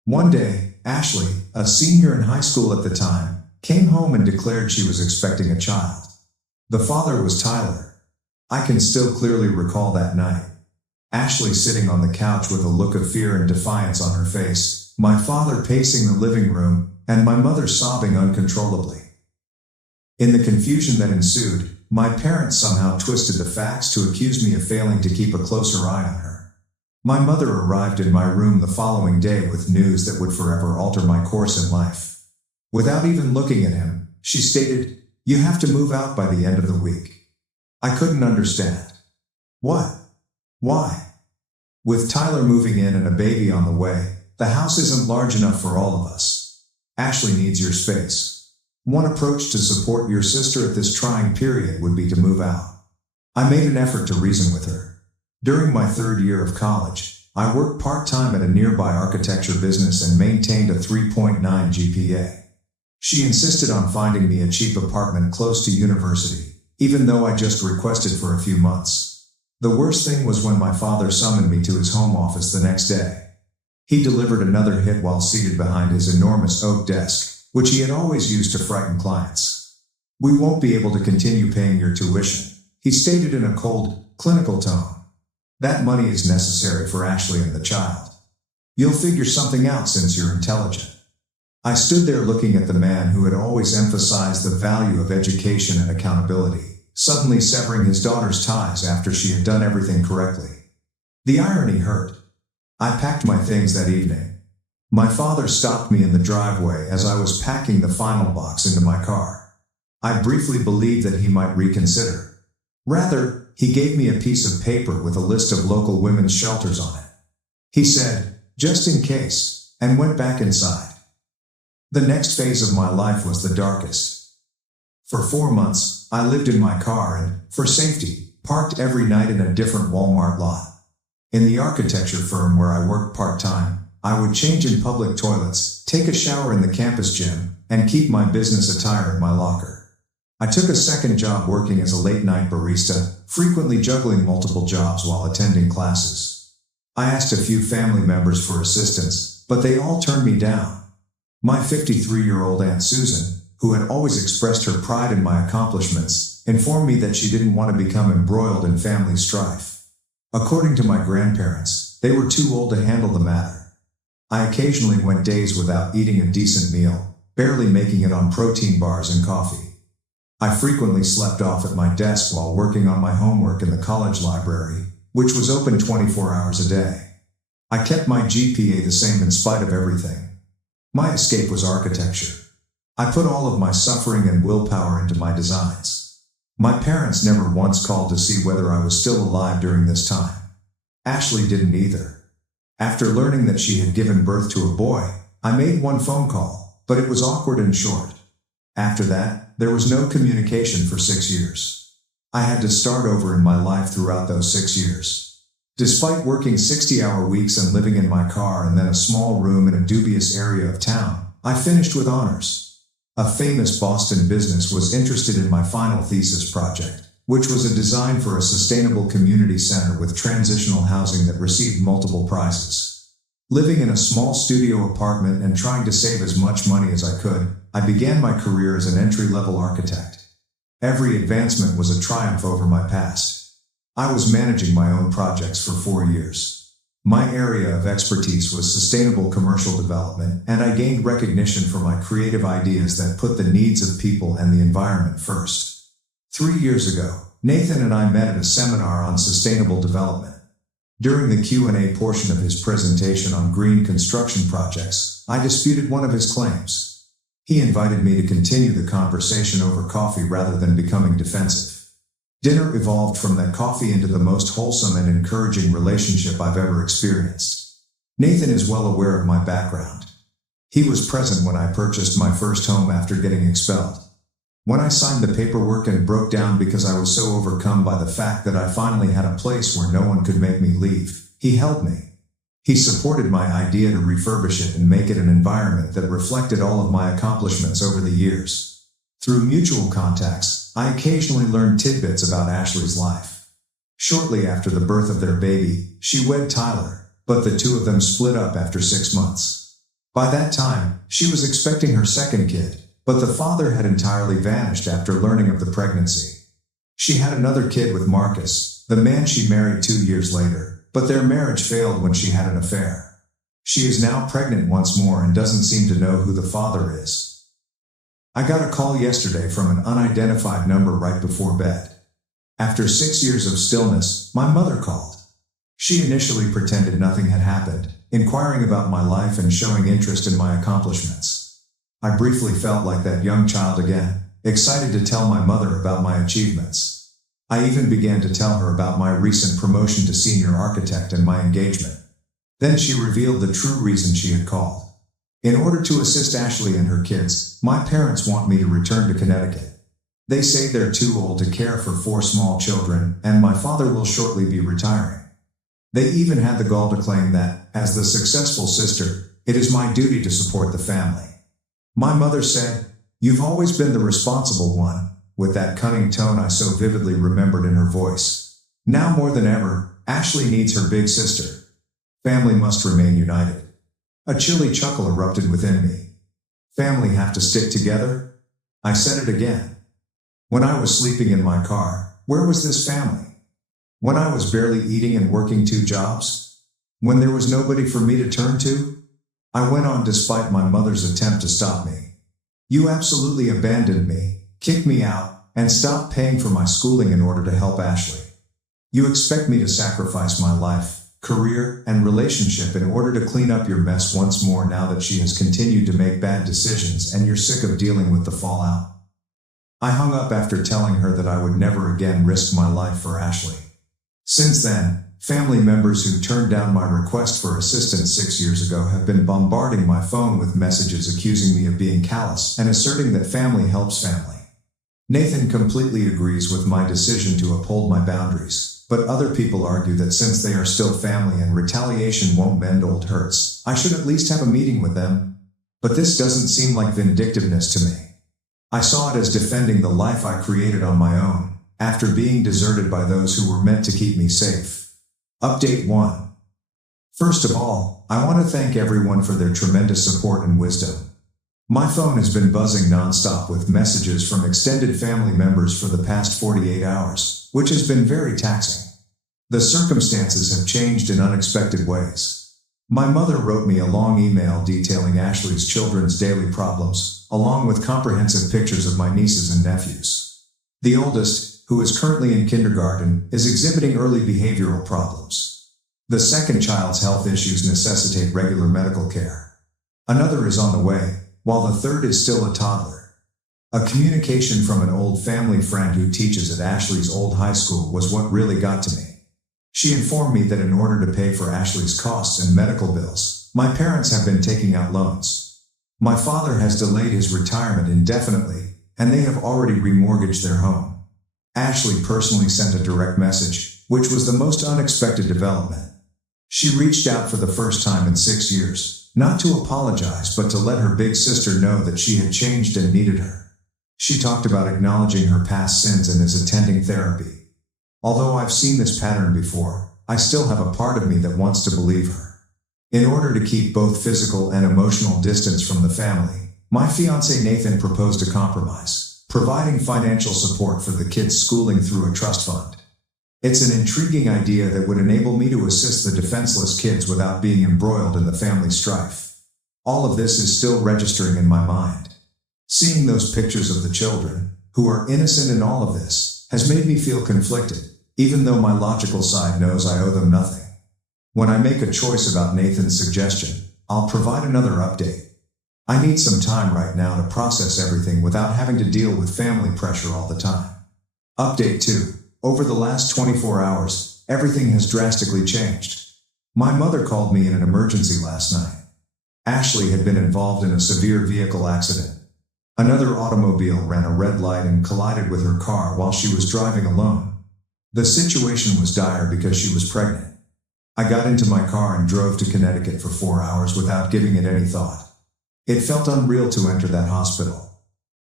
One day, Ashley, a senior in high school at the time, came home and declared she was expecting a child. The father was Tyler. I can still clearly recall that night. Ashley sitting on the couch with a look of fear and defiance on her face, my father pacing the living room, and my mother sobbing uncontrollably. In the confusion that ensued, my parents somehow twisted the facts to accuse me of failing to keep a closer eye on her. My mother arrived in my room the following day with news that would forever alter my course in life. Without even looking at him, she stated, "You have to move out by the end of the week." I couldn't understand. What? Why? With Tyler moving in and a baby on the way, the house isn't large enough for all of us. Ashley needs your space. One approach to support your sister at this trying period would be to move out. I made an effort to reason with her. During my third year of college, I worked part-time at a nearby architecture business and maintained a 3.9 GPA. She insisted on finding me a cheap apartment close to university, even though I just requested for a few months. The worst thing was when my father summoned me to his home office the next day. He delivered another hit while seated behind his enormous oak desk, which he had always used to frighten clients. "We won't be able to continue paying your tuition," he stated in a cold, clinical tone. "That money is necessary for Ashley and the child. You'll figure something out since you're intelligent." I stood there looking at the man who had always emphasized the value of education and accountability, suddenly severing his daughter's ties after she had done everything correctly. The irony hurt. I packed my things that evening. My father stopped me in the driveway as I was packing the final box into my car. I briefly believed that he might reconsider. Rather, he gave me a piece of paper with a list of local women's shelters on it. He said, "Just in case," and went back inside. The next phase of my life was the darkest. For 4 months, I lived in my car and, for safety, parked every night in a different Walmart lot. In the architecture firm where I worked part-time, I would change in public toilets, take a shower in the campus gym, and keep my business attire in my locker. I took a second job working as a late-night barista, frequently juggling multiple jobs while attending classes. I asked a few family members for assistance, but they all turned me down. My 53-year-old Aunt Susan, who had always expressed her pride in my accomplishments, informed me that she didn't want to become embroiled in family strife. According to my grandparents, they were too old to handle the matter. I occasionally went days without eating a decent meal, barely making it on protein bars and coffee. I frequently slept off at my desk while working on my homework in the college library, which was open 24 hours a day. I kept my GPA the same in spite of everything. My escape was architecture. I put all of my suffering and willpower into my designs. My parents never once called to see whether I was still alive during this time. Ashley didn't either. After learning that she had given birth to a boy, I made one phone call, but it was awkward and short. After that, there was no communication for 6 years. I had to start over in my life throughout those 6 years. Despite working 60-hour weeks and living in my car and then a small room in a dubious area of town, I finished with honors. A famous Boston business was interested in my final thesis project, which was a design for a sustainable community center with transitional housing that received multiple prizes. Living in a small studio apartment and trying to save as much money as I could, I began my career as an entry-level architect. Every advancement was a triumph over my past. I was managing my own projects for 4 years. My area of expertise was sustainable commercial development, and I gained recognition for my creative ideas that put the needs of people and the environment first. 3 years ago, Nathan and I met at a seminar on sustainable development. During the Q&A portion of his presentation on green construction projects, I disputed one of his claims. He invited me to continue the conversation over coffee rather than becoming defensive. Dinner evolved from that coffee into the most wholesome and encouraging relationship I've ever experienced. Nathan is well aware of my background. He was present when I purchased my first home after getting expelled. When I signed the paperwork and broke down because I was so overcome by the fact that I finally had a place where no one could make me leave, he held me. He supported my idea to refurbish it and make it an environment that reflected all of my accomplishments over the years. Through mutual contacts, I occasionally learned tidbits about Ashley's life. Shortly after the birth of their baby, she wed Tyler, but the two of them split up after 6 months. By that time, she was expecting her second kid, but the father had entirely vanished after learning of the pregnancy. She had another kid with Marcus, the man she married 2 years later, but their marriage failed when she had an affair. She is now pregnant once more and doesn't seem to know who the father is. I got a call yesterday from an unidentified number right before bed. After 6 years of stillness, my mother called. She initially pretended nothing had happened, inquiring about my life and showing interest in my accomplishments. I briefly felt like that young child again, excited to tell my mother about my achievements. I even began to tell her about my recent promotion to senior architect and my engagement. Then she revealed the true reason she had called. In order to assist Ashley and her kids, my parents want me to return to Connecticut. They say they're too old to care for 4 small children, and my father will shortly be retiring. They even had the gall to claim that, as the successful sister, it is my duty to support the family. My mother said, "You've always been the responsible one," with that cunning tone I so vividly remembered in her voice. Now more than ever, Ashley needs her big sister. Family must remain united. A chilly chuckle erupted within me. Family have to stick together? I said it again. When I was sleeping in my car, where was this family? When I was barely eating and working 2 jobs? When there was nobody for me to turn to? I went on despite my mother's attempt to stop me. "You absolutely abandoned me, kicked me out, and stopped paying for my schooling in order to help Ashley. You expect me to sacrifice my life, career, and relationship in order to clean up your mess once more now that she has continued to make bad decisions and you're sick of dealing with the fallout." I hung up after telling her that I would never again risk my life for Ashley. Since then, family members who turned down my request for assistance 6 years ago have been bombarding my phone with messages accusing me of being callous and asserting that family helps family. Nathan completely agrees with my decision to uphold my boundaries, but other people argue that since they are still family and retaliation won't mend old hurts, I should at least have a meeting with them. But this doesn't seem like vindictiveness to me. I saw it as defending the life I created on my own, after being deserted by those who were meant to keep me safe. Update 1. First of all, I want to thank everyone for their tremendous support and wisdom. My phone has been buzzing nonstop with messages from extended family members for the past 48 hours, which has been very taxing. The circumstances have changed in unexpected ways. My mother wrote me a long email detailing Ashley's children's daily problems, along with comprehensive pictures of my nieces and nephews. The oldest, who is currently in kindergarten, is exhibiting early behavioral problems. The second child's health issues necessitate regular medical care. Another is on the way, while the third is still a toddler. A communication from an old family friend who teaches at Ashley's old high school was what really got to me. She informed me that in order to pay for Ashley's costs and medical bills, my parents have been taking out loans. My father has delayed his retirement indefinitely, and they have already remortgaged their home. Ashley personally sent a direct message, which was the most unexpected development. She reached out for the first time in 6 years, not to apologize but to let her big sister know that she had changed and needed her. She talked about acknowledging her past sins and is attending therapy. Although I've seen this pattern before, I still have a part of me that wants to believe her. In order to keep both physical and emotional distance from the family, my fiancé Nathan proposed a compromise, providing financial support for the kids' schooling through a trust fund. It's an intriguing idea that would enable me to assist the defenseless kids without being embroiled in the family strife. All of this is still registering in my mind. Seeing those pictures of the children, who are innocent in all of this, has made me feel conflicted, even though my logical side knows I owe them nothing. When I make a choice about Nathan's suggestion, I'll provide another update. I need some time right now to process everything without having to deal with family pressure all the time. Update 2. Over the last 24 hours, everything has drastically changed. My mother called me in an emergency last night. Ashley had been involved in a severe vehicle accident. Another automobile ran a red light and collided with her car while she was driving alone. The situation was dire because she was pregnant. I got into my car and drove to Connecticut for 4 hours without giving it any thought. It felt unreal to enter that hospital.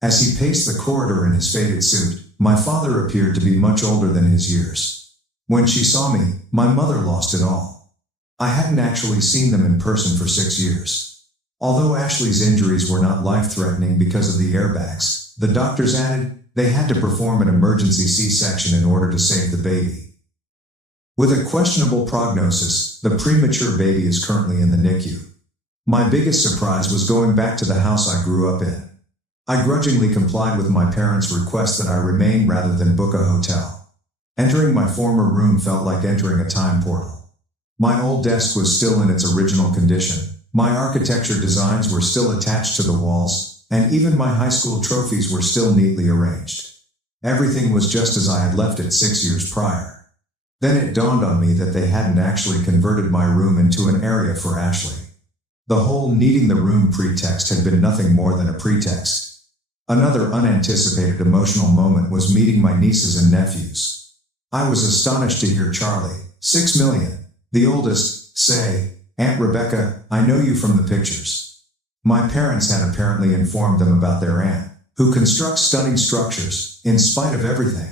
As he paced the corridor in his faded suit, my father appeared to be much older than his years. When she saw me, my mother lost it all. I hadn't actually seen them in person for 6 years. Although Ashley's injuries were not life-threatening because of the airbags, the doctors added, they had to perform an emergency C-section in order to save the baby. With a questionable prognosis, the premature baby is currently in the NICU. My biggest surprise was going back to the house I grew up in. I grudgingly complied with my parents' request that I remain rather than book a hotel. Entering my former room felt like entering a time portal. My old desk was still in its original condition. My architecture designs were still attached to the walls, and even my high school trophies were still neatly arranged. Everything was just as I had left it 6 years prior. Then it dawned on me that they hadn't actually converted my room into an area for Ashley. The whole needing the room pretext had been nothing more than a pretext. Another unanticipated emotional moment was meeting my nieces and nephews. I was astonished to hear Charlie, 6 million, the oldest, say, "Aunt Rebecca, I know you from the pictures." My parents had apparently informed them about their aunt, who constructs stunning structures, in spite of everything.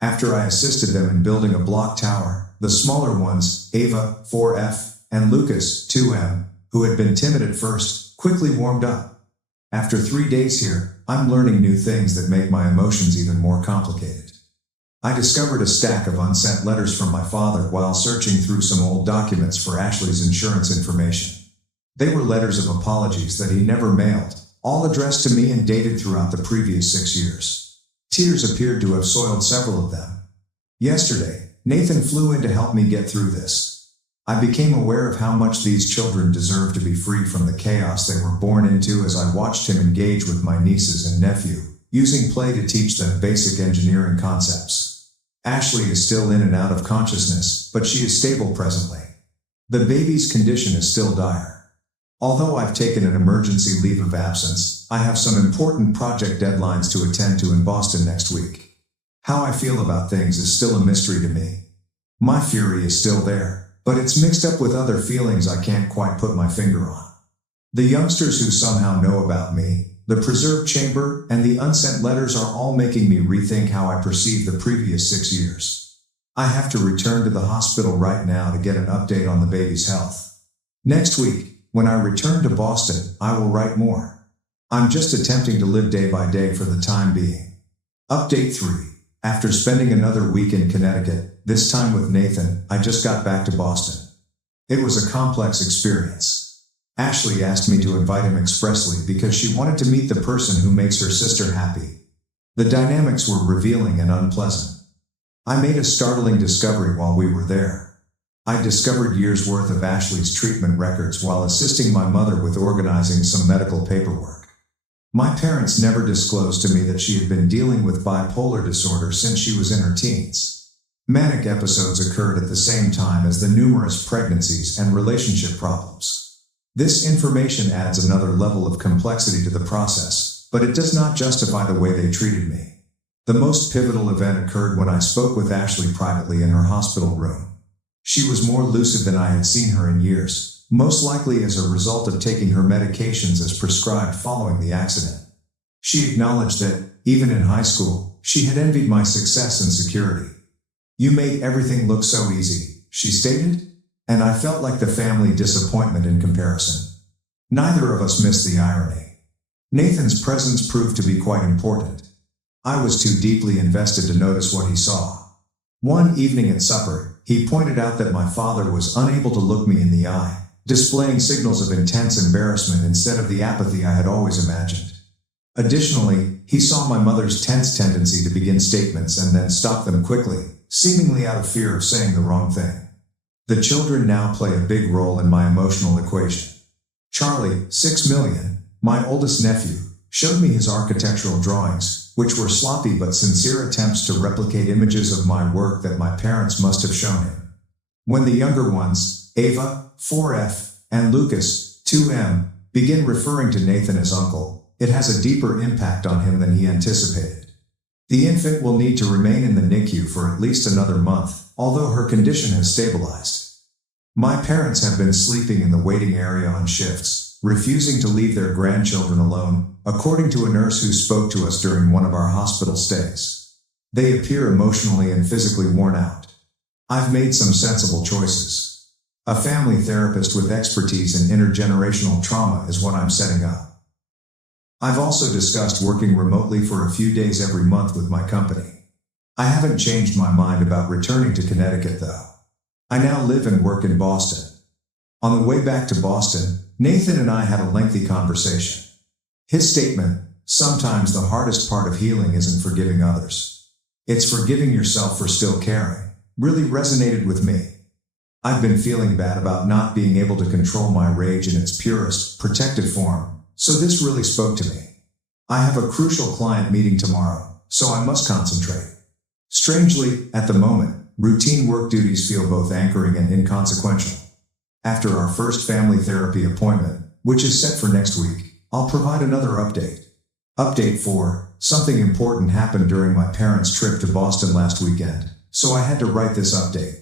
After I assisted them in building a block tower, the smaller ones, Ava, 4F, and Lucas, 2M, who had been timid at first, quickly warmed up. After 3 days here, I'm learning new things that make my emotions even more complicated. I discovered a stack of unsent letters from my father while searching through some old documents for Ashley's insurance information. They were letters of apologies that he never mailed, all addressed to me and dated throughout the previous 6 years. Tears appeared to have soiled several of them. Yesterday, Nathan flew in to help me get through this. I became aware of how much these children deserve to be free from the chaos they were born into as I watched him engage with my nieces and nephew, using play to teach them basic engineering concepts. Ashley is still in and out of consciousness, but she is stable presently. The baby's condition is still dire. Although I've taken an emergency leave of absence, I have some important project deadlines to attend to in Boston next week. How I feel about things is still a mystery to me. My fury is still there, but it's mixed up with other feelings I can't quite put my finger on. The youngsters who somehow know about me, the preserved chamber, and the unsent letters are all making me rethink how I perceive the previous 6 years. I have to return to the hospital right now to get an update on the baby's health. Next week, when I return to Boston, I will write more. I'm just attempting to live day by day for the time being. Update 3. After spending another week in Connecticut, this time with Nathan, I just got back to Boston. It was a complex experience. Ashley asked me to invite him expressly because she wanted to meet the person who makes her sister happy. The dynamics were revealing and unpleasant. I made a startling discovery while we were there. I discovered years' worth of Ashley's treatment records while assisting my mother with organizing some medical paperwork. My parents never disclosed to me that she had been dealing with bipolar disorder since she was in her teens. Manic episodes occurred at the same time as the numerous pregnancies and relationship problems. This information adds another level of complexity to the process, but it does not justify the way they treated me. The most pivotal event occurred when I spoke with Ashley privately in her hospital room. She was more lucid than I had seen her in years, most likely as a result of taking her medications as prescribed following the accident. She acknowledged that, even in high school, she had envied my success and security. "You made everything look so easy," she stated, and I felt like the family disappointment in comparison. Neither of us missed the irony. Nathan's presence proved to be quite important. I was too deeply invested to notice what he saw. One evening at supper, he pointed out that my father was unable to look me in the eye, displaying signals of intense embarrassment instead of the apathy I had always imagined. Additionally, he saw my mother's tense tendency to begin statements and then stop them quickly, seemingly out of fear of saying the wrong thing. The children now play a big role in my emotional equation. Charlie, 6 million, my oldest nephew, showed me his architectural drawings, which were sloppy but sincere attempts to replicate images of my work that my parents must have shown him. When the younger ones, Ava, 4F, and Lucas, 2M, begin referring to Nathan as uncle, it has a deeper impact on him than he anticipated. The infant will need to remain in the NICU for at least another month, although her condition has stabilized. My parents have been sleeping in the waiting area on shifts, refusing to leave their grandchildren alone, according to a nurse who spoke to us during one of our hospital stays. They appear emotionally and physically worn out. I've made some sensible choices. A family therapist with expertise in intergenerational trauma is what I'm setting up. I've also discussed working remotely for a few days every month with my company. I haven't changed my mind about returning to Connecticut though. I now live and work in Boston. On the way back to Boston, Nathan and I had a lengthy conversation. His statement, "Sometimes the hardest part of healing isn't forgiving others. It's forgiving yourself for still caring," really resonated with me. I've been feeling bad about not being able to control my rage in its purest, protected form, so this really spoke to me. I have a crucial client meeting tomorrow, so I must concentrate. Strangely, at the moment, routine work duties feel both anchoring and inconsequential. After our first family therapy appointment, which is set for next week, I'll provide another update. Update 4, something important happened during my parents' trip to Boston last weekend, so I had to write this update.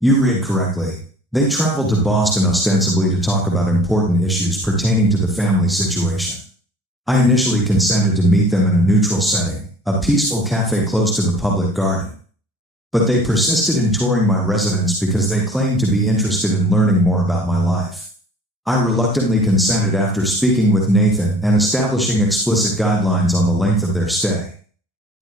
You read correctly. They traveled to Boston ostensibly to talk about important issues pertaining to the family situation. I initially consented to meet them in a neutral setting, a peaceful cafe close to the public garden. But they persisted in touring my residence because they claimed to be interested in learning more about my life. I reluctantly consented after speaking with Nathan and establishing explicit guidelines on the length of their stay.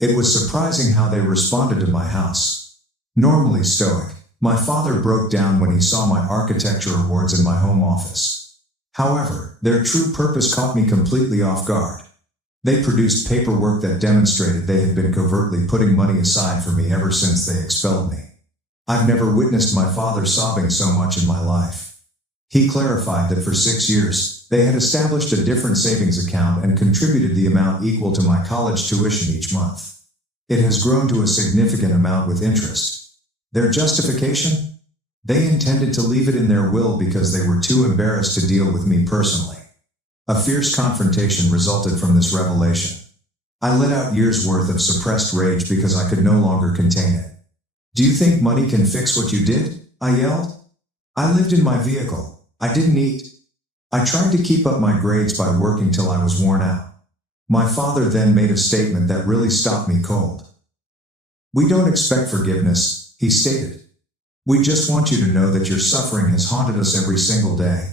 It was surprising how they responded to my house. Normally stoic, my father broke down when he saw my architecture awards in my home office. However, their true purpose caught me completely off guard. They produced paperwork that demonstrated they had been covertly putting money aside for me ever since they expelled me. I've never witnessed my father sobbing so much in my life. He clarified that for 6 years, they had established a different savings account and contributed the amount equal to my college tuition each month. It has grown to a significant amount with interest. Their justification? They intended to leave it in their will because they were too embarrassed to deal with me personally. A fierce confrontation resulted from this revelation. I let out years' worth of suppressed rage because I could no longer contain it. "Do you think money can fix what you did?" I yelled. "I lived in my vehicle. I didn't eat. I tried to keep up my grades by working till I was worn out." My father then made a statement that really stopped me cold. "We don't expect forgiveness," he stated. "We just want you to know that your suffering has haunted us every single day."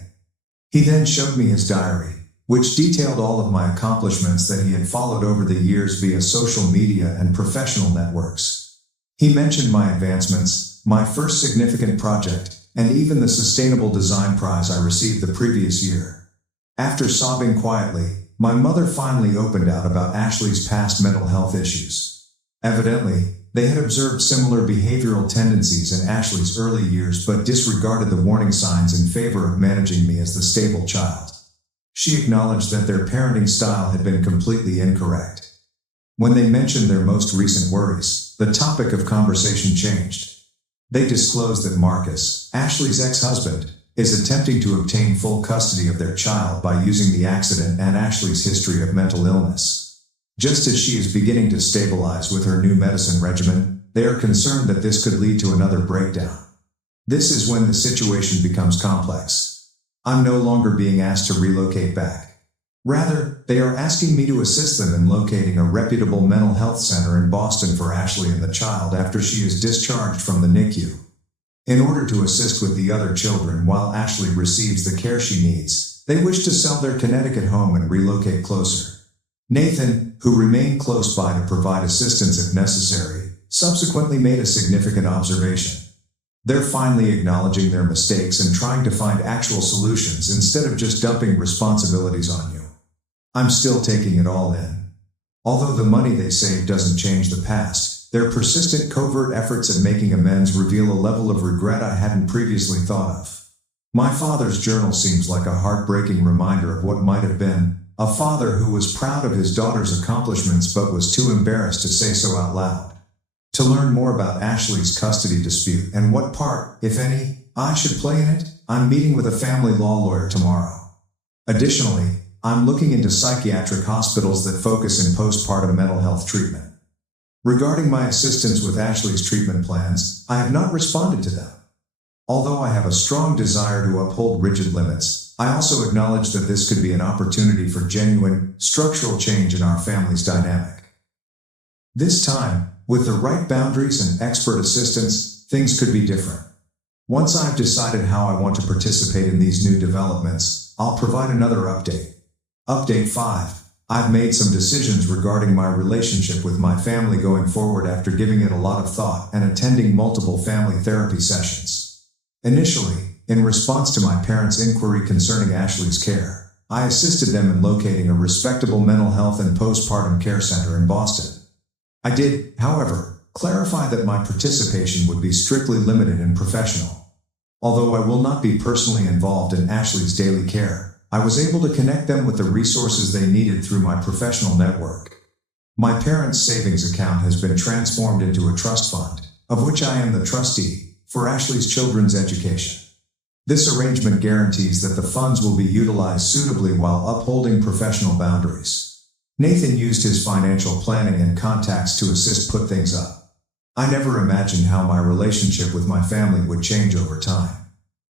He then showed me his diary, which detailed all of my accomplishments that he had followed over the years via social media and professional networks. He mentioned my advancements, my first significant project, and even the Sustainable Design Prize I received the previous year. After sobbing quietly, my mother finally opened out about Ashley's past mental health issues. Evidently, they had observed similar behavioral tendencies in Ashley's early years but disregarded the warning signs in favor of managing me as the stable child. She acknowledged that their parenting style had been completely incorrect. When they mentioned their most recent worries, the topic of conversation changed. They disclosed that Marcus, Ashley's ex-husband, is attempting to obtain full custody of their child by using the accident and Ashley's history of mental illness. Just as she is beginning to stabilize with her new medicine regimen, they are concerned that this could lead to another breakdown. This is when the situation becomes complex. I'm no longer being asked to relocate back. Rather, they are asking me to assist them in locating a reputable mental health center in Boston for Ashley and the child after she is discharged from the NICU. In order to assist with the other children while Ashley receives the care she needs, they wish to sell their Connecticut home and relocate closer. Nathan, who remained close by to provide assistance if necessary, subsequently made a significant observation. They're finally acknowledging their mistakes and trying to find actual solutions instead of just dumping responsibilities on you. I'm still taking it all in. Although the money they save doesn't change the past, their persistent covert efforts at making amends reveal a level of regret I hadn't previously thought of. My father's journal seems like a heartbreaking reminder of what might have been, a father who was proud of his daughter's accomplishments but was too embarrassed to say so out loud. To learn more about Ashley's custody dispute and what part, if any, I should play in it, I'm meeting with a family law lawyer tomorrow. Additionally, I'm looking into psychiatric hospitals that focus in postpartum mental health treatment. Regarding my assistance with Ashley's treatment plans, I have not responded to them. Although I have a strong desire to uphold rigid limits, I also acknowledge that this could be an opportunity for genuine, structural change in our family's dynamic. This time, with the right boundaries and expert assistance, things could be different. Once I've decided how I want to participate in these new developments, I'll provide another update. Update 5. I've made some decisions regarding my relationship with my family going forward after giving it a lot of thought and attending multiple family therapy sessions. Initially, in response to my parents' inquiry concerning Ashley's care, I assisted them in locating a respectable mental health and postpartum care center in Boston. I did, however, clarify that my participation would be strictly limited and professional. Although I will not be personally involved in Ashley's daily care, I was able to connect them with the resources they needed through my professional network. My parents' savings account has been transformed into a trust fund, of which I am the trustee, for Ashley's children's education. This arrangement guarantees that the funds will be utilized suitably while upholding professional boundaries. Nathan used his financial planning and contacts to assist put things up. I never imagined how my relationship with my family would change over time.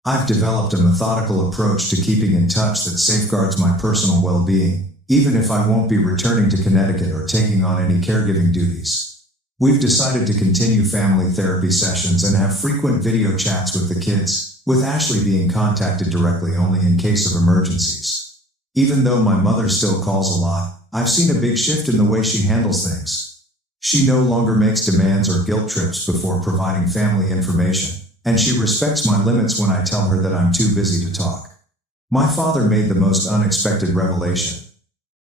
I've developed a methodical approach to keeping in touch that safeguards my personal well-being, even if I won't be returning to Connecticut or taking on any caregiving duties. We've decided to continue family therapy sessions and have frequent video chats with the kids, with Ashley being contacted directly only in case of emergencies. Even though my mother still calls a lot, I've seen a big shift in the way she handles things. She no longer makes demands or guilt trips before providing family information, and she respects my limits when I tell her that I'm too busy to talk. My father made the most unexpected revelation.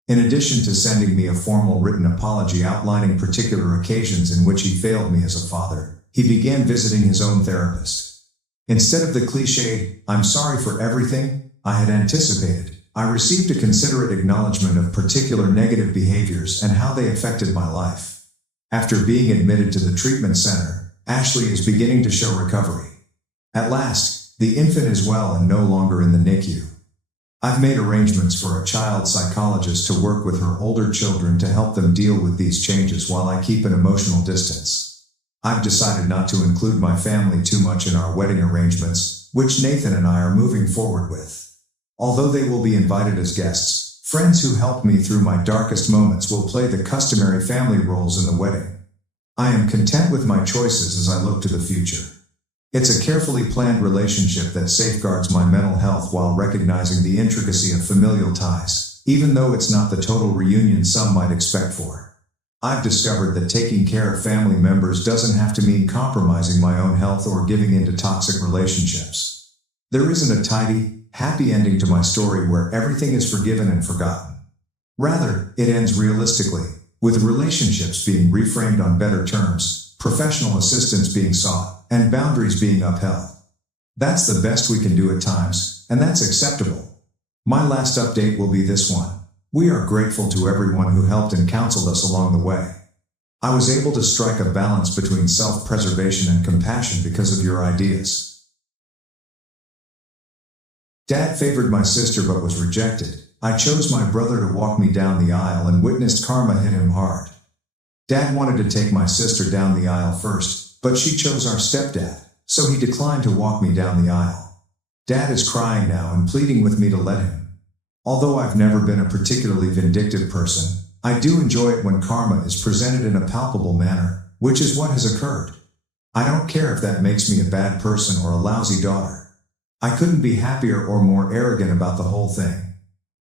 In addition to sending me a formal written apology outlining particular occasions in which he failed me as a father, he began visiting his own therapist. Instead of the cliched, "I'm sorry for everything," I had anticipated, I received a considerate acknowledgement of particular negative behaviors and how they affected my life. After being admitted to the treatment center, Ashley is beginning to show recovery. At last, the infant is well and no longer in the NICU. I've made arrangements for a child psychologist to work with her older children to help them deal with these changes while I keep an emotional distance. I've decided not to include my family too much in our wedding arrangements, which Nathan and I are moving forward with. Although they will be invited as guests, friends who helped me through my darkest moments will play the customary family roles in the wedding. I am content with my choices as I look to the future. It's a carefully planned relationship that safeguards my mental health while recognizing the intricacy of familial ties, even though it's not the total reunion some might expect for. I've discovered that taking care of family members doesn't have to mean compromising my own health or giving into toxic relationships. There isn't a tidy, happy ending to my story where everything is forgiven and forgotten. Rather, it ends realistically, with relationships being reframed on better terms, professional assistance being sought, and boundaries being upheld. That's the best we can do at times, and that's acceptable. My last update will be this one. We are grateful to everyone who helped and counseled us along the way. I was able to strike a balance between self-preservation and compassion because of your ideas. Dad favored my sister but was rejected. I chose my brother to walk me down the aisle and witnessed karma hit him hard. Dad wanted to take my sister down the aisle first, but she chose our stepdad, so he declined to walk me down the aisle. Dad is crying now and pleading with me to let him. Although I've never been a particularly vindictive person, I do enjoy it when karma is presented in a palpable manner, which is what has occurred. I don't care if that makes me a bad person or a lousy daughter. I couldn't be happier or more arrogant about the whole thing.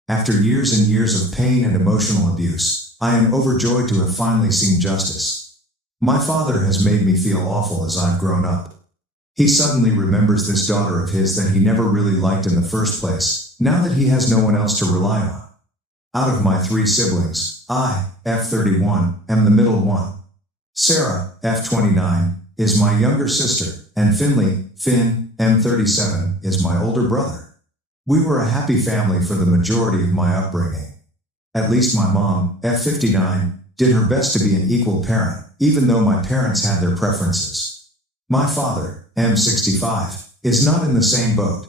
After years and years of pain and emotional abuse, I am overjoyed to have finally seen justice. My father has made me feel awful as I've grown up. He suddenly remembers this daughter of his that he never really liked in the first place, now that he has no one else to rely on. Out of my 3 siblings, I, F31, am the middle one. Sarah, F29, is my younger sister, and Finley, Finn, M37, is my older brother. We were a happy family for the majority of my upbringing. At least my mom, F59, did her best to be an equal parent, even though my parents had their preferences. My father, M65, is not in the same boat.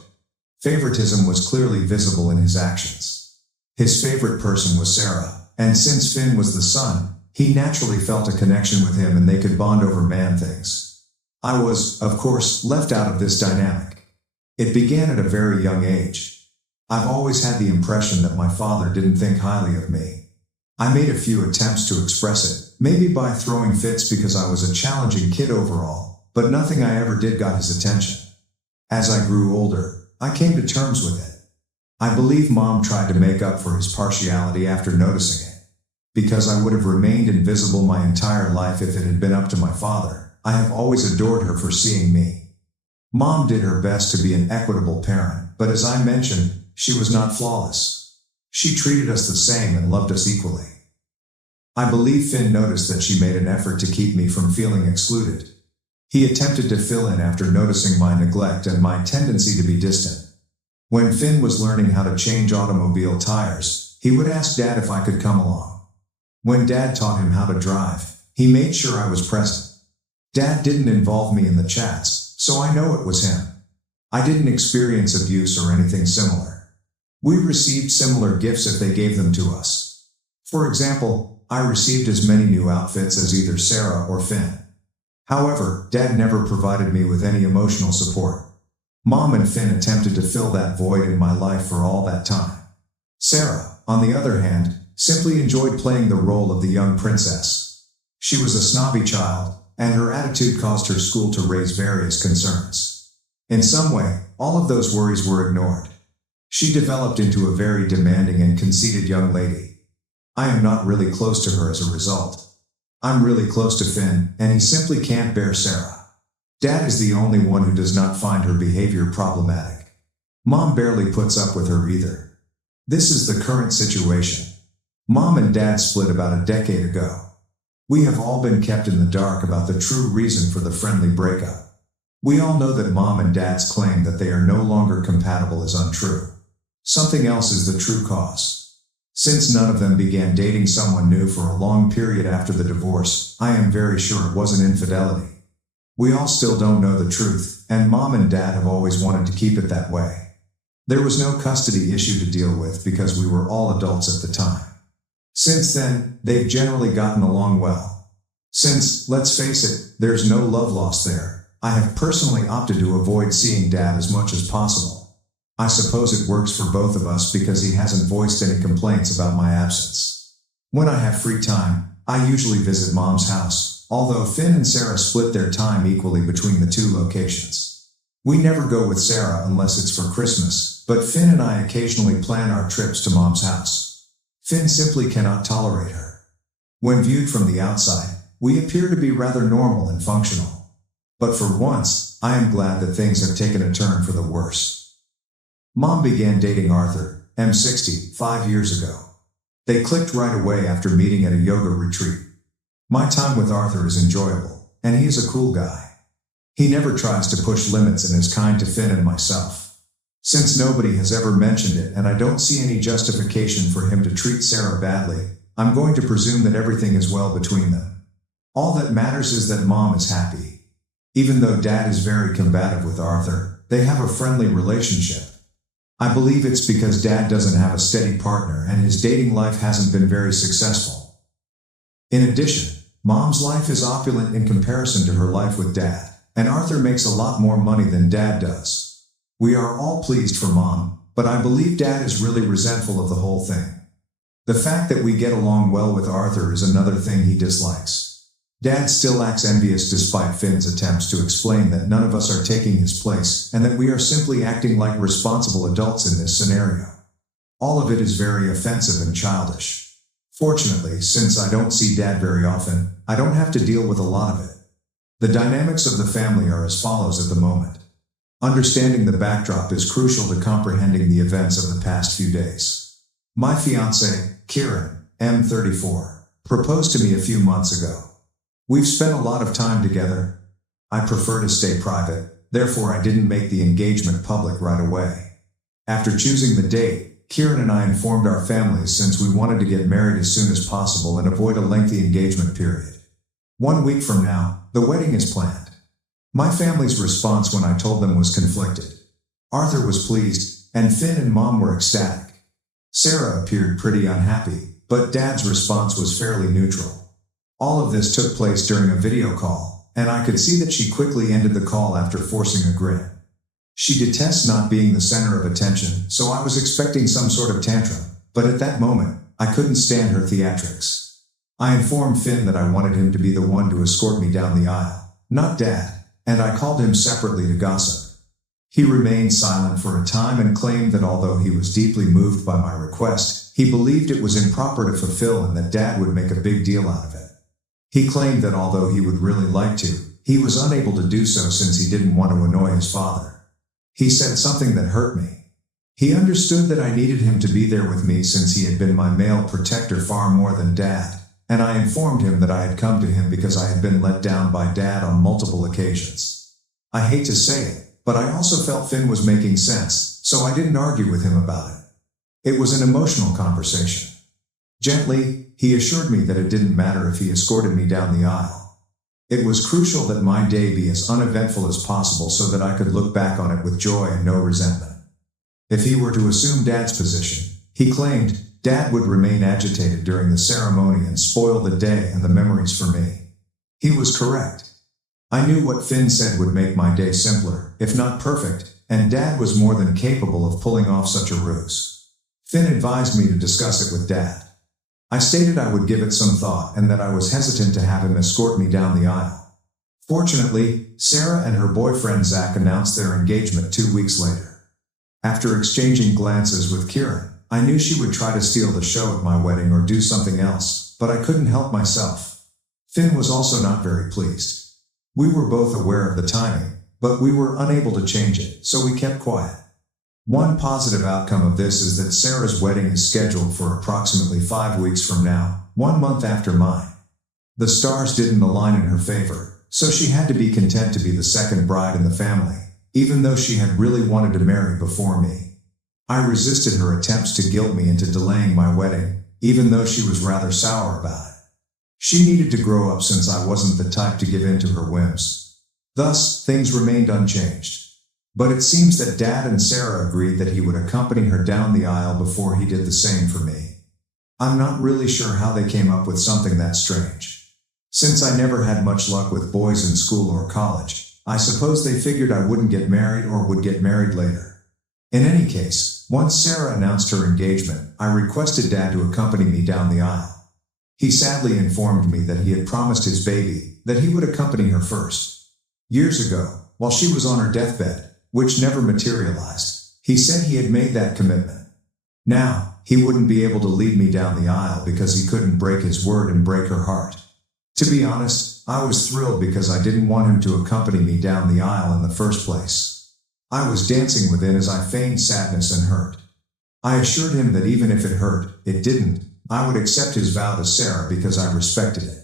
Favoritism was clearly visible in his actions. His favorite person was Sarah, and since Finn was the son, he naturally felt a connection with him and they could bond over man things. I was, of course, left out of this dynamic. It began at a very young age. I've always had the impression that my father didn't think highly of me. I made a few attempts to express it, maybe by throwing fits because I was a challenging kid overall, but nothing I ever did got his attention. As I grew older, I came to terms with it. I believe Mom tried to make up for his partiality after noticing it. because I would have remained invisible my entire life if it had been up to my father. I have always adored her for seeing me. Mom did her best to be an equitable parent, but as I mentioned, she was not flawless. She treated us the same and loved us equally. I believe Finn noticed that she made an effort to keep me from feeling excluded. He attempted to fill in after noticing my neglect and my tendency to be distant. When Finn was learning how to change automobile tires, he would ask Dad if I could come along. When Dad taught him how to drive, he made sure I was present. Dad didn't involve me in the chats, so I know it was him. I didn't experience abuse or anything similar. We received similar gifts if they gave them to us. For example, I received as many new outfits as either Sarah or Finn. However, Dad never provided me with any emotional support. Mom and Finn attempted to fill that void in my life for all that time. Sarah, on the other hand, simply enjoyed playing the role of the young princess. She was a snobby child, and her attitude caused her school to raise various concerns. In some way, all of those worries were ignored. She developed into a very demanding and conceited young lady. I am not really close to her as a result. I'm really close to Finn, and he simply can't bear Sarah. Dad is the only one who does not find her behavior problematic. Mom barely puts up with her either. This is the current situation. Mom and Dad split about a decade ago. We have all been kept in the dark about the true reason for the friendly breakup. We all know that Mom and Dad's claim that they are no longer compatible is untrue. Something else is the true cause. Since none of them began dating someone new for a long period after the divorce, I am very sure it wasn't infidelity. We all still don't know the truth, and Mom and Dad have always wanted to keep it that way. There was no custody issue to deal with because we were all adults at the time. Since then, they've generally gotten along well. Since, let's face it, there's no love lost there, I have personally opted to avoid seeing Dad as much as possible. I suppose it works for both of us because he hasn't voiced any complaints about my absence. When I have free time, I usually visit Mom's house, although Finn and Sarah split their time equally between the two locations. We never go with Sarah unless it's for Christmas, but Finn and I occasionally plan our trips to Mom's house. Finn simply cannot tolerate her. When viewed from the outside, we appear to be rather normal and functional. But for once, I am glad that things have taken a turn for the worse. Mom began dating Arthur, M60, 5 years ago. They clicked right away after meeting at a yoga retreat. My time with Arthur is enjoyable, and he is a cool guy. He never tries to push limits and is kind to Finn and myself. Since nobody has ever mentioned it and I don't see any justification for him to treat Sarah badly, I'm going to presume that everything is well between them. All that matters is that Mom is happy. Even though Dad is very combative with Arthur, they have a friendly relationship. I believe it's because Dad doesn't have a steady partner and his dating life hasn't been very successful. In addition, Mom's life is opulent in comparison to her life with Dad, and Arthur makes a lot more money than Dad does. We are all pleased for Mom, but I believe Dad is really resentful of the whole thing. The fact that we get along well with Arthur is another thing he dislikes. Dad still acts envious despite Finn's attempts to explain that none of us are taking his place and that we are simply acting like responsible adults in this scenario. All of it is very offensive and childish. Fortunately, since I don't see Dad very often, I don't have to deal with a lot of it. The dynamics of the family are as follows at the moment. Understanding the backdrop is crucial to comprehending the events of the past few days. My fiancée, Kieran, M34, proposed to me a few months ago. We've spent a lot of time together. I prefer to stay private, therefore I didn't make the engagement public right away. After choosing the date, Kieran and I informed our families since we wanted to get married as soon as possible and avoid a lengthy engagement period. 1 week from now, the wedding is planned. My family's response when I told them was conflicted. Arthur was pleased, and Finn and Mom were ecstatic. Sarah appeared pretty unhappy, but Dad's response was fairly neutral. All of this took place during a video call, and I could see that she quickly ended the call after forcing a grin. She detests not being the center of attention, so I was expecting some sort of tantrum, but at that moment, I couldn't stand her theatrics. I informed Finn that I wanted him to be the one to escort me down the aisle, not Dad, and I called him separately to gossip. He remained silent for a time and claimed that although he was deeply moved by my request, He believed it was improper to fulfill and that Dad would make a big deal out of it. He claimed that although he would really like to, he was unable to do so since he didn't want to annoy his father. He said something that hurt me. He understood that I needed him to be there with me since he had been my male protector far more than Dad, and I informed him that I had come to him because I had been let down by Dad on multiple occasions. I hate to say it, but I also felt Finn was making sense, so I didn't argue with him about it. It was an emotional conversation. Gently, he assured me that it didn't matter if he escorted me down the aisle. It was crucial that my day be as uneventful as possible so that I could look back on it with joy and no resentment. If he were to assume Dad's position, he claimed, Dad would remain agitated during the ceremony and spoil the day and the memories for me. He was correct. I knew what Finn said would make my day simpler, if not perfect, and Dad was more than capable of pulling off such a ruse. Finn advised me to discuss it with Dad. I stated I would give it some thought and that I was hesitant to have him escort me down the aisle. Fortunately, Sarah and her boyfriend Zach announced their engagement 2 weeks later. After exchanging glances with Kieran, I knew she would try to steal the show at my wedding or do something else, but I couldn't help myself. Finn was also not very pleased. We were both aware of the timing, but we were unable to change it, so we kept quiet. One positive outcome of this is that Sarah's wedding is scheduled for approximately 5 weeks from now, 1 month after mine. The stars didn't align in her favor, so she had to be content to be the second bride in the family, even though she had really wanted to marry before me. I resisted her attempts to guilt me into delaying my wedding, even though she was rather sour about it. She needed to grow up since I wasn't the type to give in to her whims. Thus, things remained unchanged. But it seems that Dad and Sarah agreed that he would accompany her down the aisle before he did the same for me. I'm not really sure how they came up with something that strange. Since I never had much luck with boys in school or college, I suppose they figured I wouldn't get married or would get married later. In any case, once Sarah announced her engagement, I requested Dad to accompany me down the aisle. He sadly informed me that he had promised his baby that he would accompany her first. Years ago, while she was on her deathbed, which never materialized, he said he had made that commitment. Now, he wouldn't be able to lead me down the aisle because he couldn't break his word and break her heart. To be honest, I was thrilled because I didn't want him to accompany me down the aisle in the first place. I was dancing within as I feigned sadness and hurt. I assured him that even if it hurt, it didn't, I would accept his vow to Sarah because I respected it.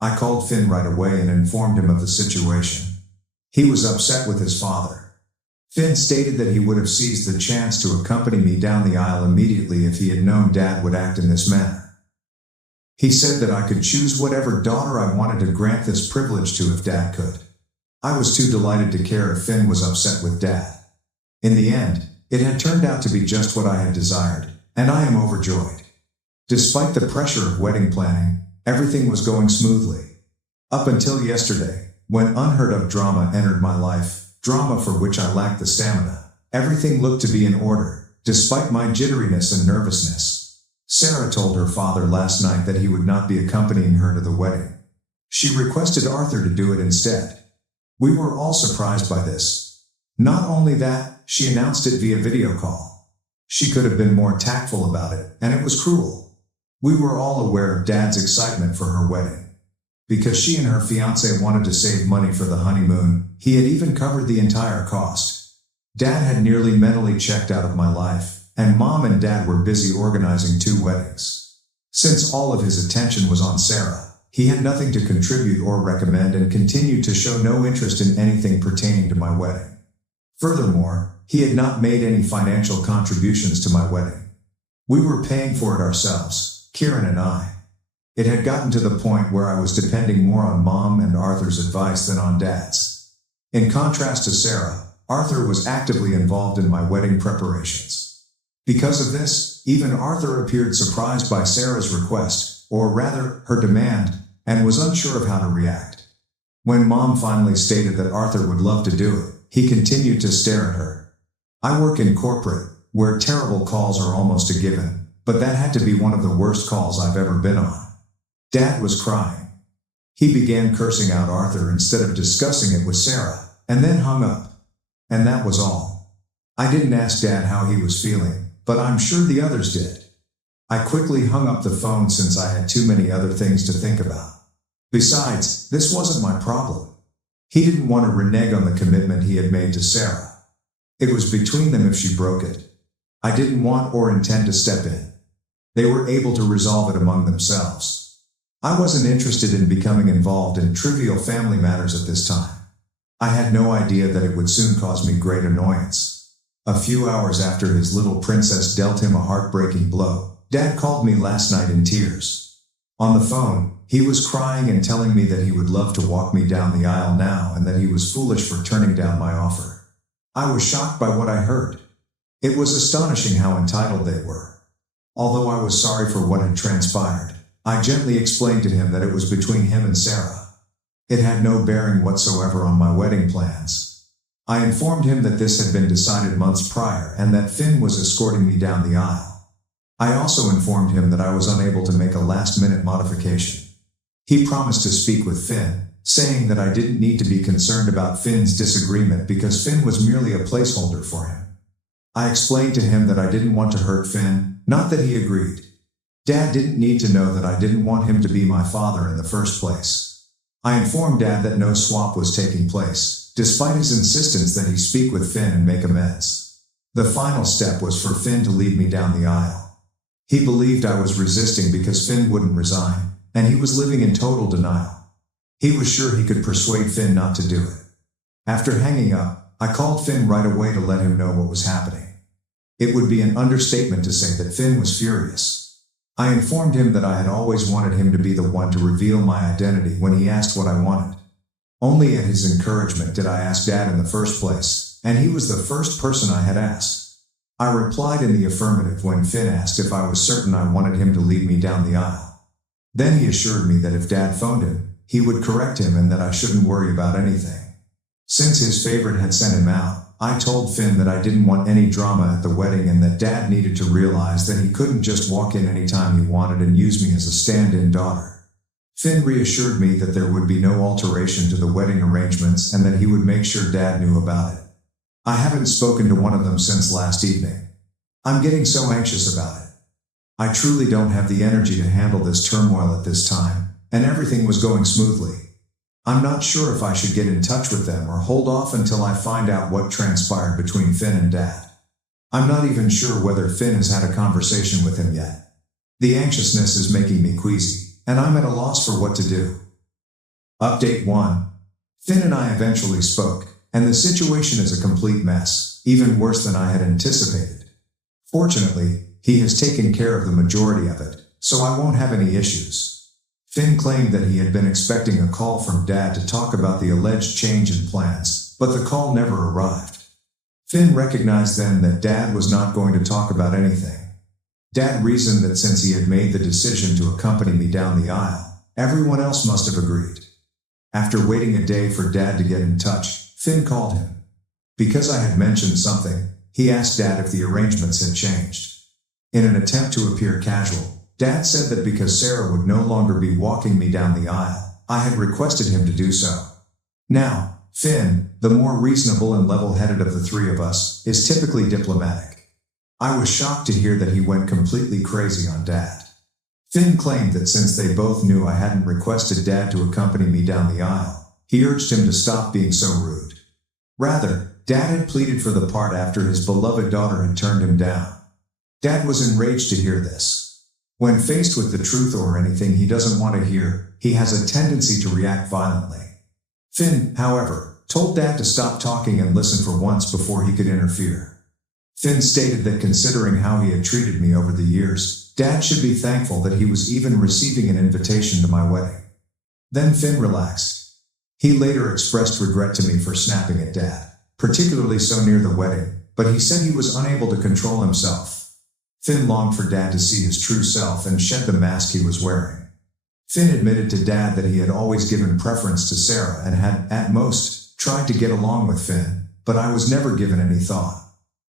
I called Finn right away and informed him of the situation. He was upset with his father. Finn stated that he would have seized the chance to accompany me down the aisle immediately if he had known Dad would act in this manner. He said that I could choose whatever daughter I wanted to grant this privilege to if Dad could. I was too delighted to care if Finn was upset with Dad. In the end, it had turned out to be just what I had desired, and I am overjoyed. Despite the pressure of wedding planning, everything was going smoothly. Up until yesterday, when unheard of drama entered my life, drama for which I lacked the stamina, everything looked to be in order, despite my jitteriness and nervousness. Sarah told her father last night that he would not be accompanying her to the wedding. She requested Arthur to do it instead. We were all surprised by this. Not only that, she announced it via video call. She could have been more tactful about it, and it was cruel. We were all aware of Dad's excitement for her wedding. Because she and her fiancé wanted to save money for the honeymoon, he had even covered the entire cost. Dad had nearly mentally checked out of my life, and Mom and Dad were busy organizing 2 weddings. Since all of his attention was on Sarah, he had nothing to contribute or recommend and continued to show no interest in anything pertaining to my wedding. Furthermore, he had not made any financial contributions to my wedding. We were paying for it ourselves, Kieran and I. It had gotten to the point where I was depending more on Mom and Arthur's advice than on Dad's. In contrast to Sarah, Arthur was actively involved in my wedding preparations. Because of this, even Arthur appeared surprised by Sarah's request, or rather, her demand, and was unsure of how to react. When Mom finally stated that Arthur would love to do it, he continued to stare at her. I work in corporate, where terrible calls are almost a given, but that had to be one of the worst calls I've ever been on. Dad was crying. He began cursing out Arthur instead of discussing it with Sarah, and then hung up. And that was all. I didn't ask Dad how he was feeling, but I'm sure the others did. I quickly hung up the phone since I had too many other things to think about. Besides, this wasn't my problem. He didn't want to renege on the commitment he had made to Sarah. It was between them if she broke it. I didn't want or intend to step in. They were able to resolve it among themselves. I wasn't interested in becoming involved in trivial family matters at this time. I had no idea that it would soon cause me great annoyance. A few hours after his little princess dealt him a heartbreaking blow, Dad called me last night in tears. On the phone, he was crying and telling me that he would love to walk me down the aisle now and that he was foolish for turning down my offer. I was shocked by what I heard. It was astonishing how entitled they were. Although I was sorry for what had transpired, I gently explained to him that it was between him and Sarah. It had no bearing whatsoever on my wedding plans. I informed him that this had been decided months prior and that Finn was escorting me down the aisle. I also informed him that I was unable to make a last-minute modification. He promised to speak with Finn, saying that I didn't need to be concerned about Finn's disagreement because Finn was merely a placeholder for him. I explained to him that I didn't want to hurt Finn, not that he agreed. Dad didn't need to know that I didn't want him to be my father in the first place. I informed Dad that no swap was taking place, despite his insistence that he speak with Finn and make amends. The final step was for Finn to lead me down the aisle. He believed I was resisting because Finn wouldn't resign, and he was living in total denial. He was sure he could persuade Finn not to do it. After hanging up, I called Finn right away to let him know what was happening. It would be an understatement to say that Finn was furious. I informed him that I had always wanted him to be the one to reveal my identity when he asked what I wanted. Only at his encouragement did I ask Dad in the first place, and he was the first person I had asked. I replied in the affirmative when Finn asked if I was certain I wanted him to lead me down the aisle. Then he assured me that if Dad phoned him, he would correct him and that I shouldn't worry about anything. Since his favorite had sent him out, I told Finn that I didn't want any drama at the wedding and that Dad needed to realize that he couldn't just walk in anytime he wanted and use me as a stand-in daughter. Finn reassured me that there would be no alteration to the wedding arrangements and that he would make sure Dad knew about it. I haven't spoken to one of them since last evening. I'm getting so anxious about it. I truly don't have the energy to handle this turmoil at this time, and everything was going smoothly. I'm not sure if I should get in touch with them or hold off until I find out what transpired between Finn and Dad. I'm not even sure whether Finn has had a conversation with him yet. The anxiousness is making me queasy, and I'm at a loss for what to do. Update 1. Finn and I eventually spoke, and the situation is a complete mess, even worse than I had anticipated. Fortunately, he has taken care of the majority of it, so I won't have any issues. Finn claimed that he had been expecting a call from Dad to talk about the alleged change in plans, but the call never arrived. Finn recognized then that Dad was not going to talk about anything. Dad reasoned that since he had made the decision to accompany me down the aisle, everyone else must have agreed. After waiting a day for Dad to get in touch, Finn called him. Because I had mentioned something, he asked Dad if the arrangements had changed. In an attempt to appear casual, Dad said that because Sarah would no longer be walking me down the aisle, I had requested him to do so. Now, Finn, the more reasonable and level-headed of the three of us, is typically diplomatic. I was shocked to hear that he went completely crazy on Dad. Finn claimed that since they both knew I hadn't requested Dad to accompany me down the aisle, he urged him to stop being so rude. Rather, Dad had pleaded for the part after his beloved daughter had turned him down. Dad was enraged to hear this. When faced with the truth or anything he doesn't want to hear, he has a tendency to react violently. Finn, however, told Dad to stop talking and listen for once before he could interfere. Finn stated that considering how he had treated me over the years, Dad should be thankful that he was even receiving an invitation to my wedding. Then Finn relaxed. He later expressed regret to me for snapping at Dad, particularly so near the wedding, but he said he was unable to control himself. Finn longed for Dad to see his true self and shed the mask he was wearing. Finn admitted to Dad that he had always given preference to Sarah and had, at most, tried to get along with Finn, but I was never given any thought.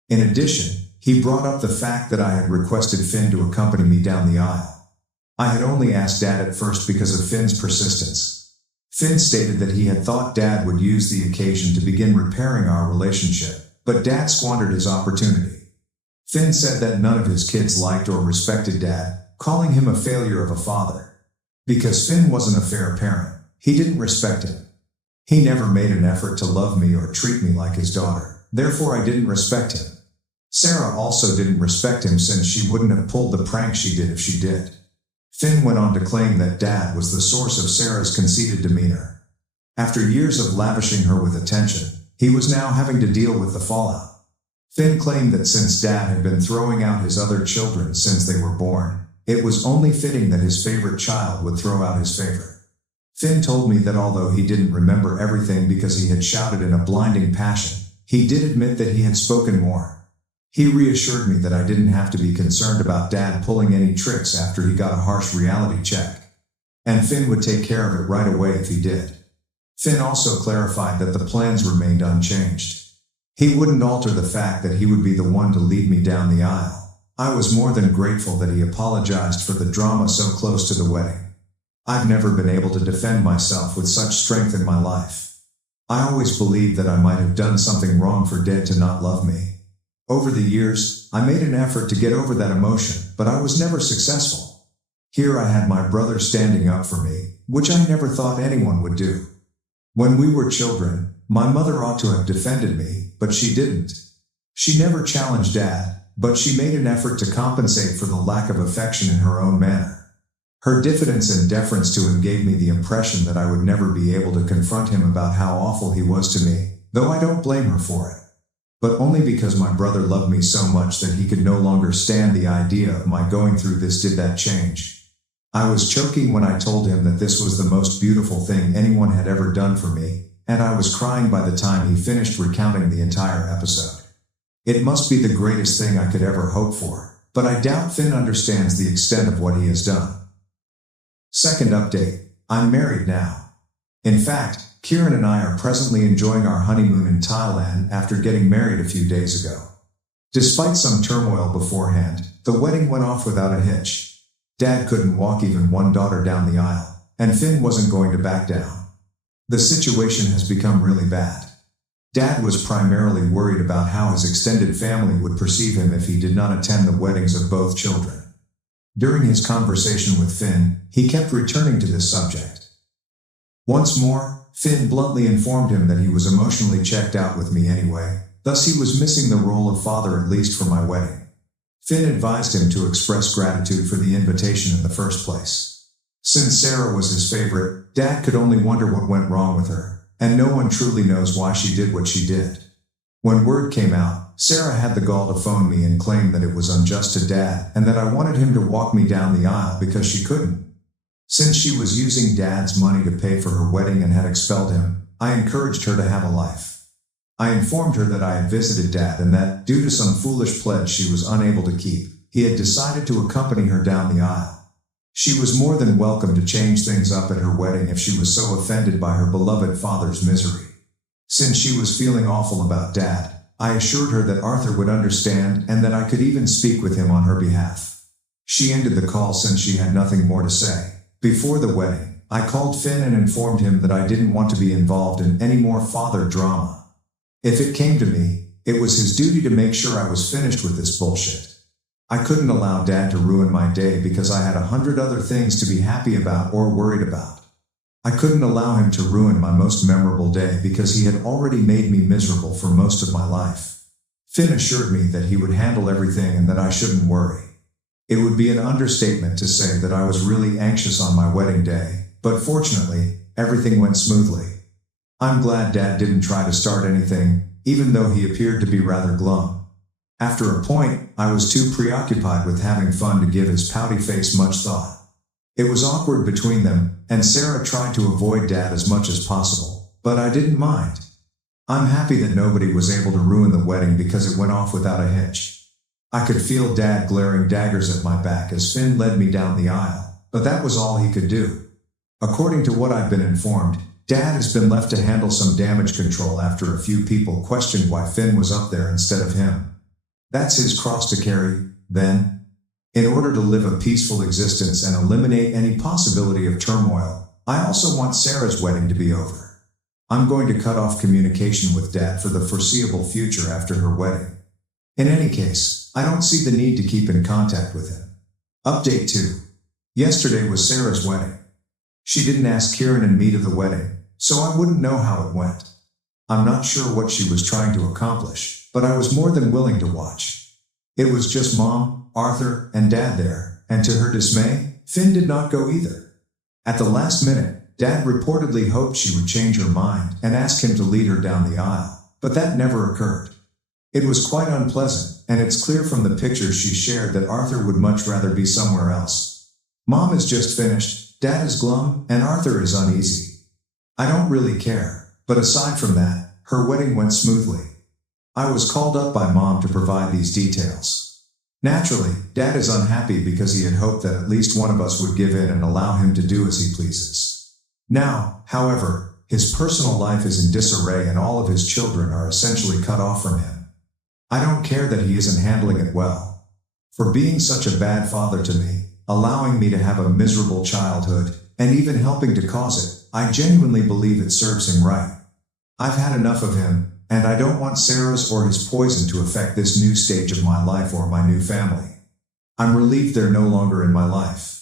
In addition, he brought up the fact that I had requested Finn to accompany me down the aisle. I had only asked Dad at first because of Finn's persistence. Finn stated that he had thought Dad would use the occasion to begin repairing our relationship, but Dad squandered his opportunity. Finn said that none of his kids liked or respected Dad, calling him a failure of a father. Because Finn wasn't a fair parent, he didn't respect him. He never made an effort to love me or treat me like his daughter, therefore I didn't respect him. Sarah also didn't respect him since she wouldn't have pulled the prank she did if she did. Finn went on to claim that Dad was the source of Sarah's conceited demeanor. After years of lavishing her with attention, he was now having to deal with the fallout. Finn claimed that since Dad had been throwing out his other children since they were born, it was only fitting that his favorite child would throw out his favorite. Finn told me that although he didn't remember everything because he had shouted in a blinding passion, he did admit that he had spoken more. He reassured me that I didn't have to be concerned about Dad pulling any tricks after he got a harsh reality check. And Finn would take care of it right away if he did. Finn also clarified that the plans remained unchanged. He wouldn't alter the fact that he would be the one to lead me down the aisle. I was more than grateful that he apologized for the drama so close to the wedding. I've never been able to defend myself with such strength in my life. I always believed that I might have done something wrong for Dad to not love me. Over the years, I made an effort to get over that emotion, but I was never successful. Here I had my brother standing up for me, which I never thought anyone would do. When we were children, my mother ought to have defended me, but she didn't. She never challenged Dad, but she made an effort to compensate for the lack of affection in her own manner. Her diffidence and deference to him gave me the impression that I would never be able to confront him about how awful he was to me, though I don't blame her for it. But only because my brother loved me so much that he could no longer stand the idea of my going through this did that change. I was choking when I told him that this was the most beautiful thing anyone had ever done for me, and I was crying by the time he finished recounting the entire episode. It must be the greatest thing I could ever hope for, but I doubt Finn understands the extent of what he has done. Second update, I'm married now. In fact, Kieran and I are presently enjoying our honeymoon in Thailand after getting married a few days ago. Despite some turmoil beforehand, the wedding went off without a hitch. Dad couldn't walk even one daughter down the aisle, and Finn wasn't going to back down. The situation has become really bad. Dad was primarily worried about how his extended family would perceive him if he did not attend the weddings of both children. During his conversation with Finn, he kept returning to this subject. Once more, Finn bluntly informed him that he was emotionally checked out with me anyway, thus he was missing the role of father at least for my wedding. Finn advised him to express gratitude for the invitation in the first place. Since Sarah was his favorite, Dad could only wonder what went wrong with her, and no one truly knows why she did what she did. When word came out, Sarah had the gall to phone me and claim that it was unjust to Dad and that I wanted him to walk me down the aisle because she couldn't. Since she was using Dad's money to pay for her wedding and had expelled him, I encouraged her to have a life. I informed her that I had visited Dad and that, due to some foolish pledge she was unable to keep, he had decided to accompany her down the aisle. She was more than welcome to change things up at her wedding if she was so offended by her beloved father's misery. Since she was feeling awful about Dad, I assured her that Arthur would understand and that I could even speak with him on her behalf. She ended the call since she had nothing more to say. Before the wedding, I called Finn and informed him that I didn't want to be involved in any more father drama. If it came to me, it was his duty to make sure I was finished with this bullshit. I couldn't allow Dad to ruin my day because I had 100 other things to be happy about or worried about. I couldn't allow him to ruin my most memorable day because he had already made me miserable for most of my life. Finn assured me that he would handle everything and that I shouldn't worry. It would be an understatement to say that I was really anxious on my wedding day, but fortunately, everything went smoothly. I'm glad Dad didn't try to start anything, even though he appeared to be rather glum. After a point, I was too preoccupied with having fun to give his pouty face much thought. It was awkward between them, and Sarah tried to avoid Dad as much as possible, but I didn't mind. I'm happy that nobody was able to ruin the wedding because it went off without a hitch. I could feel Dad glaring daggers at my back as Finn led me down the aisle, but that was all he could do. According to what I've been informed, Dad has been left to handle some damage control after a few people questioned why Finn was up there instead of him. That's his cross to carry, then. In order to live a peaceful existence and eliminate any possibility of turmoil, I also want Sarah's wedding to be over. I'm going to cut off communication with Dad for the foreseeable future after her wedding. In any case, I don't see the need to keep in contact with him. Update 2. Yesterday was Sarah's wedding. She didn't ask Kieran and me to the wedding, so I wouldn't know how it went. I'm not sure what she was trying to accomplish, but I was more than willing to watch. It was just Mom, Arthur, and Dad there, and to her dismay, Finn did not go either. At the last minute, Dad reportedly hoped she would change her mind and ask him to lead her down the aisle, but that never occurred. It was quite unpleasant, and it's clear from the pictures she shared that Arthur would much rather be somewhere else. Mom is just finished, Dad is glum, and Arthur is uneasy. I don't really care, but aside from that, her wedding went smoothly. I was called up by Mom to provide these details. Naturally, Dad is unhappy because he had hoped that at least one of us would give in and allow him to do as he pleases. Now, however, his personal life is in disarray and all of his children are essentially cut off from him. I don't care that he isn't handling it well. For being such a bad father to me, allowing me to have a miserable childhood, and even helping to cause it, I genuinely believe it serves him right. I've had enough of him, and I don't want Sarah's or his poison to affect this new stage of my life or my new family. I'm relieved they're no longer in my life.